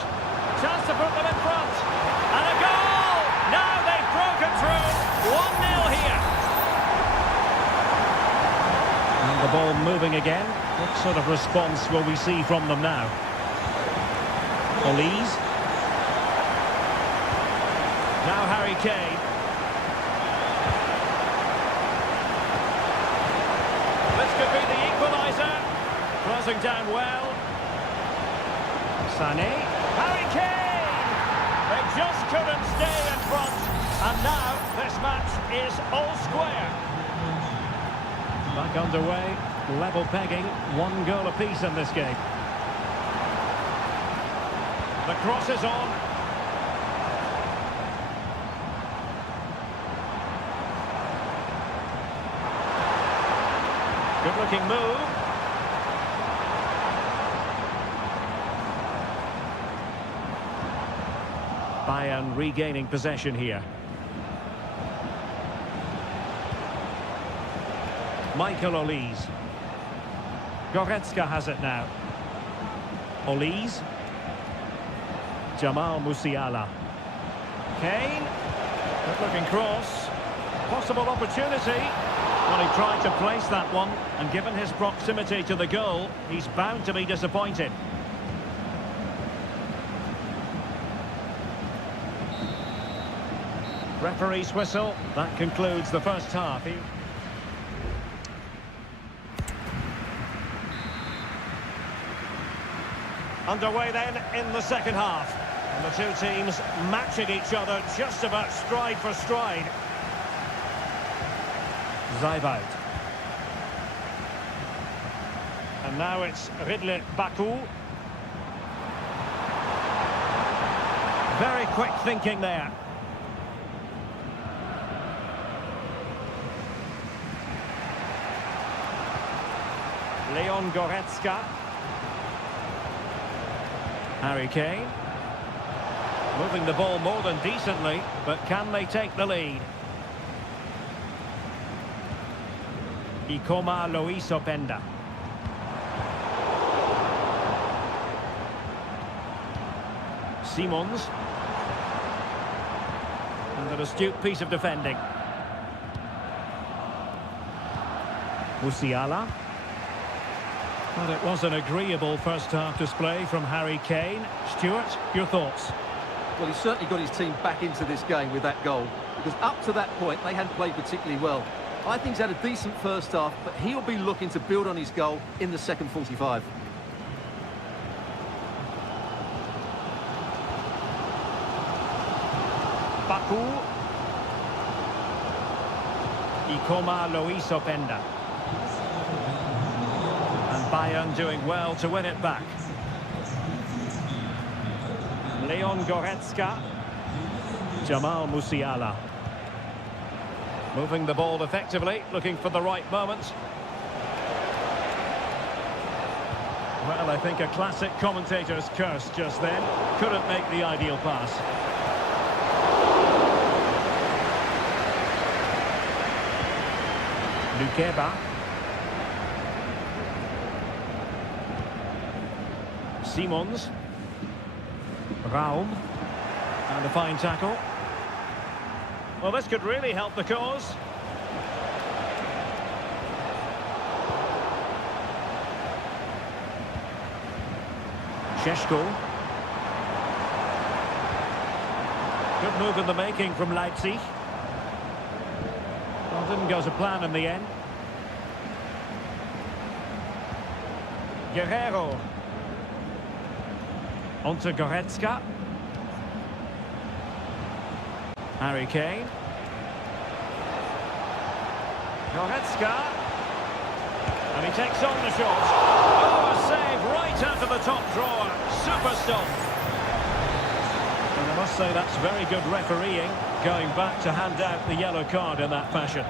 Chance to put them in front. And a goal! Now they've broken through. 1-0. moving again. What sort of response will we see from them now? Olise. Now Harry Kane. This could be the equaliser. Crossing down well. Sané. Harry Kane! They just couldn't stay in front. And now this match is all square. Back underway. Level pegging. 1 goal apiece in this game. The cross is on. Good-looking move. Bayern regaining possession here. Michael Olise. Goretzka has it now. Olise. Jamal Musiala. Kane. Good-looking cross. Possible opportunity. Well, he tried to place that one, and given his proximity to the goal, he's bound to be disappointed. Referee's whistle. That concludes the first half. Underway then in the second half. And the two teams matching each other just about stride for stride. Zaybout. And now it's Ridley Baku. Very quick thinking there. Leon Goretzka. Harry Kane. Moving the ball more than decently, but can they take the lead? Ikoma Luis Openda. Simons. And an astute piece of defending. Musiala. Well, it was an agreeable first half display from Harry Kane. Stuart, your thoughts? Well, he's certainly got his team back into this game with that goal, because up to that point they hadn't played particularly well. I think he's had a decent first half, but he'll be looking to build on his goal in the second 45. Baku. Ikoma Luis Openda. And Bayern doing well to win it back. Leon Goretzka. Jamal Musiala. Moving the ball effectively, looking for the right moment. Well, I think a classic commentator's curse just then. Couldn't make the ideal pass. Lukeba. Simons. Raum. And a fine tackle. Well, this could really help the cause. Šeško. Good move in the making from Leipzig. Well, didn't go to plan in the end. Guerrero. On to Goretzka. Harry Kane. Goretzka. And he takes on the shot. Oh, a save right out of the top drawer. Super stop. And I must say that's very good refereeing, going back to hand out the yellow card in that fashion.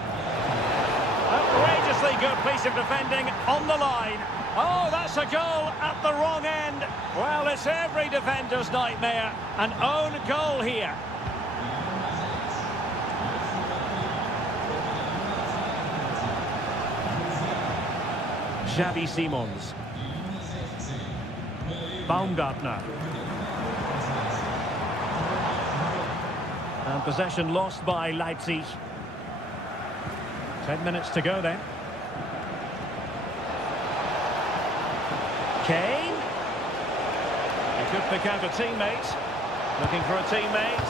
Outrageously good piece of defending on the line. Oh, that's a goal at the wrong end. Well, it's every defender's nightmare. An own goal here. Xavi Simons. Baumgartner. And possession lost by Leipzig. 10 minutes to go then. Kane. He could pick out a teammate. Looking for a teammate.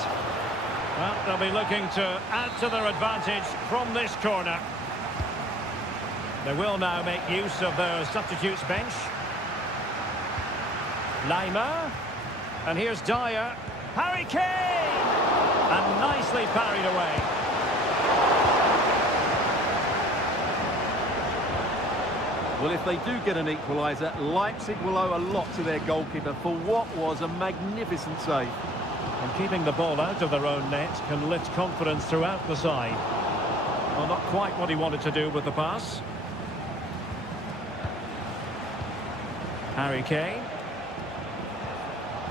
Well, they'll be looking to add to their advantage from this corner. They will now make use of their substitutes bench. Lima. And here's Dyer. Harry Kane! And nicely parried away. Well, if they do get an equaliser, Leipzig will owe a lot to their goalkeeper for what was a magnificent save. And keeping the ball out of their own net can lift confidence throughout the side. Well, not quite what he wanted to do with the pass. Harry Kane.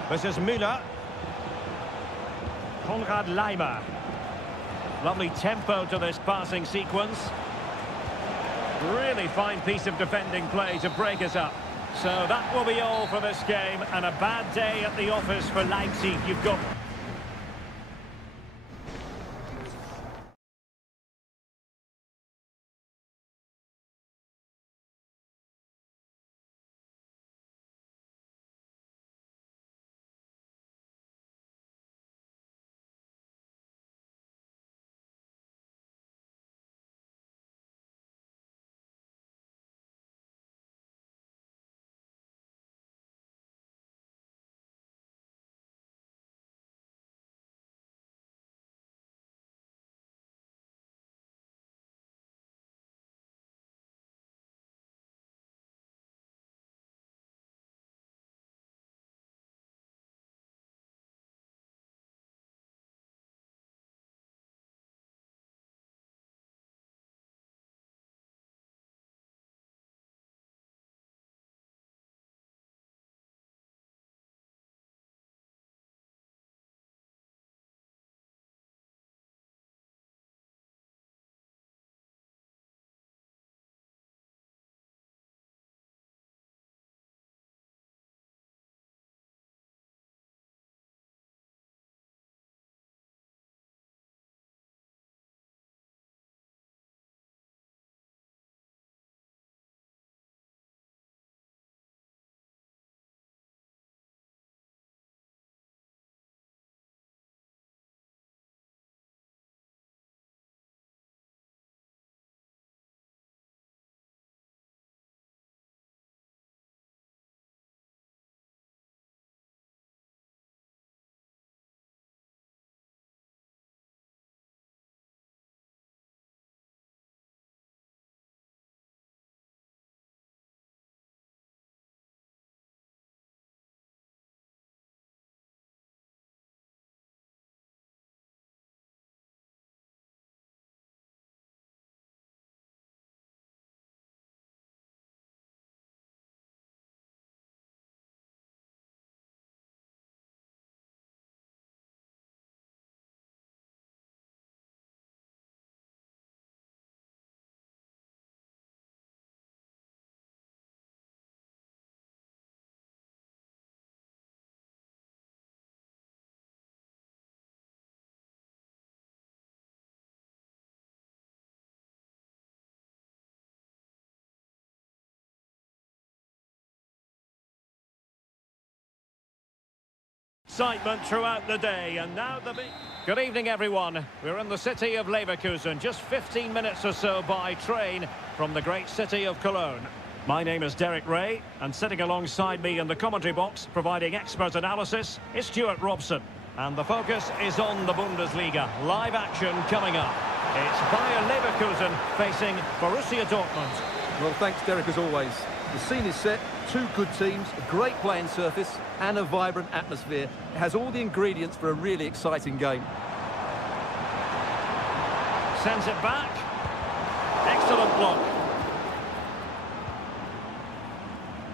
This is Müller. Konrad Laimer. Lovely tempo to this passing sequence. Really fine piece of defending play to break us up. So that will be all for this game, and a bad day at the office for Leipzig. You've got... Excitement throughout the day, and now the big... Good evening, everyone. We're in the city of Leverkusen, just 15 minutes or so by train from the great city of Cologne. My name is Derek Ray, and sitting alongside me in the commentary box, providing expert analysis, is Stuart Robson. And the focus is on the Bundesliga. Live action coming up. It's Bayer Leverkusen facing Borussia Dortmund. Well, thanks, Derek, as always. The scene is set, two good teams, a great playing surface and a vibrant atmosphere. It has all the ingredients for a really exciting game. Sends it back. Excellent block.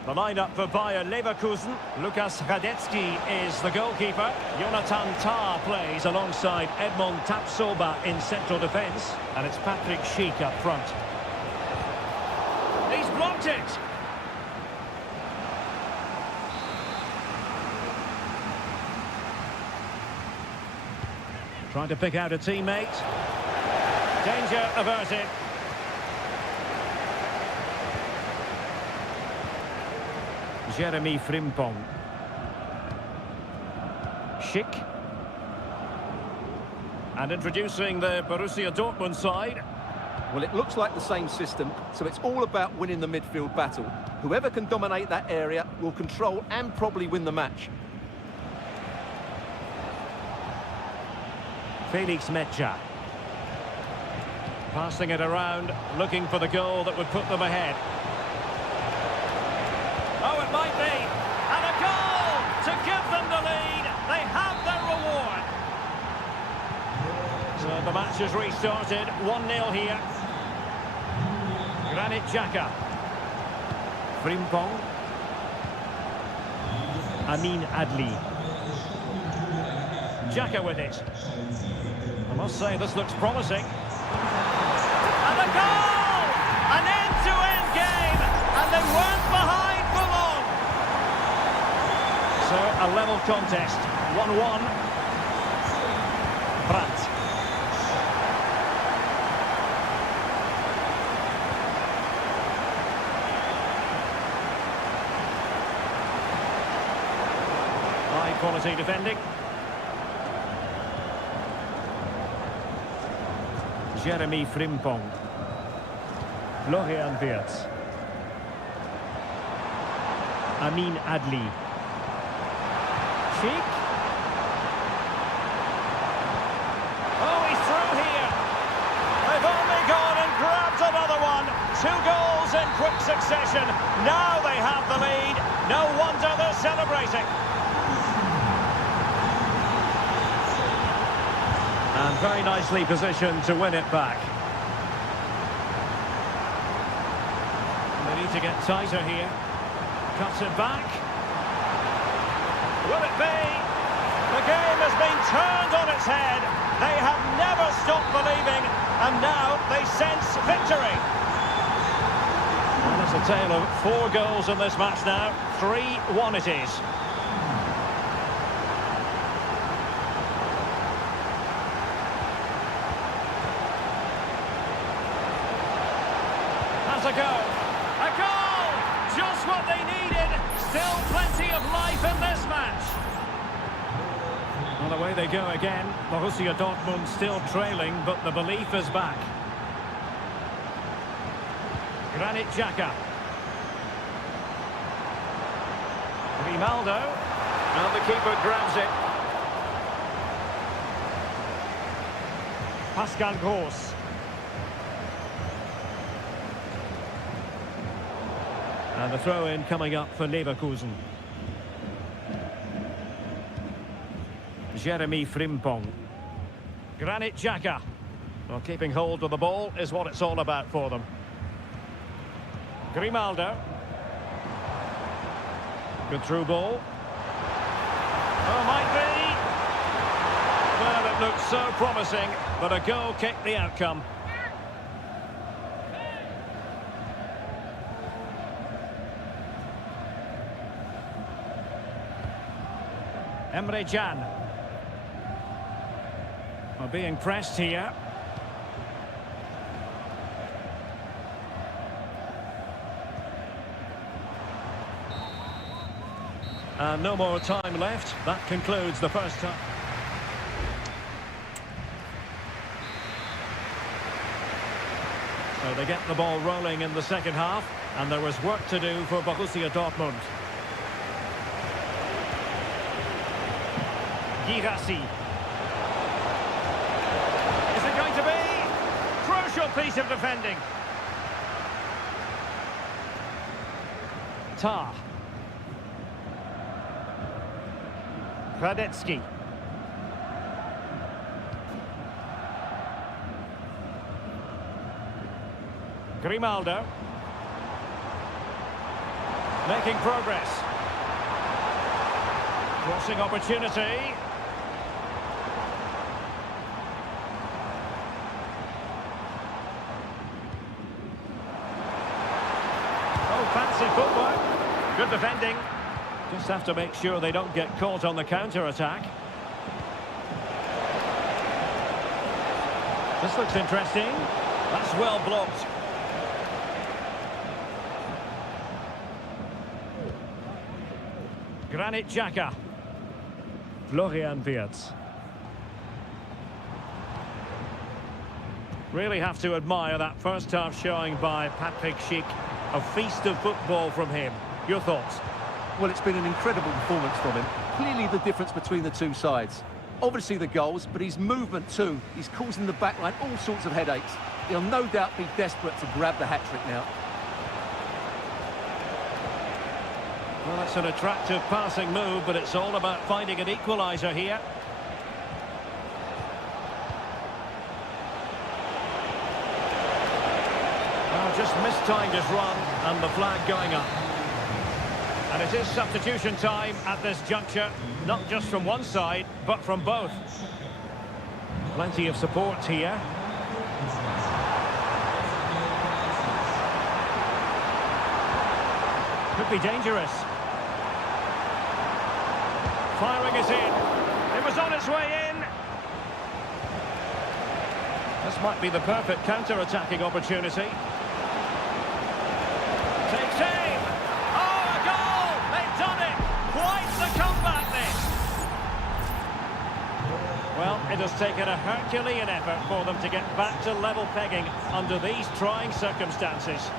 The lineup for Bayer Leverkusen. Lukas Radetzky is the goalkeeper. Jonathan Tah plays alongside Edmond Tapsoba in central defence. And it's Patrick Schick up front. He's blocked it. Trying to pick out a teammate. Danger averted. Jeremy Frimpong. Schick. And introducing the Borussia Dortmund side. Well, it looks like the same system, so it's all about winning the midfield battle. Whoever can dominate that area will control and probably win the match. Felix Metscher. Passing it around, looking for the goal that would put them ahead. Oh, it might be. And a goal to give them the lead. They have their reward. So the match has restarted. 1-0 here. Granit Xhaka. Frimpong. Amin Adli. Xhaka with it. I must say this looks promising. And a goal! An end-to-end game, and they weren't behind for long. So a level contest, 1-1. Brandt. High quality defending. Jeremy Frimpong. Florian Wirtz. Amin Adli. Schick. Oh, he's through here. They've only gone and grabbed another one. 2 goals in quick succession. Now they have the lead. No wonder they're celebrating. And very nicely positioned to win it back. They need to get tighter here. Cuts it back. Will it be? The game has been turned on its head. They have never stopped believing, and now they sense victory. And it's a tale of 4 goals in this match now. 3-1 it is. A goal! Just what they needed. Still plenty of life in this match. Well, away they go again. Borussia Dortmund still trailing, but the belief is back. Granit Xhaka. Grimaldo. And the keeper grabs it. Pascal Gross. And the throw-in coming up for Leverkusen. Jeremy Frimpong. Granit Xhaka. Well, keeping hold of the ball is what it's all about for them. Grimaldo. Good through ball. Oh, might be. Well, it looked so promising, but a goal kicked the outcome. Emre Can. Are being pressed here. And no more time left. That concludes the first half. So they get the ball rolling in the second half, and there was work to do for Borussia Dortmund. Girassi. Is it going to be? Crucial piece of defending. Tar. Radetsky. Grimaldo. Making progress. Crossing opportunity. Fancy footwork. Good defending. Just have to make sure they don't get caught on the counter-attack. This looks interesting. That's well blocked. Granit Xhaka. Florian Wirtz. Really have to admire that first half showing by Patrick Schick. A feast of football from him. Your thoughts? Well, it's been an incredible performance from him. Clearly the difference between the two sides. Obviously the goals, but his movement too. He's causing the backline all sorts of headaches. He'll no doubt be desperate to grab the hat-trick now. Well, it's an attractive passing move, but it's all about finding an equaliser here. Well, just mistimed his run, and the flag going up. And it is substitution time at this juncture, not just from one side, but from both. Plenty of support here. Could be dangerous. Firing it in. It was on its way in. This might be the perfect counter-attacking opportunity. Takes aim. Oh, a goal! They've done it! Quite the comeback, this! Well, it has taken a Herculean effort for them to get back to level pegging under these trying circumstances.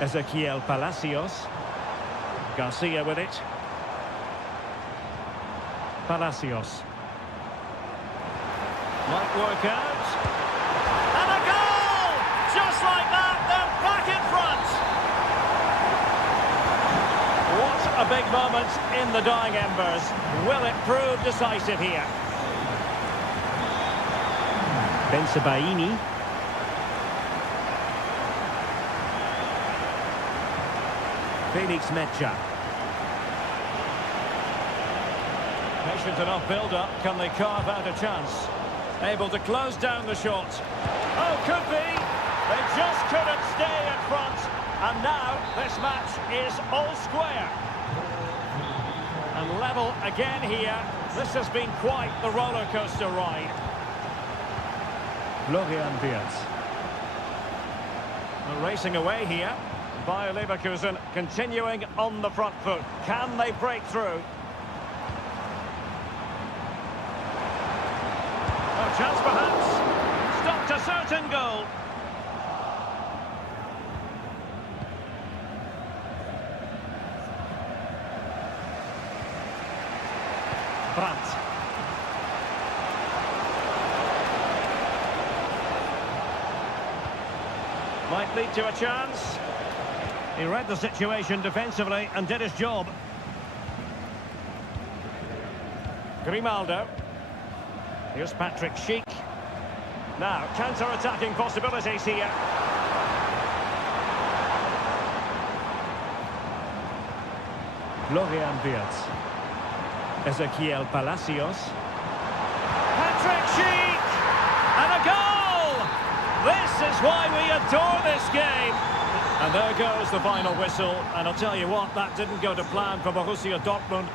Ezequiel Palacios. Garcia with it. Palacios. Might work out. And a goal! Just like that, they're back in front. What a big moment in the dying embers. Will it prove decisive here? Bensebaini. Felix Mecha. Patient enough build-up. Can they carve out a chance? Able to close down the shot. Oh, could be. They just couldn't stay in front. And now this match is all square. And level again here. This has been quite the roller coaster ride. Florian Wirtz. They're racing away here. Bayer Leverkusen continuing on the front foot. Can they break through? A chance perhaps. Stopped a certain goal. Brandt. Might lead to a chance. He read the situation defensively and did his job. Grimaldo. Here's Patrick Schick. Now, counter-attacking possibilities here. Florian Wirtz. Ezequiel Palacios. Patrick Schick! And a goal! This is why we adore this game. And there goes the final whistle. And I'll tell you what, that didn't go to plan for Borussia Dortmund.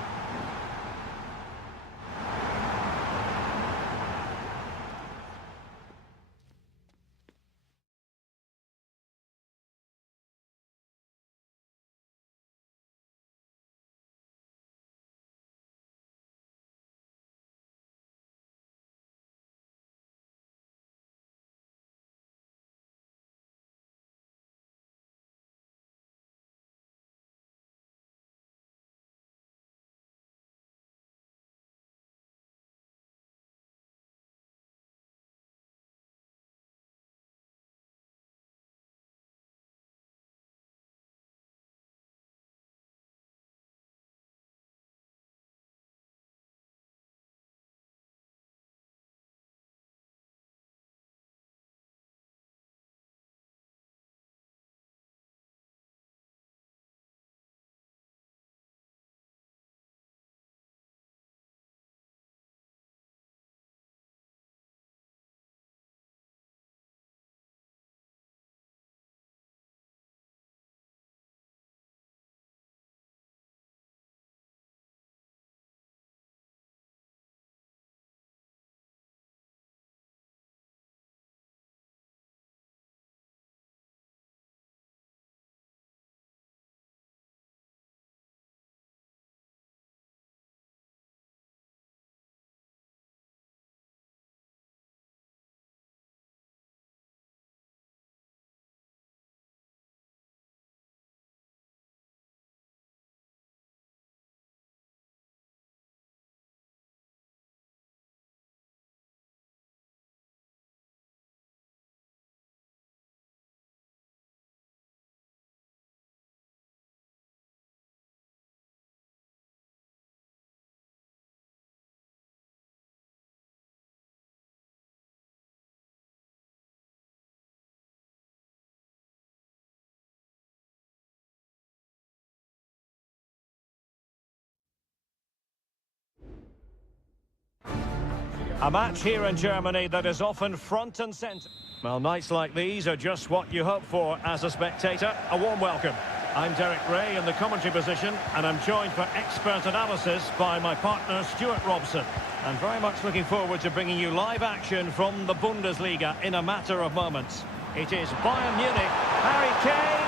A match here in Germany that is often front and centre. Well, nights like these are just what you hope for as a spectator. A warm welcome. I'm Derek Ray in the commentary position, and I'm joined for expert analysis by my partner Stuart Robson. And very much looking forward to bringing you live action from the Bundesliga in a matter of moments. It is Bayern Munich, Harry Kane.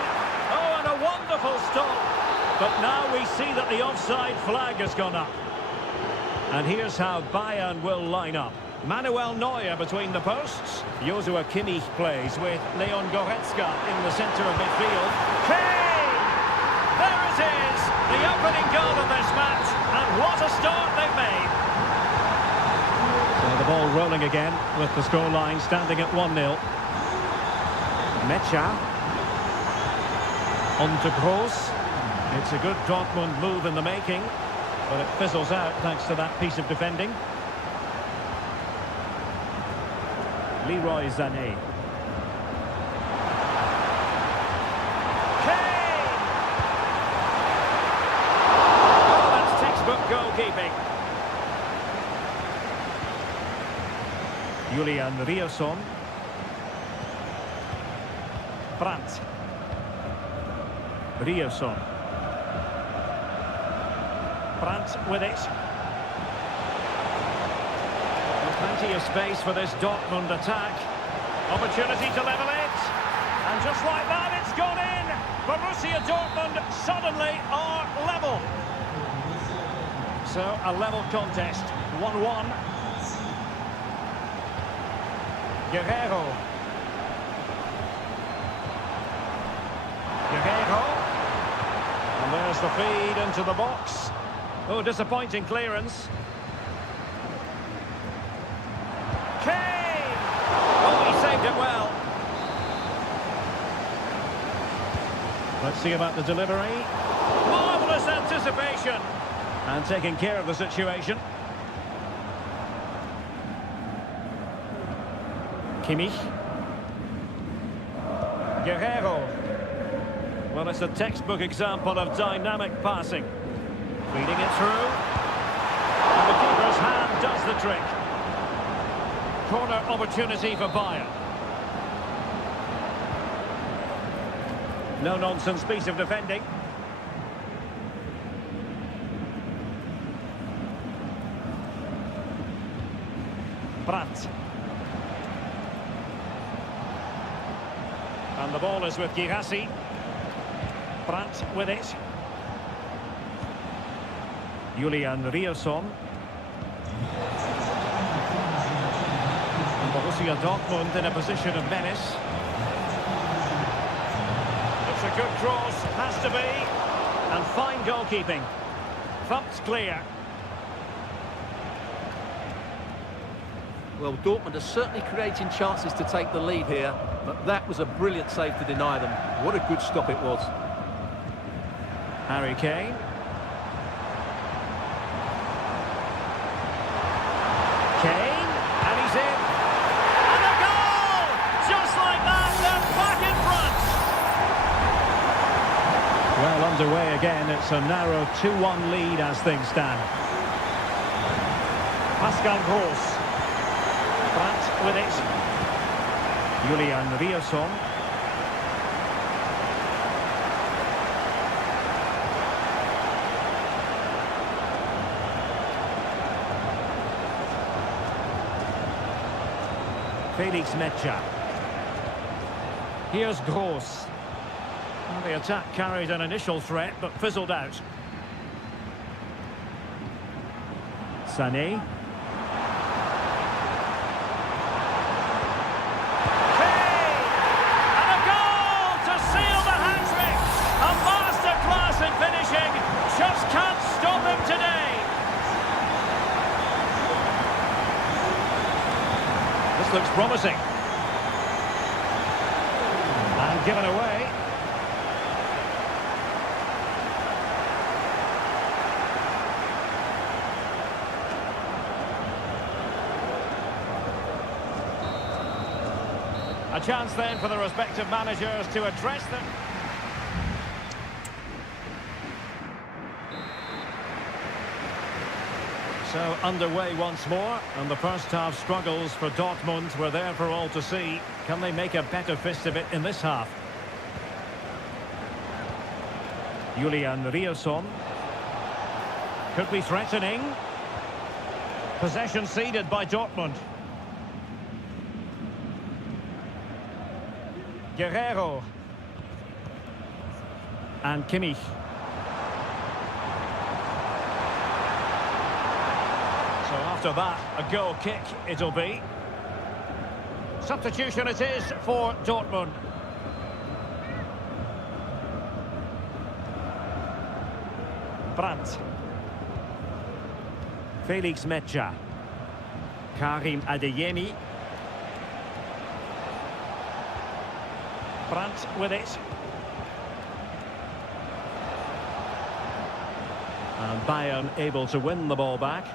Oh, and a wonderful stop. But now we see that the offside flag has gone up. And here's how Bayern will line up. Manuel Neuer between the posts. Joshua Kimmich plays with Leon Goretzka in the centre of midfield. Kane! There it is! The opening goal of this match. And what a start they've made. So the ball rolling again with the scoreline standing at 1-0. Mecha. On to Gross. It's a good Dortmund move in the making. But it fizzles out thanks to that piece of defending. Leroy Sané. Kane! Oh, that's textbook goalkeeping. Julian Riasson. Brandt. Riasson. Brandt with it. Plenty of space for this Dortmund attack. Opportunity to level it. And just like that, it's gone in. Borussia Dortmund suddenly are level. So, a level contest. 1-1. Guerrero. Guerrero. And there's the feed into the box. Oh, disappointing clearance. Kane! Oh, he saved it well. Let's see about the delivery. Marvellous anticipation. And taking care of the situation. Kimmich. Guerrero. Well, it's a textbook example of dynamic passing. Feeding it through. And the keeper's hand does the trick. Corner opportunity for Bayern. No-nonsense piece of defending. Brandt. And the ball is with Girassi. Brandt with it. Julian Riasson. Borussia Dortmund in a position of menace. It's a good cross, has to be. And fine goalkeeping. Thumped clear. Well, Dortmund are certainly creating chances to take the lead here, but that was a brilliant save to deny them. What a good stop it was. Harry Kane. Kane, and he's in. And a goal! Just like that, they're back in front. Well, underway again. It's a narrow 2-1 lead as things stand. Pascal Gross. Brandt with it. Julian Riasson. Felix Mecha. Here's Gross. Well, the attack carried an initial threat, but fizzled out. Sané. Kane! And a goal to seal the hat-trick! A masterclass in finishing. Just can't stop him today. This looks promising. And given away. A chance then for the respective managers to address them. So So underway once more, and the first half struggles for Dortmund were there for all to see. Can they make a better fist of it in this half? Julian Riosson. Could be threatening. Possession ceded by Dortmund. Guerrero. And Kimmich. So after that, a goal kick it'll be. Substitution it is for Dortmund. Brandt. Felix Metscher. Karim Adeyemi. Brandt with it. And Bayern able to win the ball back.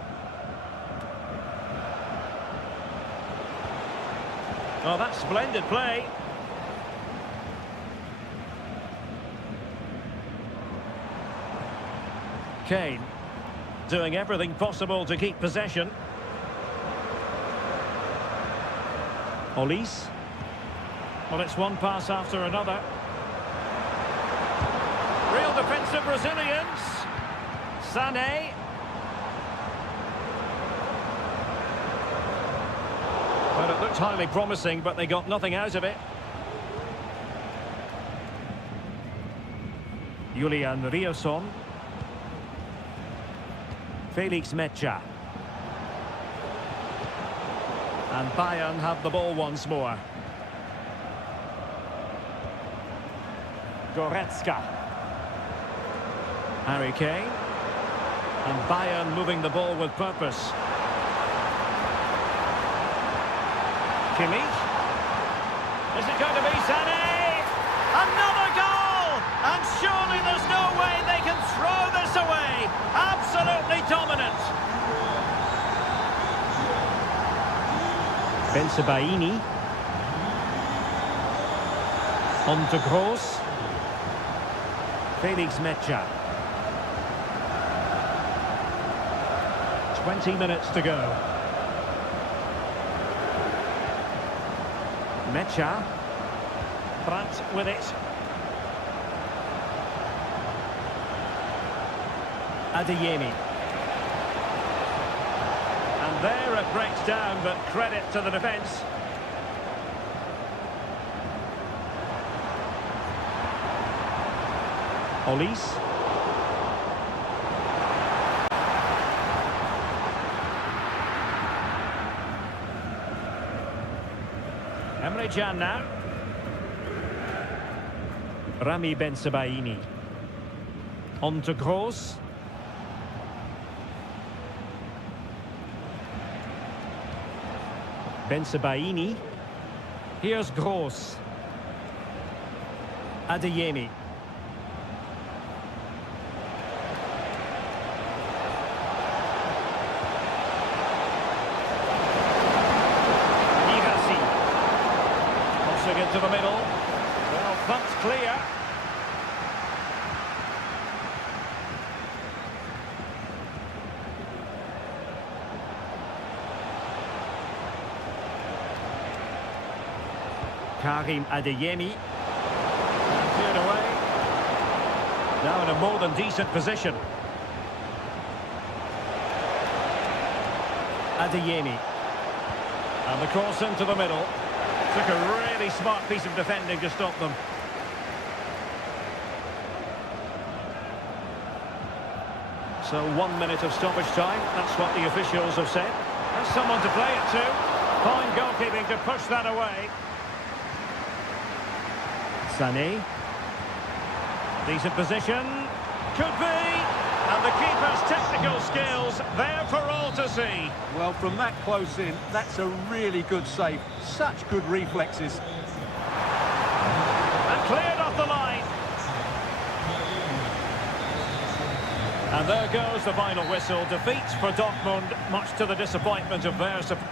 Oh, that's splendid play. Kane doing everything possible to keep possession. Olise. Well, it's one pass after another. Real defensive resilience. Sané. Well, it looked highly promising, but they got nothing out of it. Julian Riosson. Felix Metscher. And Bayern have the ball once more. Goretzka. Harry Kane. And Bayern moving the ball with purpose. Kimmich. Is it going to be Sané? Another goal! And surely there's no way they can throw this away. Absolutely dominant. Bensebaini. On to Gross. Felix Metscher. 20 minutes to go. Metscher. Brandt with it. Adeyemi. And there it breaks down, but credit to the defence. Olise. Emre Can now. Rami Bensebaini. On to Gross. Bensebaini. Here's Gross. Adeyemi. Into the middle. Well, thumped clear. Karim Adeyemi. And cleared away. Now in a more than decent position. Adeyemi. And the cross into the middle. Took a really smart piece of defending to stop them. So 1 minute of stoppage time. That's what the officials have said. That's someone to play it to. Fine goalkeeping to push that away. Sané. Decent position. Could be. And the keeper's technical skills there for all to see. Well, from that close in, that's a really good save. Such good reflexes. And cleared off the line. And there goes the final whistle. Defeat for Dortmund, much to the disappointment of their support.